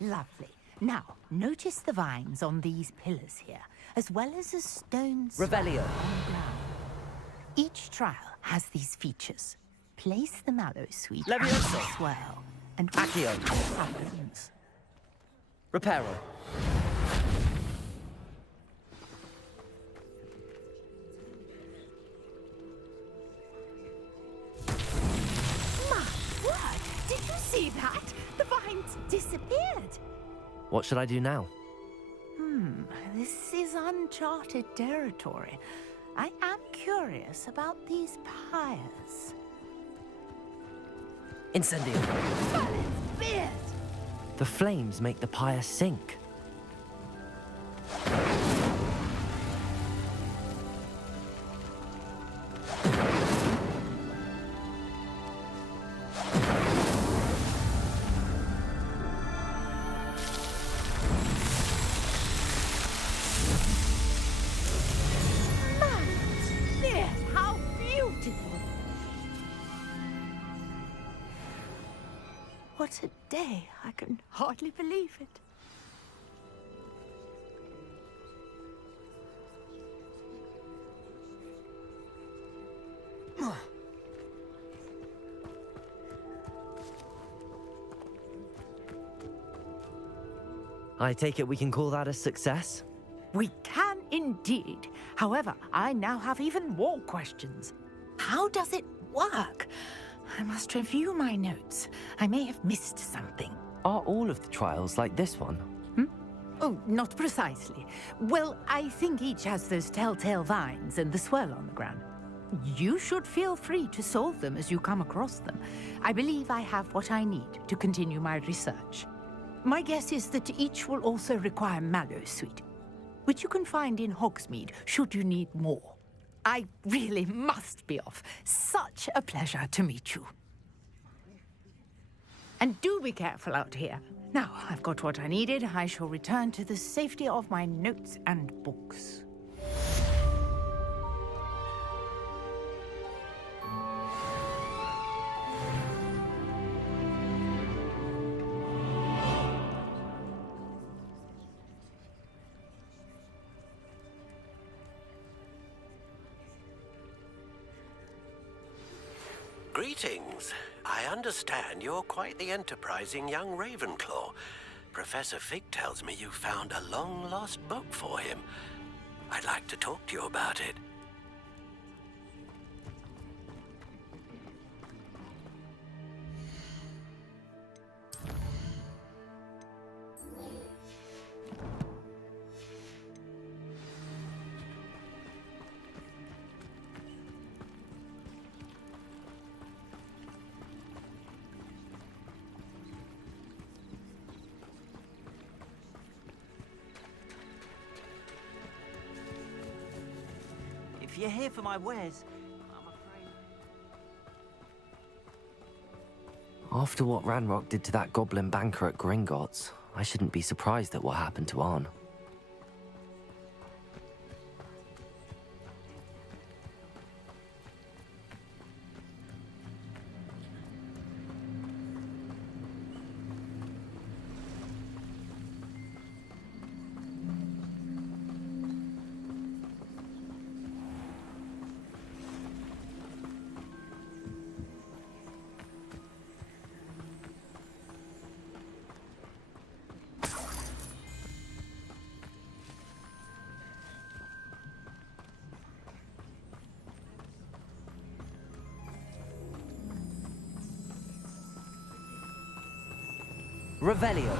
Lovely. Now, notice the vines on these pillars here, as well as a stone Revelio. on the ground. Each trial has these features. Place the mallow sweet Levioso. and swirl, and Accio. what happens? Reparo. My word! Did you see that? The vines disappeared. What should I do now? This is uncharted territory. I am curious about these pyres. Incendio. Beard! The flames make the pyre sink. Beard, how beautiful! What a day! I can hardly believe it. I take it we can call that a success? We can indeed. However, I now have even more questions. How does it work? I must review my notes. I may have missed something. Are all of the trials like this one? Oh, not precisely. Well, I think each has those telltale vines and the swirl on the ground. You should feel free to solve them as you come across them. I believe I have what I need to continue my research. My guess is that each will also require mallow sweet, which you can find in Hogsmeade should you need more. I really must be off. Such a pleasure to meet you. And do be careful out here. Now, I've got what I needed. I shall return to the safety of my notes and books. Greetings. I understand you're quite the enterprising young Ravenclaw. Professor Fig tells me you found a long-lost book for him. I'd like to talk to you about it. If you're here for my wares, I'm afraid... After what Ranrock did to that goblin banker at Gringotts, I shouldn't be surprised at what happened to Arn. Revelio.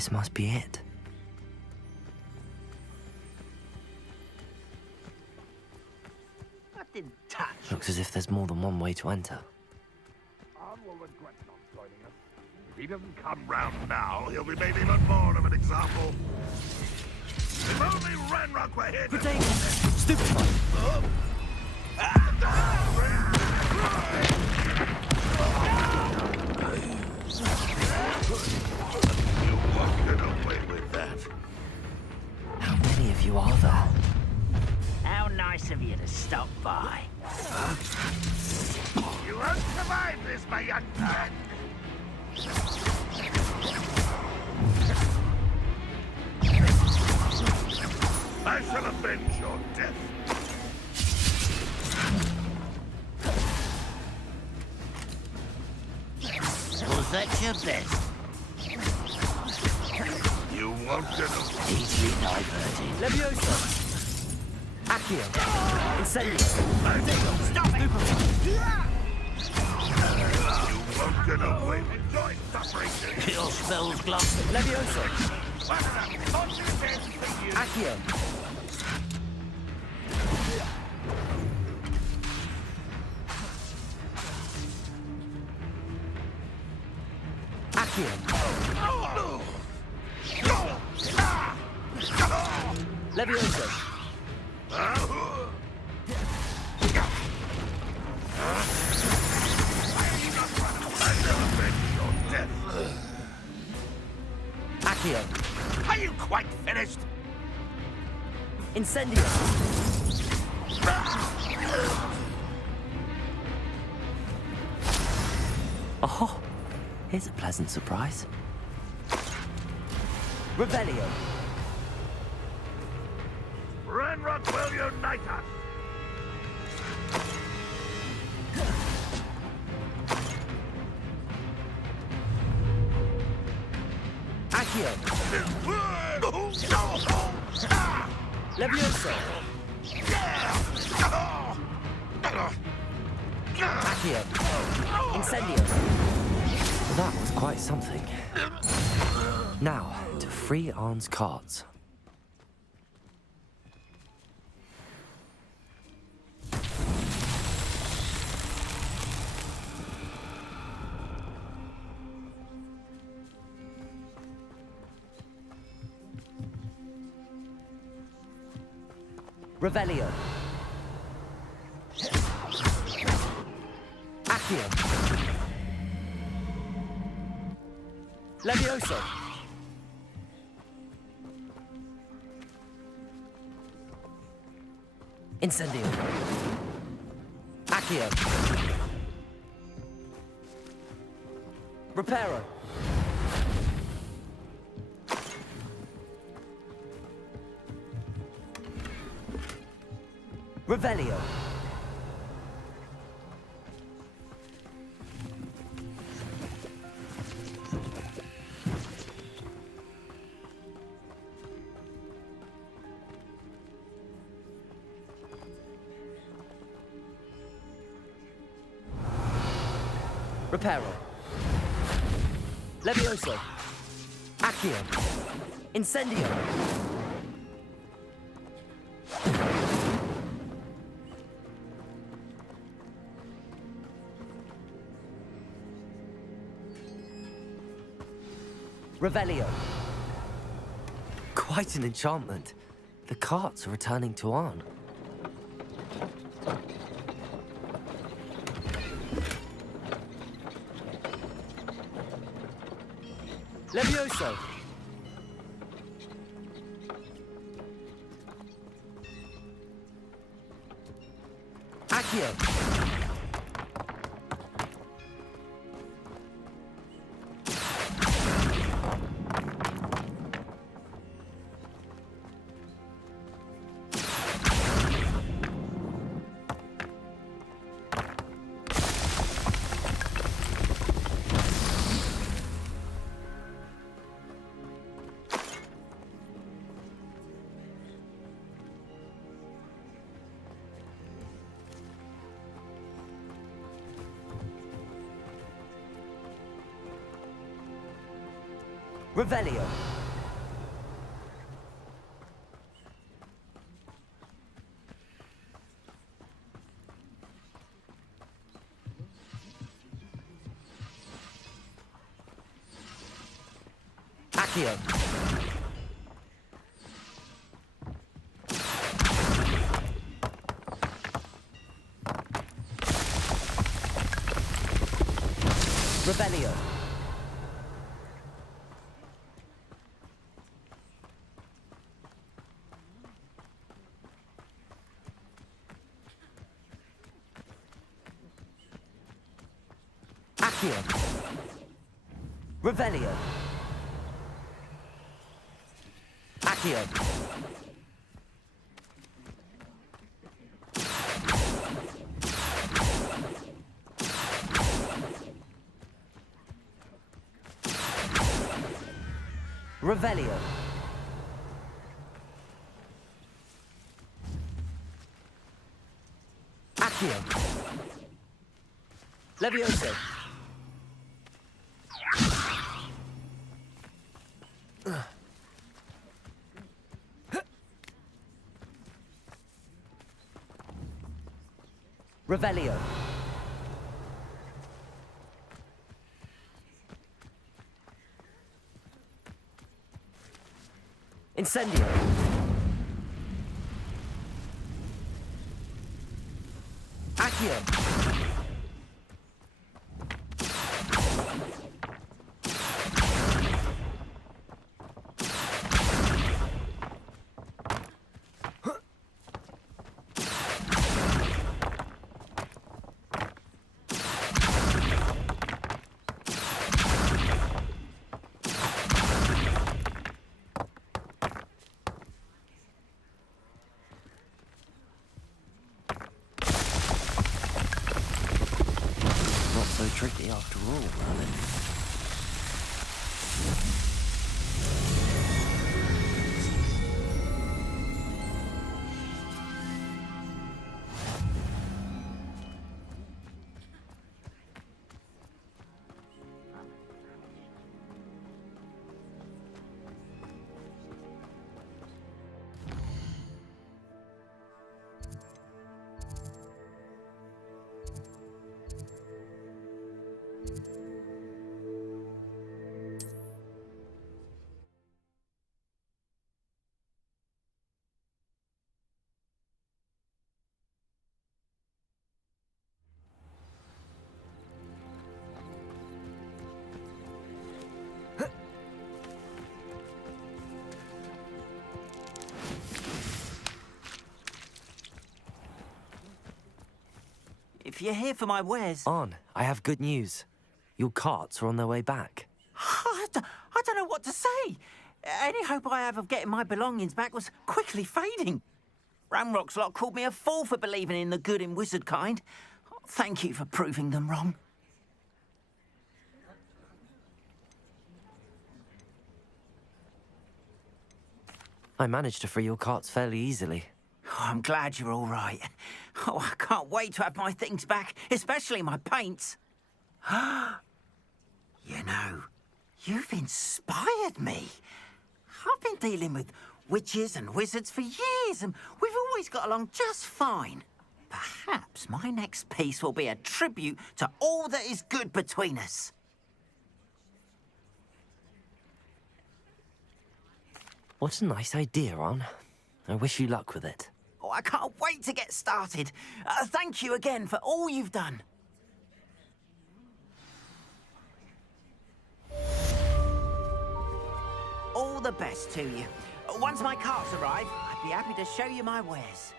This must be it. I didn't touch. Looks as if there's more than one way to enter. Arn will regret not joining us. If he doesn't come round now, he'll be made even more of an example. If only Ranrock were here to... Stupid! You won't get away with that. How many of you are there? How nice of you to stop by. You won't survive this, my young friend. I shall avenge your death. Was that your best? You won't get away. Easily diverted. Levioso! Accio! Incendio! Stop it! You won't get away with joint separation. Your spell's glossed. Levioso! Accio! Accio! Levioso! Accio! Are you quite finished? Incendio! Oh, here's a pleasant surprise. Revelio! Ranrock will unite us! Accio! Levioso! Accio! Incendio! That was quite something. Now, to free Arn's cards. Revelio. Accio. Levioso. Incendio. Accio. Reparo. Revelio. Reparo. Levioso. Accio. Incendio. Revelio. Quite an enchantment. The carts are returning to Arn. Levioso. Accio. Revelio. Accio. Rebellio. Accio. Revelio. Accio. Revelio. Accio. Levioso. Revelio. Incendio. Accio. Not so tricky after all, Merlin. If you're here for my wares... On, I have good news. Your carts are on their way back. I don't know what to say. Any hope I have of getting my belongings back was quickly fading. Ramrock's lot called me a fool for believing in the good in wizard kind. Thank you for proving them wrong. I managed to free your carts fairly easily. Oh, I'm glad you're all right. Oh, I can't wait to have my things back, especially my paints. You know, you've inspired me. I've been dealing with witches and wizards for years, and we've always got along just fine. Perhaps my next piece will be a tribute to all that is good between us. What a nice idea, Ron. I wish you luck with it. Oh, I can't wait to get started. Thank you again for all you've done. All the best to you. Once my carts arrive, I'd be happy to show you my wares.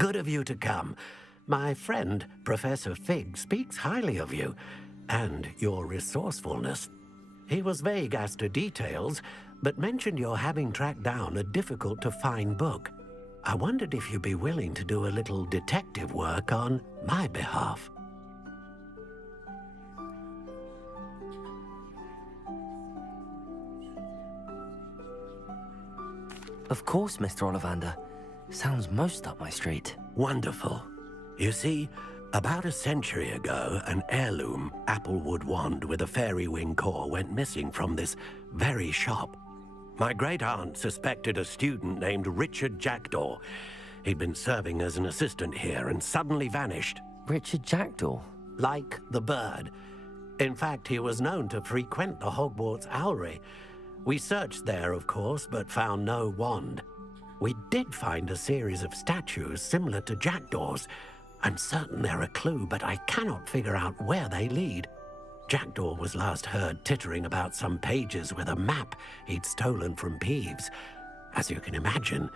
Good of you to come. My friend, Professor Fig, speaks highly of you and your resourcefulness. He was vague as to details, but mentioned your having tracked down a difficult-to-find book. I wondered if you'd be willing to do a little detective work on my behalf. Of course, Mr. Ollivander. Sounds most up my street. Wonderful. You see, about a century ago, an heirloom applewood wand with a fairy wing core went missing from this very shop. My great-aunt suspected a student named Richard Jackdaw. He'd been serving as an assistant here and suddenly vanished. Richard Jackdaw? Like the bird. In fact, he was known to frequent the Hogwarts Owlery. We searched there, of course, but found no wand. We did find a series of statues similar to Jackdaw's. I'm certain they're a clue, but I cannot figure out where they lead. Jackdaw was last heard tittering about some pages with a map he'd stolen from Peeves. As you can imagine,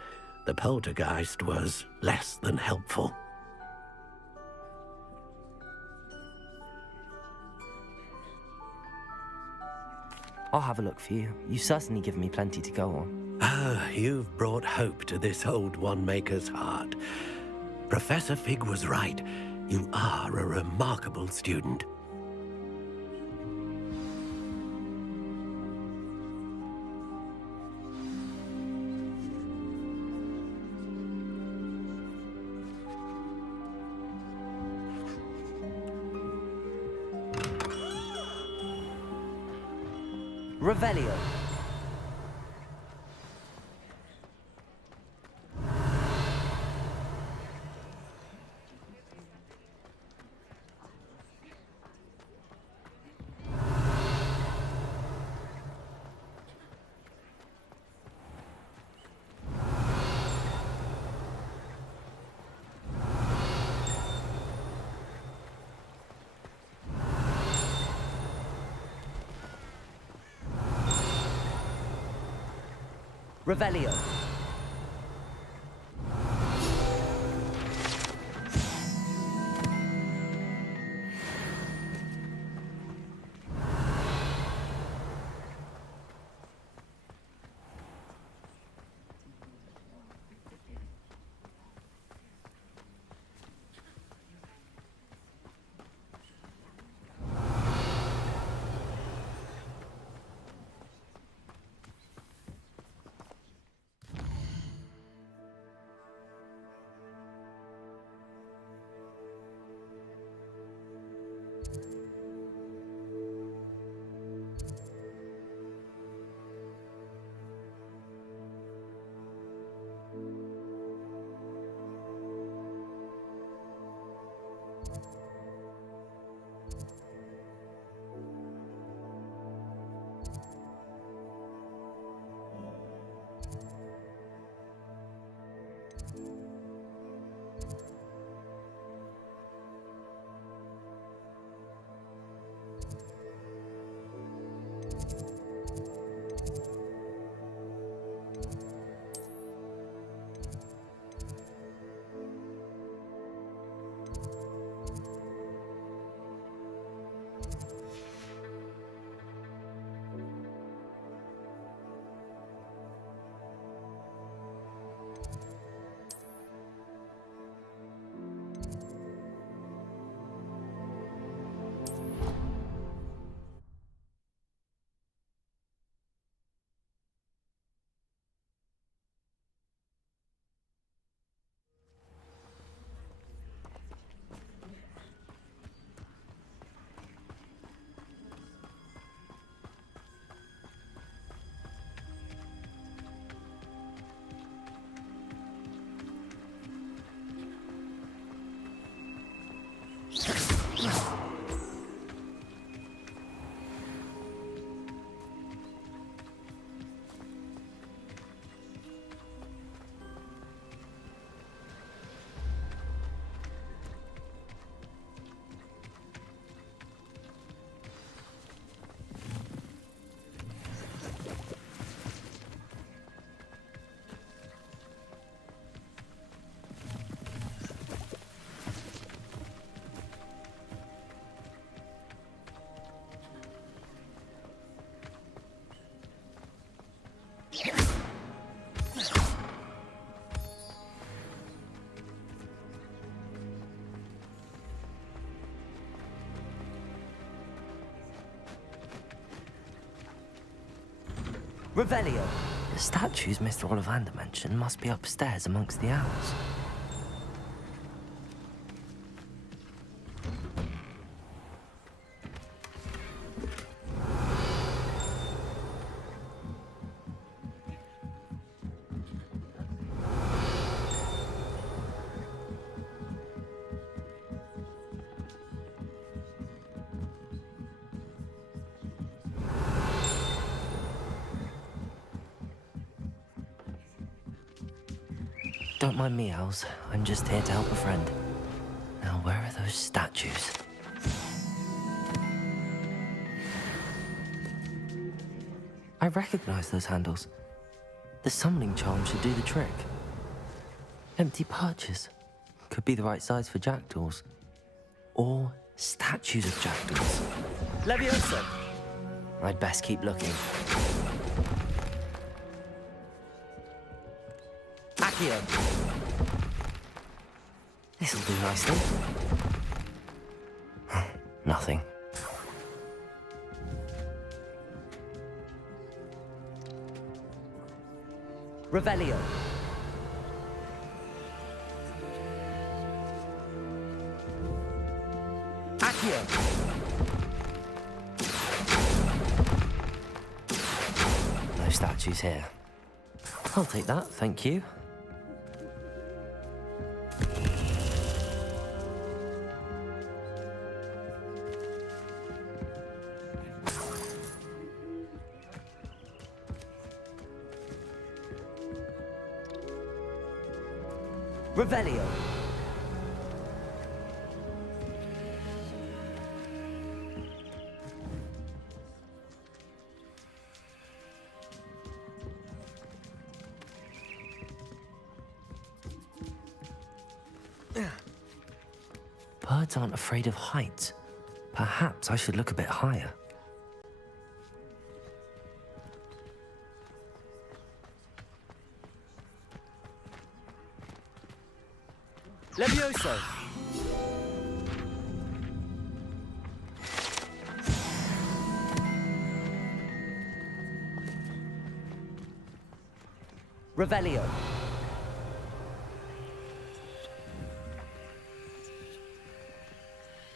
the poltergeist was less than helpful. I'll have a look for you. You've certainly given me plenty to go on. Ah, you've brought hope to this old one-maker's heart. Professor Fig was right. You are a remarkable student. Revelio. Revelio. Revelio. The statues Mr. Ollivander mentioned must be upstairs amongst the owls. Don't mind me, owls. I'm just here to help a friend. Now, where are those statues? I recognize those handles. The summoning charm should do the trick. Empty perches. Could be the right size for jackdaws. Or statues of jackdaws. Leviosa! I'd best keep looking. Accio! This'll do nicely. Nothing. Revelio. Accio. No statues here. I'll take that, thank you. Revelio. Birds aren't afraid of heights. Perhaps I should look a bit higher. Levioso! Revelio.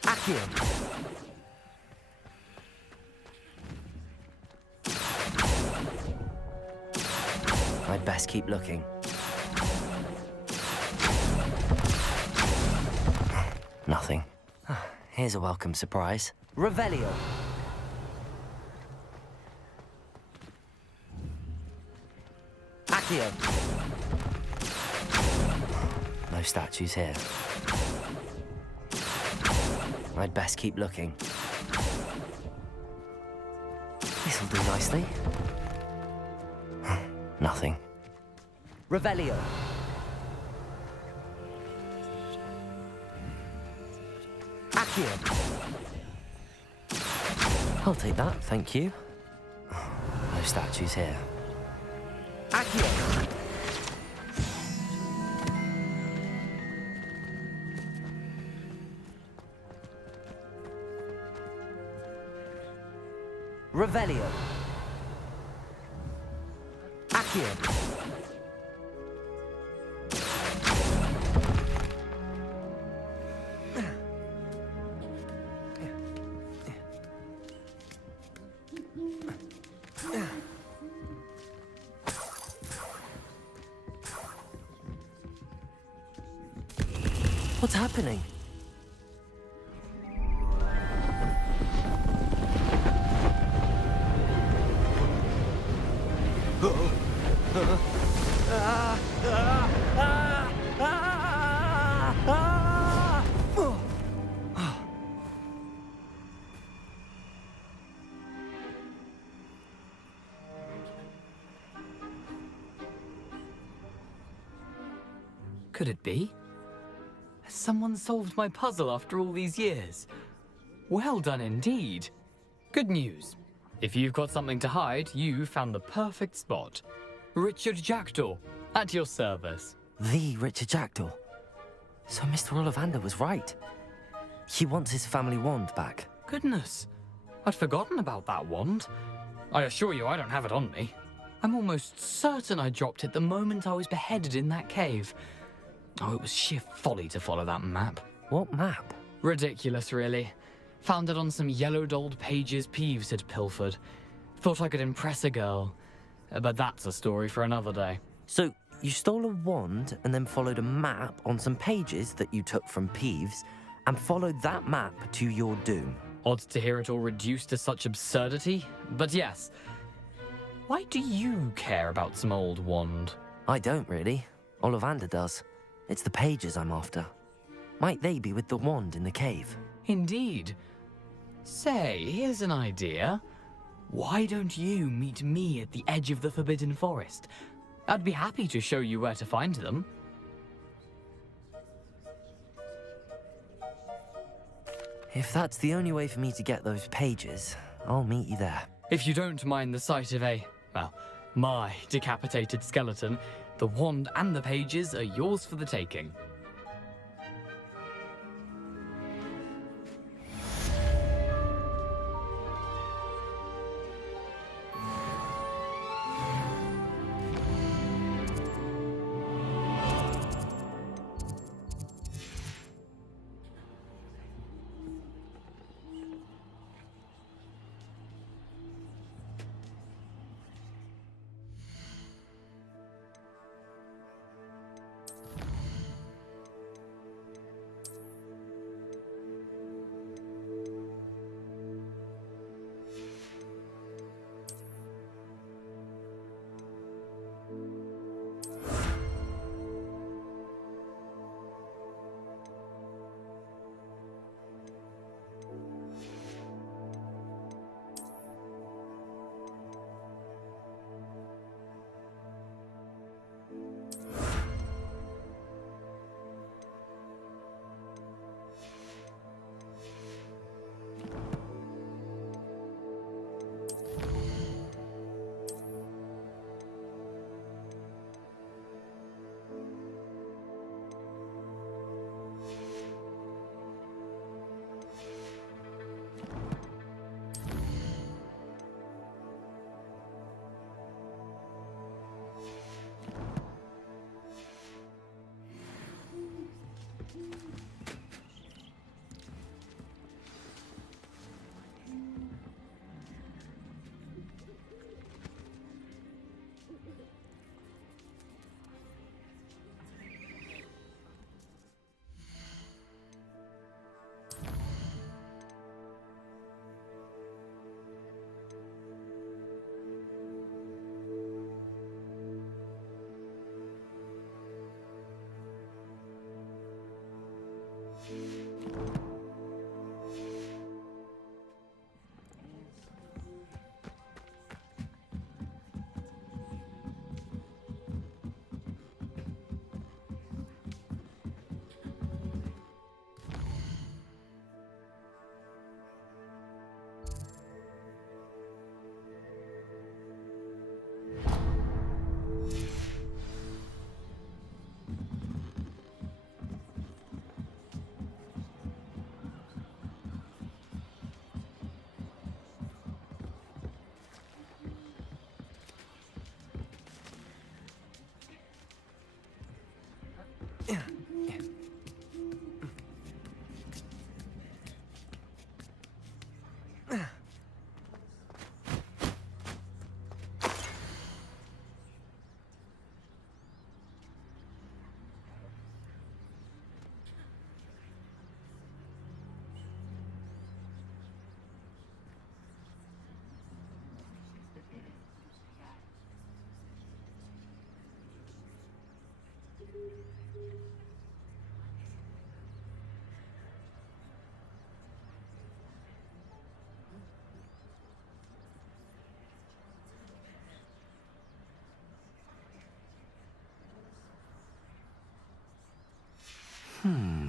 Accio. I'd best keep looking. Nothing. Here's a welcome surprise. Revelio. Accio. No statues here. I'd best keep looking. This'll do nicely. Nothing. Revelio. Accio. I'll take that, thank you. No statues here. Accio. Revelio. Accio. What's happening? Could it be? Has someone solved my puzzle after all these years? Well done indeed. Good news. If you've got something to hide, you found the perfect spot. Richard Jackdaw, at your service. The Richard Jackdaw. So Mr. Ollivander was right. He wants his family wand back. Goodness, I'd forgotten about that wand. I assure you I don't have it on me. I'm almost certain I dropped it the moment I was beheaded in that cave. Oh, it was sheer folly to follow that map. What map? Ridiculous, really. Found it on some yellowed old pages Peeves had pilfered. Thought I could impress a girl. But that's a story for another day. So, you stole a wand and then followed a map on some pages that you took from Peeves and followed that map to your doom. Odd to hear it all reduced to such absurdity, but yes. Why do you care about some old wand? I don't really. Ollivander does. It's the pages I'm after. Might they be with the wand in the cave? Indeed. Say, here's an idea. Why don't you meet me at the edge of the Forbidden Forest? I'd be happy to show you where to find them. If that's the only way for me to get those pages, I'll meet you there. If you don't mind the sight of my decapitated skeleton, the wand and the pages are yours for the taking.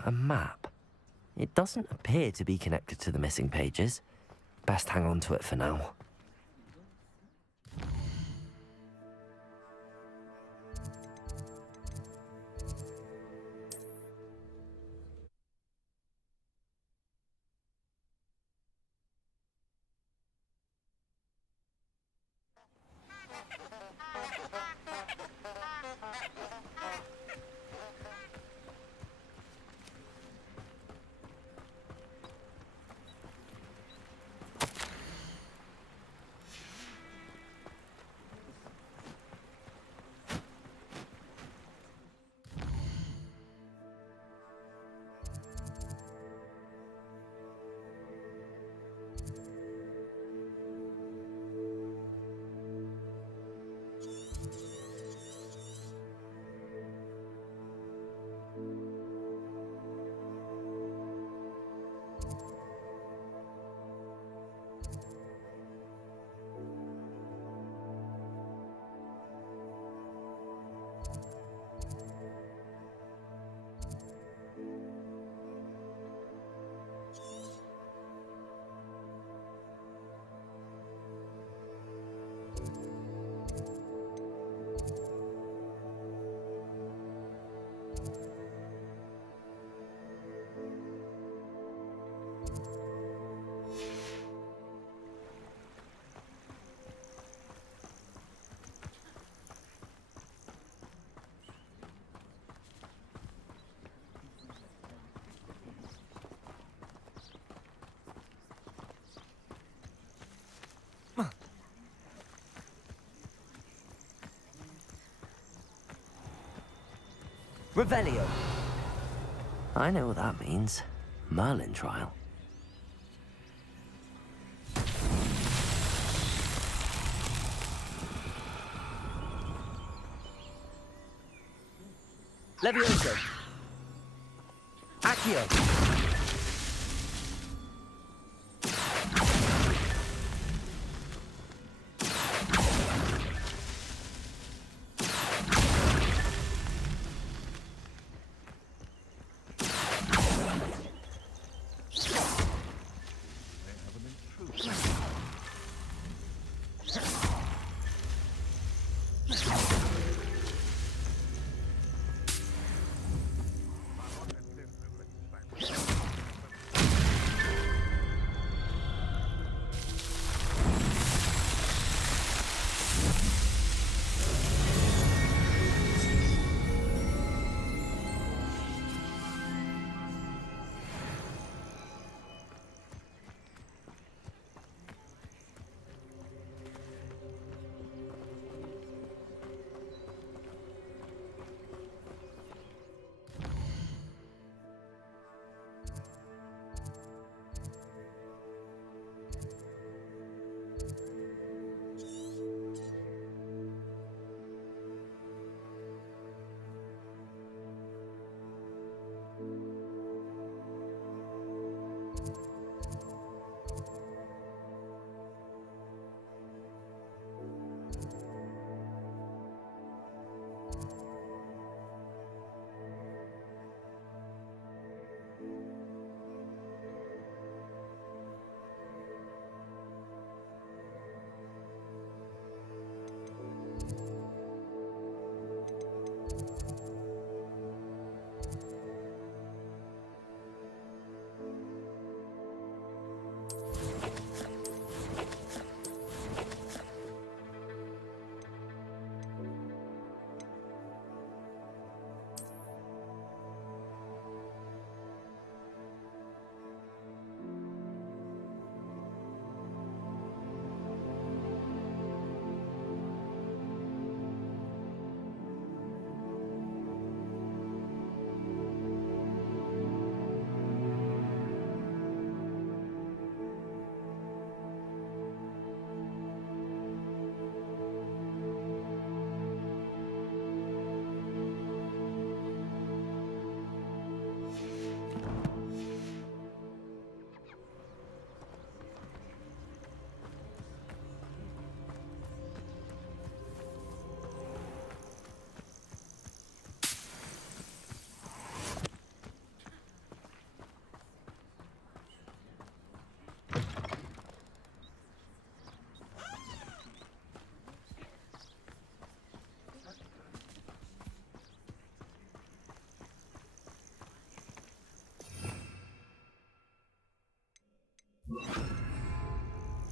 A map. It doesn't appear to be connected to the missing pages. Best hang on to it for now. Revelio. I know what that means. Merlin trial. Levioso. Accio.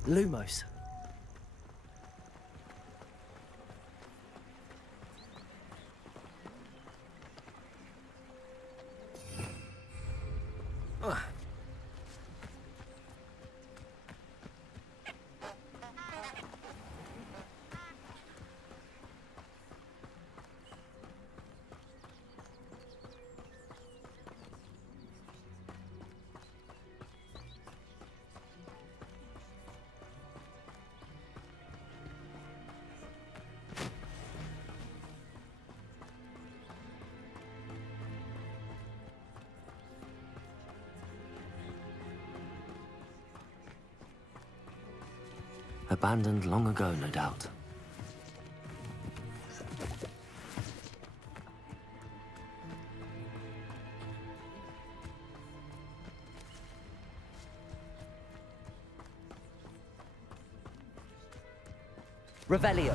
Lumos. Abandoned long ago, no doubt. Revelio.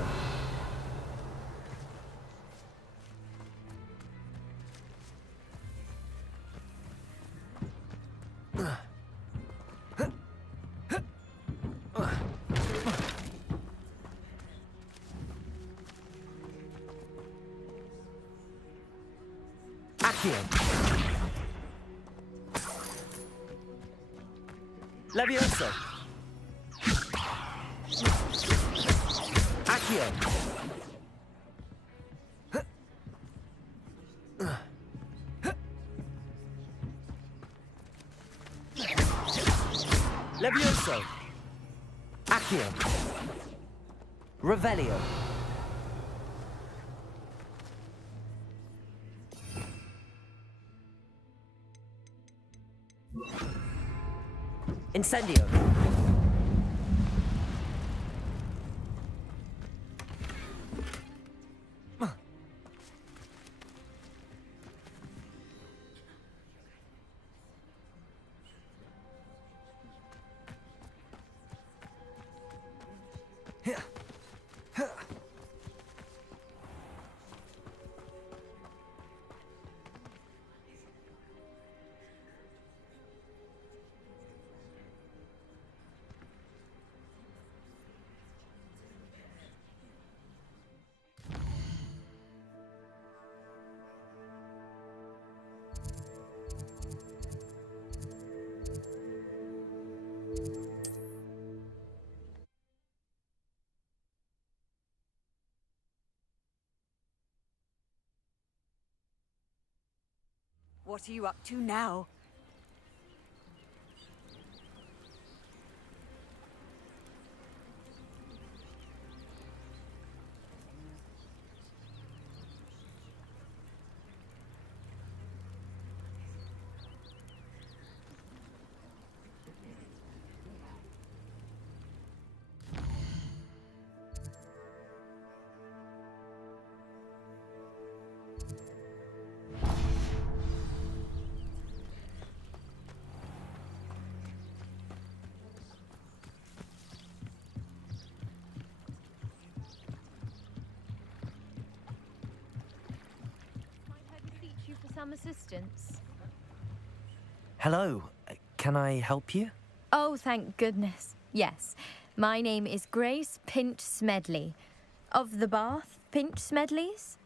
Levioso. Accio. Levioso. Accio. Revelio. Incendio. What are you up to now? You for some assistance. Hello. Can I help you? Oh, thank goodness. Yes. My name is Grace Pinch Smedley. Of the Bath Pinch Smedleys.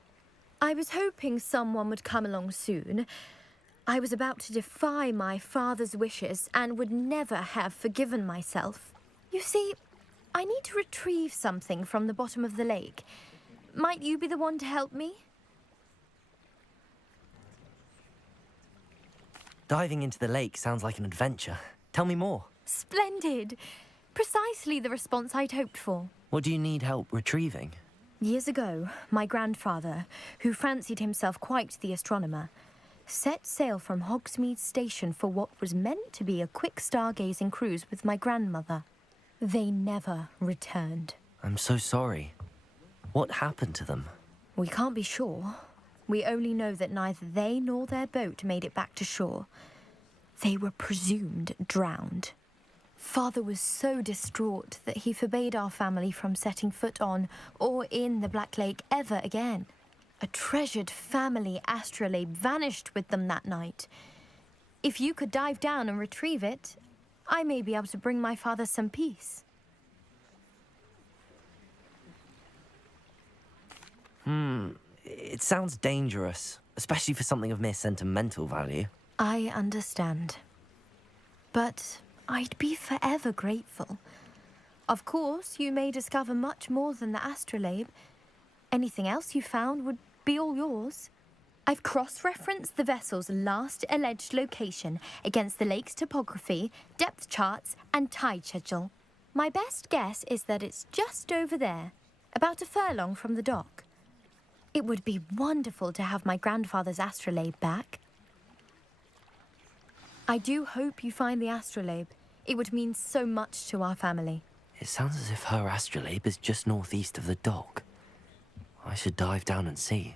I was hoping someone would come along soon. I was about to defy my father's wishes and would never have forgiven myself. You see, I need to retrieve something from the bottom of the lake. Might you be the one to help me? Diving into the lake sounds like an adventure. Tell me more. Splendid! Precisely the response I'd hoped for. What do you need help retrieving? Years ago, my grandfather, who fancied himself quite the astronomer, set sail from Hogsmeade Station for what was meant to be a quick stargazing cruise with my grandmother. They never returned. I'm so sorry. What happened to them? We can't be sure. We only know that neither they nor their boat made it back to shore. They were presumed drowned. Father was so distraught that he forbade our family from setting foot on or in the Black Lake ever again. A treasured family astrolabe vanished with them that night. If you could dive down and retrieve it, I may be able to bring my father some peace. It sounds dangerous, especially for something of mere sentimental value. I understand. But I'd be forever grateful. Of course, you may discover much more than the astrolabe. Anything else you found would be all yours. I've cross-referenced the vessel's last alleged location against the lake's topography, depth charts, and tide schedule. My best guess is that it's just over there, about a furlong from the dock. It would be wonderful to have my grandfather's astrolabe back. I do hope you find the astrolabe. It would mean so much to our family. It sounds as if her astrolabe is just northeast of the dock. I should dive down and see.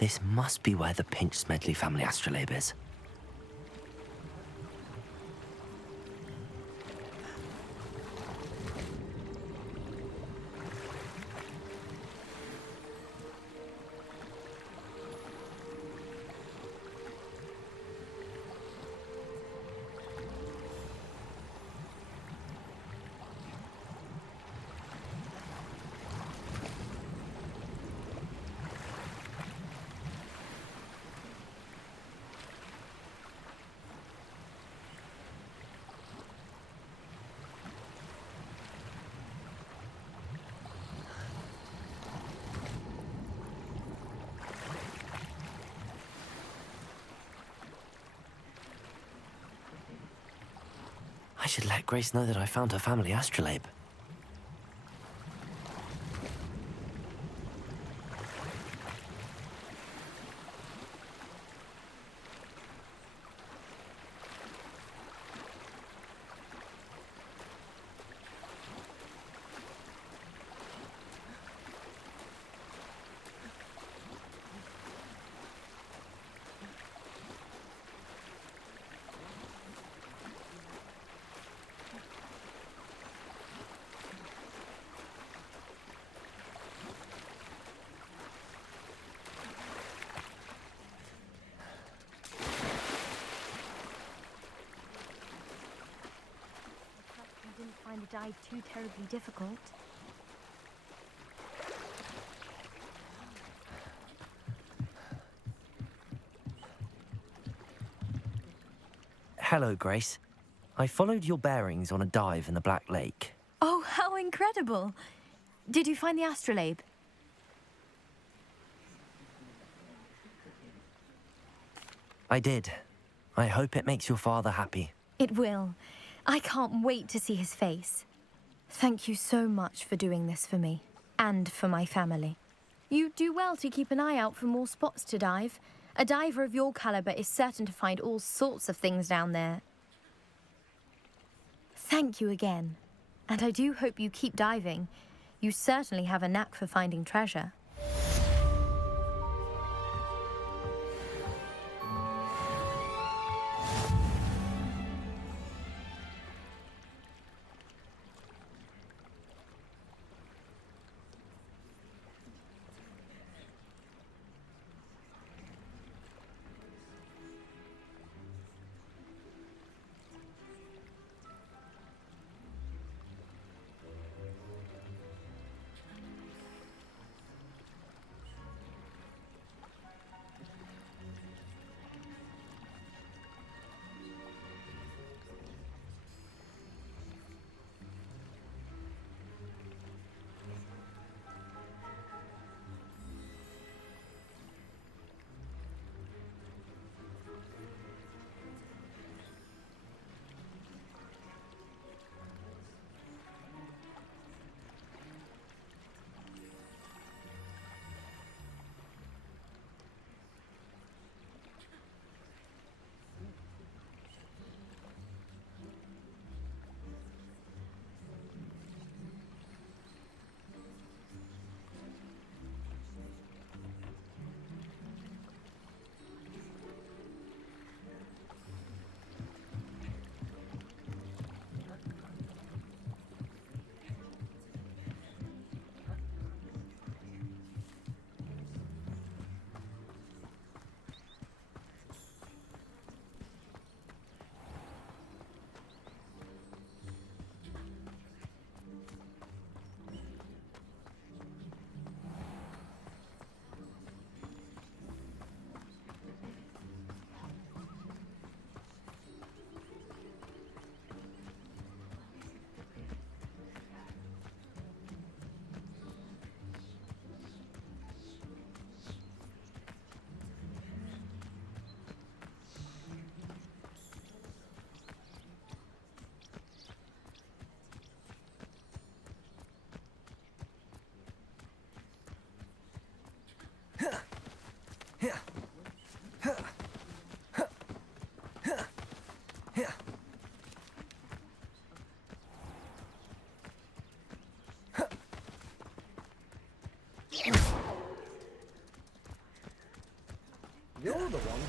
This must be where the Pinch Smedley family astrolabe is. I should let Grace know that I found her family astrolabe. I didn't find the dive too terribly difficult. Hello, Grace. I followed your bearings on a dive in the Black Lake. Oh, how incredible! Did you find the astrolabe? I did. I hope it makes your father happy. It will. I can't wait to see his face. Thank you so much for doing this for me, and for my family. You do well to keep an eye out for more spots to dive. A diver of your caliber is certain to find all sorts of things down there. Thank you again. And I do hope you keep diving. You certainly have a knack for finding treasure.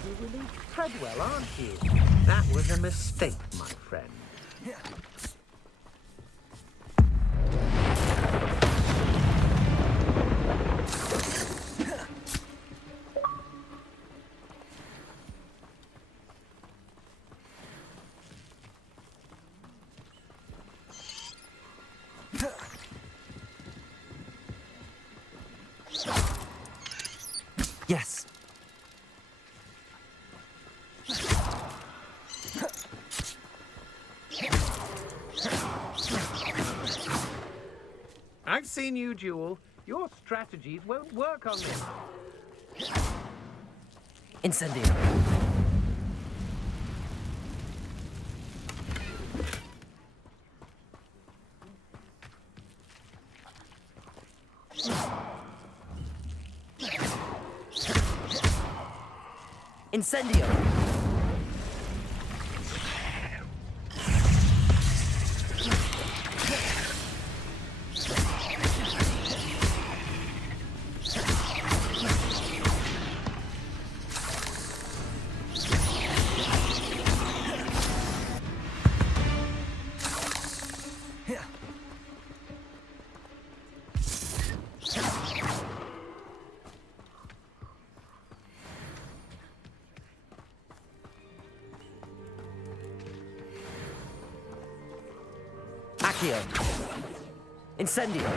you will eat Treadwell, aren't you? That was a mistake, my friend. Yes. I've seen you, Jewel. Your strategies won't work on this. Incendio. Incendio. Accio. Incendio.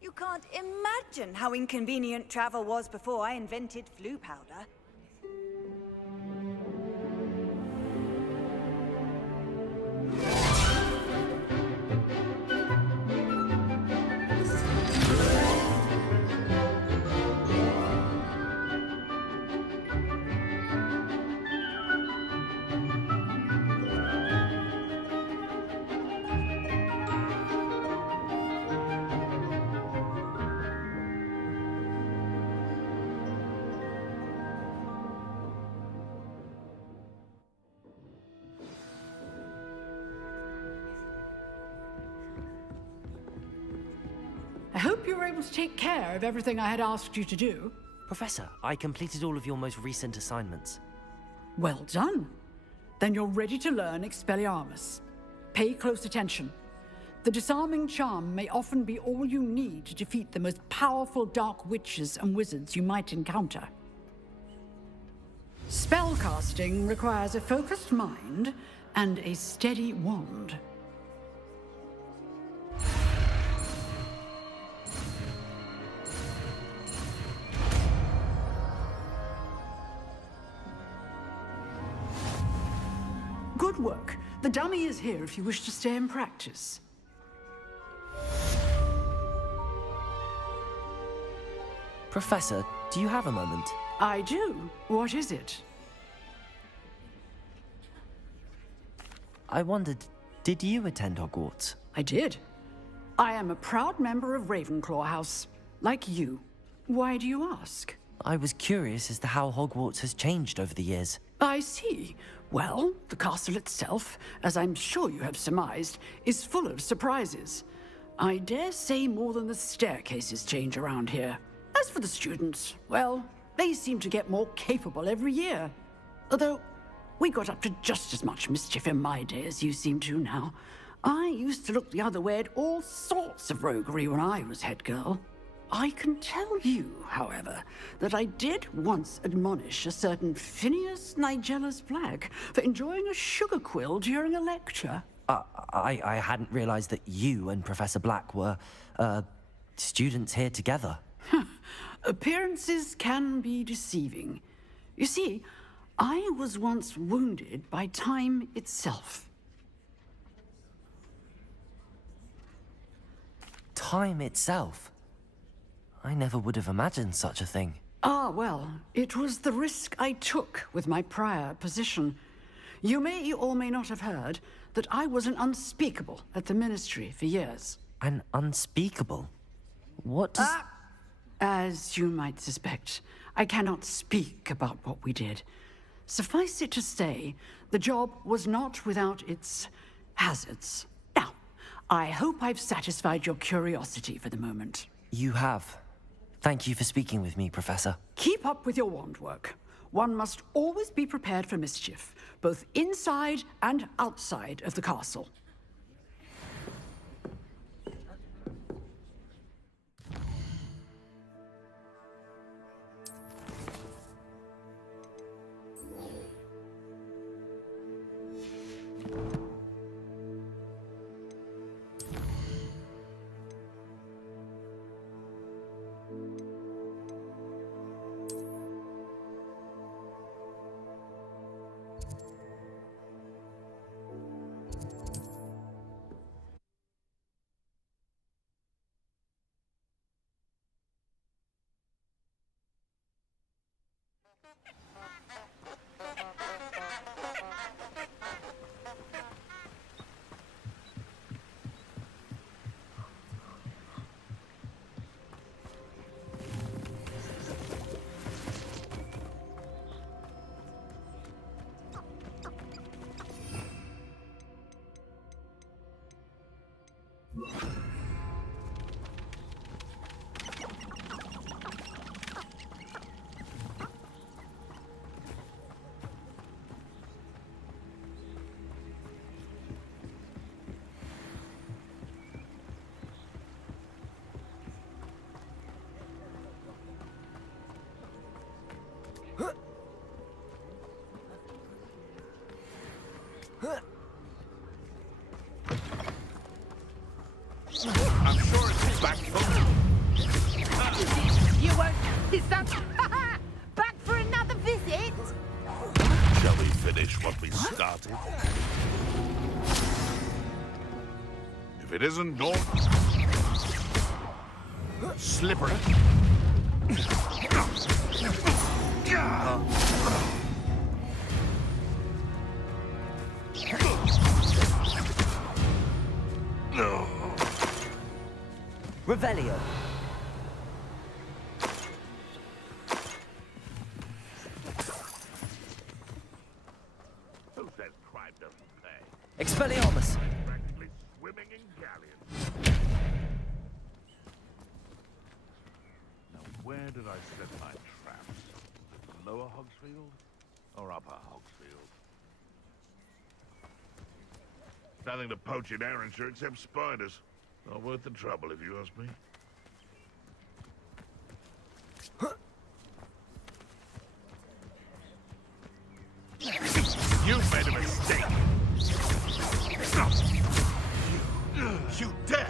You can't imagine how inconvenient travel was before I invented flu powder. I hope you were able to take care of everything I had asked you to do. Professor, I completed all of your most recent assignments. Well done. Then you're ready to learn Expelliarmus. Pay close attention. The disarming charm may often be all you need to defeat the most powerful dark witches and wizards you might encounter. Spellcasting requires a focused mind and a steady wand. Good work. The dummy is here if you wish to stay and practice. Professor, do you have a moment? I do. What is it? I wondered, did you attend Hogwarts? I did. I am a proud member of Ravenclaw House, like you. Why do you ask? I was curious as to how Hogwarts has changed over the years. I see. Well, the castle itself, as I'm sure you have surmised, is full of surprises. I dare say more than the staircases change around here. As for the students, well, they seem to get more capable every year. Although, we got up to just as much mischief in my day as you seem to now. I used to look the other way at all sorts of roguery when I was head girl. I can tell you, however, that I did once admonish a certain Phineas Nigellus Black for enjoying a sugar quill during a lecture. I hadn't realized that you and Professor Black were, students here together. Appearances can be deceiving. You see, I was once wounded by time itself. Time itself? I never would have imagined such a thing. Ah, well, it was the risk I took with my prior position. You may or may not have heard that I was an unspeakable at the Ministry for years. An unspeakable? What does... As you might suspect, I cannot speak about what we did. Suffice it to say, the job was not without its hazards. Now, I hope I've satisfied your curiosity for the moment. You have. Thank you for speaking with me, Professor. Keep up with your wand work. One must always be prepared for mischief, both inside and outside of the castle. I'm sure it's back home. You won't... Is that... Back for another visit? Shall we finish what we started? If it isn't Dawn... Slippery. Revelio. Who says crime doesn't pay? Expelliarmus. Practically swimming in galleons. Now, where did I set my traps? Lower Hogsfield or Upper Hogsfield? Nothing to poach in Arrynshire except spiders. Not worth the trouble, if you ask me. You've made a mistake. You dare!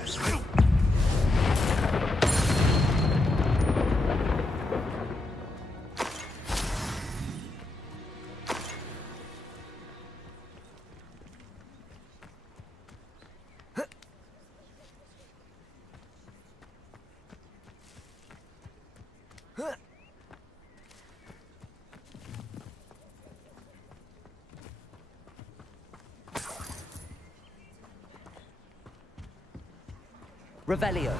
Revelio.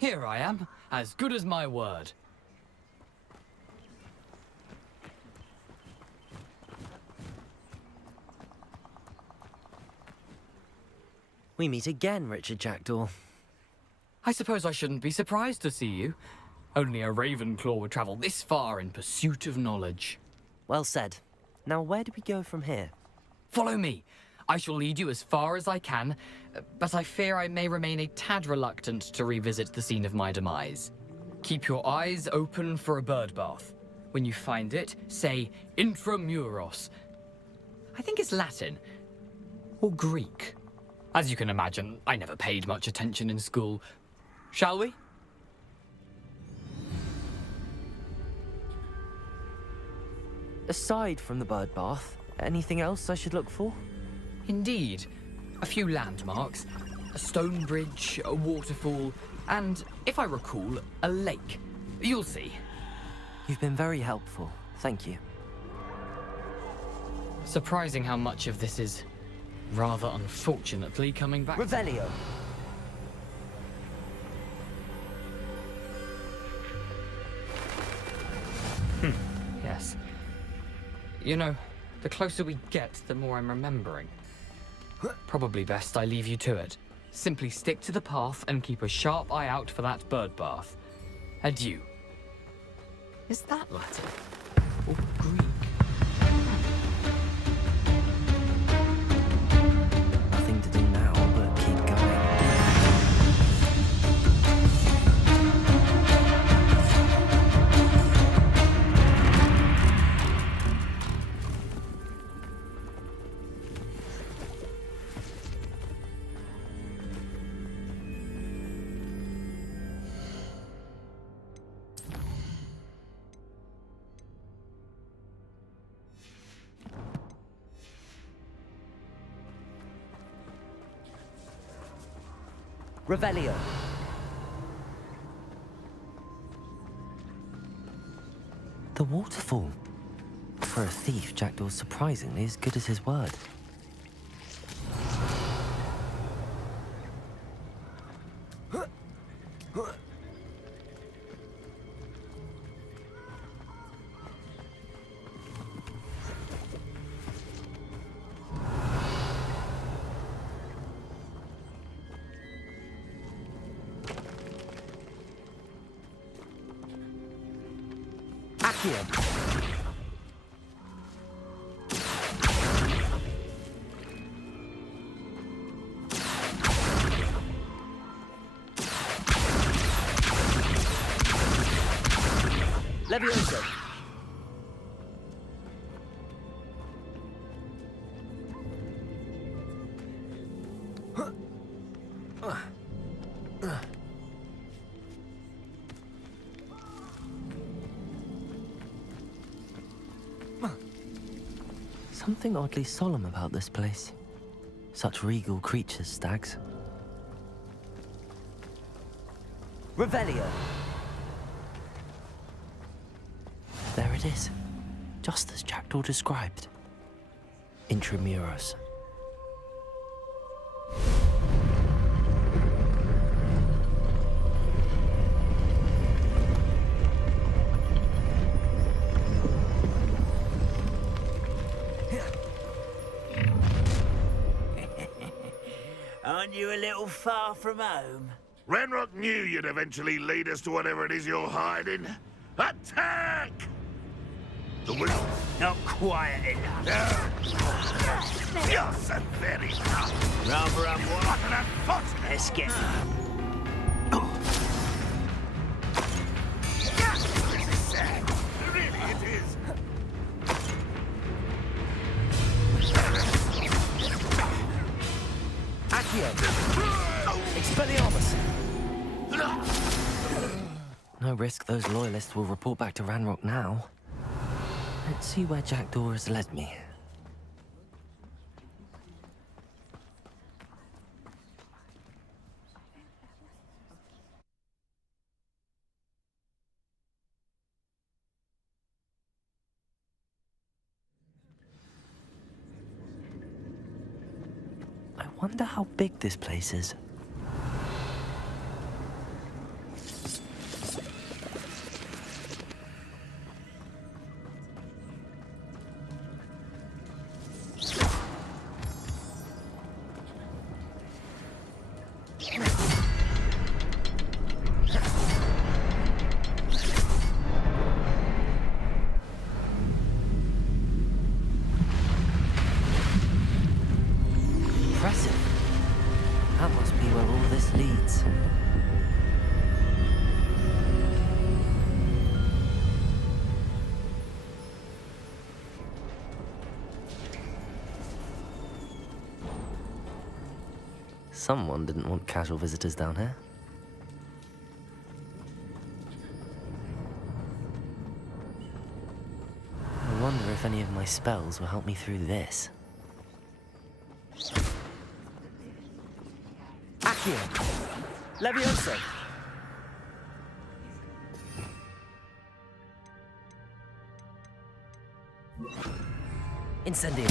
Here I am, as good as my word. We meet again, Richard Jackdaw. I suppose I shouldn't be surprised to see you. Only a Ravenclaw would travel this far in pursuit of knowledge. Well said. Now where do we go from here? Follow me. I shall lead you as far as I can, but I fear I may remain a tad reluctant to revisit the scene of my demise. Keep your eyes open for a bird bath. When you find it, say intramuros. I think it's Latin. Or Greek. As you can imagine, I never paid much attention in school. Shall we? Aside from the bird bath, anything else I should look for? Indeed. A few landmarks. A stone bridge, a waterfall, and, if I recall, a lake. You'll see. You've been very helpful. Thank you. Surprising how much of this is, rather unfortunately, coming back. Revelio! Yes. You know, the closer we get, the more I'm remembering. Probably best I leave you to it. Simply stick to the path and keep a sharp eye out for that bird bath. Adieu. Is that Latin? Or Greek? Nothing to do now but keep going. Revelio. The waterfall. For a thief, Jackdaw's surprisingly as good as his word. Levioso. Something oddly solemn about this place. Such regal creatures, stags. Revelio. There it is, just as Jackdaw described. Intramuros. Aren't you a little far from home? Ranrock knew you'd eventually lead us to whatever it is you're hiding. Attack! The whistle. Not quiet enough. You're so very tough. Rather What an unfortunate. Let's get. This is sad. Really, it is. Accio! Expelliarmus! No risk those loyalists will report back to Ranrock now. Let's see where Jackdaw has led me. I wonder how big this place is. Impressive. That must be where all this leads. Someone didn't want casual visitors down here. I wonder if any of my spells will help me through this. Accio! Levioso! Incendio!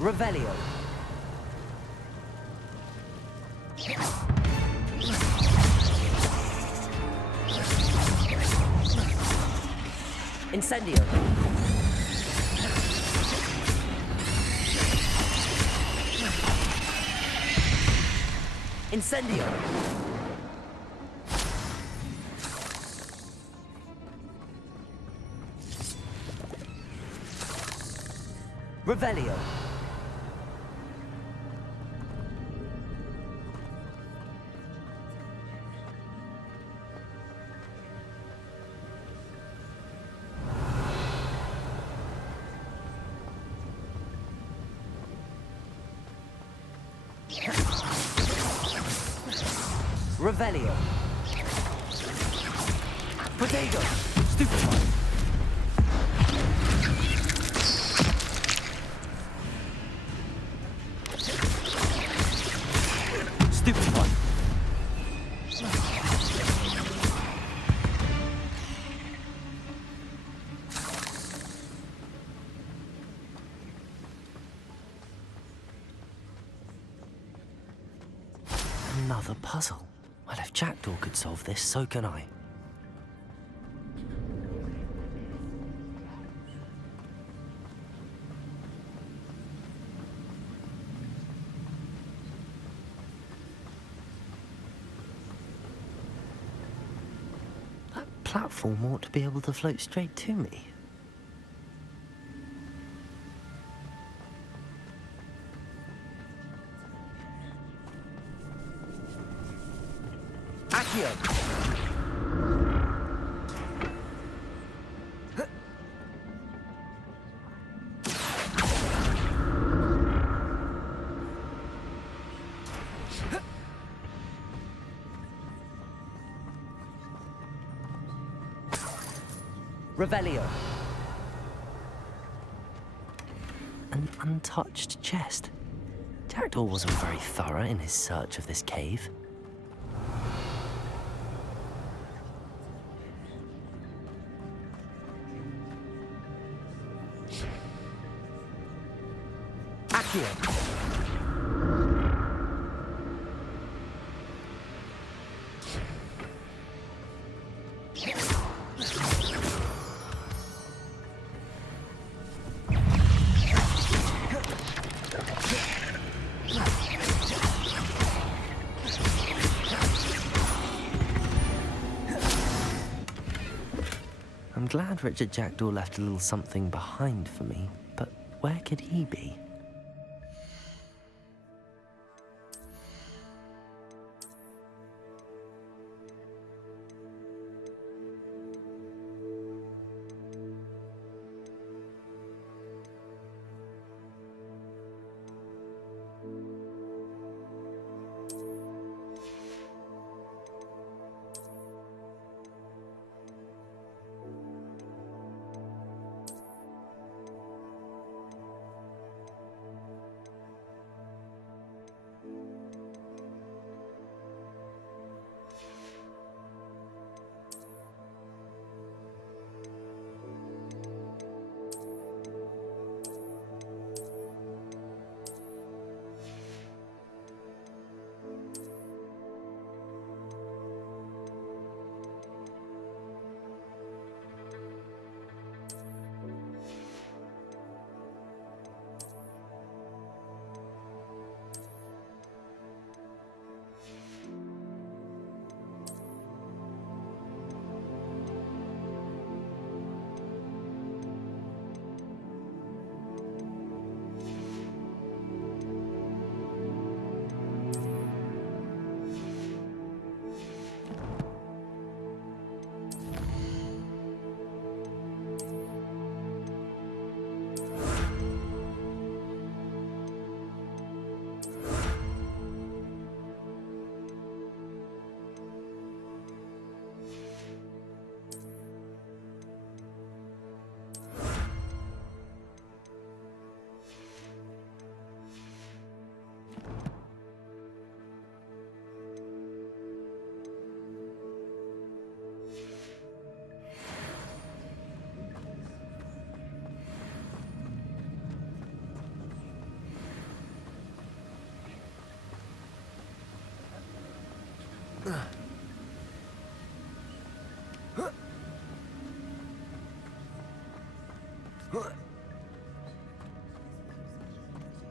Revelio! Incendio! Incendio! Revelio! Revelio. Potato. Stupefy. Stupefy. Another puzzle. Well, if Jackdaw could solve this, so can I. That platform ought to be able to float straight to me. Accio! Revelio. An untouched chest. Jackdaw wasn't very thorough in his search of this cave. Accio. I'm glad Richard Jackdaw left a little something behind for me, but where could he be?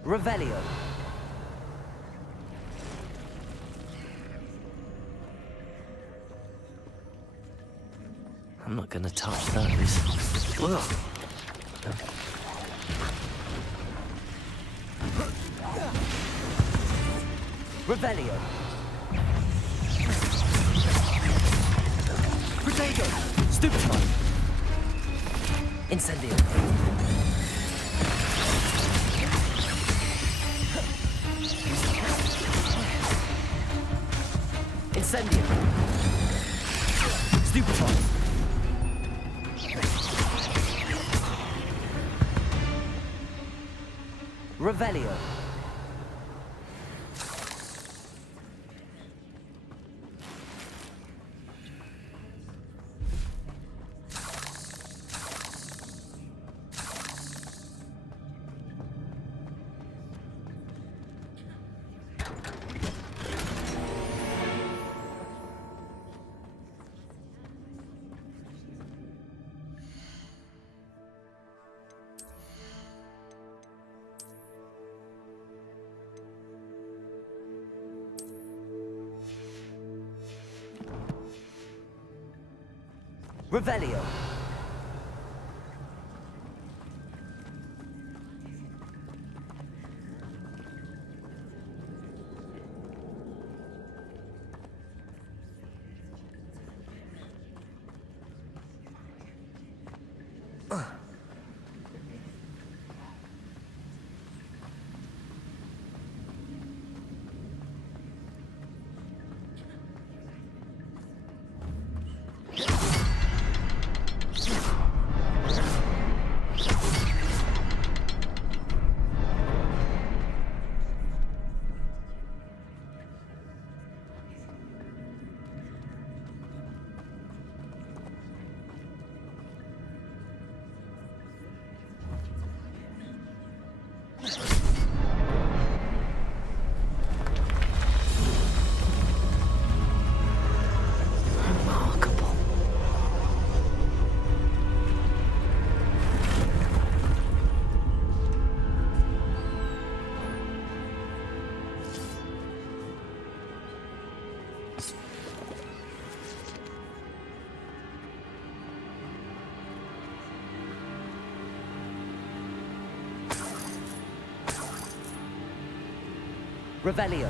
Revelio. I'm not gonna touch those. Ugh. Revelio. Protego. Stupefy. Incendio. Incendio. Stupefy. Revelio. Revelio. Revelio.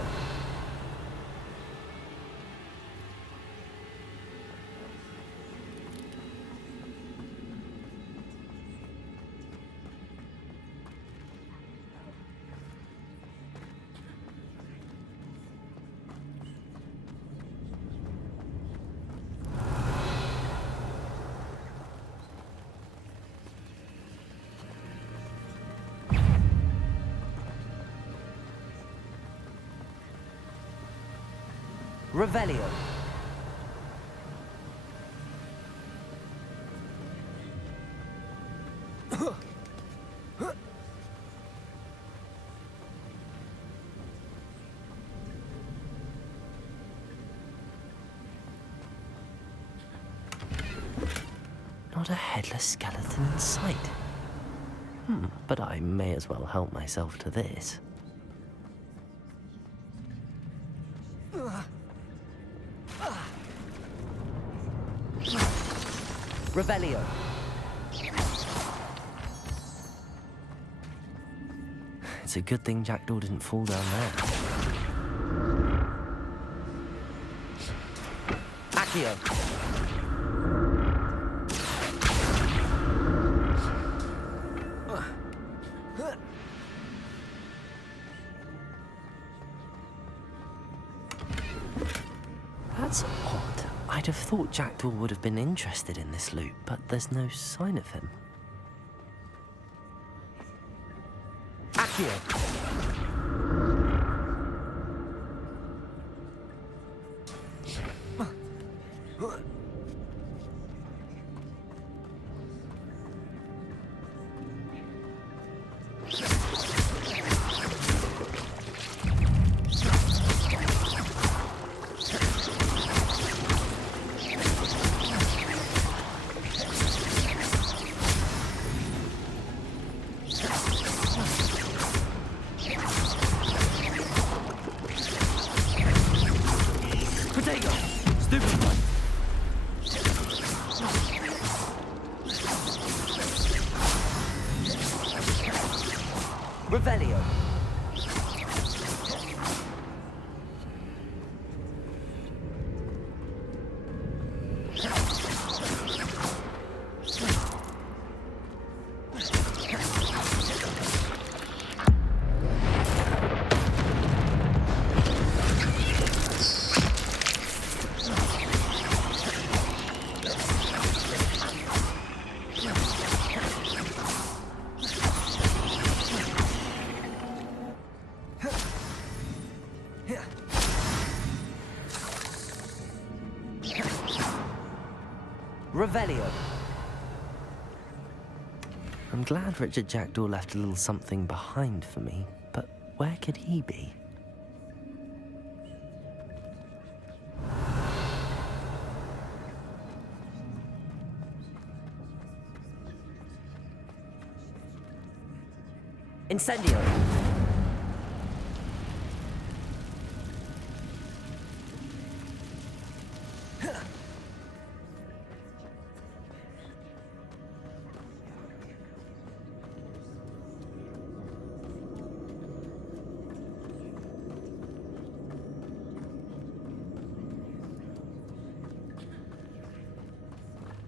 Revelio. Not a headless skeleton in sight. But I may as well help myself to this. Revelio. It's a good thing Jackdaw didn't fall down there. Accio. That's odd. I'd have thought Jackdaw would have been interested in this loot, but there's no sign of him. Accio! Revelio. Revelio. I'm glad Richard Jackdaw left a little something behind for me, but where could he be? Incendio.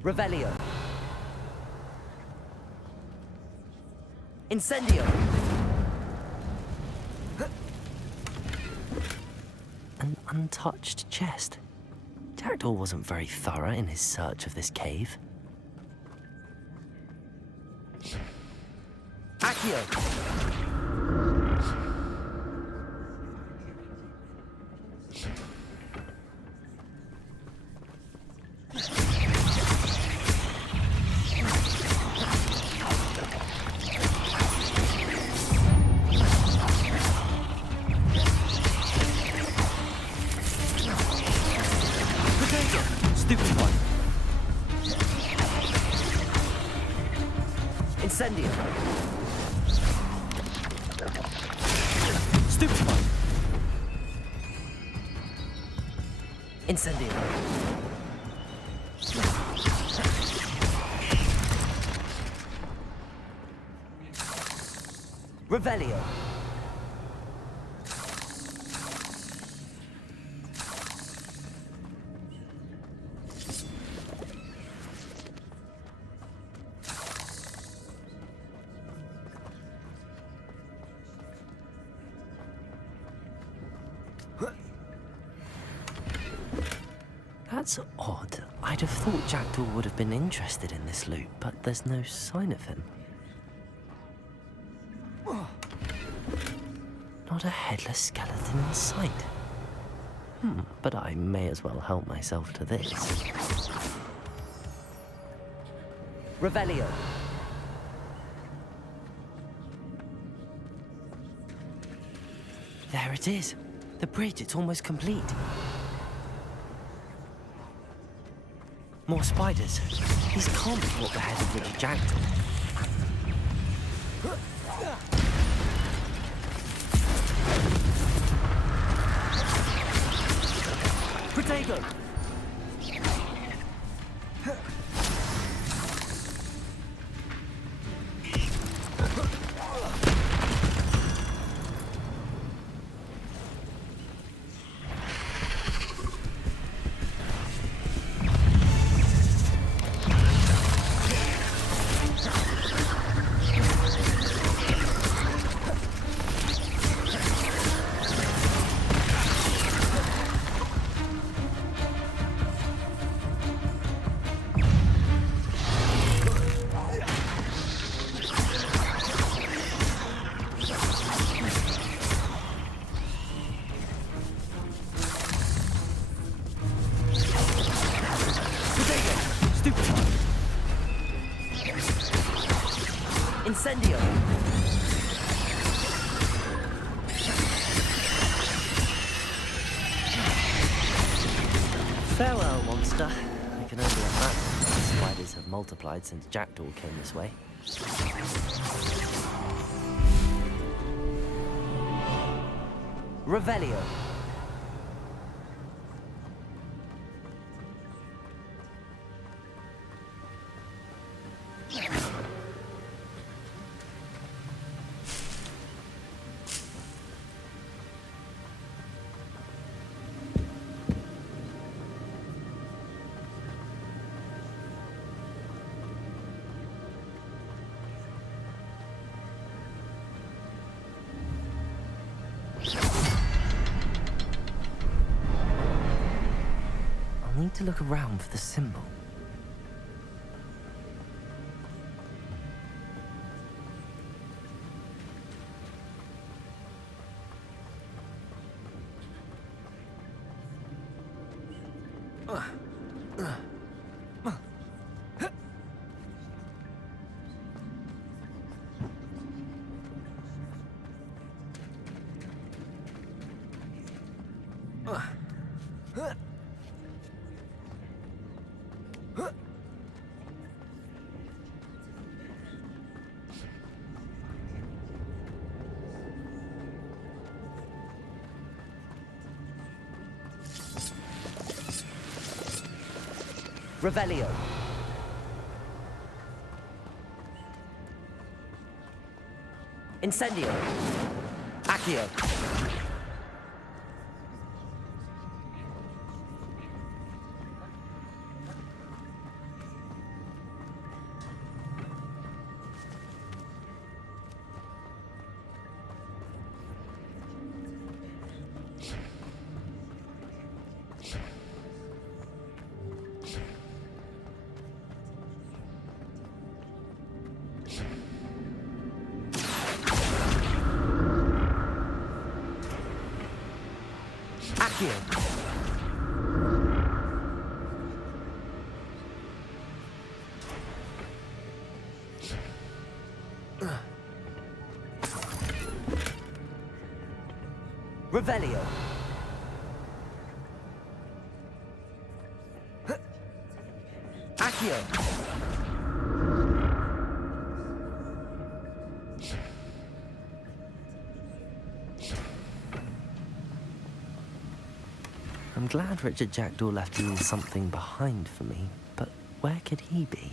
Revelio. Incendio. An untouched chest. Jackdaw wasn't very thorough in his search of this cave. Accio. Stupid one. Incendio. Stupid one. Incendio. Revelio. That's odd. I'd have thought Jackdaw would have been interested in this loot, but there's no sign of him. Not a headless skeleton in sight. But I may as well help myself to this. Revelio. There it is. The bridge, it's almost complete. More spiders. These can't be what the head of Richard Jackdaw. Protego! Incendio! Farewell, monster. I can only imagine that spiders have multiplied since Jackdaw came this way. Revelio. need to look around for the symbol. Revelio. Incendio. Accio. Accio. Revelio. Accio. I'm glad Richard Jackdaw left a little something behind for me, but where could he be?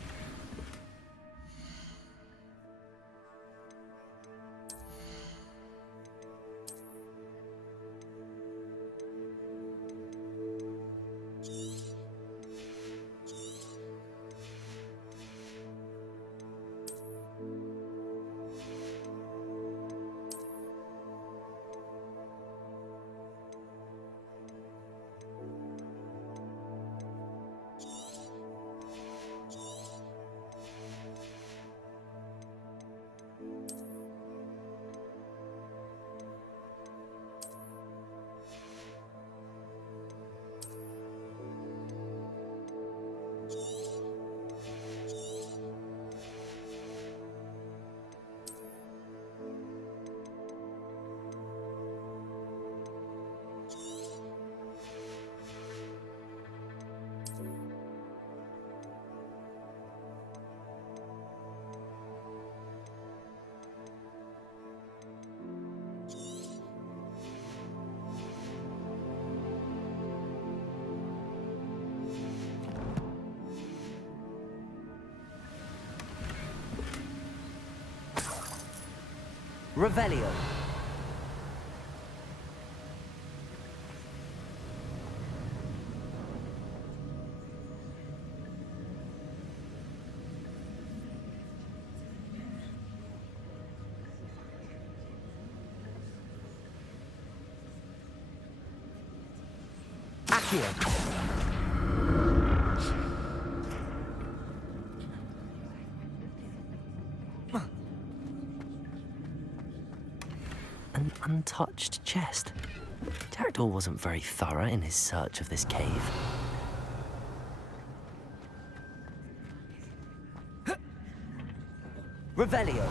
Revelio. Accio. An untouched chest. Jackdaw wasn't very thorough in his search of this cave. Revelio.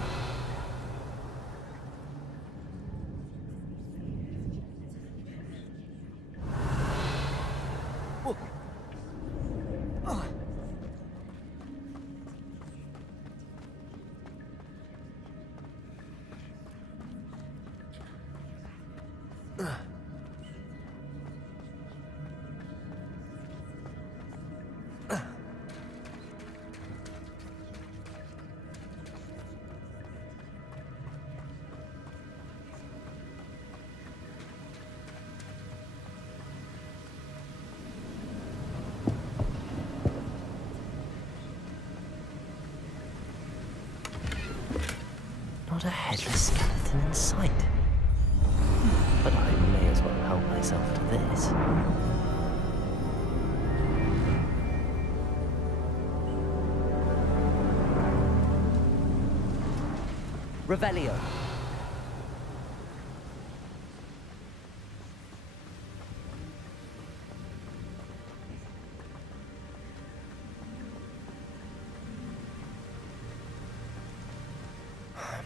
Not a headless skeleton in sight. But I may as well help myself to this. Revelio.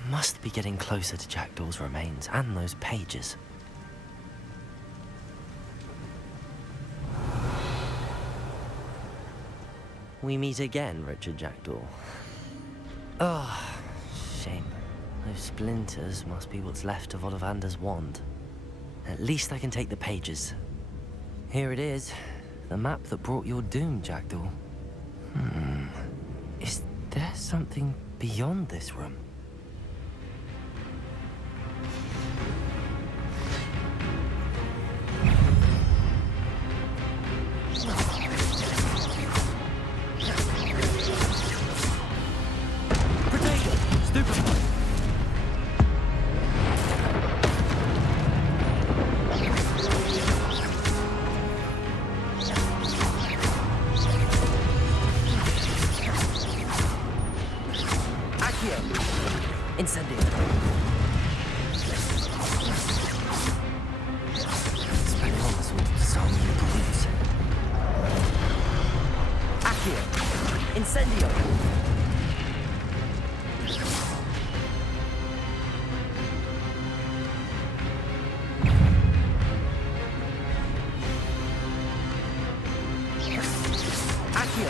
Must be getting closer to Jackdaw's remains and those pages. We meet again, Richard Jackdaw. Ah, shame. Those splinters must be what's left of Ollivander's wand. At least I can take the pages. Here it is, the map that brought your doom, Jackdaw. Is there something beyond this room? Incendio. Accio.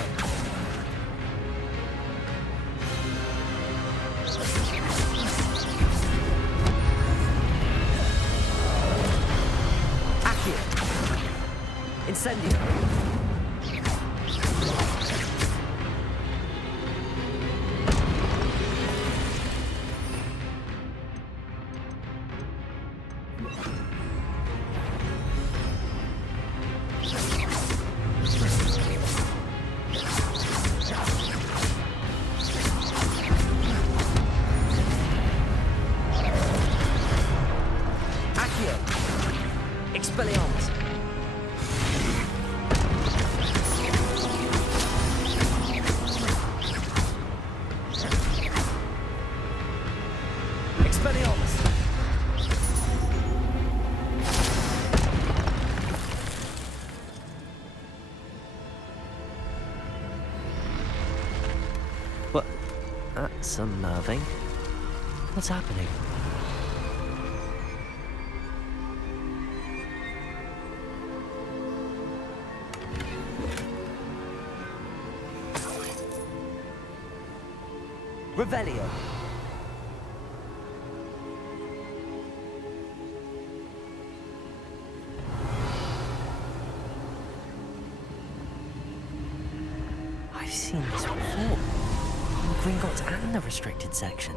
Expelliarmus. What? That's unnerving. What's happening? Revelio. I've seen this before. In Gringotts and the restricted section.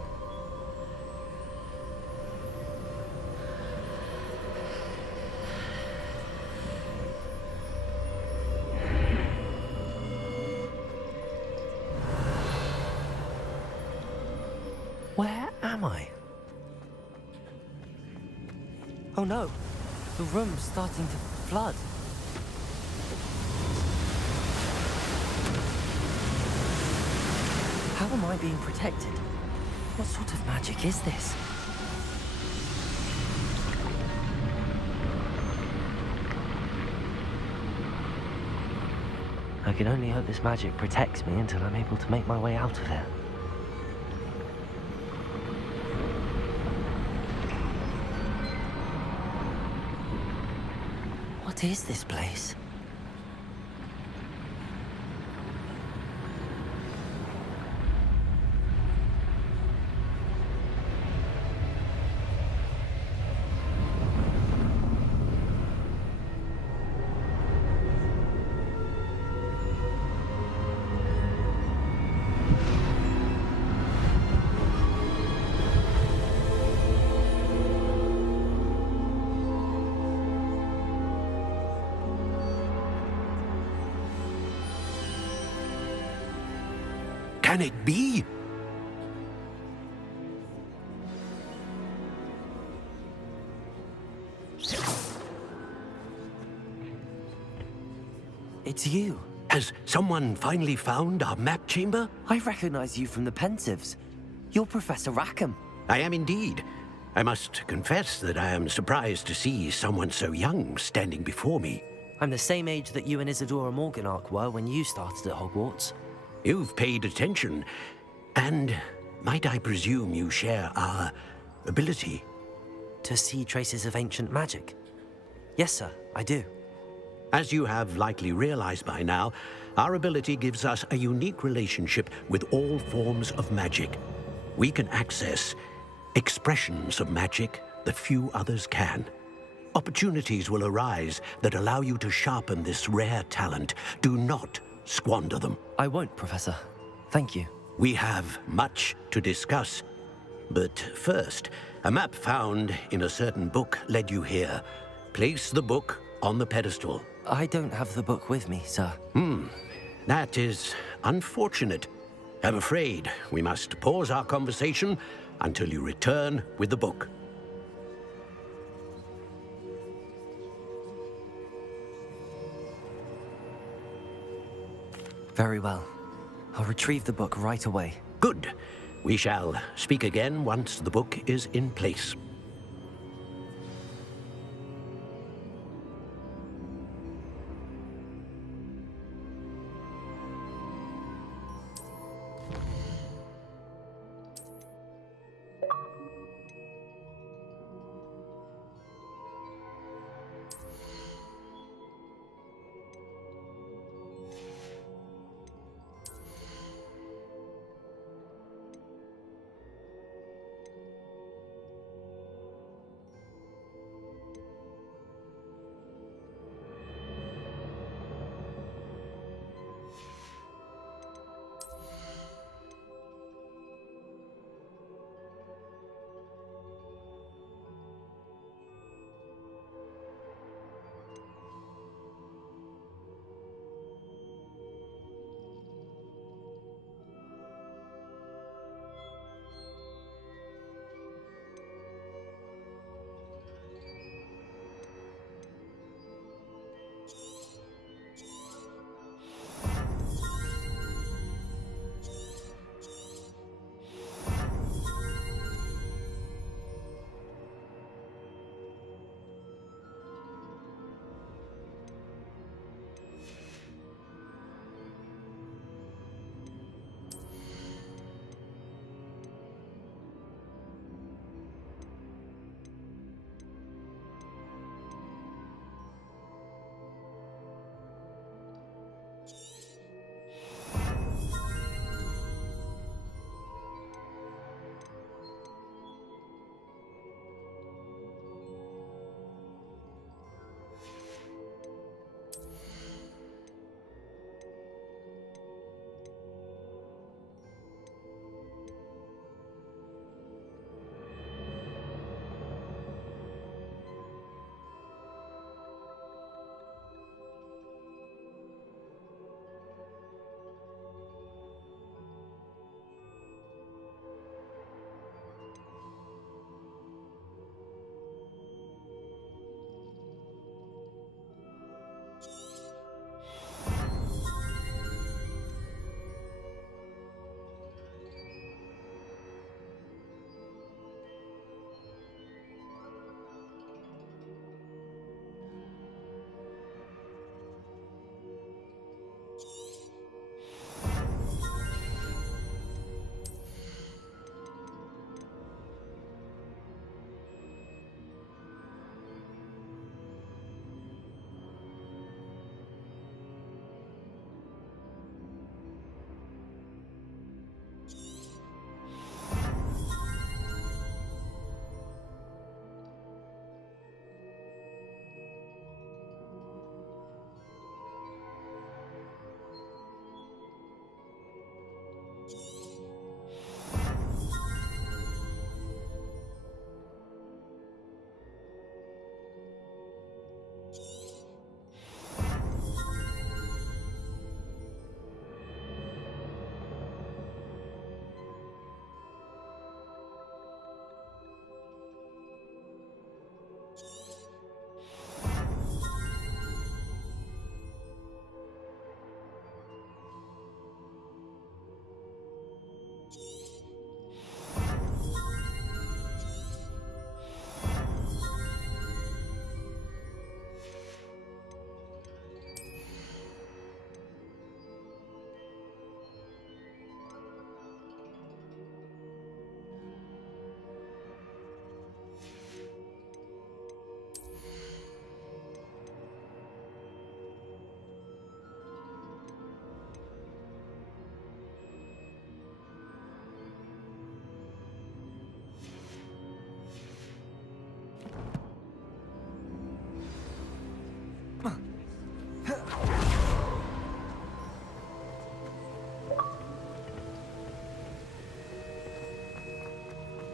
Where am I? Oh no, the room's starting to flood. How am I being protected? What sort of magic is this? I can only hope this magic protects me until I'm able to make my way out of here. What is this place? Can it be? It's you. Has someone finally found our map chamber? I recognize you from the Pensives. You're Professor Rackham. I am indeed. I must confess that I am surprised to see someone so young standing before me. I'm the same age that you and Isadora Morganach were when you started at Hogwarts. You've paid attention, and might I presume you share our ability? To see traces of ancient magic? Yes, sir, I do. As you have likely realized by now, our ability gives us a unique relationship with all forms of magic. We can access expressions of magic that few others can. Opportunities will arise that allow you to sharpen this rare talent. Do not squander them. I won't, Professor. Thank you. We have much to discuss. But first, a map found in a certain book led you here. Place the book on the pedestal. I don't have the book with me, sir. That is unfortunate. I'm afraid we must pause our conversation until you return with the book. Very well. I'll retrieve the book right away. Good. We shall speak again once the book is in place.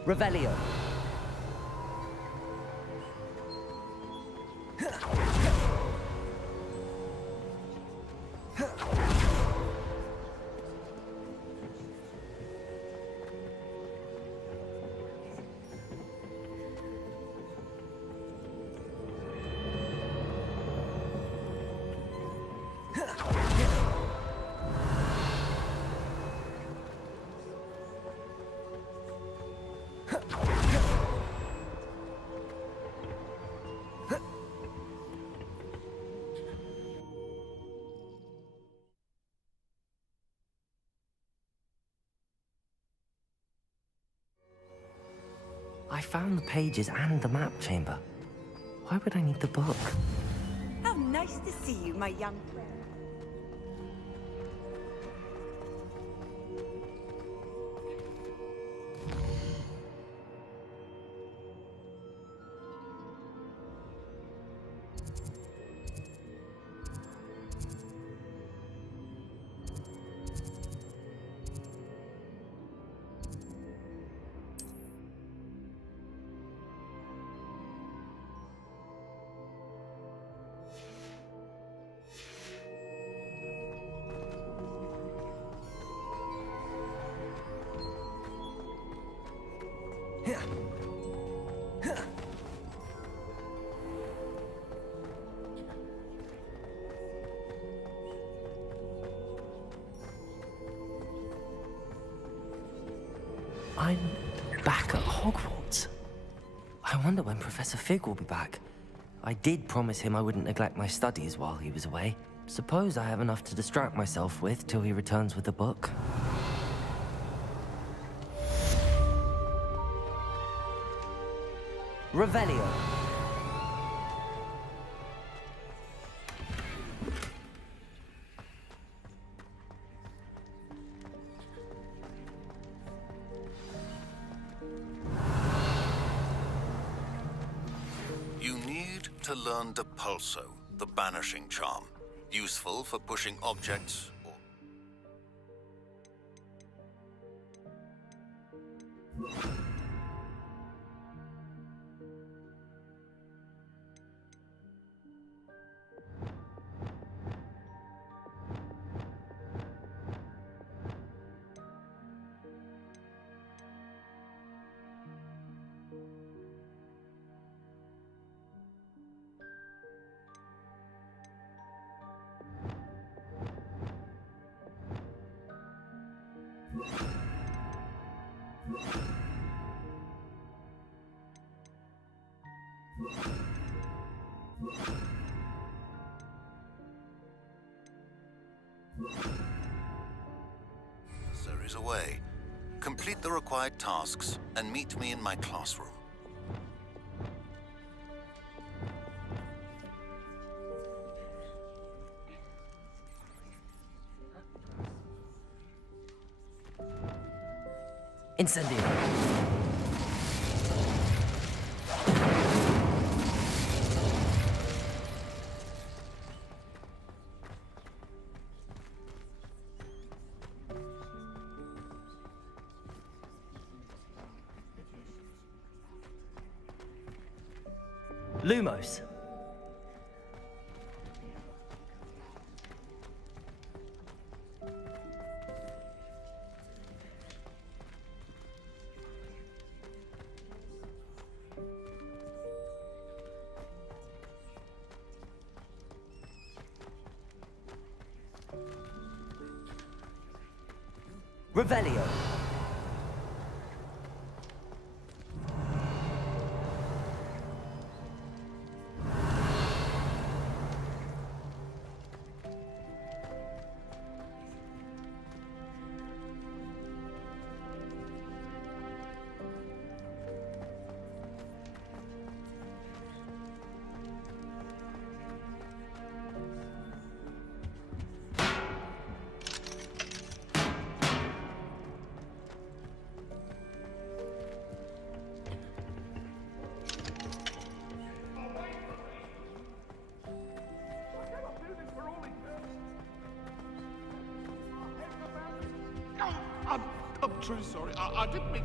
Revelio. I found the pages and the map chamber. Why would I need the book? How nice to see you, my young friend. I'm back at Hogwarts. I wonder when Professor Fig will be back. I did promise him I wouldn't neglect my studies while he was away. Suppose I have enough to distract myself with till he returns with the book. Revelio. You need to learn Depulso, the banishing charm. Useful for pushing objects or... There is a way. Complete the required tasks and meet me in my classroom. Incendio. Lumos. Revelio. I'm truly sorry. I didn't mean...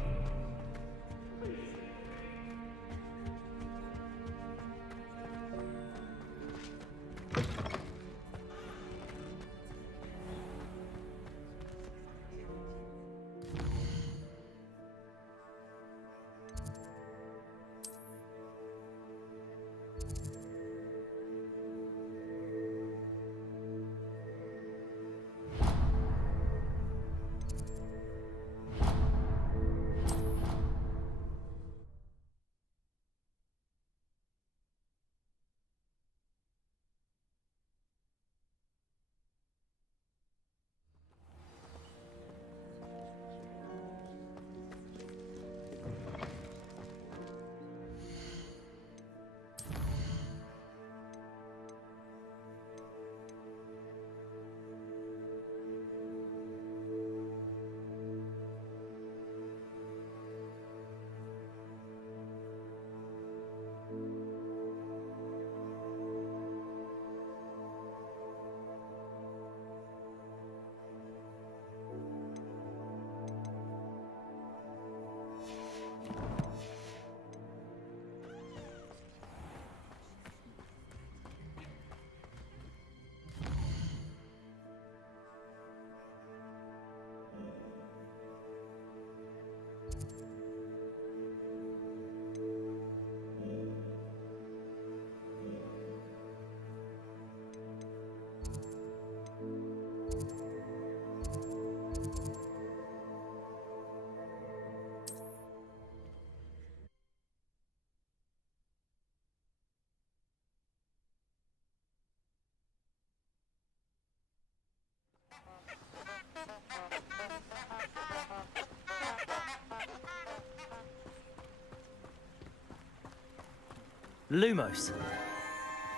Lumos.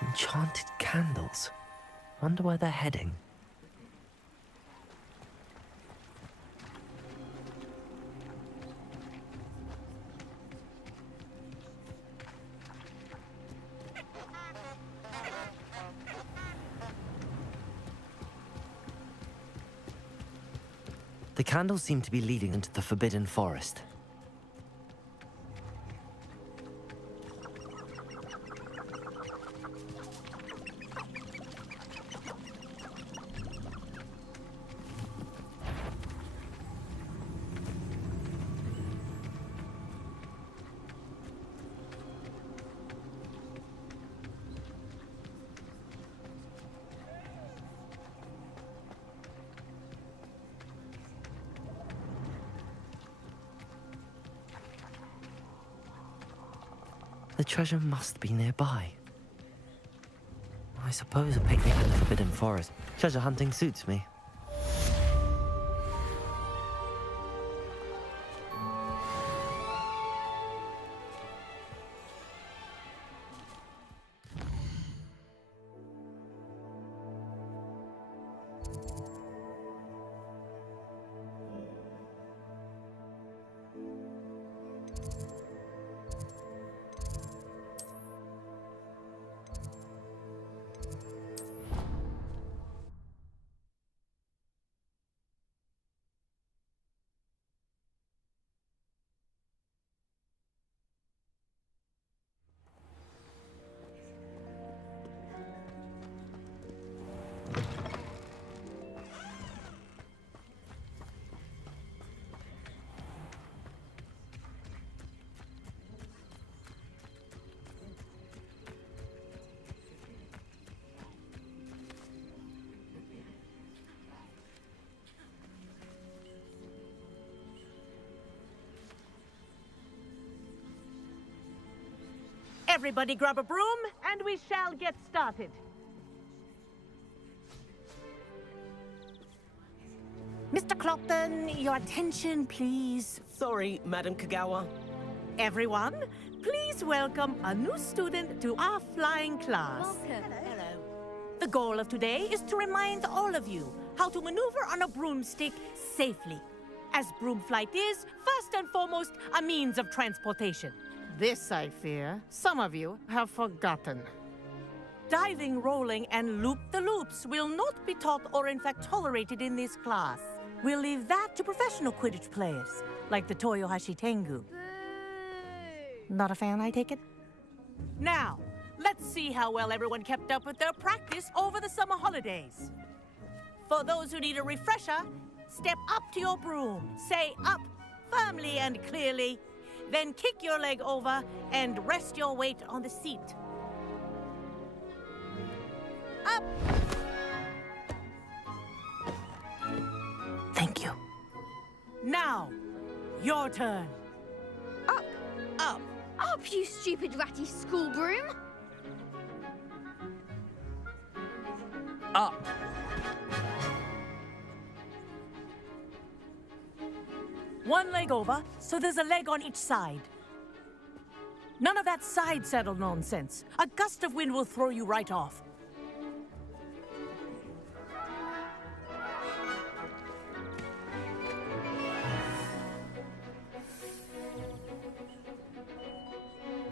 Enchanted candles. Wonder where they're heading. The candles seem to be leading into the Forbidden Forest. The treasure must be nearby. I suppose a picnic in the Forbidden Forest. Treasure hunting suits me. Everybody grab a broom, and we shall get started. Mr. Clockton, your attention, please. Sorry, Madam Kagawa. Everyone, please welcome a new student to our flying class. Welcome. Hello. The goal of today is to remind all of you how to maneuver on a broomstick safely, as broom flight is, first and foremost, a means of transportation. This, I fear, some of you have forgotten. Diving, rolling, and loop-the-loops will not be taught or in fact tolerated in this class. We'll leave that to professional Quidditch players, like the Toyohashi Tengu. Not a fan, I take it? Now, let's see how well everyone kept up with their practice over the summer holidays. For those who need a refresher, step up to your broom, say up firmly and clearly, then kick your leg over and rest your weight on the seat. Up! Thank you. Now, your turn. Up! Up! Up, you stupid ratty school broom! Up! One leg over, so there's a leg on each side. None of that side saddle nonsense. A gust of wind will throw you right off.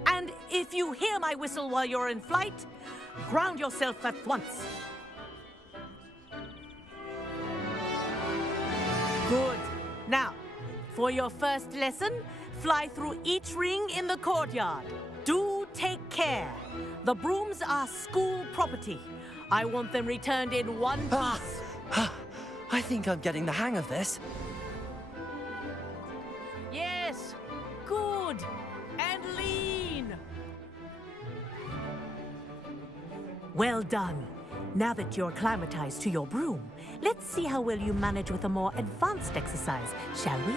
And if you hear my whistle while you're in flight, ground yourself at once. Good. Now, for your first lesson, fly through each ring in the courtyard. Do take care. The brooms are school property. I want them returned in one piece. I think I'm getting the hang of this. Yes. Good. And lean. Well done. Now that you're acclimatized to your broom, let's see how well you manage with a more advanced exercise, shall we?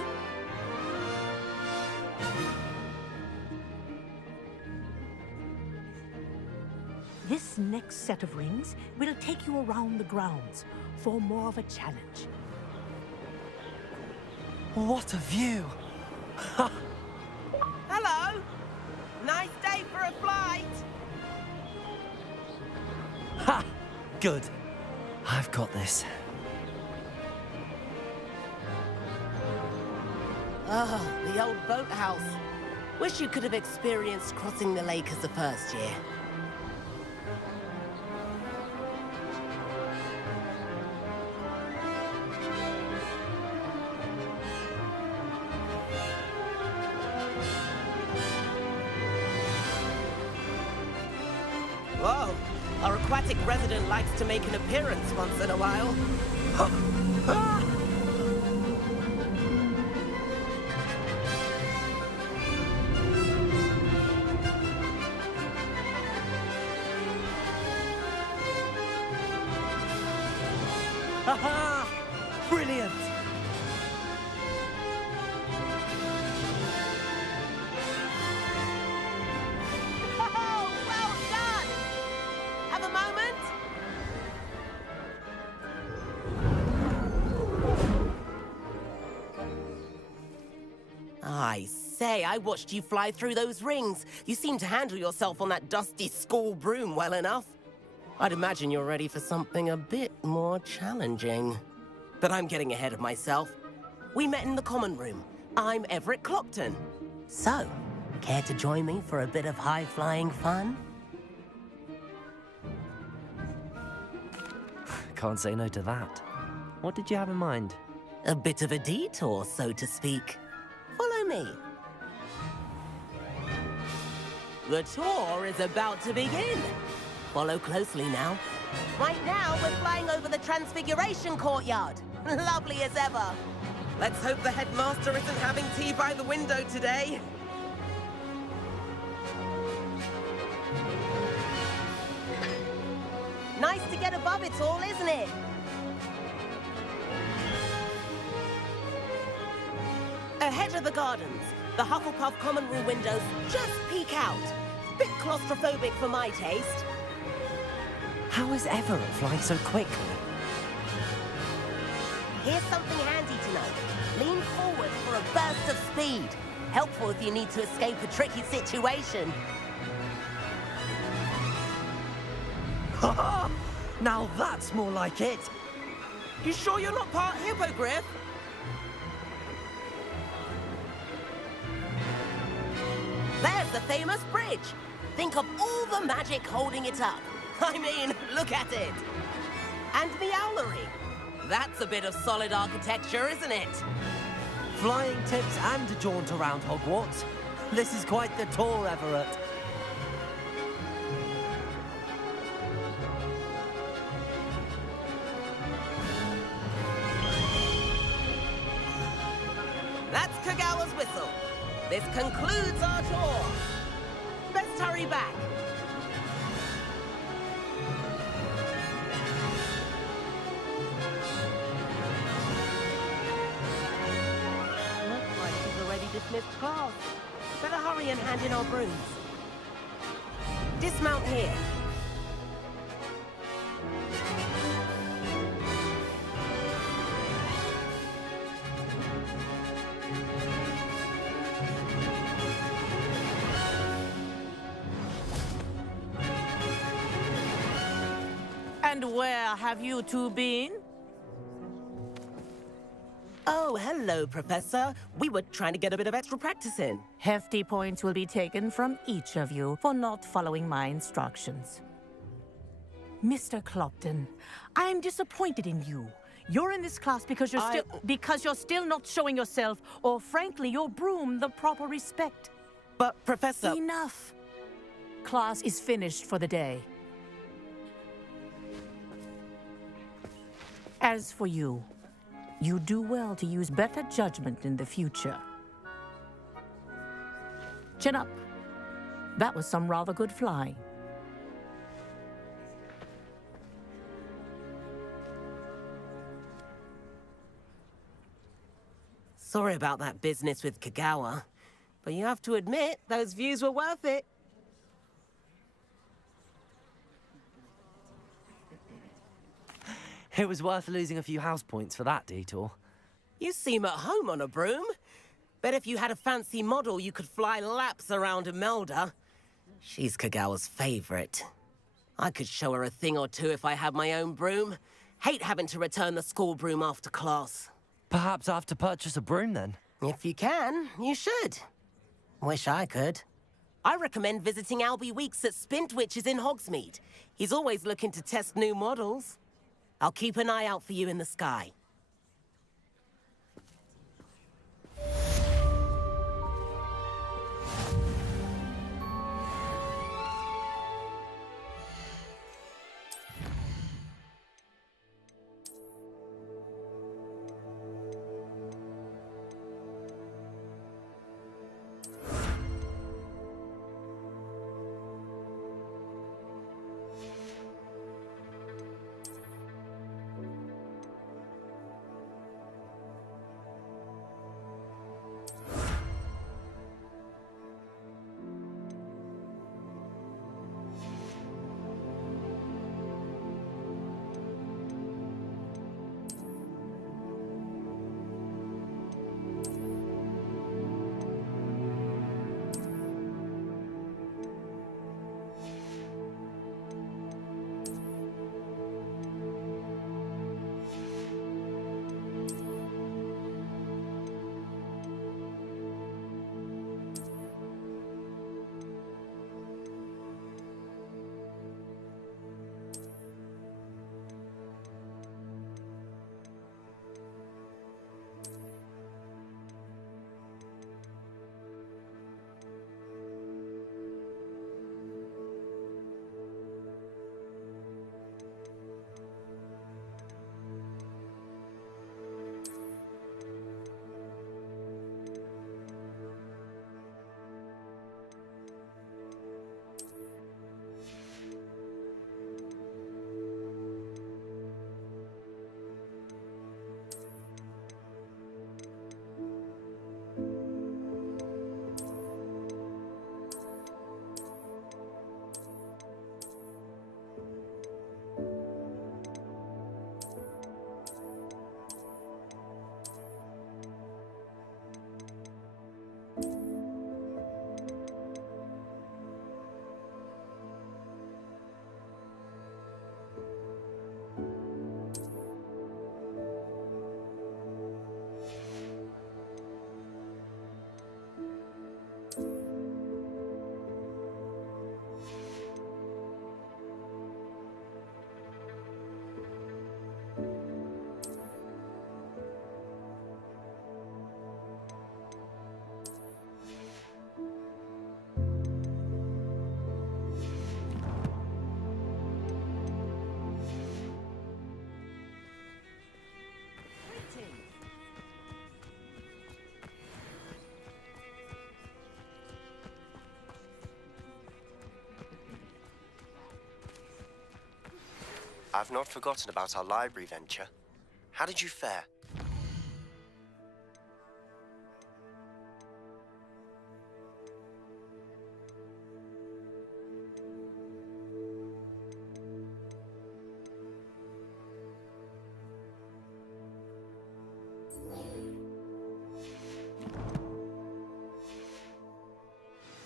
This next set of rings will take you around the grounds for more of a challenge. What a view! Hello! Nice day for a flight! Good. I've got this. Ah, the old boathouse. Wish you could have experienced crossing the lake as a first year. Whoa, our aquatic resident likes to make an appearance once in a while. Haha! Brilliant! Oh, well done! Have a moment? I say, I watched you fly through those rings. You seem to handle yourself on that dusty school broom well enough. I'd imagine you're ready for something a bit more challenging. But I'm getting ahead of myself. We met in the common room. I'm Everett Clopton. So, care to join me for a bit of high-flying fun? Can't say no to that. What did you have in mind? A bit of a detour, so to speak. Follow me. The tour is about to begin. Follow closely now. Right now, we're flying over the Transfiguration Courtyard. Lovely as ever. Let's hope the headmaster isn't having tea by the window today. Nice to get above it all, isn't it? Ahead of the gardens, the Hufflepuff common room windows just peek out. Bit claustrophobic for my taste. How is Everett flying so quickly? Here's something handy to know. Lean forward for a burst of speed. Helpful if you need to escape a tricky situation. Now that's more like it. You sure you're not part hippogriff? There's the famous bridge. Think of all the magic holding it up. I mean, look at it. And the owlery. That's a bit of solid architecture, isn't it? Flying tips and a jaunt around Hogwarts. This is quite the tour, Everett. That's Kagawa's whistle. This concludes our tour. Best hurry back. Looks like we've already dismissed class. Better hurry and hand in our brooms. Dismount here. And where have you two been? Oh, hello, Professor. We were trying to get a bit of extra practice in. Hefty points will be taken from each of you for not following my instructions. Mr. Clopton, I'm disappointed in you. You're in this class because you're still not showing yourself, or frankly, your broom the proper respect. But, Professor... Enough. Class is finished for the day. As for you, you do well to use better judgment in the future. Chin up. That was some rather good flying. Sorry about that business with Kagawa, but you have to admit, those views were worth it. It was worth losing a few house points for that detour. You seem at home on a broom. Bet if you had a fancy model, you could fly laps around Imelda. She's Kagawa's favorite. I could show her a thing or two if I had my own broom. Hate having to return the school broom after class. Perhaps I have to purchase a broom then. If you can, you should. Wish I could. I recommend visiting Albie Weeks at Spintwitches in Hogsmeade. He's always looking to test new models. I'll keep an eye out for you in the sky. I've not forgotten about our library venture. How did you fare?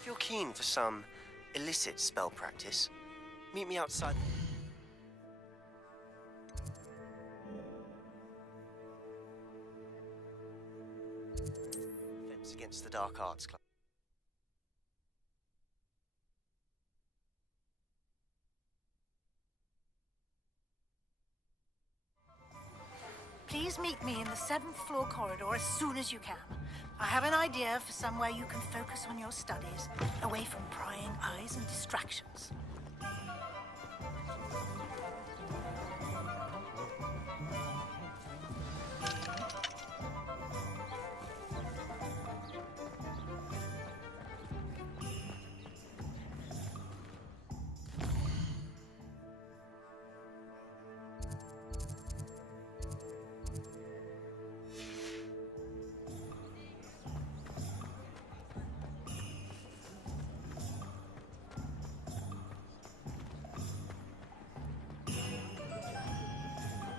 If you're keen for some illicit spell practice, meet me outside. Against the Dark Arts Club. Please meet me in the 7th floor corridor as soon as you can. I have an idea for somewhere you can focus on your studies, away from prying eyes and distractions.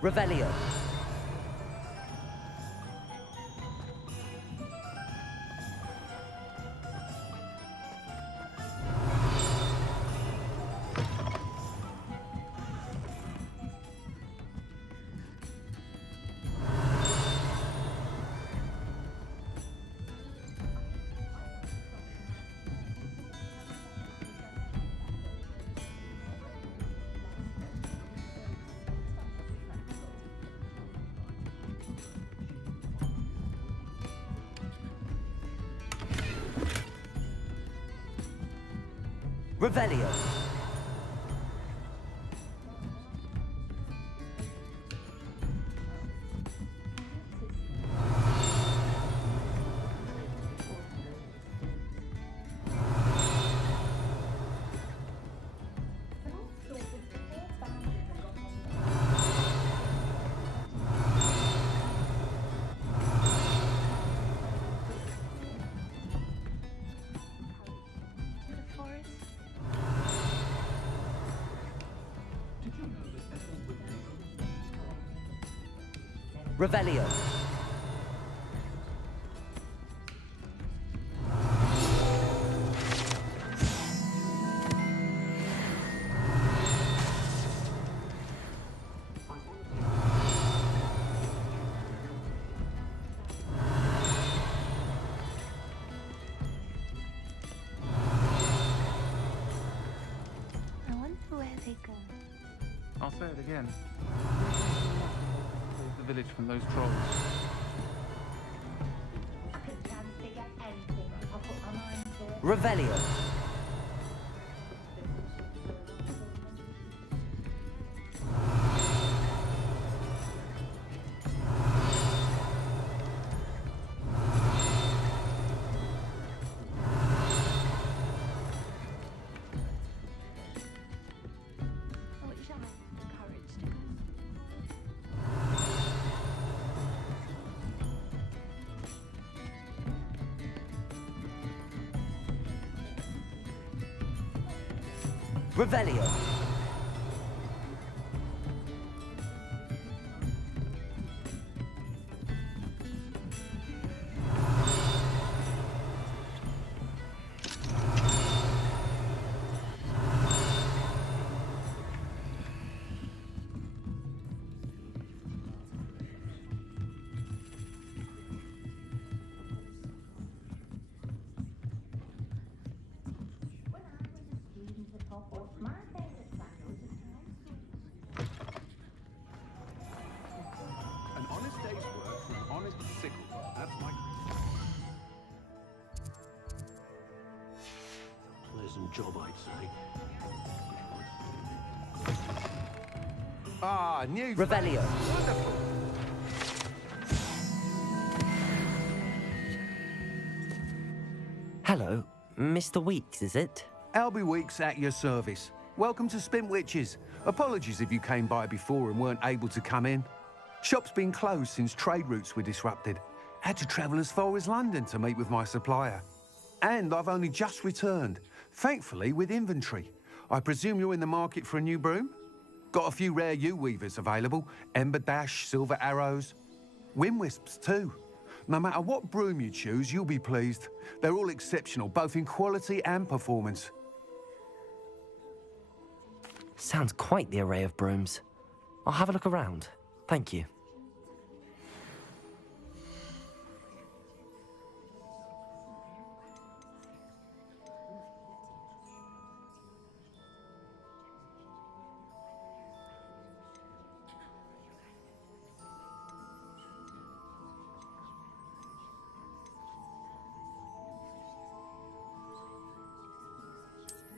Revelio. Revelio. Revelio. I wonder where they go. I'll say it again. Save the village from those trolls. Revelio. Revelio. An honest day's work for an honest sickle. That's my... Pleasant job, I'd say. Ah, new Revelio. face. Wonderful. Hello, Mr. Weeks, is it? Albie Weeks at your service. Welcome to Spintwitches. Apologies if you came by before and weren't able to come in. Shop's been closed since trade routes were disrupted. Had to travel as far as London to meet with my supplier. And I've only just returned, thankfully with inventory. I presume you're in the market for a new broom? Got a few rare yew-weavers available. Ember Dash, Silver Arrows. Wind Wisps too. No matter what broom you choose, you'll be pleased. They're all exceptional, both in quality and performance. Sounds quite the array of brooms. I'll have a look around. Thank you.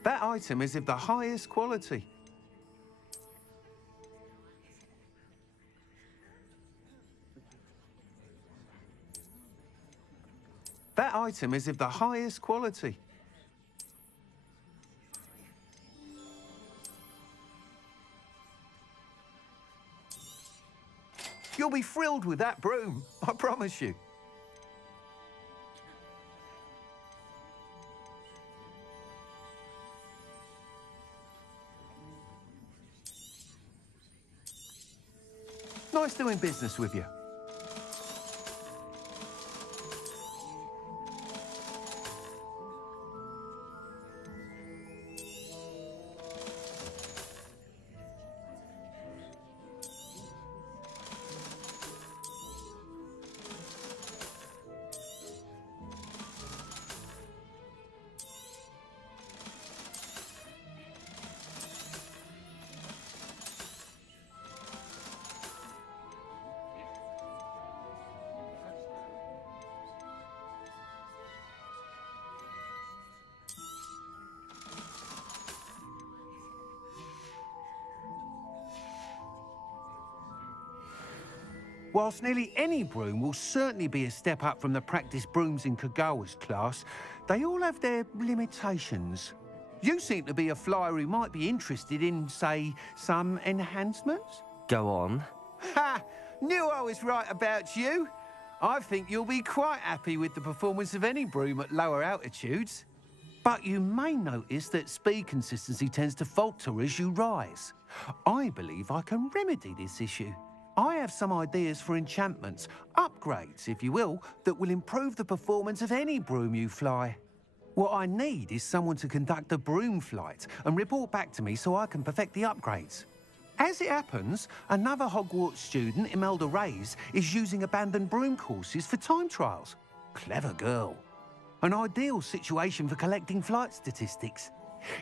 That item is of the highest quality. That item is of the highest quality. You'll be thrilled with that broom, I promise you. Nice doing business with you. Whilst nearly any broom will certainly be a step up from the practice brooms in Kagawa's class, they all have their limitations. You seem to be a flyer who might be interested in, say, some enhancements? Go on. Ha! Knew I was right about you. I think you'll be quite happy with the performance of any broom at lower altitudes. But you may notice that speed consistency tends to falter as you rise. I believe I can remedy this issue. I have some ideas for enchantments, upgrades, if you will, that will improve the performance of any broom you fly. What I need is someone to conduct a broom flight and report back to me so I can perfect the upgrades. As it happens, another Hogwarts student, Imelda Reyes, is using abandoned broom courses for time trials. Clever girl. An ideal situation for collecting flight statistics.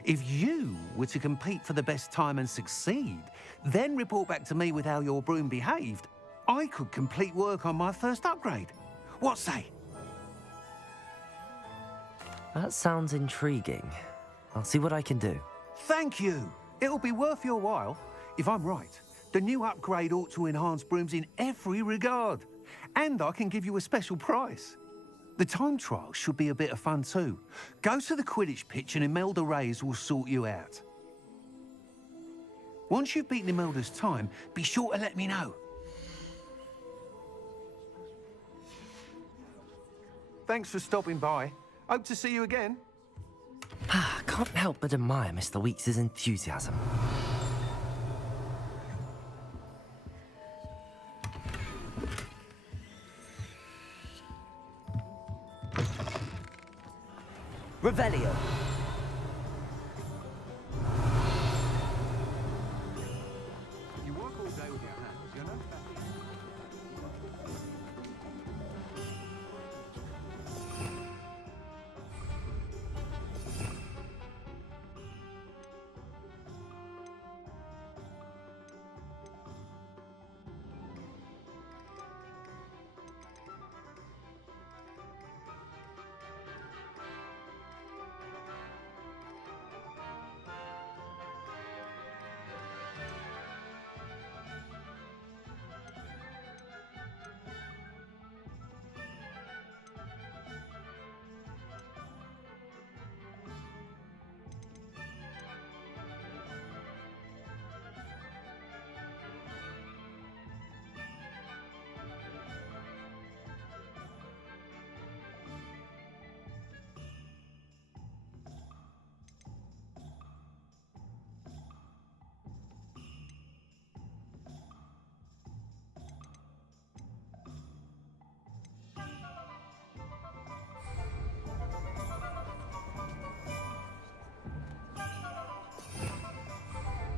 If you were to compete for the best time and succeed, then report back to me with how your broom behaved, I could complete work on my first upgrade. What say? That sounds intriguing. I'll see what I can do. Thank you. It'll be worth your while. If I'm right, the new upgrade ought to enhance brooms in every regard. And I can give you a special price. The time trial should be a bit of fun too. Go to the Quidditch pitch and Imelda Reyes will sort you out. Once you've beaten Imelda's time, be sure to let me know. Thanks for stopping by. Hope to see you again. I can't help but admire Mr. Weeks' enthusiasm. Revelio. You work all day with your hands, you know?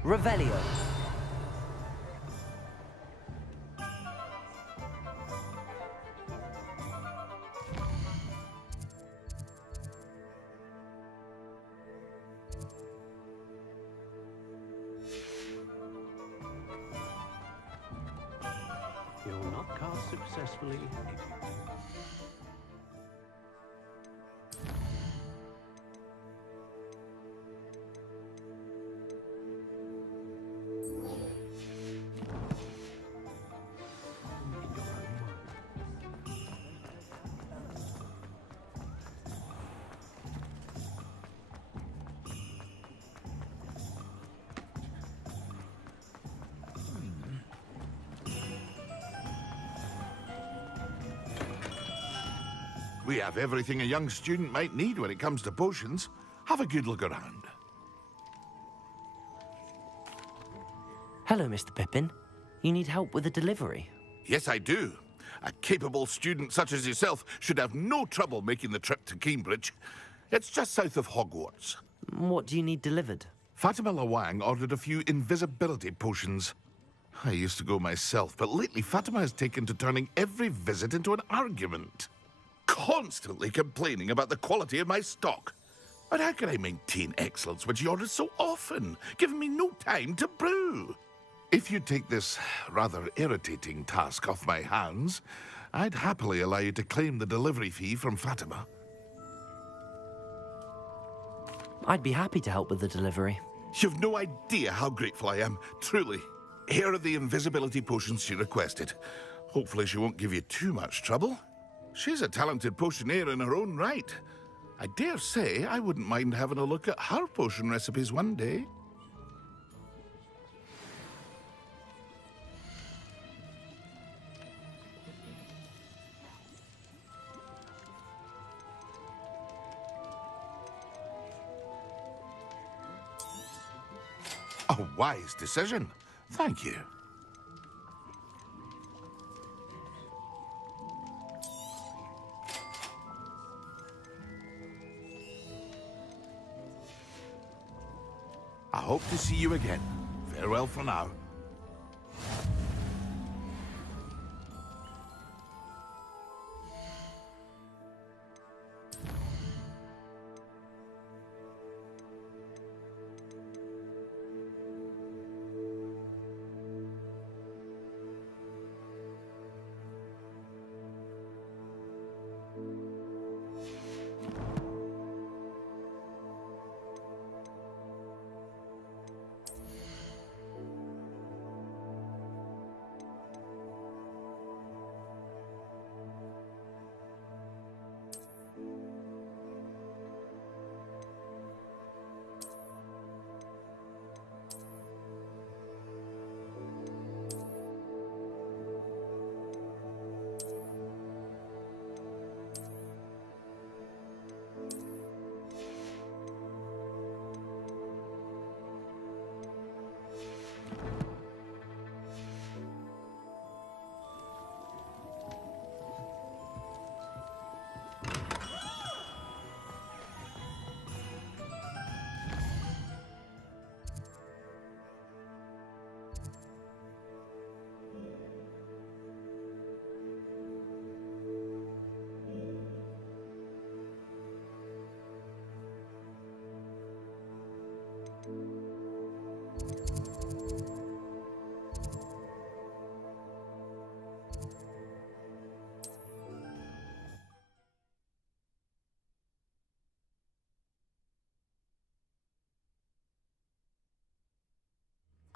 Revelio. You'll not cast successfully if you We have everything a young student might need when it comes to potions. Have a good look around. Hello, Mr. Pippin. You need help with a delivery? Yes, I do. A capable student such as yourself should have no trouble making the trip to Cambridge. It's just south of Hogwarts. What do you need delivered? Fatima Lawang ordered a few invisibility potions. I used to go myself, but lately Fatima has taken to turning every visit into an argument. Constantly complaining about the quality of my stock. But how can I maintain excellence when she orders so often, giving me no time to brew? If you take this rather irritating task off my hands, I'd happily allow you to claim the delivery fee from Fatima. I'd be happy to help with the delivery. You've no idea how grateful I am, truly. Here are the invisibility potions she requested. Hopefully she won't give you too much trouble. She's a talented potioneer in her own right. I dare say I wouldn't mind having a look at her potion recipes one day. A wise decision. Thank you. I hope to see you again. Farewell for now.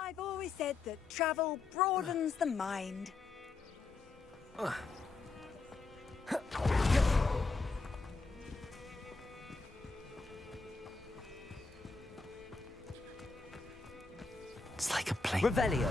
I've always said that travel broadens the mind. It's like a plane. Revelio.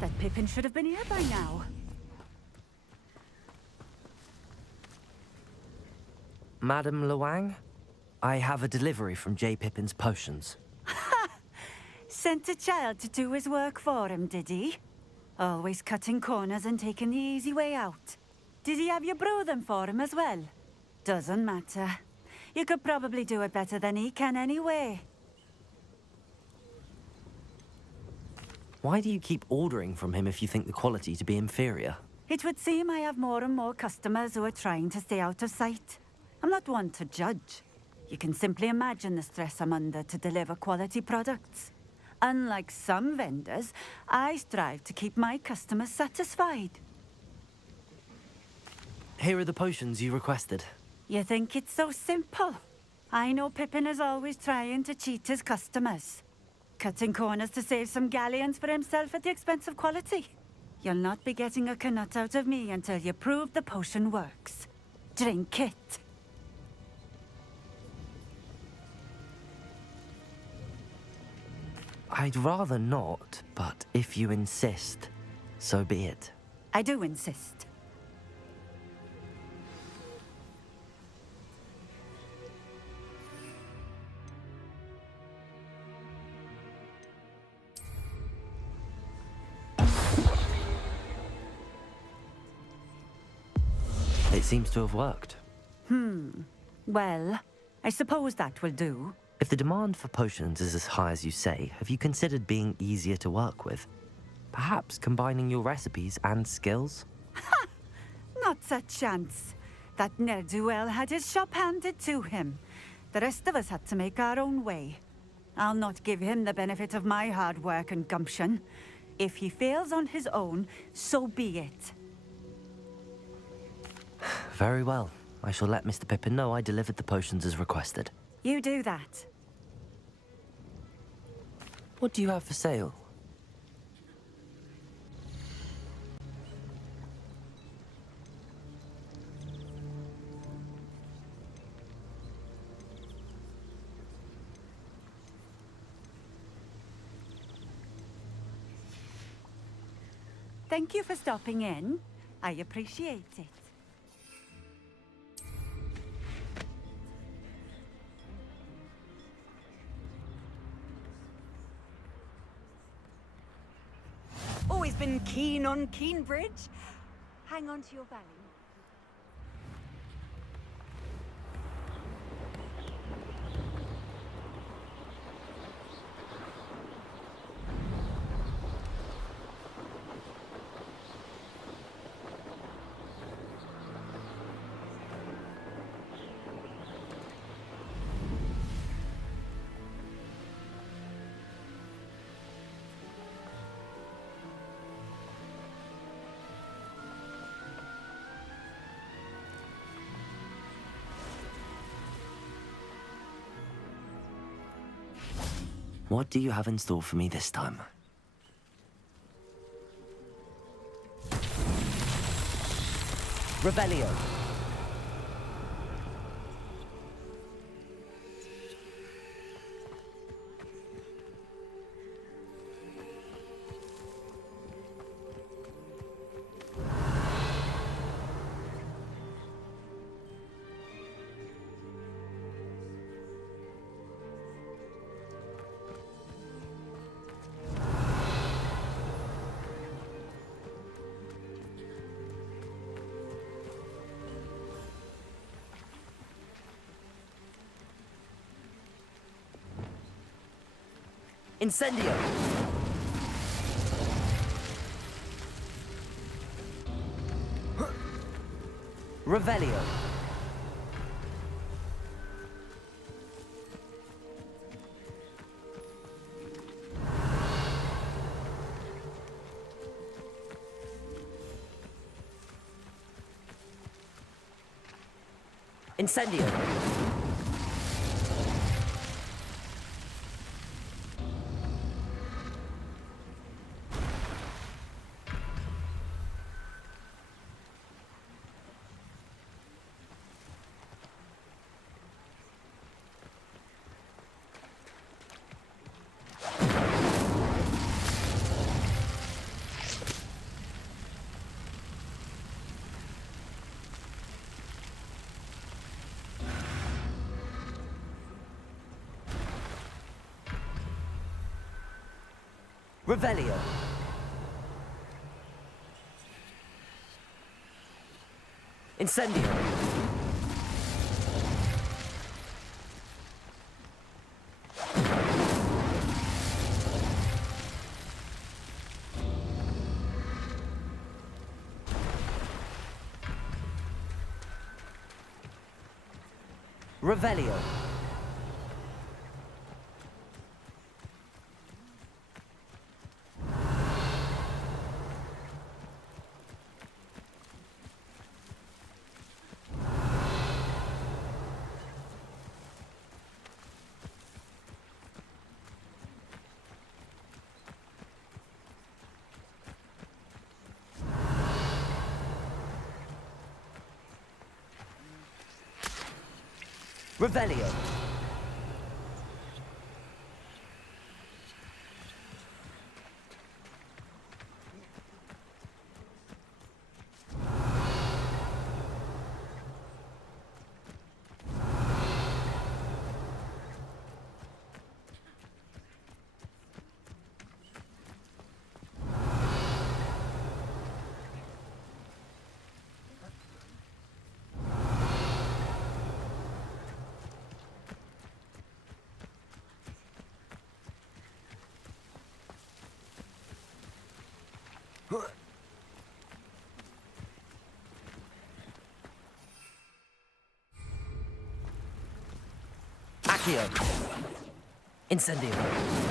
That Pippin should have been here by now. Madame Luang? I have a delivery from J. Pippin's potions. Sent a child to do his work for him, did he? Always cutting corners and taking the easy way out. Did he have you brew them for him as well? Doesn't matter. You could probably do it better than he can anyway. Why do you keep ordering from him if you think the quality to be inferior? It would seem I have more and more customers who are trying to stay out of sight. I'm not one to judge. You can simply imagine the stress I'm under to deliver quality products. Unlike some vendors, I strive to keep my customers satisfied. Here are the potions you requested. You think it's so simple? I know Pippin is always trying to cheat his customers. Cutting corners to save some galleons for himself at the expense of quality. You'll not be getting a canut out of me until you prove the potion works. Drink it. I'd rather not, but if you insist, so be it. I do insist. It seems to have worked. Well, I suppose that will do. If the demand for potions is as high as you say, have you considered being easier to work with? Perhaps combining your recipes and skills? Not a chance. That ne'er-do-well had his shop handed to him. The rest of us had to make our own way. I'll not give him the benefit of my hard work and gumption. If he fails on his own, so be it. Very well. I shall let Mr. Pippin know I delivered the potions as requested. You do that. What do you have for sale? Thank you for stopping in. I appreciate it. Always been keen on Keenbridge. Hang on to your valley. What do you have in store for me this time? Revelio. Incendio! Revelio! Incendio! Revelio. Incendio. Revelio. Revelio. Accio. Incendio.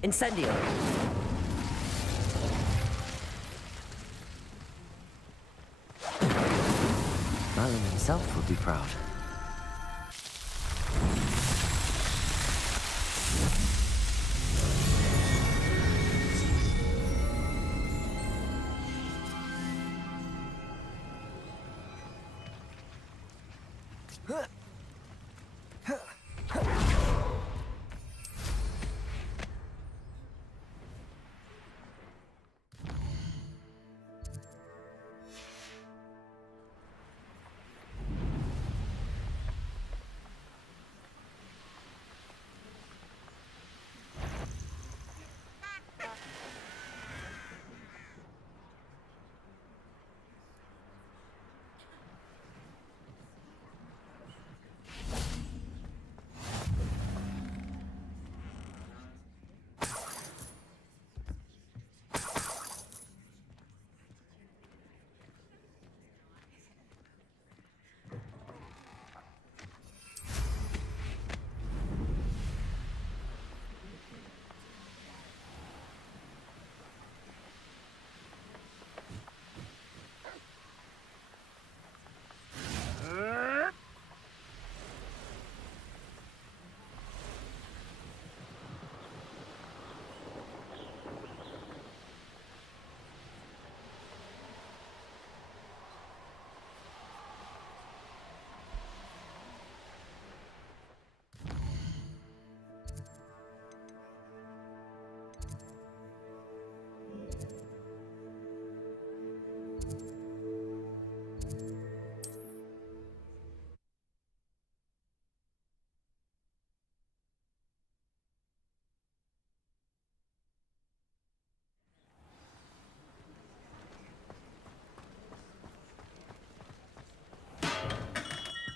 Incendio. Merlin himself would be proud.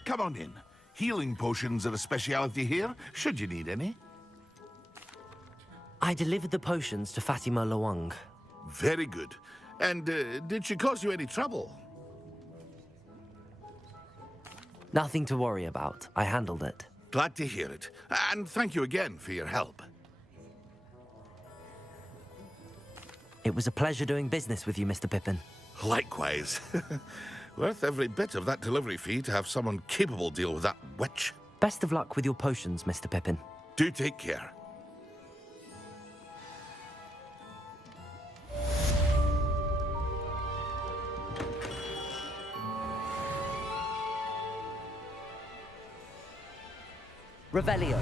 Come on in. Healing potions are a speciality here, should you need any. I delivered the potions to Fatima Lawang. Very good. And did she cause you any trouble? Nothing to worry about. I handled it. Glad to hear it. And thank you again for your help. It was a pleasure doing business with you, Mr. Pippin. Likewise. Worth every bit of that delivery fee to have someone capable deal with that witch. Best of luck with your potions, Mr. Pippin. Do take care. Revelio.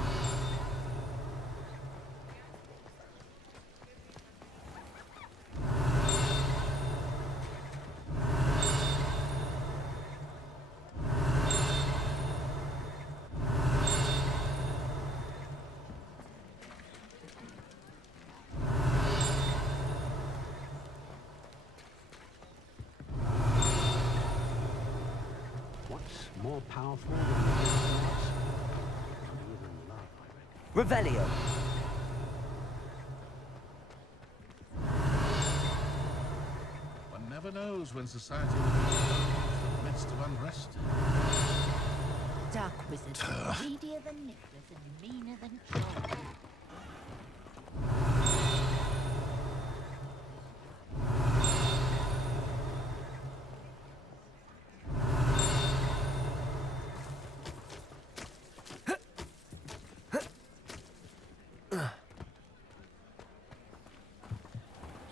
What's more powerful than the gods? More than love, I reckon. Revelio. One never knows when society will be in the midst of unrest. Dark wizards are greedier than nibblers and meaner than trolls.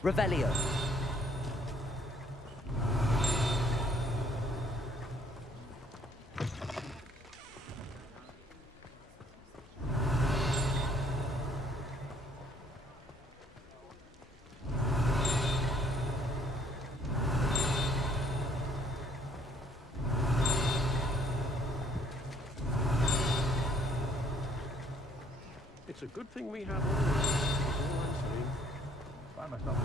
Revelio. It's a good thing we have all this, is all I'm saying. Find myself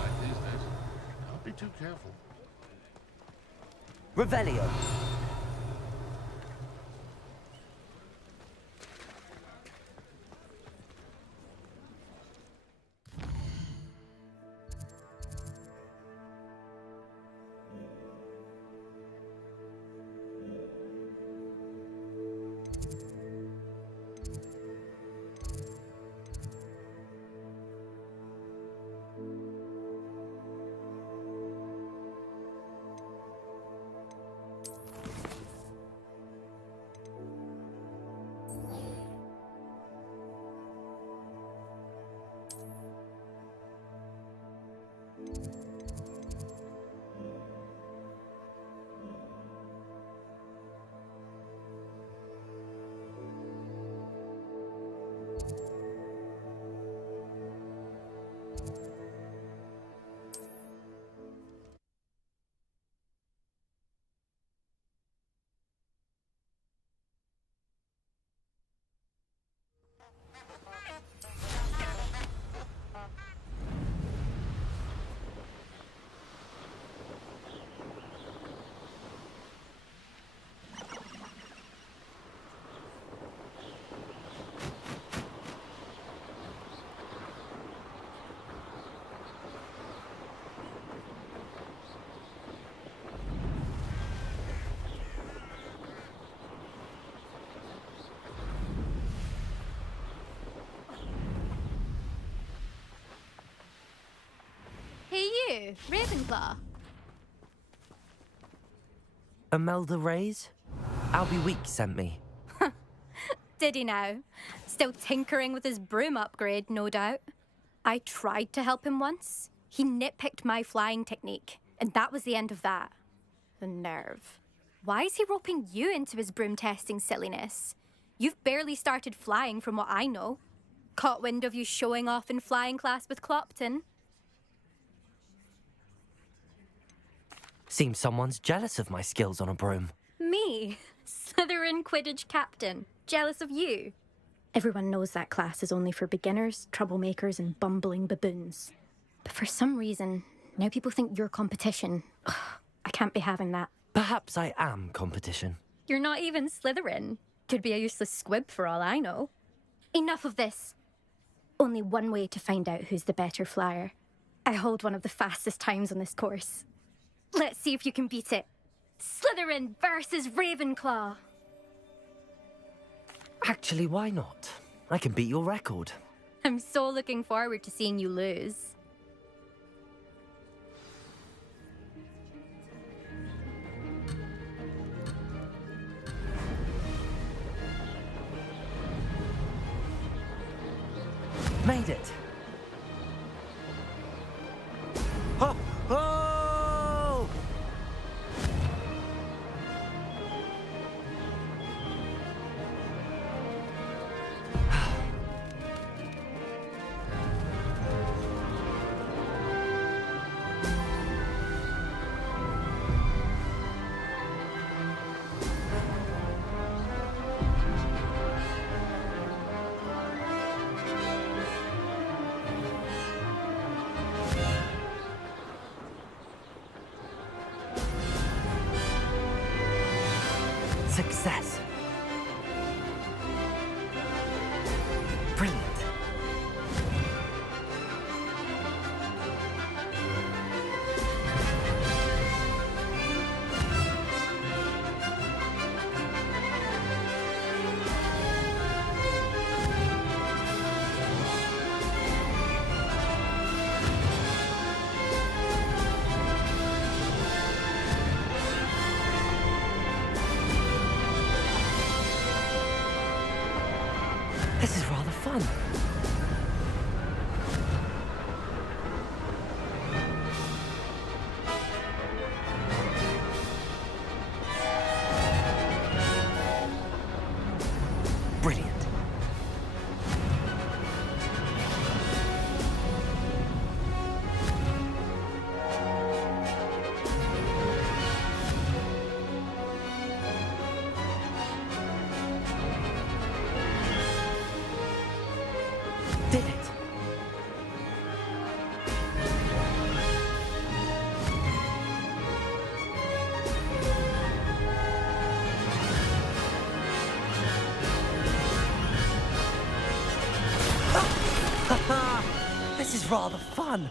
like these days. Don't be too careful. Revelio. Hey you, Ravenclaw. Imelda Reyes? Albie Week sent me. Did he now? Still tinkering with his broom upgrade, no doubt. I tried to help him once. He nitpicked my flying technique, and that was the end of that. The nerve. Why is he roping you into his broom testing silliness? You've barely started flying from what I know. Caught wind of you showing off in flying class with Clopton. Seems someone's jealous of my skills on a broom. Me? Slytherin Quidditch captain. Jealous of you? Everyone knows that class is only for beginners, troublemakers, and bumbling baboons. But for some reason, now people think you're competition. Ugh, I can't be having that. Perhaps I am competition. You're not even Slytherin. Could be a useless squib for all I know. Enough of this. Only one way to find out who's the better flyer. I hold one of the fastest times on this course. Let's see if you can beat it. Slytherin versus Ravenclaw. Actually, why not? I can beat your record. I'm so looking forward to seeing you lose. Made it. Oh! Oh! rather fun.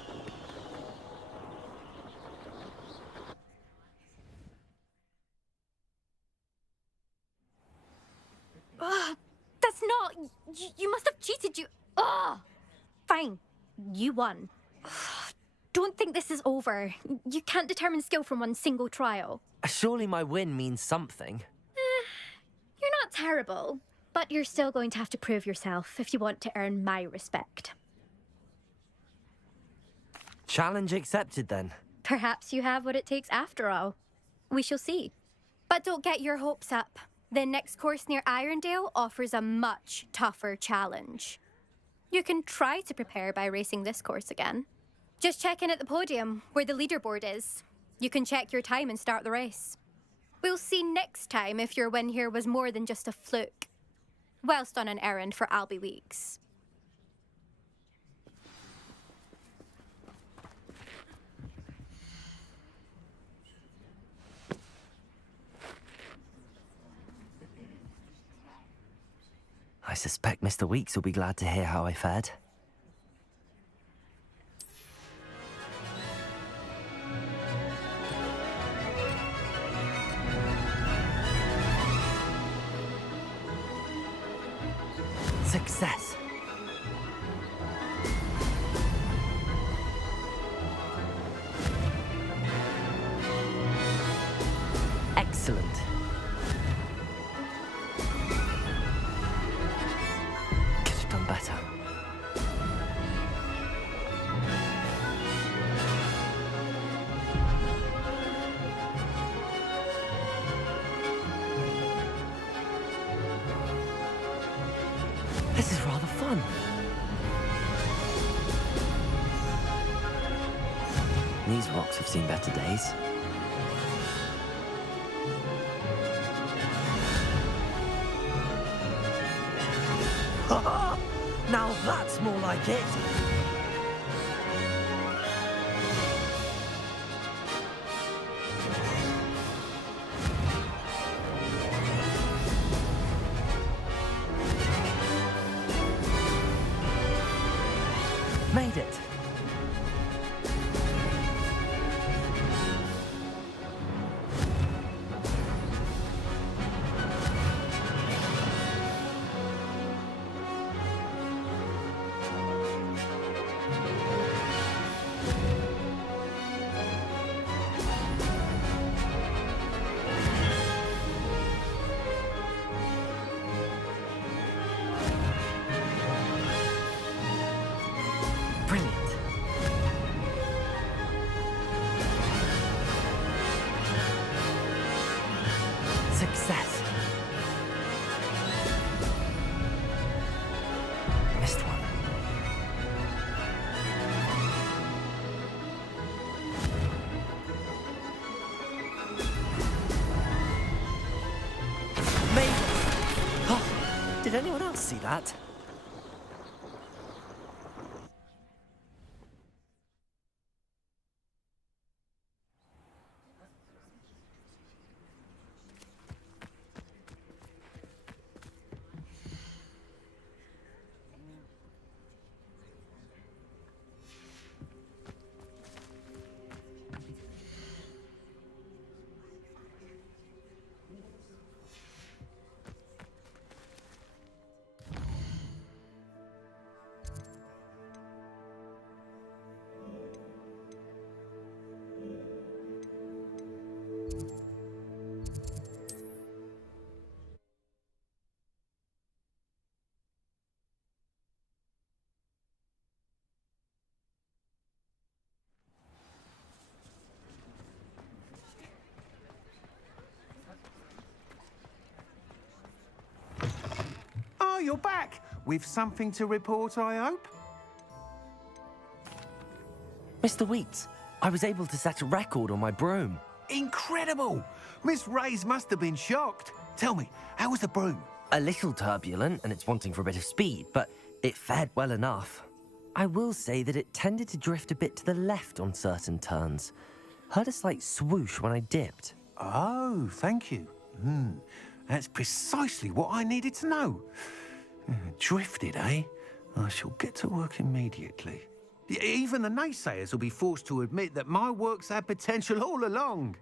That's not... You must have cheated, you... Ugh! Fine. You won. Don't think this is over. You can't determine skill from one single trial. Surely my win means something. You're not terrible, but you're still going to have to prove yourself if you want to earn my respect. Challenge accepted, then. Perhaps you have what it takes after all. We shall see. But don't get your hopes up. The next course near Irondale offers a much tougher challenge. You can try to prepare by racing this course again. Just check in at the podium, where the leaderboard is. You can check your time and start the race. We'll see next time if your win here was more than just a fluke, whilst on an errand for Albie Weeks. I suspect Mr. Weeks will be glad to hear how I fared. Success. Excellent. Could have done better. This is rather fun. These rocks have seen better days. Now that's more like it. Made it. Brilliant. Success. Missed one. Made it. Oh, did anyone else see that? Oh, you're back. With something to report, I hope? Mr. Weeks, I was able to set a record on my broom. Incredible! Miss Reyes must have been shocked. Tell me, how was the broom? A little turbulent, and it's wanting for a bit of speed, but it fared well enough. I will say that it tended to drift a bit to the left on certain turns. Heard a slight swoosh when I dipped. Oh, thank you. That's precisely what I needed to know. Drifted, eh? I shall get to work immediately. Even the naysayers will be forced to admit that my work's had potential all along.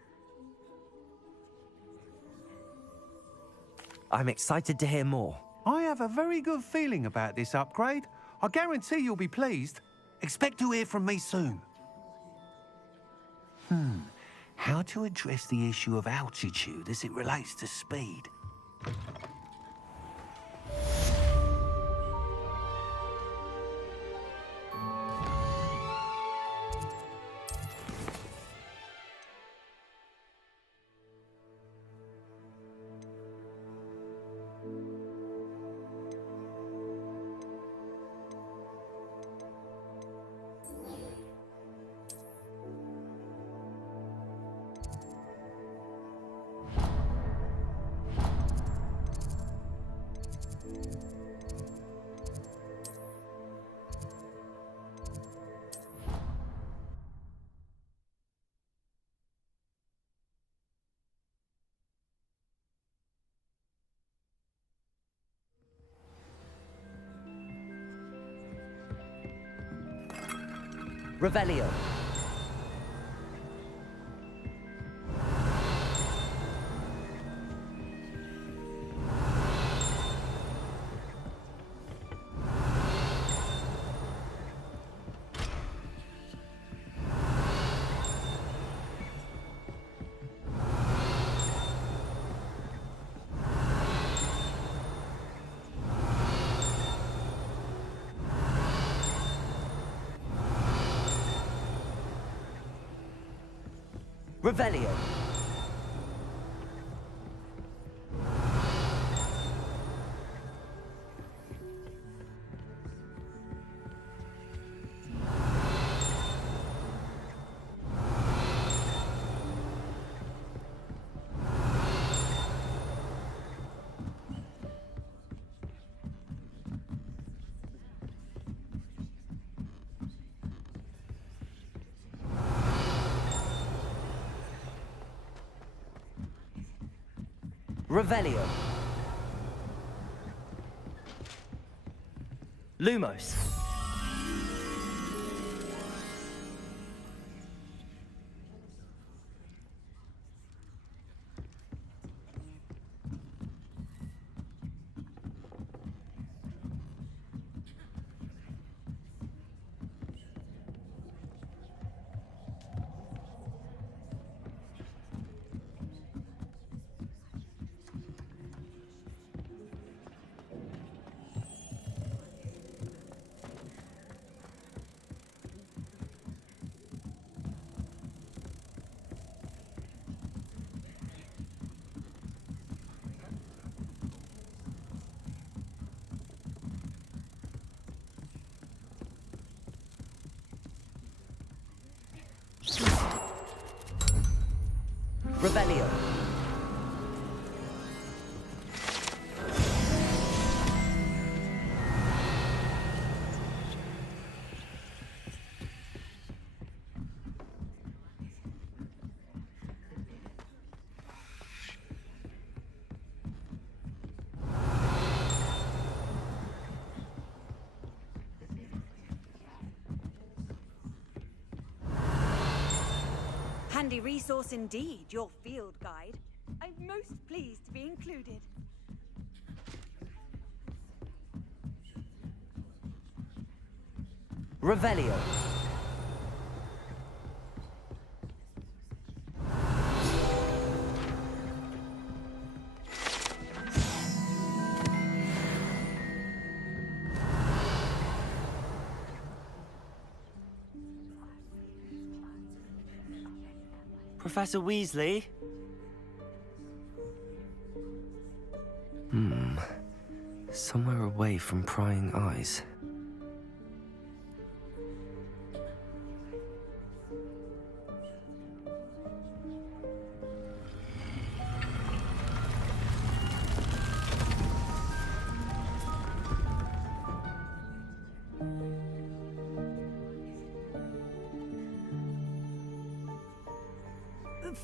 I'm excited to hear more. I have a very good feeling about this upgrade. I guarantee you'll be pleased. Expect to hear from me soon. How to address the issue of altitude as it relates to speed? Revelio. Revelio. Revelio. Lumos. Revelio. Handy resource indeed, your field guide. I'm most pleased to be included. Revelio. Professor Weasley? Somewhere away from prying eyes.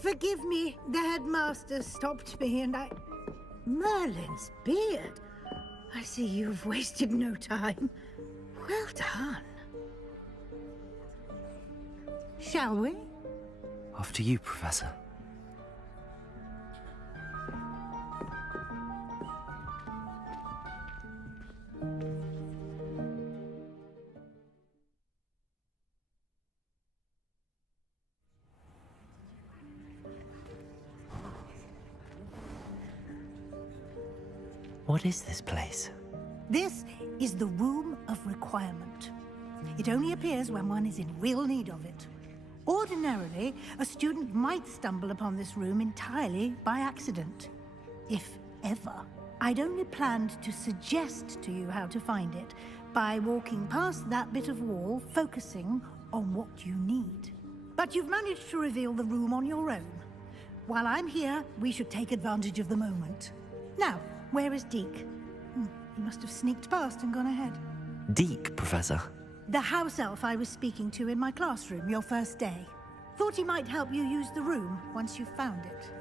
Forgive me, the headmaster stopped me and I... Merlin's beard. I see you've wasted no time. Well done. shall we? After you, Professor. What is this place? This is the Room of Requirement. It only appears when one is in real need of it. Ordinarily, a student might stumble upon this room entirely by accident. If ever. I'd only planned to suggest to you how to find it by walking past that bit of wall, focusing on what you need. But you've managed to reveal the room on your own. While I'm here, we should take advantage of the moment. Now, where is Deke? He must have sneaked past and gone ahead. Deke, Professor. The house elf I was speaking to in my classroom your first day. Thought he might help you use the room once you found it.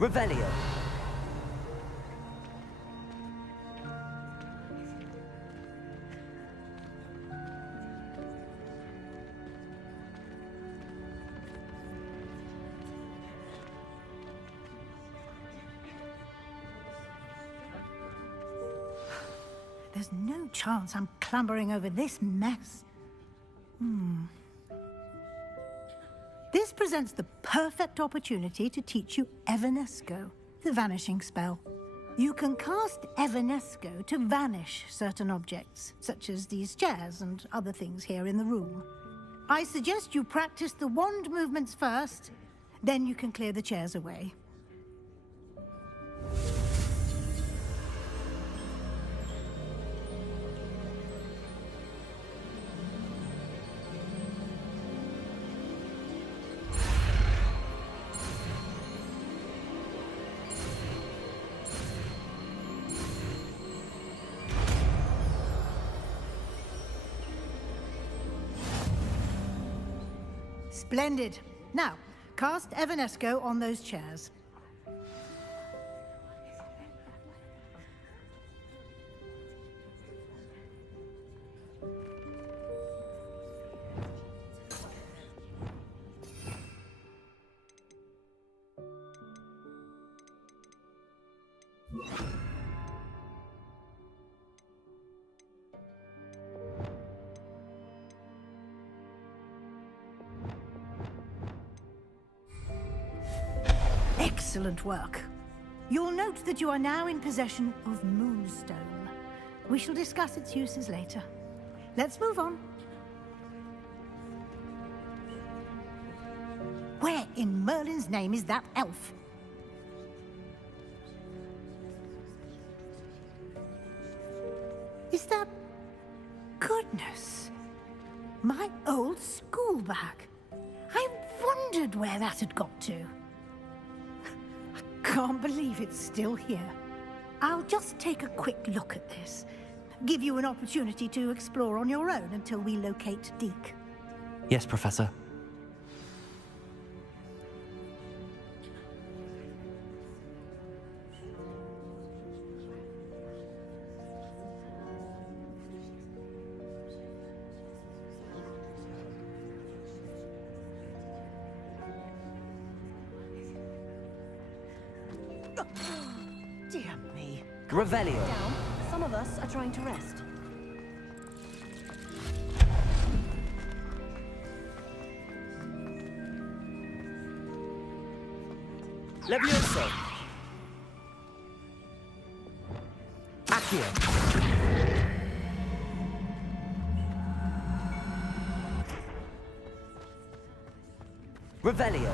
Revelio. There's no chance I'm clambering over this mess. This presents the perfect opportunity to teach you Evanesco, the vanishing spell. You can cast Evanesco to vanish certain objects, such as these chairs and other things here in the room. I suggest you practice the wand movements first, then you can clear the chairs away. Splendid. Now, cast Evanesco on those chairs. Excellent work. You'll note that you are now in possession of Moonstone. We shall discuss its uses later. Let's move on. Where in Merlin's name is that elf? Is that... Goodness! My old school bag. I wondered where that had got to. Can't believe it's still here. I'll just take a quick look at this. Give you an opportunity to explore on your own until we locate Deke. Yes, Professor. Dear me. Revelio. Down. Some of us are trying to rest. Levioso. Accio. Revelio.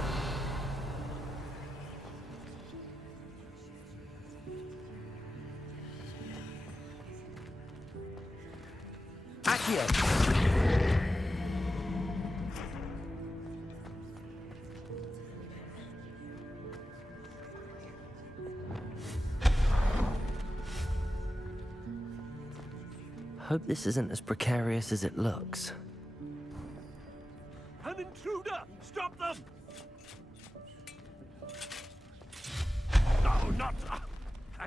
Accio. hope this isn't as precarious as it looks. An intruder! Stop them! No, not...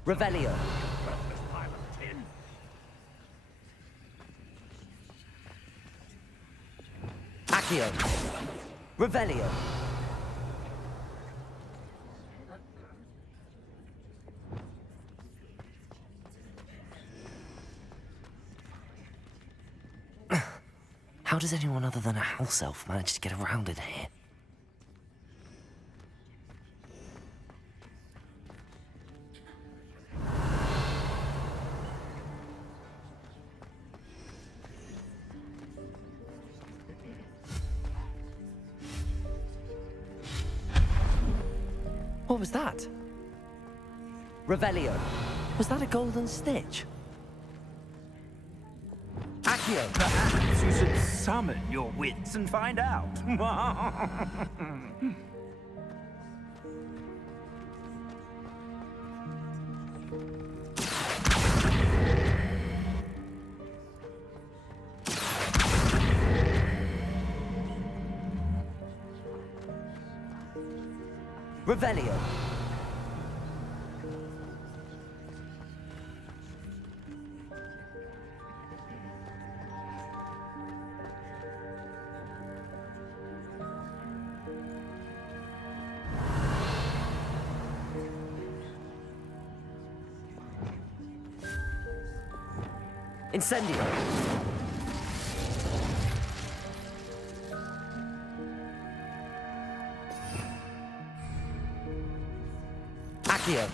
Revelio. Worthless pile of tin. Accio. Revelio. How does anyone other than a house elf manage to get around in here? What was that? Revelio. Was that a golden stitch? Accio. Perhaps you should summon your wits and find out. Revelio. Incendio. Accio.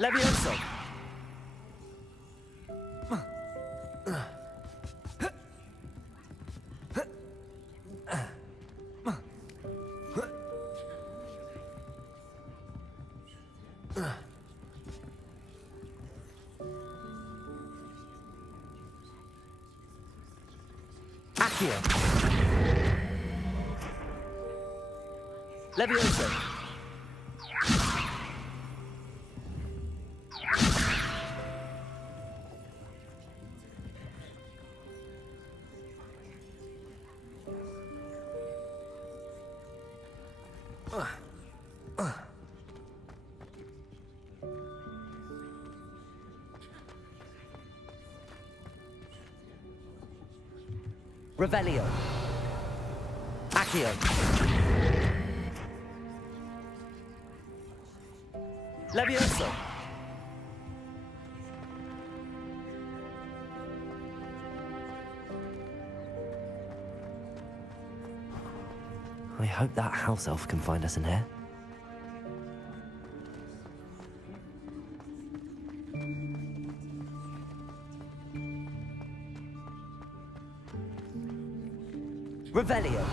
Levioso. Accio. Levioso. Revelio. Accio. Levioso. I hope that house elf can find us in here. Revelio.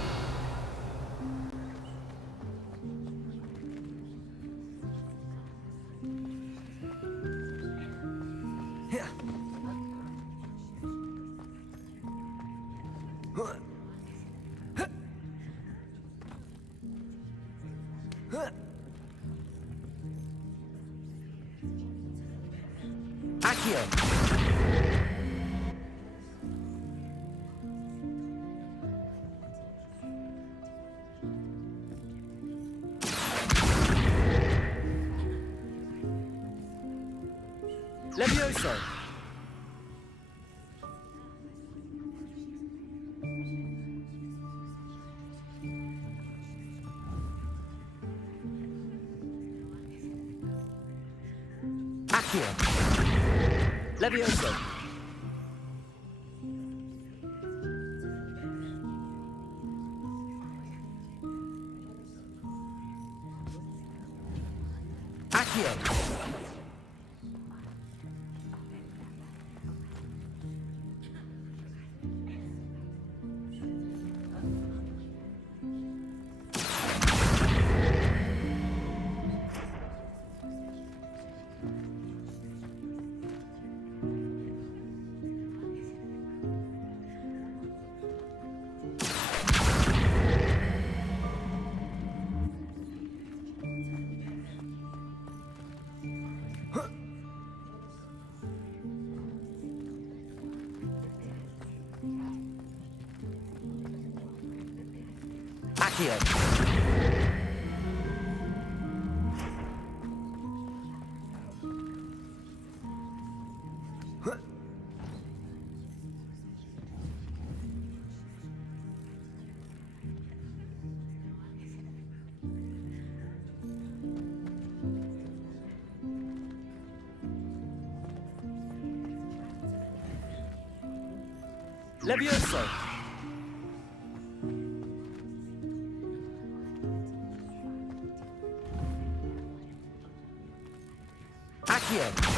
Accio. Levioso. Accio. Levioso. Accio. Accio. Levioso. Accio.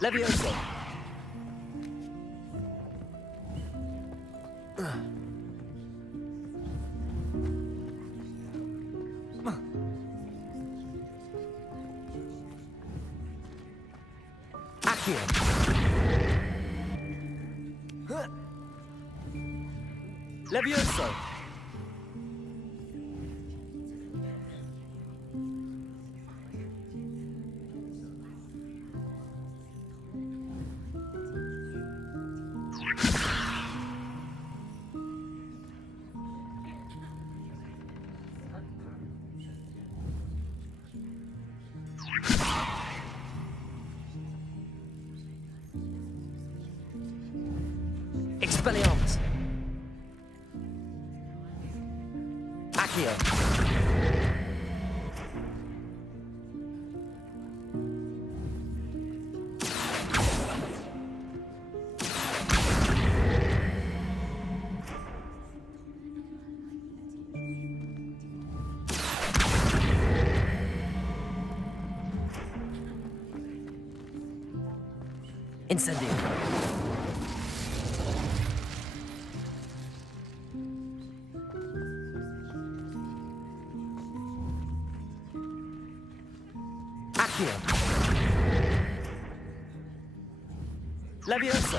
Levioso. Accio. Levioso. Expelliarmus. Accio. Incendio. Accio. Levioso.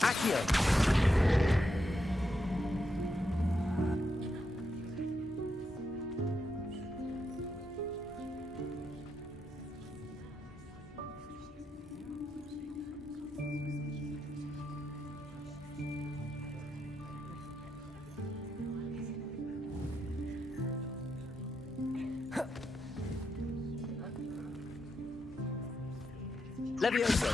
Accio. Levioso.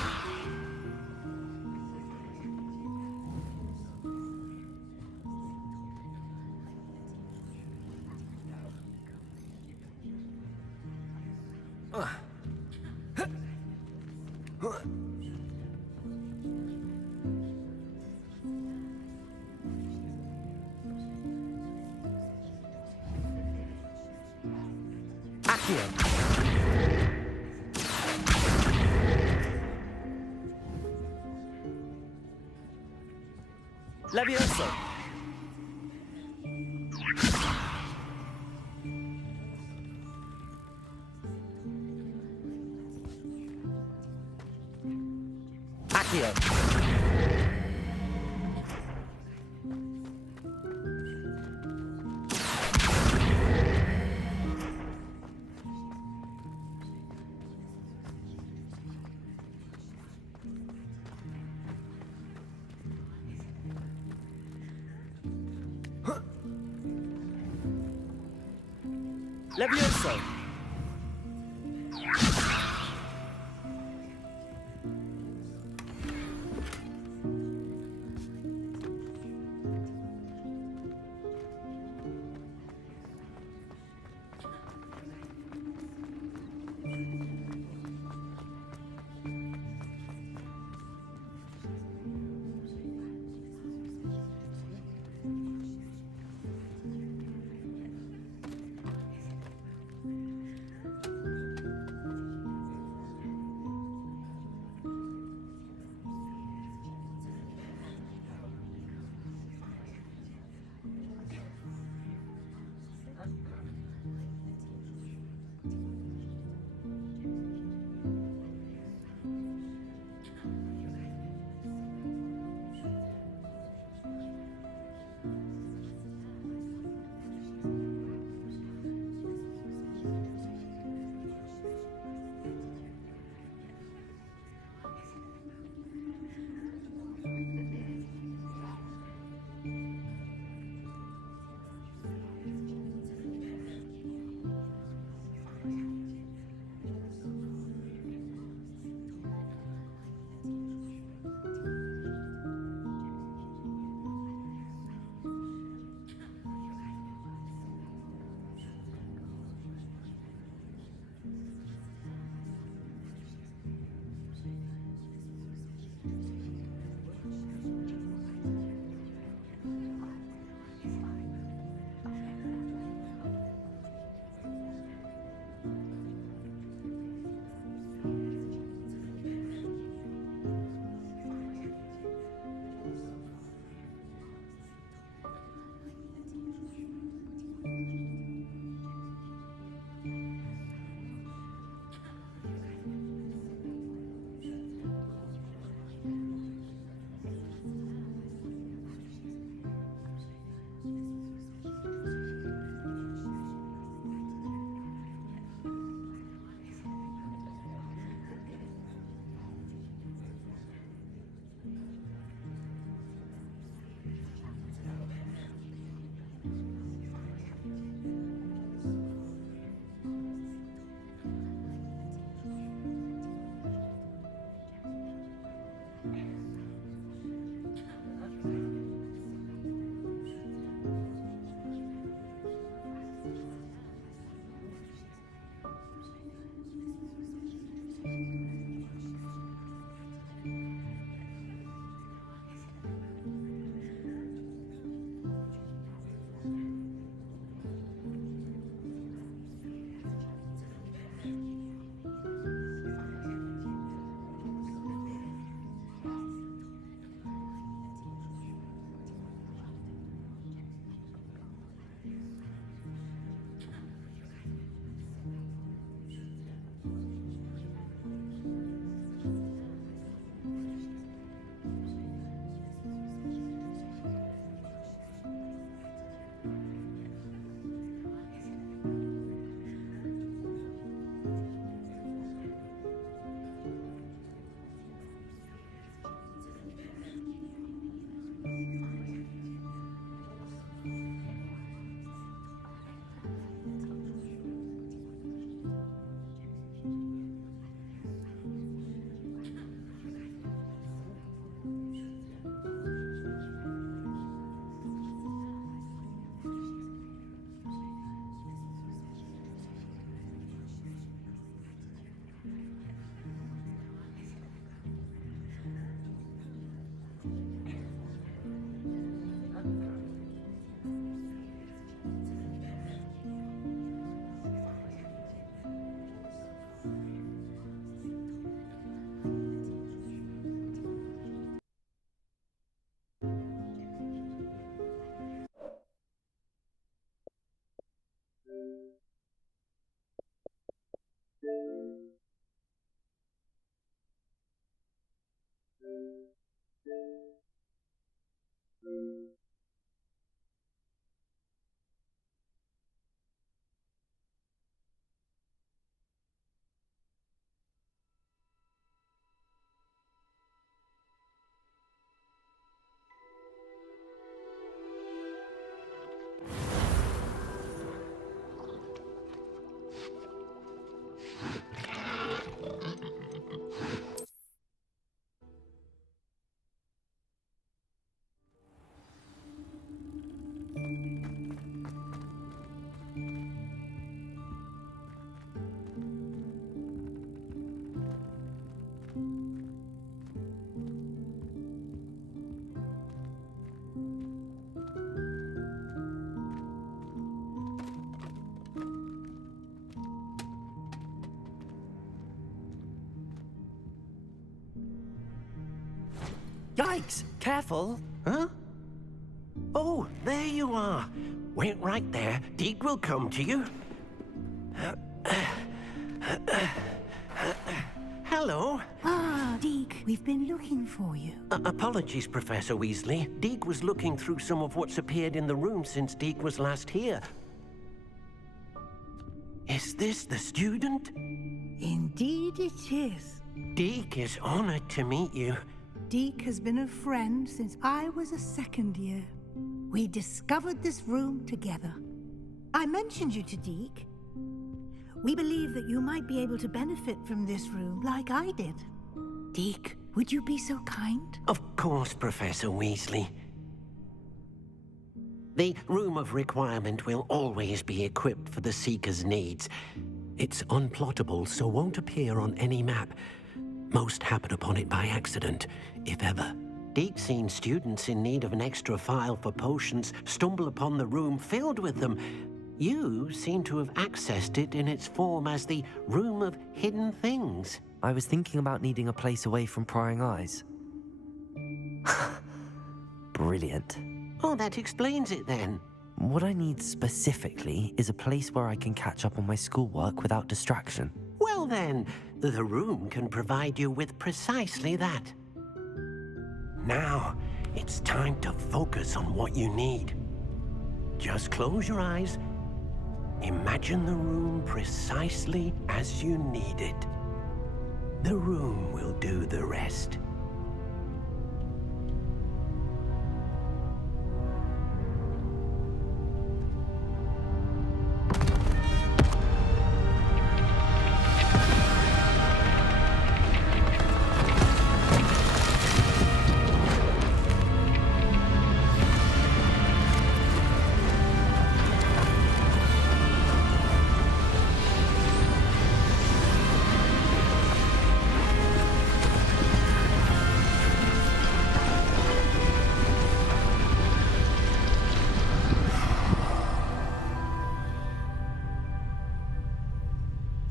Accio. Levioso. Accio. Levioso. Yikes! Careful! Huh? Oh, there you are. Wait right there. Deke will come to you. Hello. Ah, Deke, we've been looking for you. Apologies, Professor Weasley. Deke was looking through some of what's appeared in the room since Deke was last here. Is this the student? Indeed it is. Deke is honored to meet you. Deke has been a friend since I was a second year. We discovered this room together. I mentioned you to Deke. We believe that you might be able to benefit from this room like I did. Deke, would you be so kind? Of course, Professor Weasley. The Room of Requirement will always be equipped for the Seeker's needs. It's unplottable, so won't appear on any map. Most happen upon it by accident, if ever. Deke's seen students in need of an extra file for potions stumble upon the room filled with them. You seem to have accessed it in its form as the Room of Hidden Things. I was thinking about needing a place away from prying eyes. Brilliant. Oh, that explains it then. What I need specifically is a place where I can catch up on my schoolwork without distraction. Well then, the room can provide you with precisely that. Now, it's time to focus on what you need. Just close your eyes. Imagine the room precisely as you need it. The room will do the rest.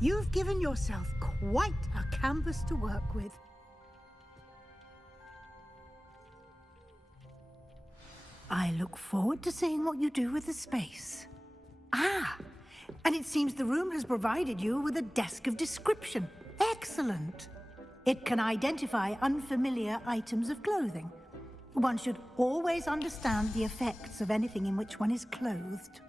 You've given yourself quite a canvas to work with. I look forward to seeing what you do with the space. Ah, and it seems the room has provided you with a desk of description. Excellent. It can identify unfamiliar items of clothing. One should always understand the effects of anything in which one is clothed.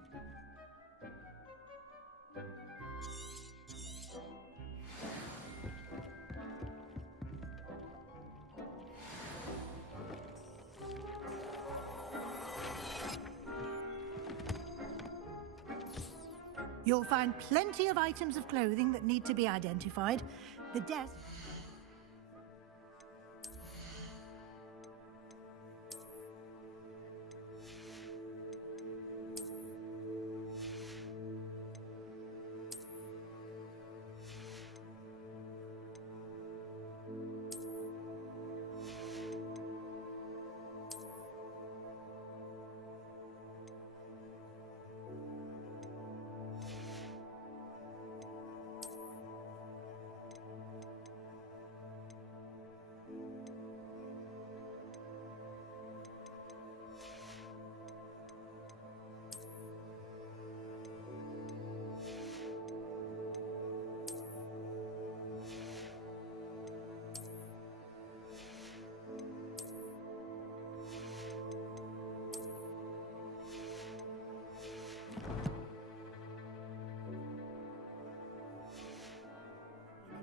You'll find plenty of items of clothing that need to be identified. The desk...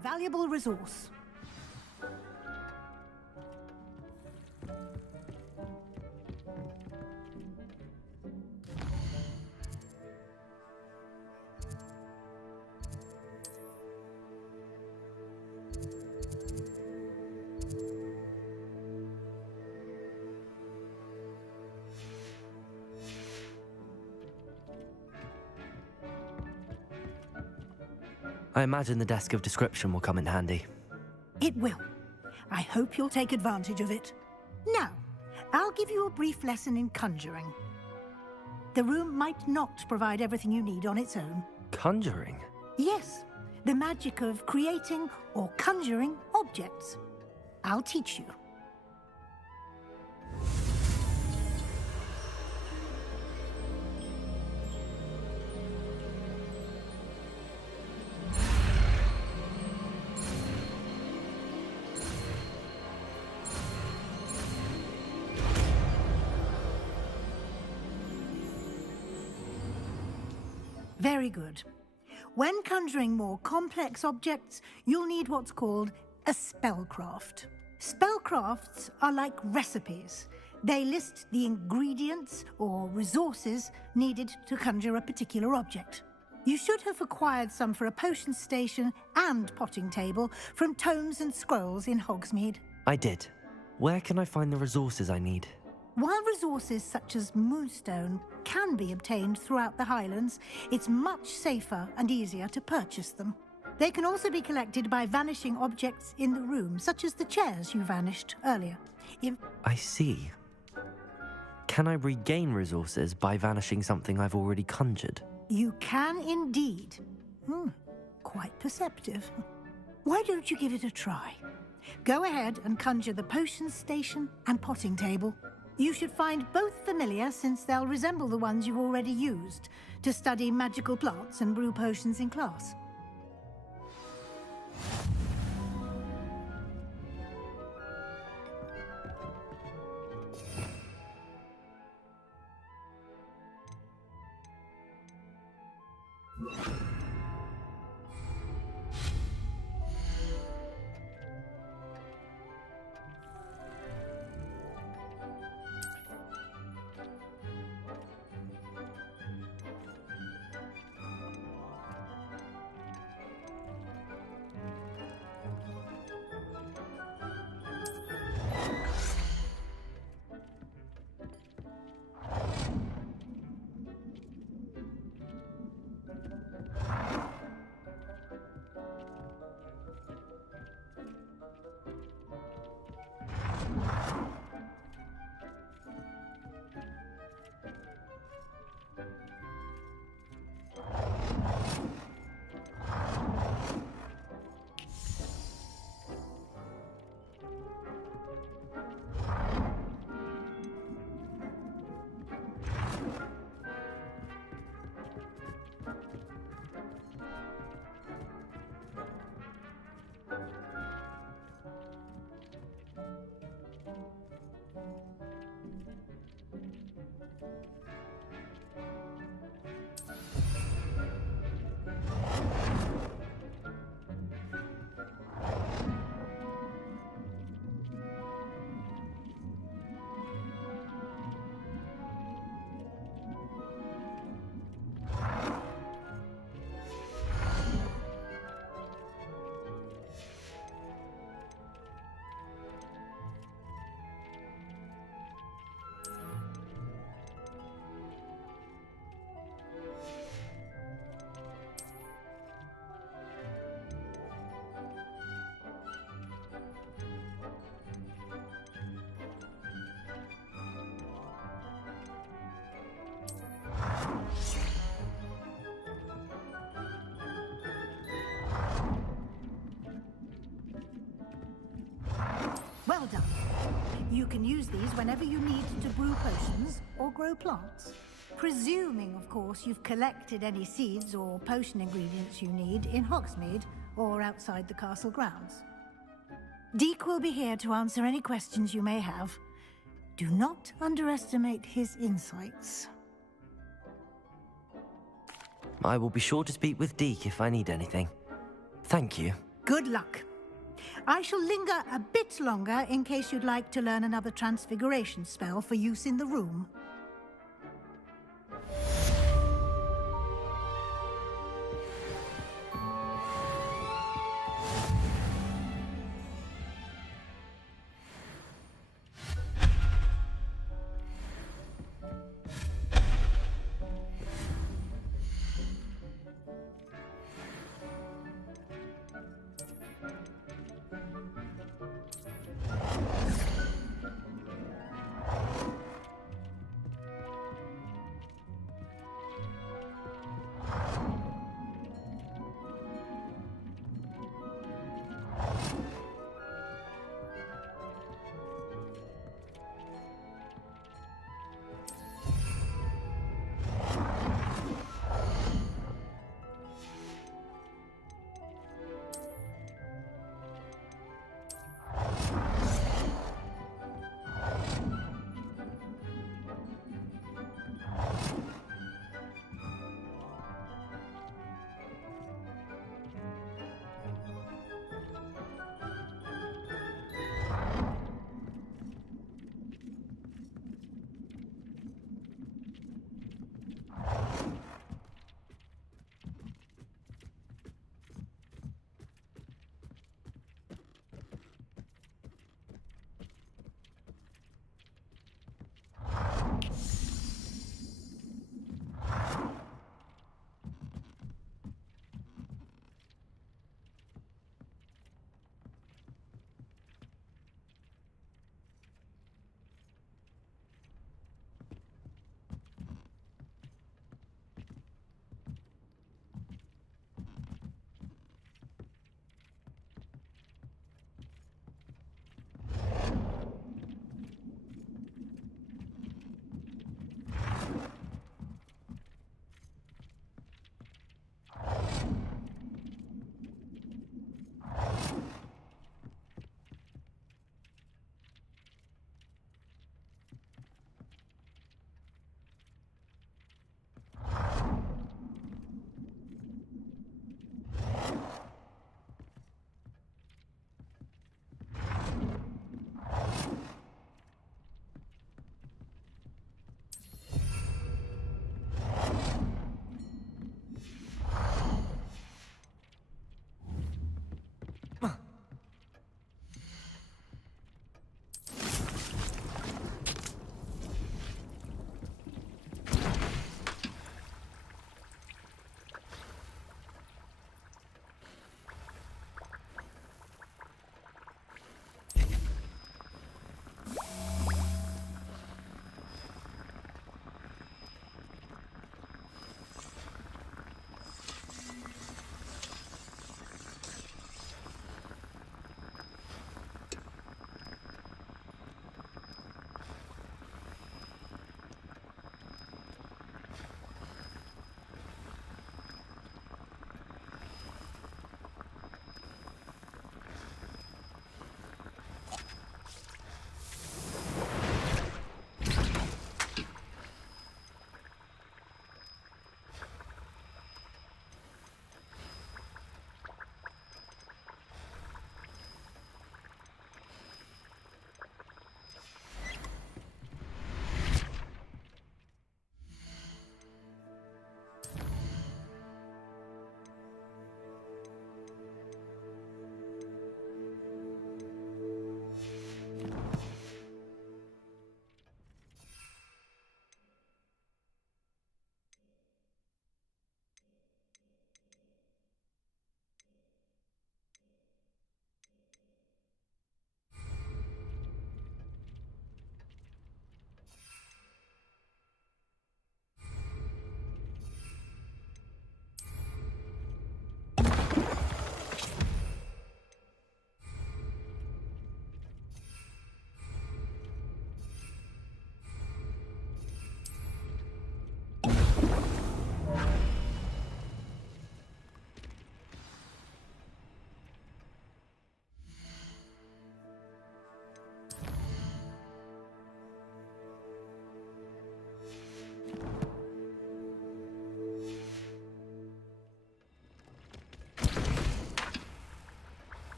Valuable resource. I imagine the desk of description will come in handy. It will. I hope you'll take advantage of it. Now, I'll give you a brief lesson in conjuring. The room might not provide everything you need on its own. Conjuring? Yes, the magic of creating or conjuring objects. I'll teach you. Very good. When conjuring more complex objects, you'll need what's called a spellcraft. Spellcrafts are like recipes. They list the ingredients or resources needed to conjure a particular object. You should have acquired some for a potion station and potting table from tomes and scrolls in Hogsmeade. I did. Where can I find the resources I need? While resources such as moonstone can be obtained throughout the Highlands, it's much safer and easier to purchase them. They can also be collected by vanishing objects in the room, such as the chairs you vanished earlier. I see. Can I regain resources by vanishing something I've already conjured? You can indeed. Quite perceptive. Why don't you give it a try? Go ahead and conjure the potion station and potting table. You should find both familiar, since they'll resemble the ones you've already used to study magical plants and brew potions in class. Well done. You can use these whenever you need to brew potions or grow plants. Presuming, of course, you've collected any seeds or potion ingredients you need in Hogsmeade or outside the castle grounds. Deek will be here to answer any questions you may have. Do not underestimate his insights. I will be sure to speak with Deek if I need anything. Thank you. Good luck. I shall linger a bit longer in case you'd like to learn another transfiguration spell for use in the room.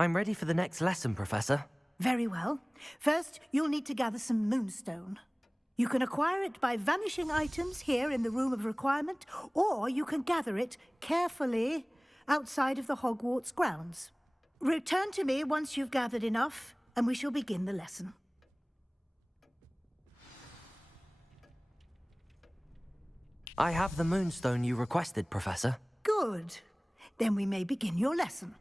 I'm ready for the next lesson, Professor. Very well. First, you'll need to gather some moonstone. You can acquire it by vanishing items here in the Room of Requirement, or you can gather it carefully outside of the Hogwarts grounds. Return to me once you've gathered enough, and we shall begin the lesson. I have the moonstone you requested, Professor. Good. Then we may begin your lesson.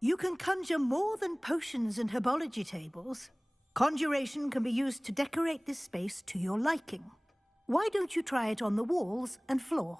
You can conjure more than potions and herbology tables. Conjuration can be used to decorate this space to your liking. Why don't you try it on the walls and floor?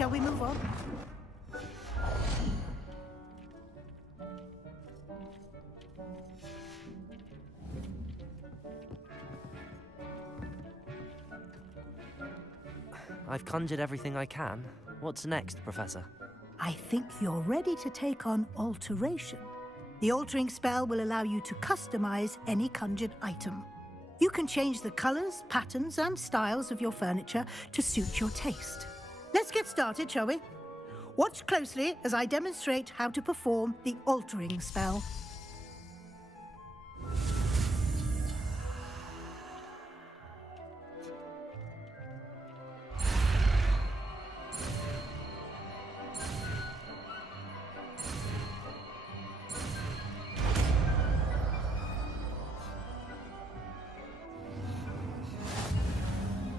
Shall we move on? I've conjured everything I can. What's next, Professor? I think you're ready to take on alteration. The altering spell will allow you to customize any conjured item. You can change the colors, patterns, and styles of your furniture to suit your taste. Let's get started, shall we? Watch closely as I demonstrate how to perform the altering spell.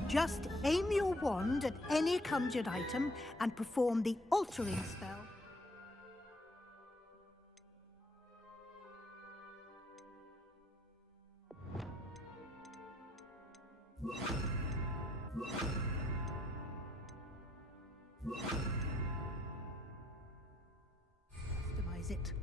Just aim your wand at any conjured item and perform the altering spell. Customize it.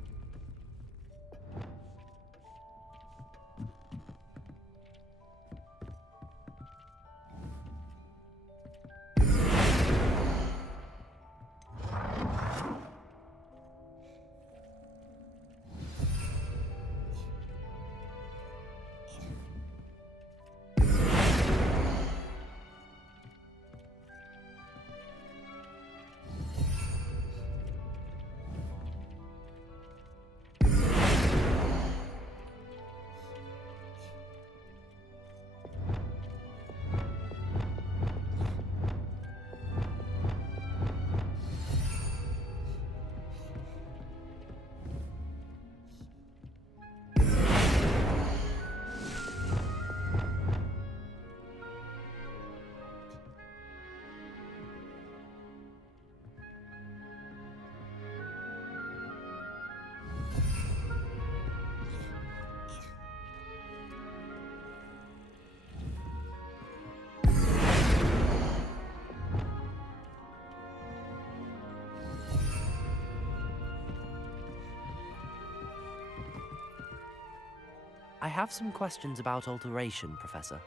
I have some questions about alteration, Professor.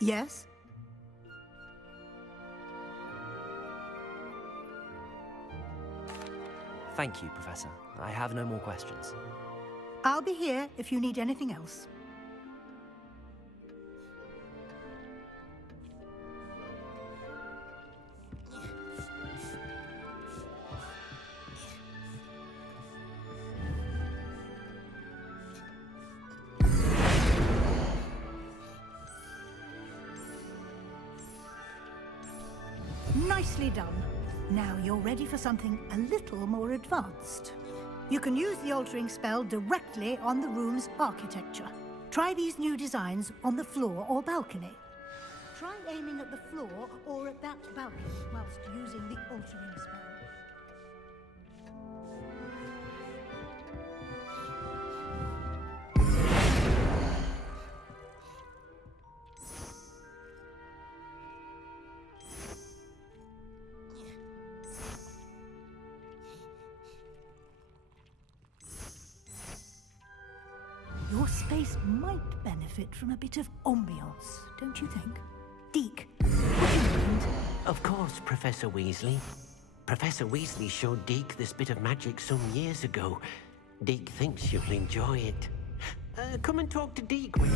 Yes? Thank you, Professor. I have no more questions. I'll be here if you need anything else. Nicely done. Now you're ready for something a little more advanced. You can use the altering spell directly on the room's architecture. Try these new designs on the floor or balcony. Try aiming at the floor or at that balcony whilst using the altering spell. Your space might benefit from a bit of ambiance, don't you think? Deke, would you mind? Of course, Professor Weasley. Professor Weasley showed Deke this bit of magic some years ago. Deke thinks you'll enjoy it. Come and talk to Deke, will you?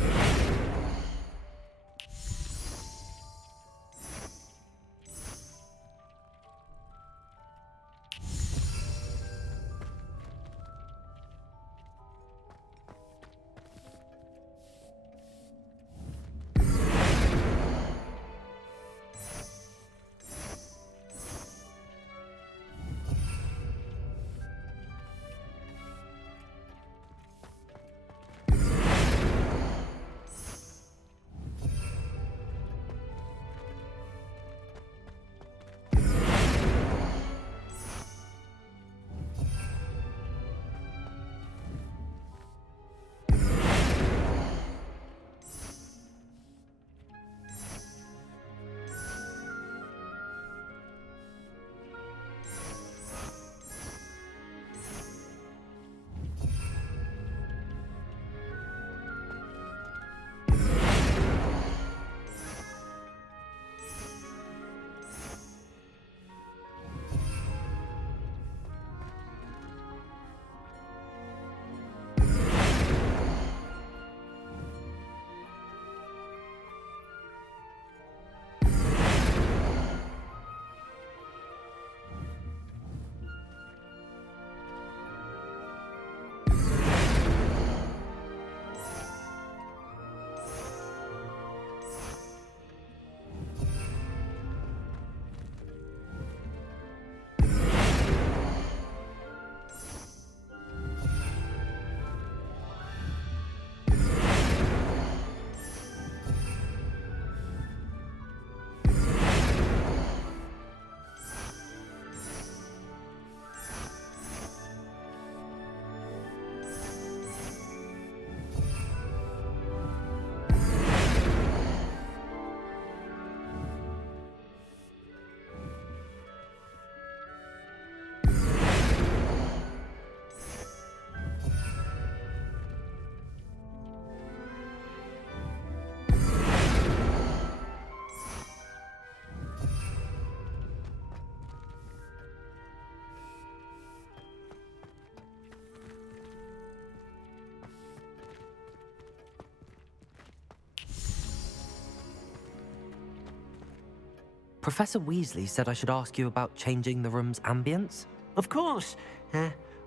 Professor Weasley said I should ask you about changing the room's ambience. Of course.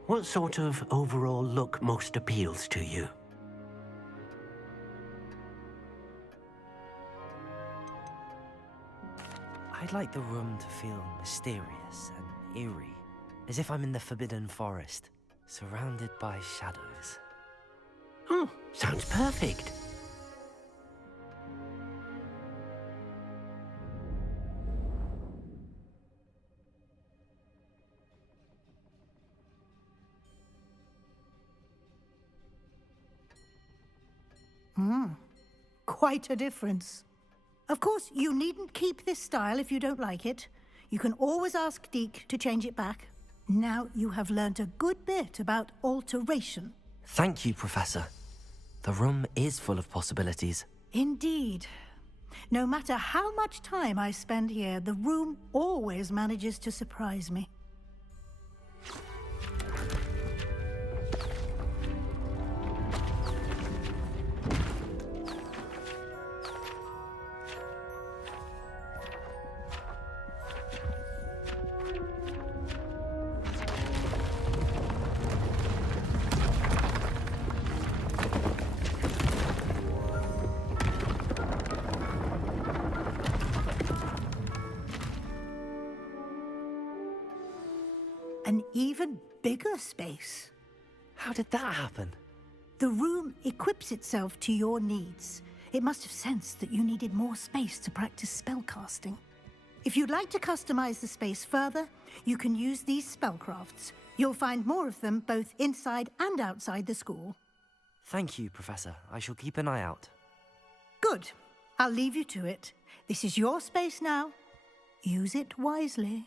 What sort of overall look most appeals to you? I'd like the room to feel mysterious and eerie, as if I'm in the Forbidden Forest, surrounded by shadows. Oh, sounds perfect. Quite a difference. Of course, you needn't keep this style if you don't like it. You can always ask Deke to change it back. Now you have learnt a good bit about alteration. Thank you, Professor. The room is full of possibilities. Indeed. No matter how much time I spend here, the room always manages to surprise me. An even bigger space. How did that happen? The room equips itself to your needs. It must have sensed that you needed more space to practice spellcasting. If you'd like to customize the space further, you can use these spellcrafts. You'll find more of them both inside and outside the school. Thank you, Professor. I shall keep an eye out. Good. I'll leave you to it. This is your space now. Use it wisely.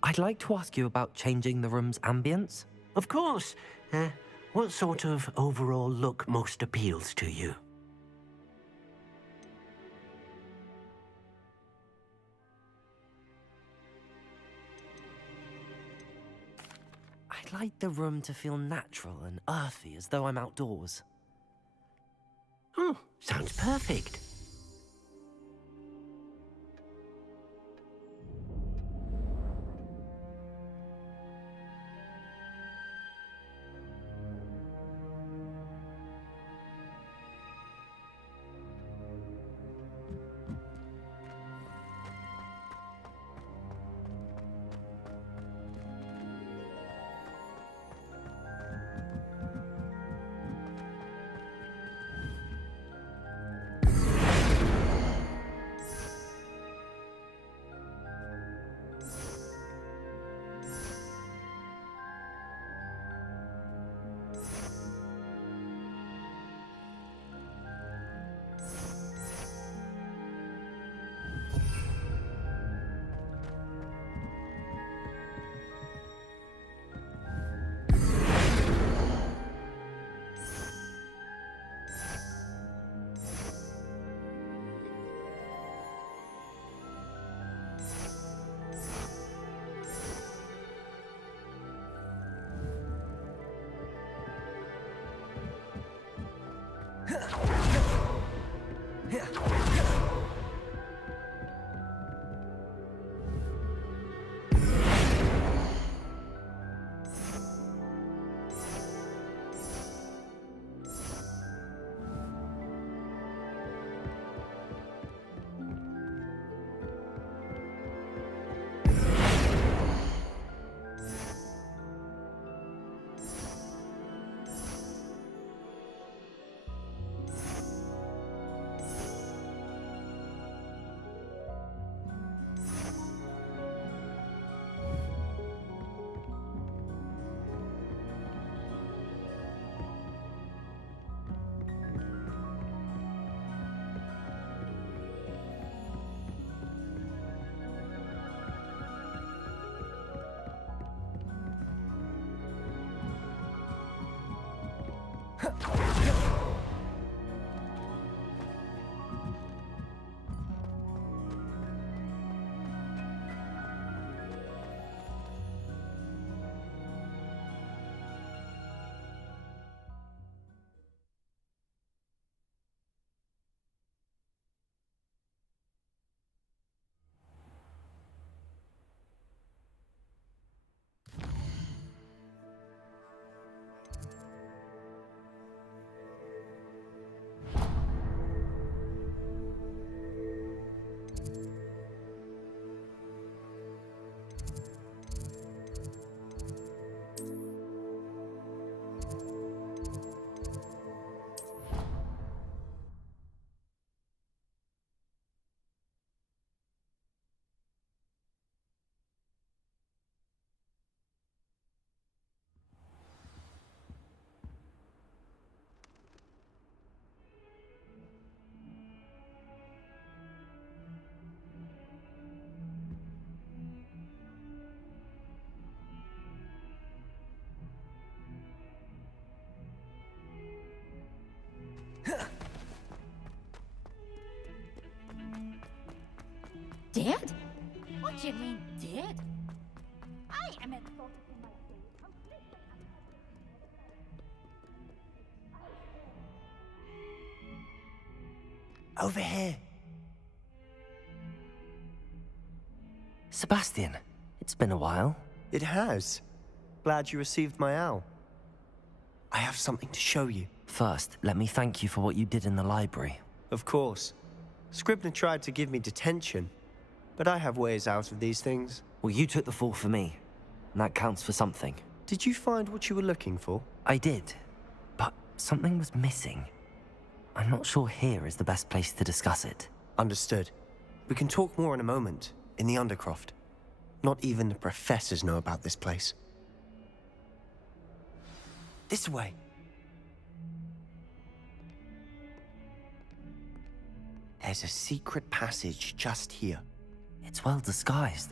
I'd like to ask you about changing the room's ambience. Of course. What sort of overall look most appeals to you? I'd like the room to feel natural and earthy, as though I'm outdoors. Oh, sounds perfect. Dead? What do you mean, dead? I am exalted in my faith, completely Over here. Sebastian, it's been a while. It has. Glad you received my owl. I have something to show you. First, let me thank you for what you did in the library. Of course. Scribner tried to give me detention, but I have ways out of these things. Well, you took the fall for me, and that counts for something. Did you find what you were looking for? I did, but something was missing. I'm not sure here is the best place to discuss it. Understood. We can talk more in a moment, in the Undercroft. Not even the professors know about this place. This way. There's a secret passage just here. It's well disguised.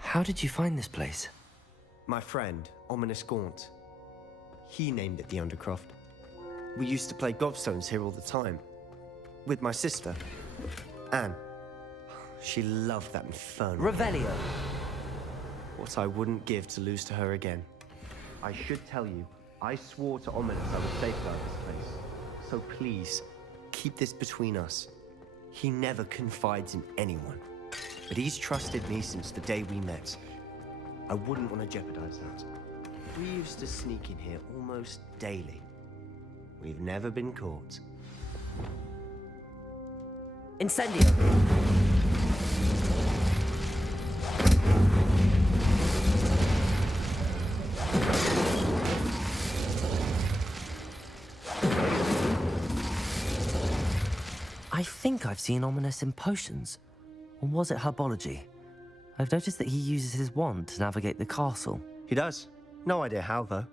How did you find this place? My friend, Ominous Gaunt. He named it the Undercroft. We used to play gobstones here all the time. With my sister, Anne. She loved that infernal. Revelio. What I wouldn't give to lose to her again. I should tell you, I swore to Ominous I would safeguard this place. So please, keep this between us. He never confides in anyone. But he's trusted me since the day we met. I wouldn't want to jeopardize that. We used to sneak in here almost daily. We've never been caught. Incendio! I think I've seen Ominous in potions. Or was it herbology? I've noticed that he uses his wand to navigate the castle. He does. No idea how, though.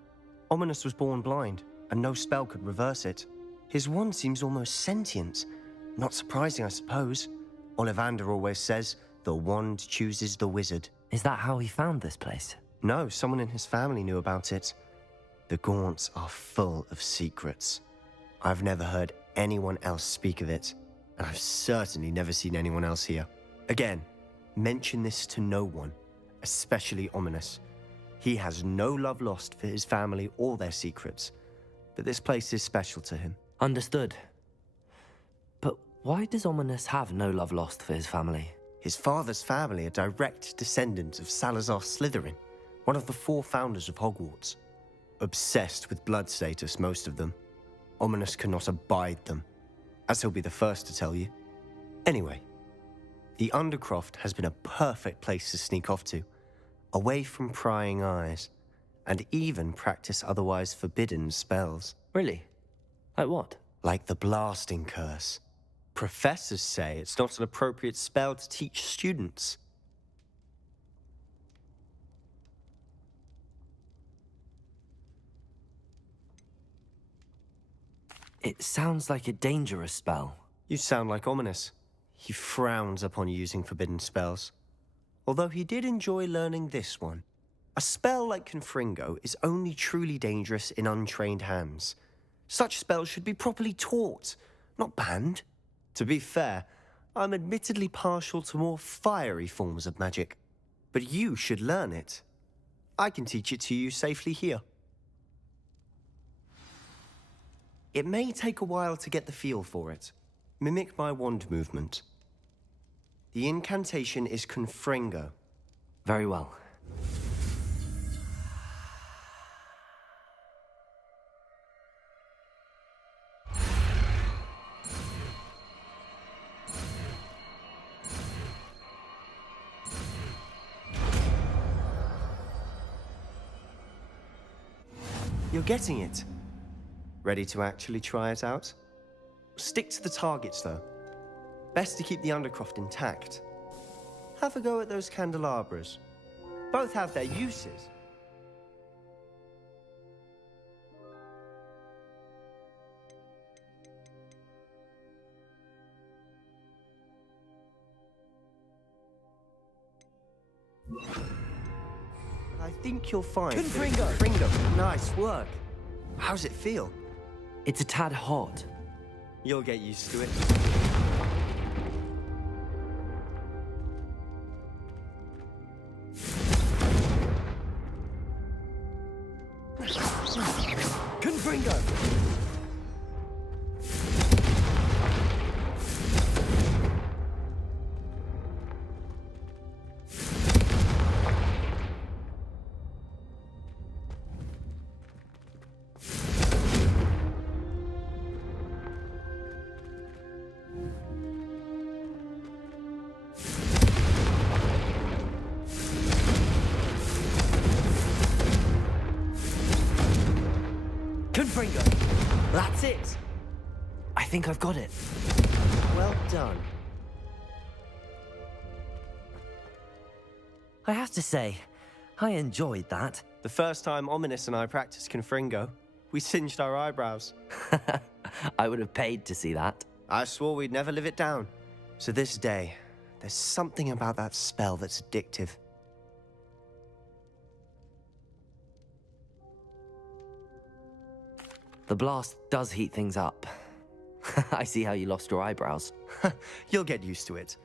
Ominous was born blind, and no spell could reverse it. His wand seems almost sentient. Not surprising, I suppose. Ollivander always says, the wand chooses the wizard. Is that how he found this place? No, someone in his family knew about it. The Gaunts are full of secrets. I've never heard anyone else speak of it, and I've certainly never seen anyone else here. Again, mention this to no one, especially Ominous. He has no love lost for his family or their secrets, but this place is special to him. Understood. But why does Ominous have no love lost for his family? His father's family are direct descendants of Salazar Slytherin, one of the 4 founders of Hogwarts. Obsessed with blood status, most of them. Ominous cannot abide them, as he'll be the first to tell you. Anyway, the Undercroft has been a perfect place to sneak off to, away from prying eyes, and even practice otherwise forbidden spells. Really? Like what? Like the blasting curse. Professors say it's not an appropriate spell to teach students. It sounds like a dangerous spell. You sound like Ominous. He frowns upon using forbidden spells. Although he did enjoy learning this one. A spell like Confringo is only truly dangerous in untrained hands. Such spells should be properly taught, not banned. To be fair, I'm admittedly partial to more fiery forms of magic. But you should learn it. I can teach it to you safely here. It may take a while to get the feel for it. Mimic my wand movement. The incantation is Confringo. Very well. You're getting it. Ready to actually try it out? Stick to the targets, though. Best to keep the Undercroft intact. Have a go at those candelabras. Both have their uses. I think you'll find... Confringo! Nice work. How's it feel? It's a tad hot. You'll get used to it. Confringo! Confringo! That's it! I think I've got it. Well done. I have to say, I enjoyed that. The first time Ominous and I practiced Confringo, we singed our eyebrows. I would have paid to see that. I swore we'd never live it down. To this day, there's something about that spell that's addictive. The blast does heat things up. I see how you lost your eyebrows. You'll get used to it.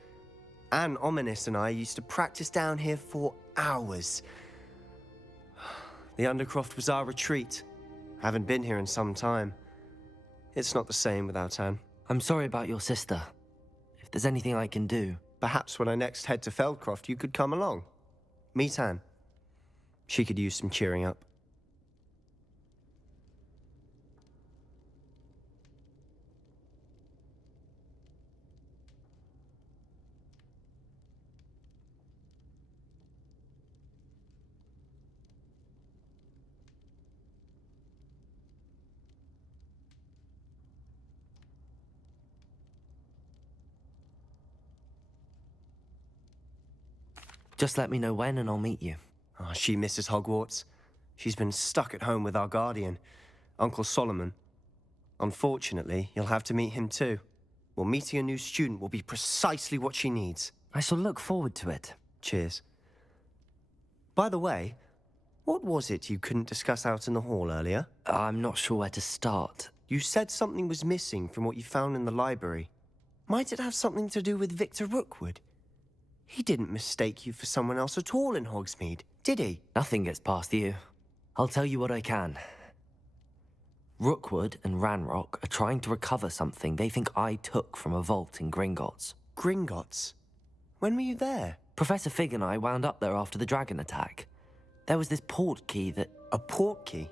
Anne, Ominous, and I used to practice down here for hours. The Undercroft was our retreat. Haven't been here in some time. It's not the same without Anne. I'm sorry about your sister. If there's anything I can do... Perhaps when I next head to Feldcroft, you could come along. Meet Anne. She could use some cheering up. Just let me know when and I'll meet you. Oh, she misses Hogwarts. She's been stuck at home with our guardian, Uncle Solomon. Unfortunately, you'll have to meet him too. Well, meeting a new student will be precisely what she needs. I shall look forward to it. Cheers. By the way, what was it you couldn't discuss out in the hall earlier? I'm not sure where to start. You said something was missing from what you found in the library. Might it have something to do with Victor Rookwood? He didn't mistake you for someone else at all in Hogsmeade, did he? Nothing gets past you. I'll tell you what I can. Rookwood and Ranrock are trying to recover something they think I took from a vault in Gringotts. Gringotts? When were you there? Professor Fig and I wound up there after the dragon attack. There was this port key that... A port key?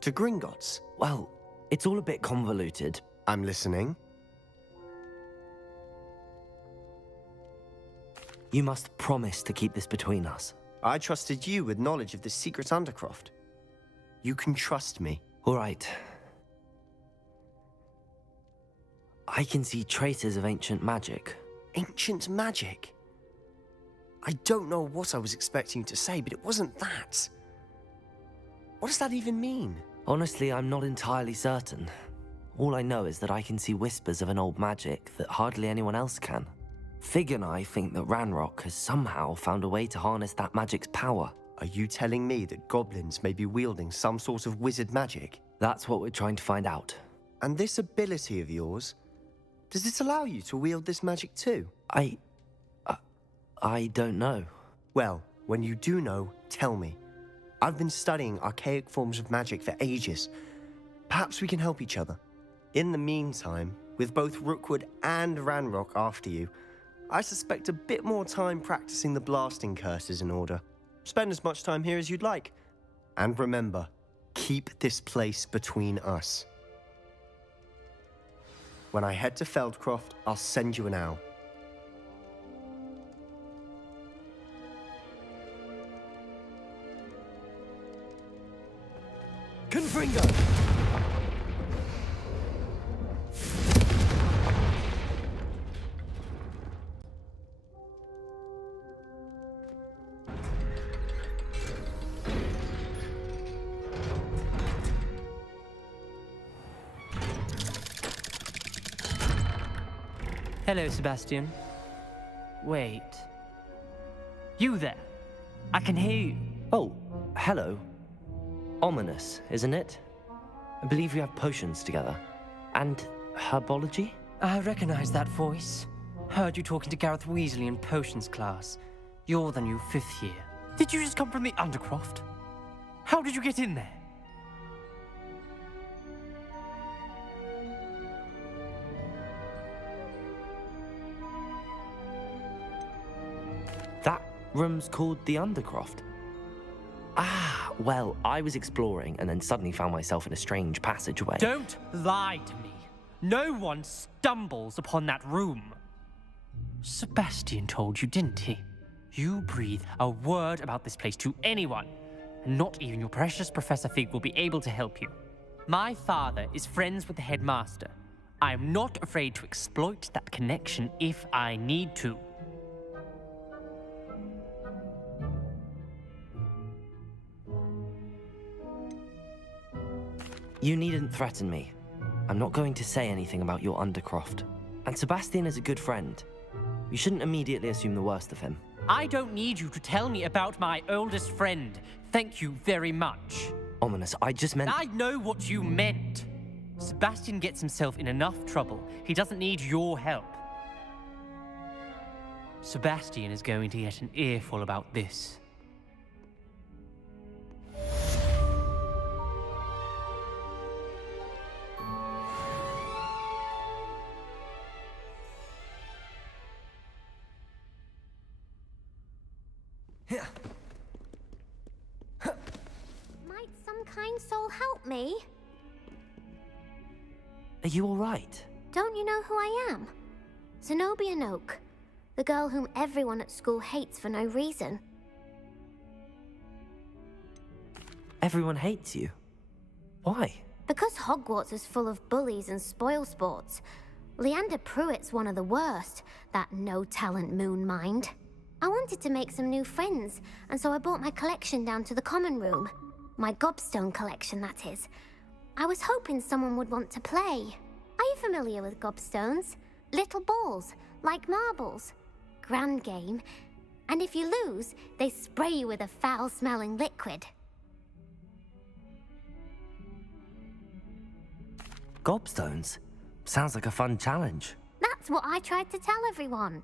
To Gringotts? Well, it's all a bit convoluted. I'm listening. You must promise to keep this between us. I trusted you with knowledge of the secret Undercroft. You can trust me. All right. I can see traces of ancient magic. Ancient magic? I don't know what I was expecting you to say, but it wasn't that. What does that even mean? Honestly, I'm not entirely certain. All I know is that I can see whispers of an old magic that hardly anyone else can. Fig and I think that Ranrock has somehow found a way to harness that magic's power. Are you telling me that goblins may be wielding some sort of wizard magic? That's what we're trying to find out. And this ability of yours, does it allow you to wield this magic too? I don't know. Well, when you do know, tell me. I've been studying archaic forms of magic for ages. Perhaps we can help each other. In the meantime, with both Rookwood and Ranrock after you, I suspect a bit more time practicing the blasting curse is in order. Spend as much time here as you'd like. And remember, keep this place between us. When I head to Feldcroft, I'll send you an owl. Confringo! Hello, Sebastian. Wait. You there? I can hear you. Oh, hello. Ominous, isn't it? I believe we have potions together. And herbology? I recognize that voice. Heard you talking to Gareth Weasley in potions class. You're the new 5th year. Did you just come from the Undercroft? How did you get in there? That room's called the Undercroft. Ah, well, I was exploring and then suddenly found myself in a strange passageway. Don't lie to me. No one stumbles upon that room. Sebastian told you, didn't he? You breathe a word about this place to anyone, and not even your precious Professor Fig will be able to help you. My father is friends with the headmaster. I am not afraid to exploit that connection if I need to. You needn't threaten me. I'm not going to say anything about your Undercroft. And Sebastian is a good friend. You shouldn't immediately assume the worst of him. I don't need you to tell me about my oldest friend. Thank you very much. Ominous, I just meant... I know what you meant. Sebastian gets himself in enough trouble. He doesn't need your help. Sebastian is going to get an earful about this. Might some kind soul help me? Are you all right? Don't you know who I am? Zenobia Noak, the girl whom everyone at school hates for no reason. Everyone hates you. Why? Because Hogwarts is full of bullies and spoilsports. Leander Pruitt's one of the worst, that no-talent moon mind. I wanted to make some new friends, and so I brought my collection down to the common room. My gobstone collection, that is. I was hoping someone would want to play. Are you familiar with gobstones? Little balls, like marbles. Grand game. And if you lose, they spray you with a foul-smelling liquid. Gobstones? Sounds like a fun challenge. That's what I tried to tell everyone.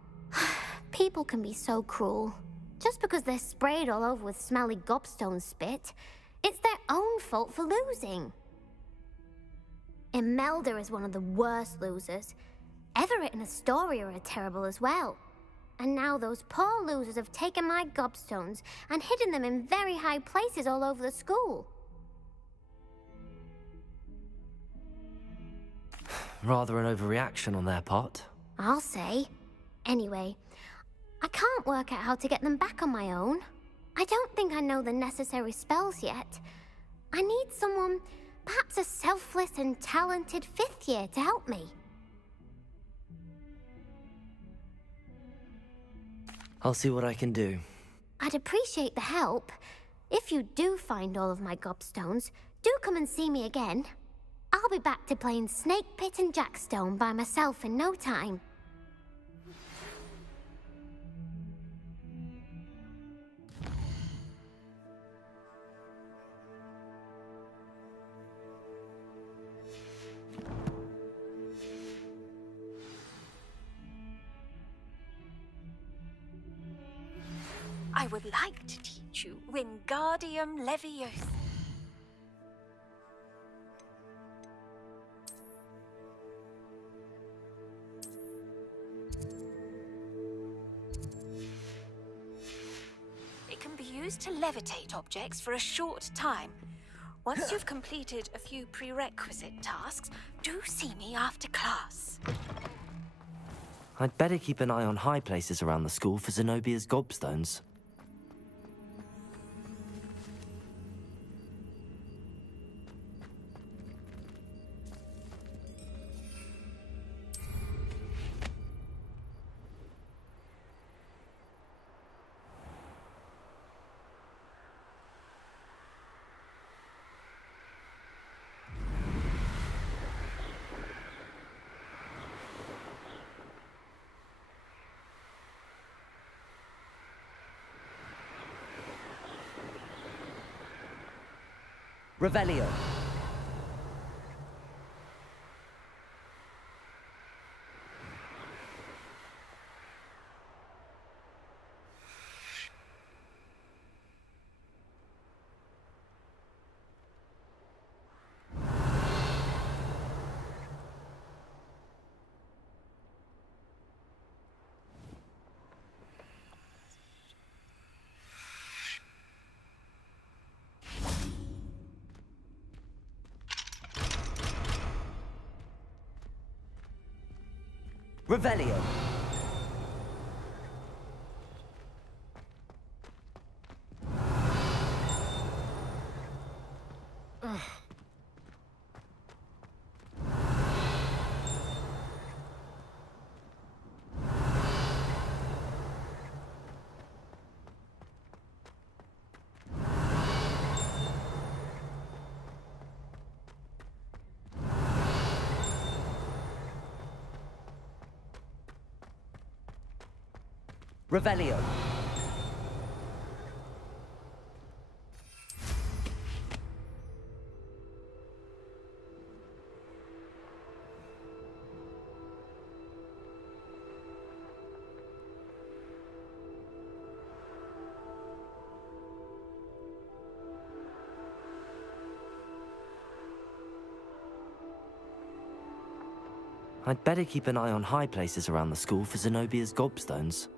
People can be so cruel. Just because they're sprayed all over with smelly gobstone spit, it's their own fault for losing. Imelda is one of the worst losers. Everett and Astoria are terrible as well. And now those poor losers have taken my gobstones and hidden them in very high places all over the school. Rather an overreaction on their part. I'll say. Anyway, I can't work out how to get them back on my own. I don't think I know the necessary spells yet. I need someone, perhaps a selfless and talented 5th year to help me. I'll see what I can do. I'd appreciate the help. If you do find all of my gobstones, do come and see me again. I'll be back to playing Snake Pit and Jackstone by myself in no time. I would like to teach you Wingardium Leviosa. It can be used to levitate objects for a short time. Once you've completed a few prerequisite tasks, do see me after class. I'd better keep an eye on high places around the school for Zenobia's gobstones. Revelio. Revelio. Revelio. I'd better keep an eye on high places around the school for Zenobia's gobstones.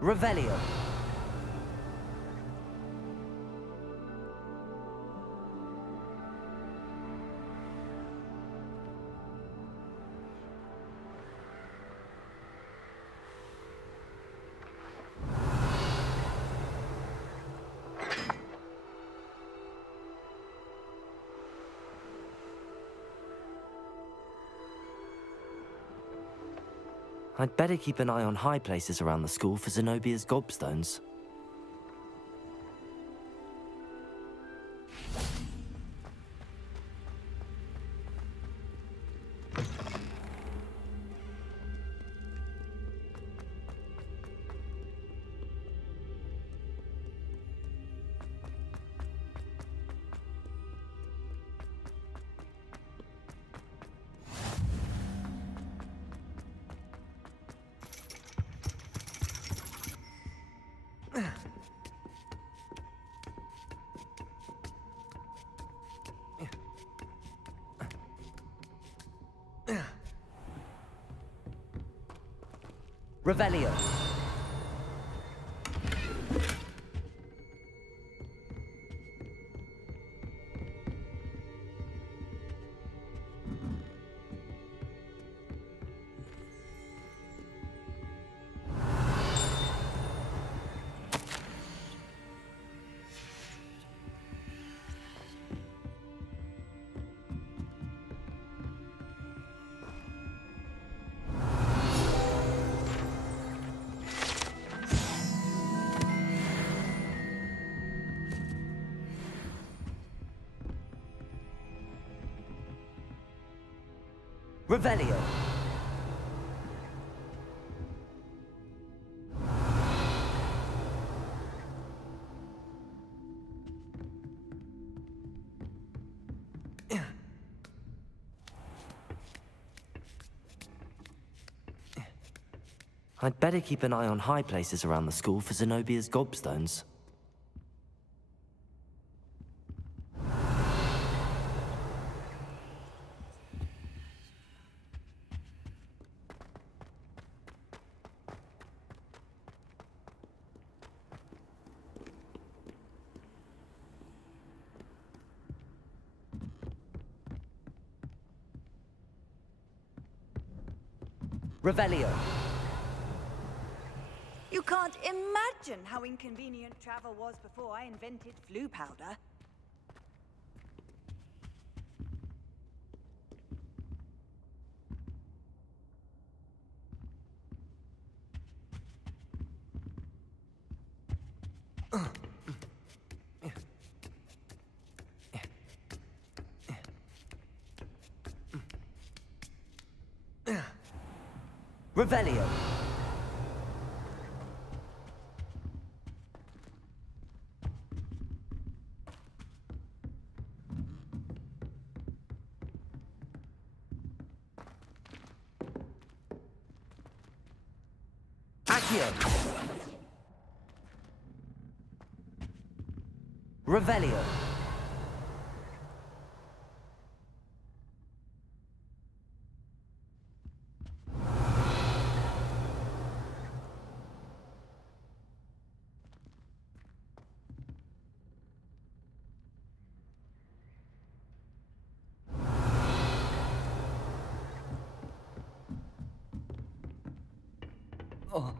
Revelio. I'd better keep an eye on high places around the school for Zenobia's gobstones. Revelio. Revelio. I'd better keep an eye on high places around the school for Zenobia's gobstones. Revelio. You can't imagine how inconvenient travel was before I invented flu powder. Revelio. Accio. Revelio. Oh.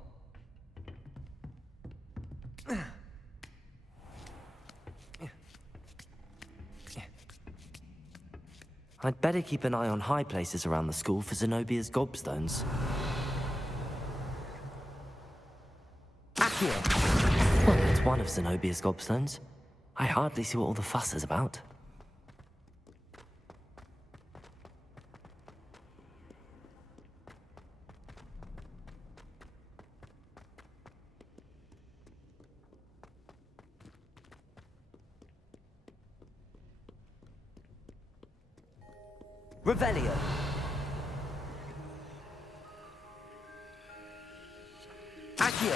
I'd better keep an eye on high places around the school for Zenobia's gobstones. Accio. Well, it's one of Zenobia's gobstones. I hardly see what all the fuss is about. Revelio. Accio.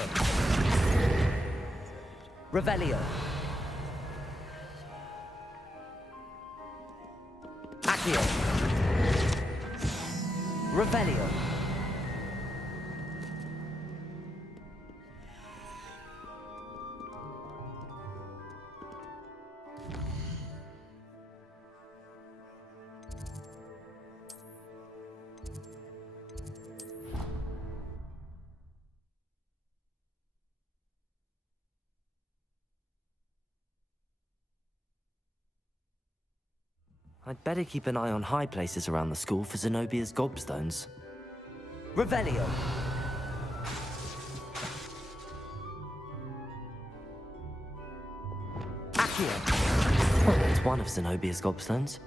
Revelio. Accio. Revelio. I'd better keep an eye on high places around the school for Zenobia's gobstones. Revelio. Accio. Well, it's one of Zenobia's gobstones.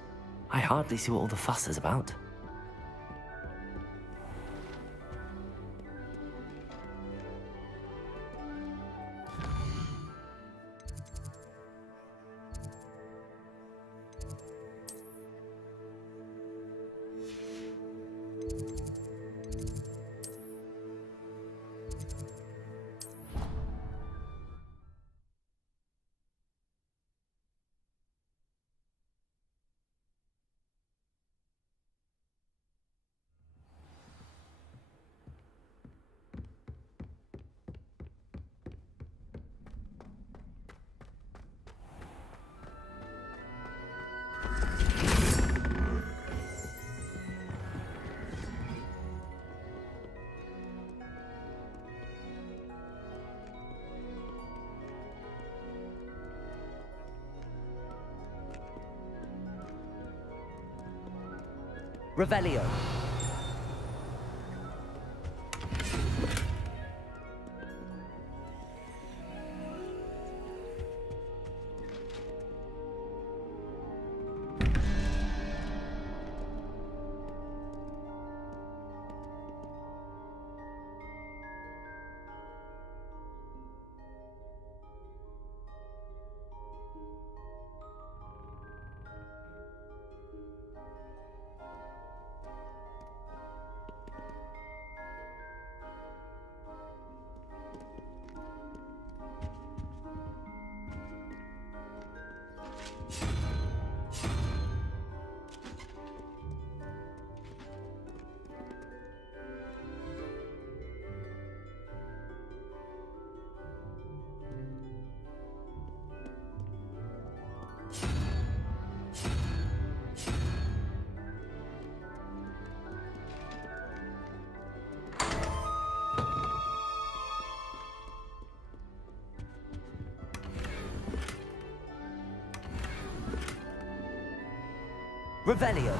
I hardly see what all the fuss is about. Revelio. Revelio.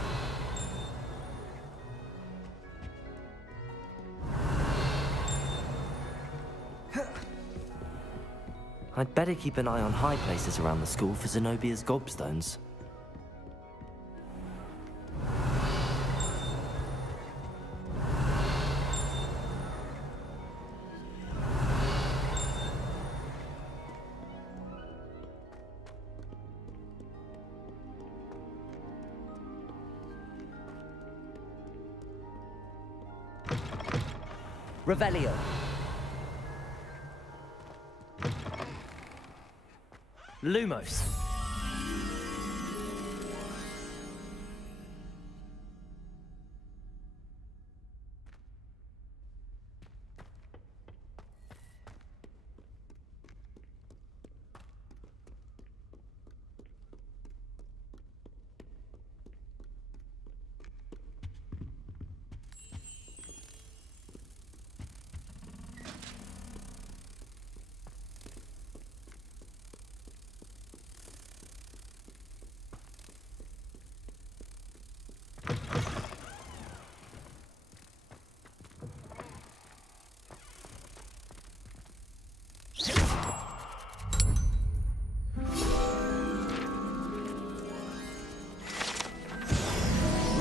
I'd better keep an eye on high places around the school for Zenobia's gobstones. Revelio. Lumos.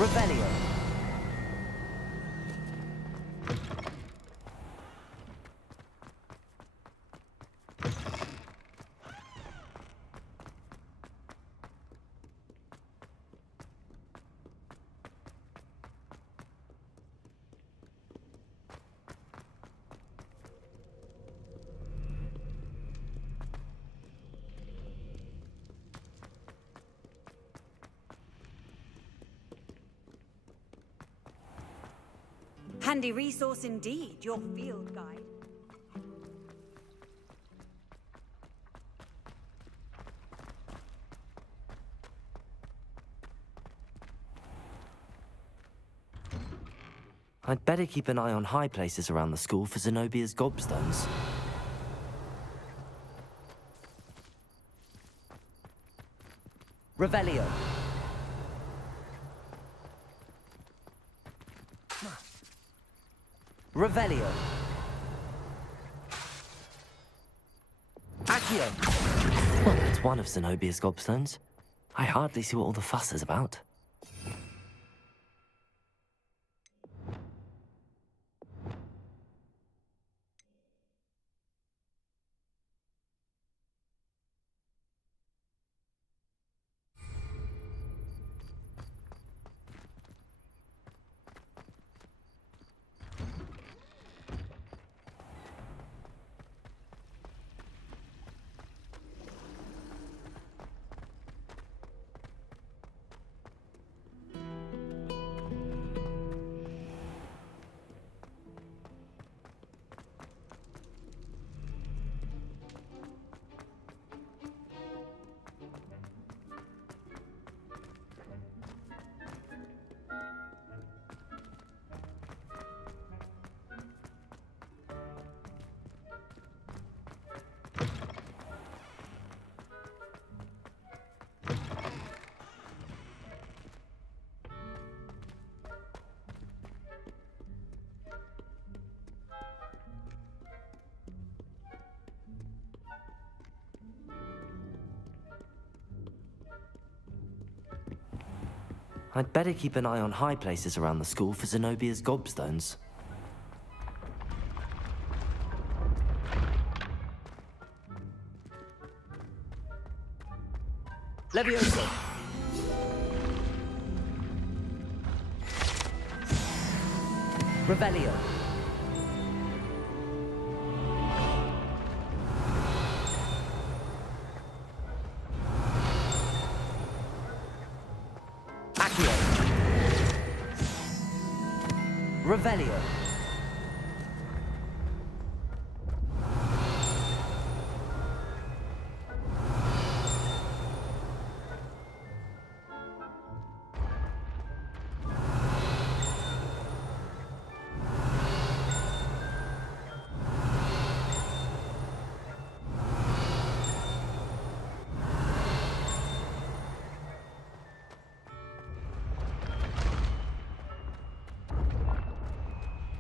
Revelio. Handy resource indeed, your field guide. I'd better keep an eye on high places around the school for Zenobia's gobstones. Revelio. Revelio. Accio. Well, that's one of Zenobia's gobstones. I hardly see what all the fuss is about. I'd better keep an eye on high places around the school for Zenobia's gobstones. Levioso. Revelio. Revelio.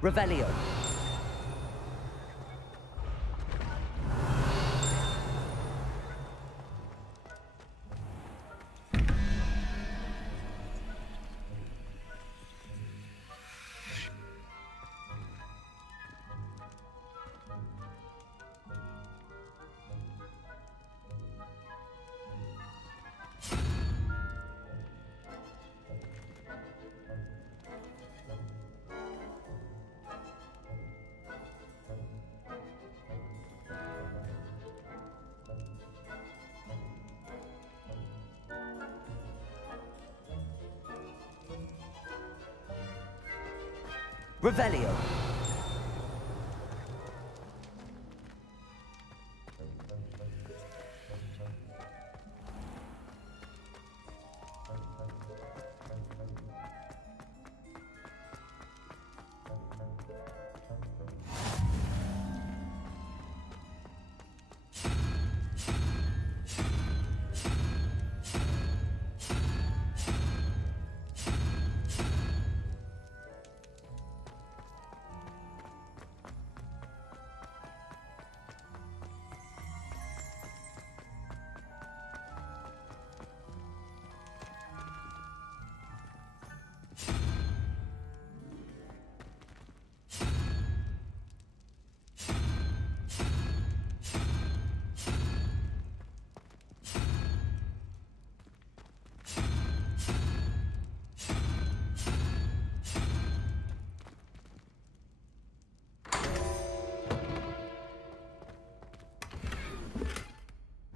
Revelio. Revelio.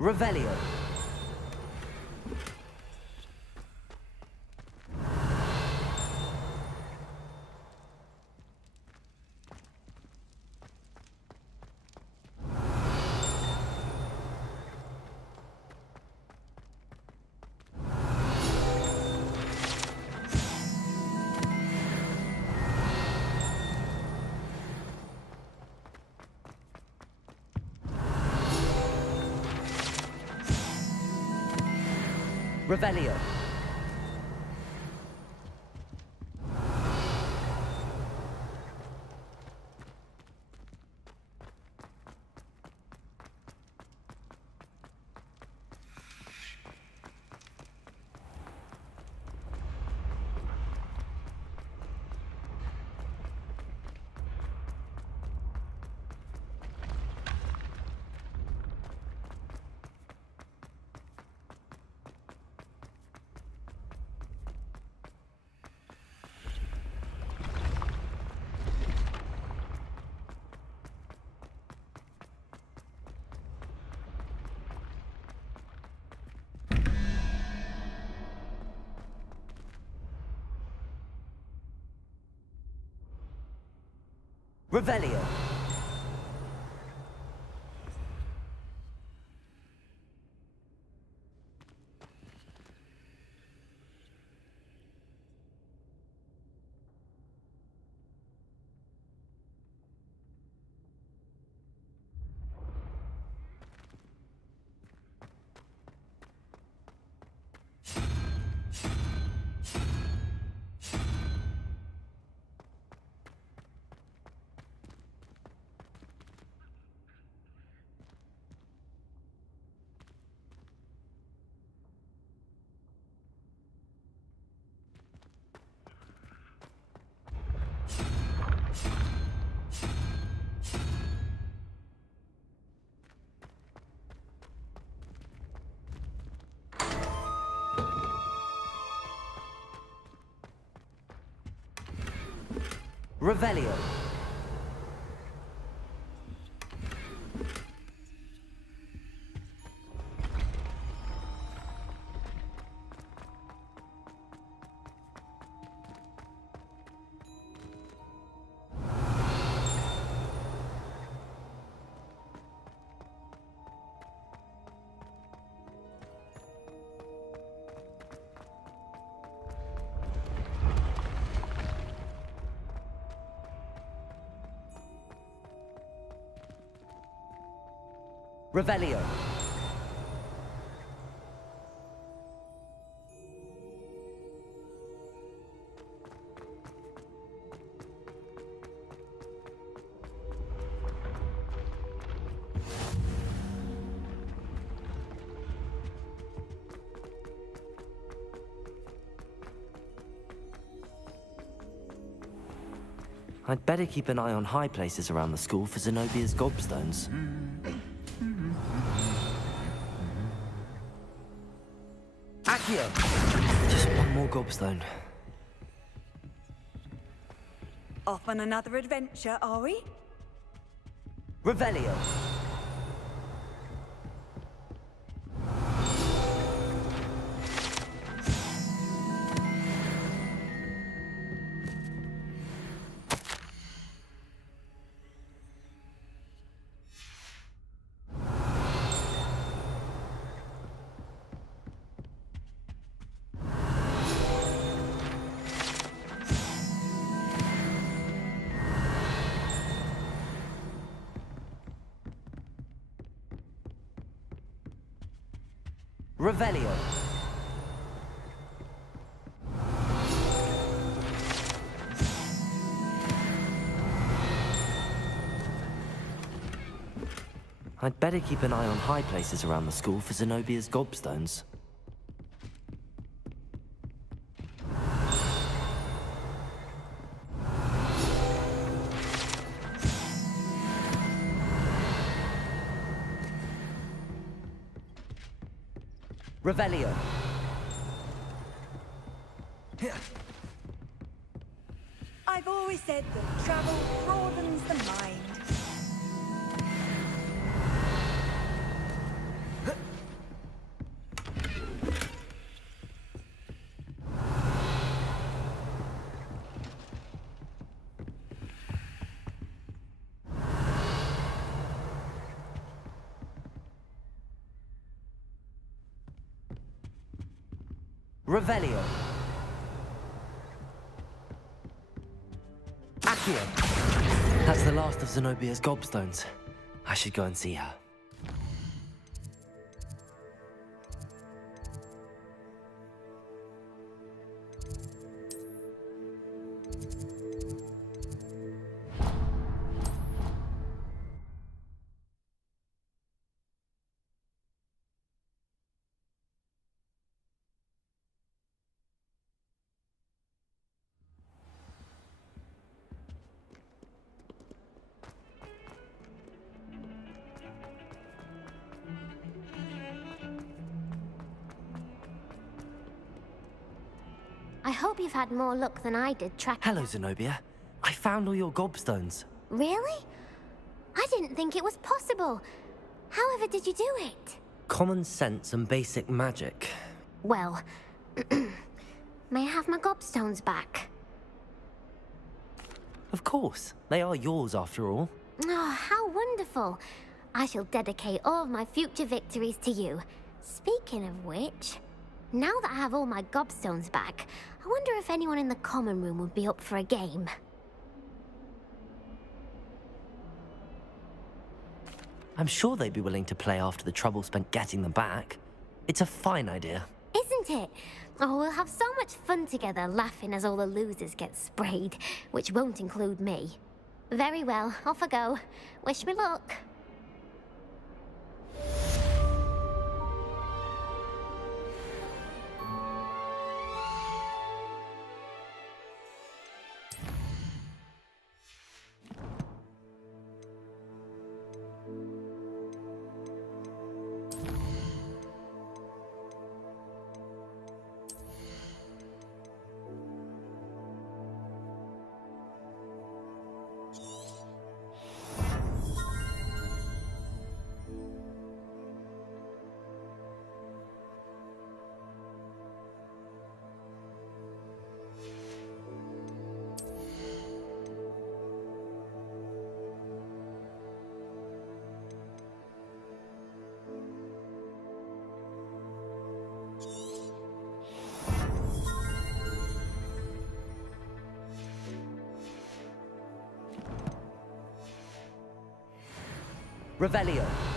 Revelio. Revelio. Revelio. Revelio. Revelio. I'd better keep an eye on high places around the school for Zenobia's gobstones. Accio! Just one more gobstone. Off on another adventure, are we? Revelio. Revelio. I'd better keep an eye on high places around the school for Zenobia's gobstones. Revelio. I've always said that travel broadens the mind. Revelio. Accio. That's the last of Zenobia's gobstones. I should go and see her. I hope you've had more luck than I did tracking. Hello, Zenobia. I found all your gobstones. Really? I didn't think it was possible. However did you do it? Common sense and basic magic. Well, may I have my gobstones back? Of course. They are yours, after all. Oh, how wonderful. I shall dedicate all of my future victories to you. Speaking of which, now that I have all my gobstones back, I wonder if anyone in the common room would be up for a game. I'm sure they'd be willing to play after the trouble spent getting them back. It's a fine idea. Isn't it? Oh, we'll have so much fun together, laughing as all the losers get sprayed, which won't include me. Very well, off I go. Wish me luck. Revelio.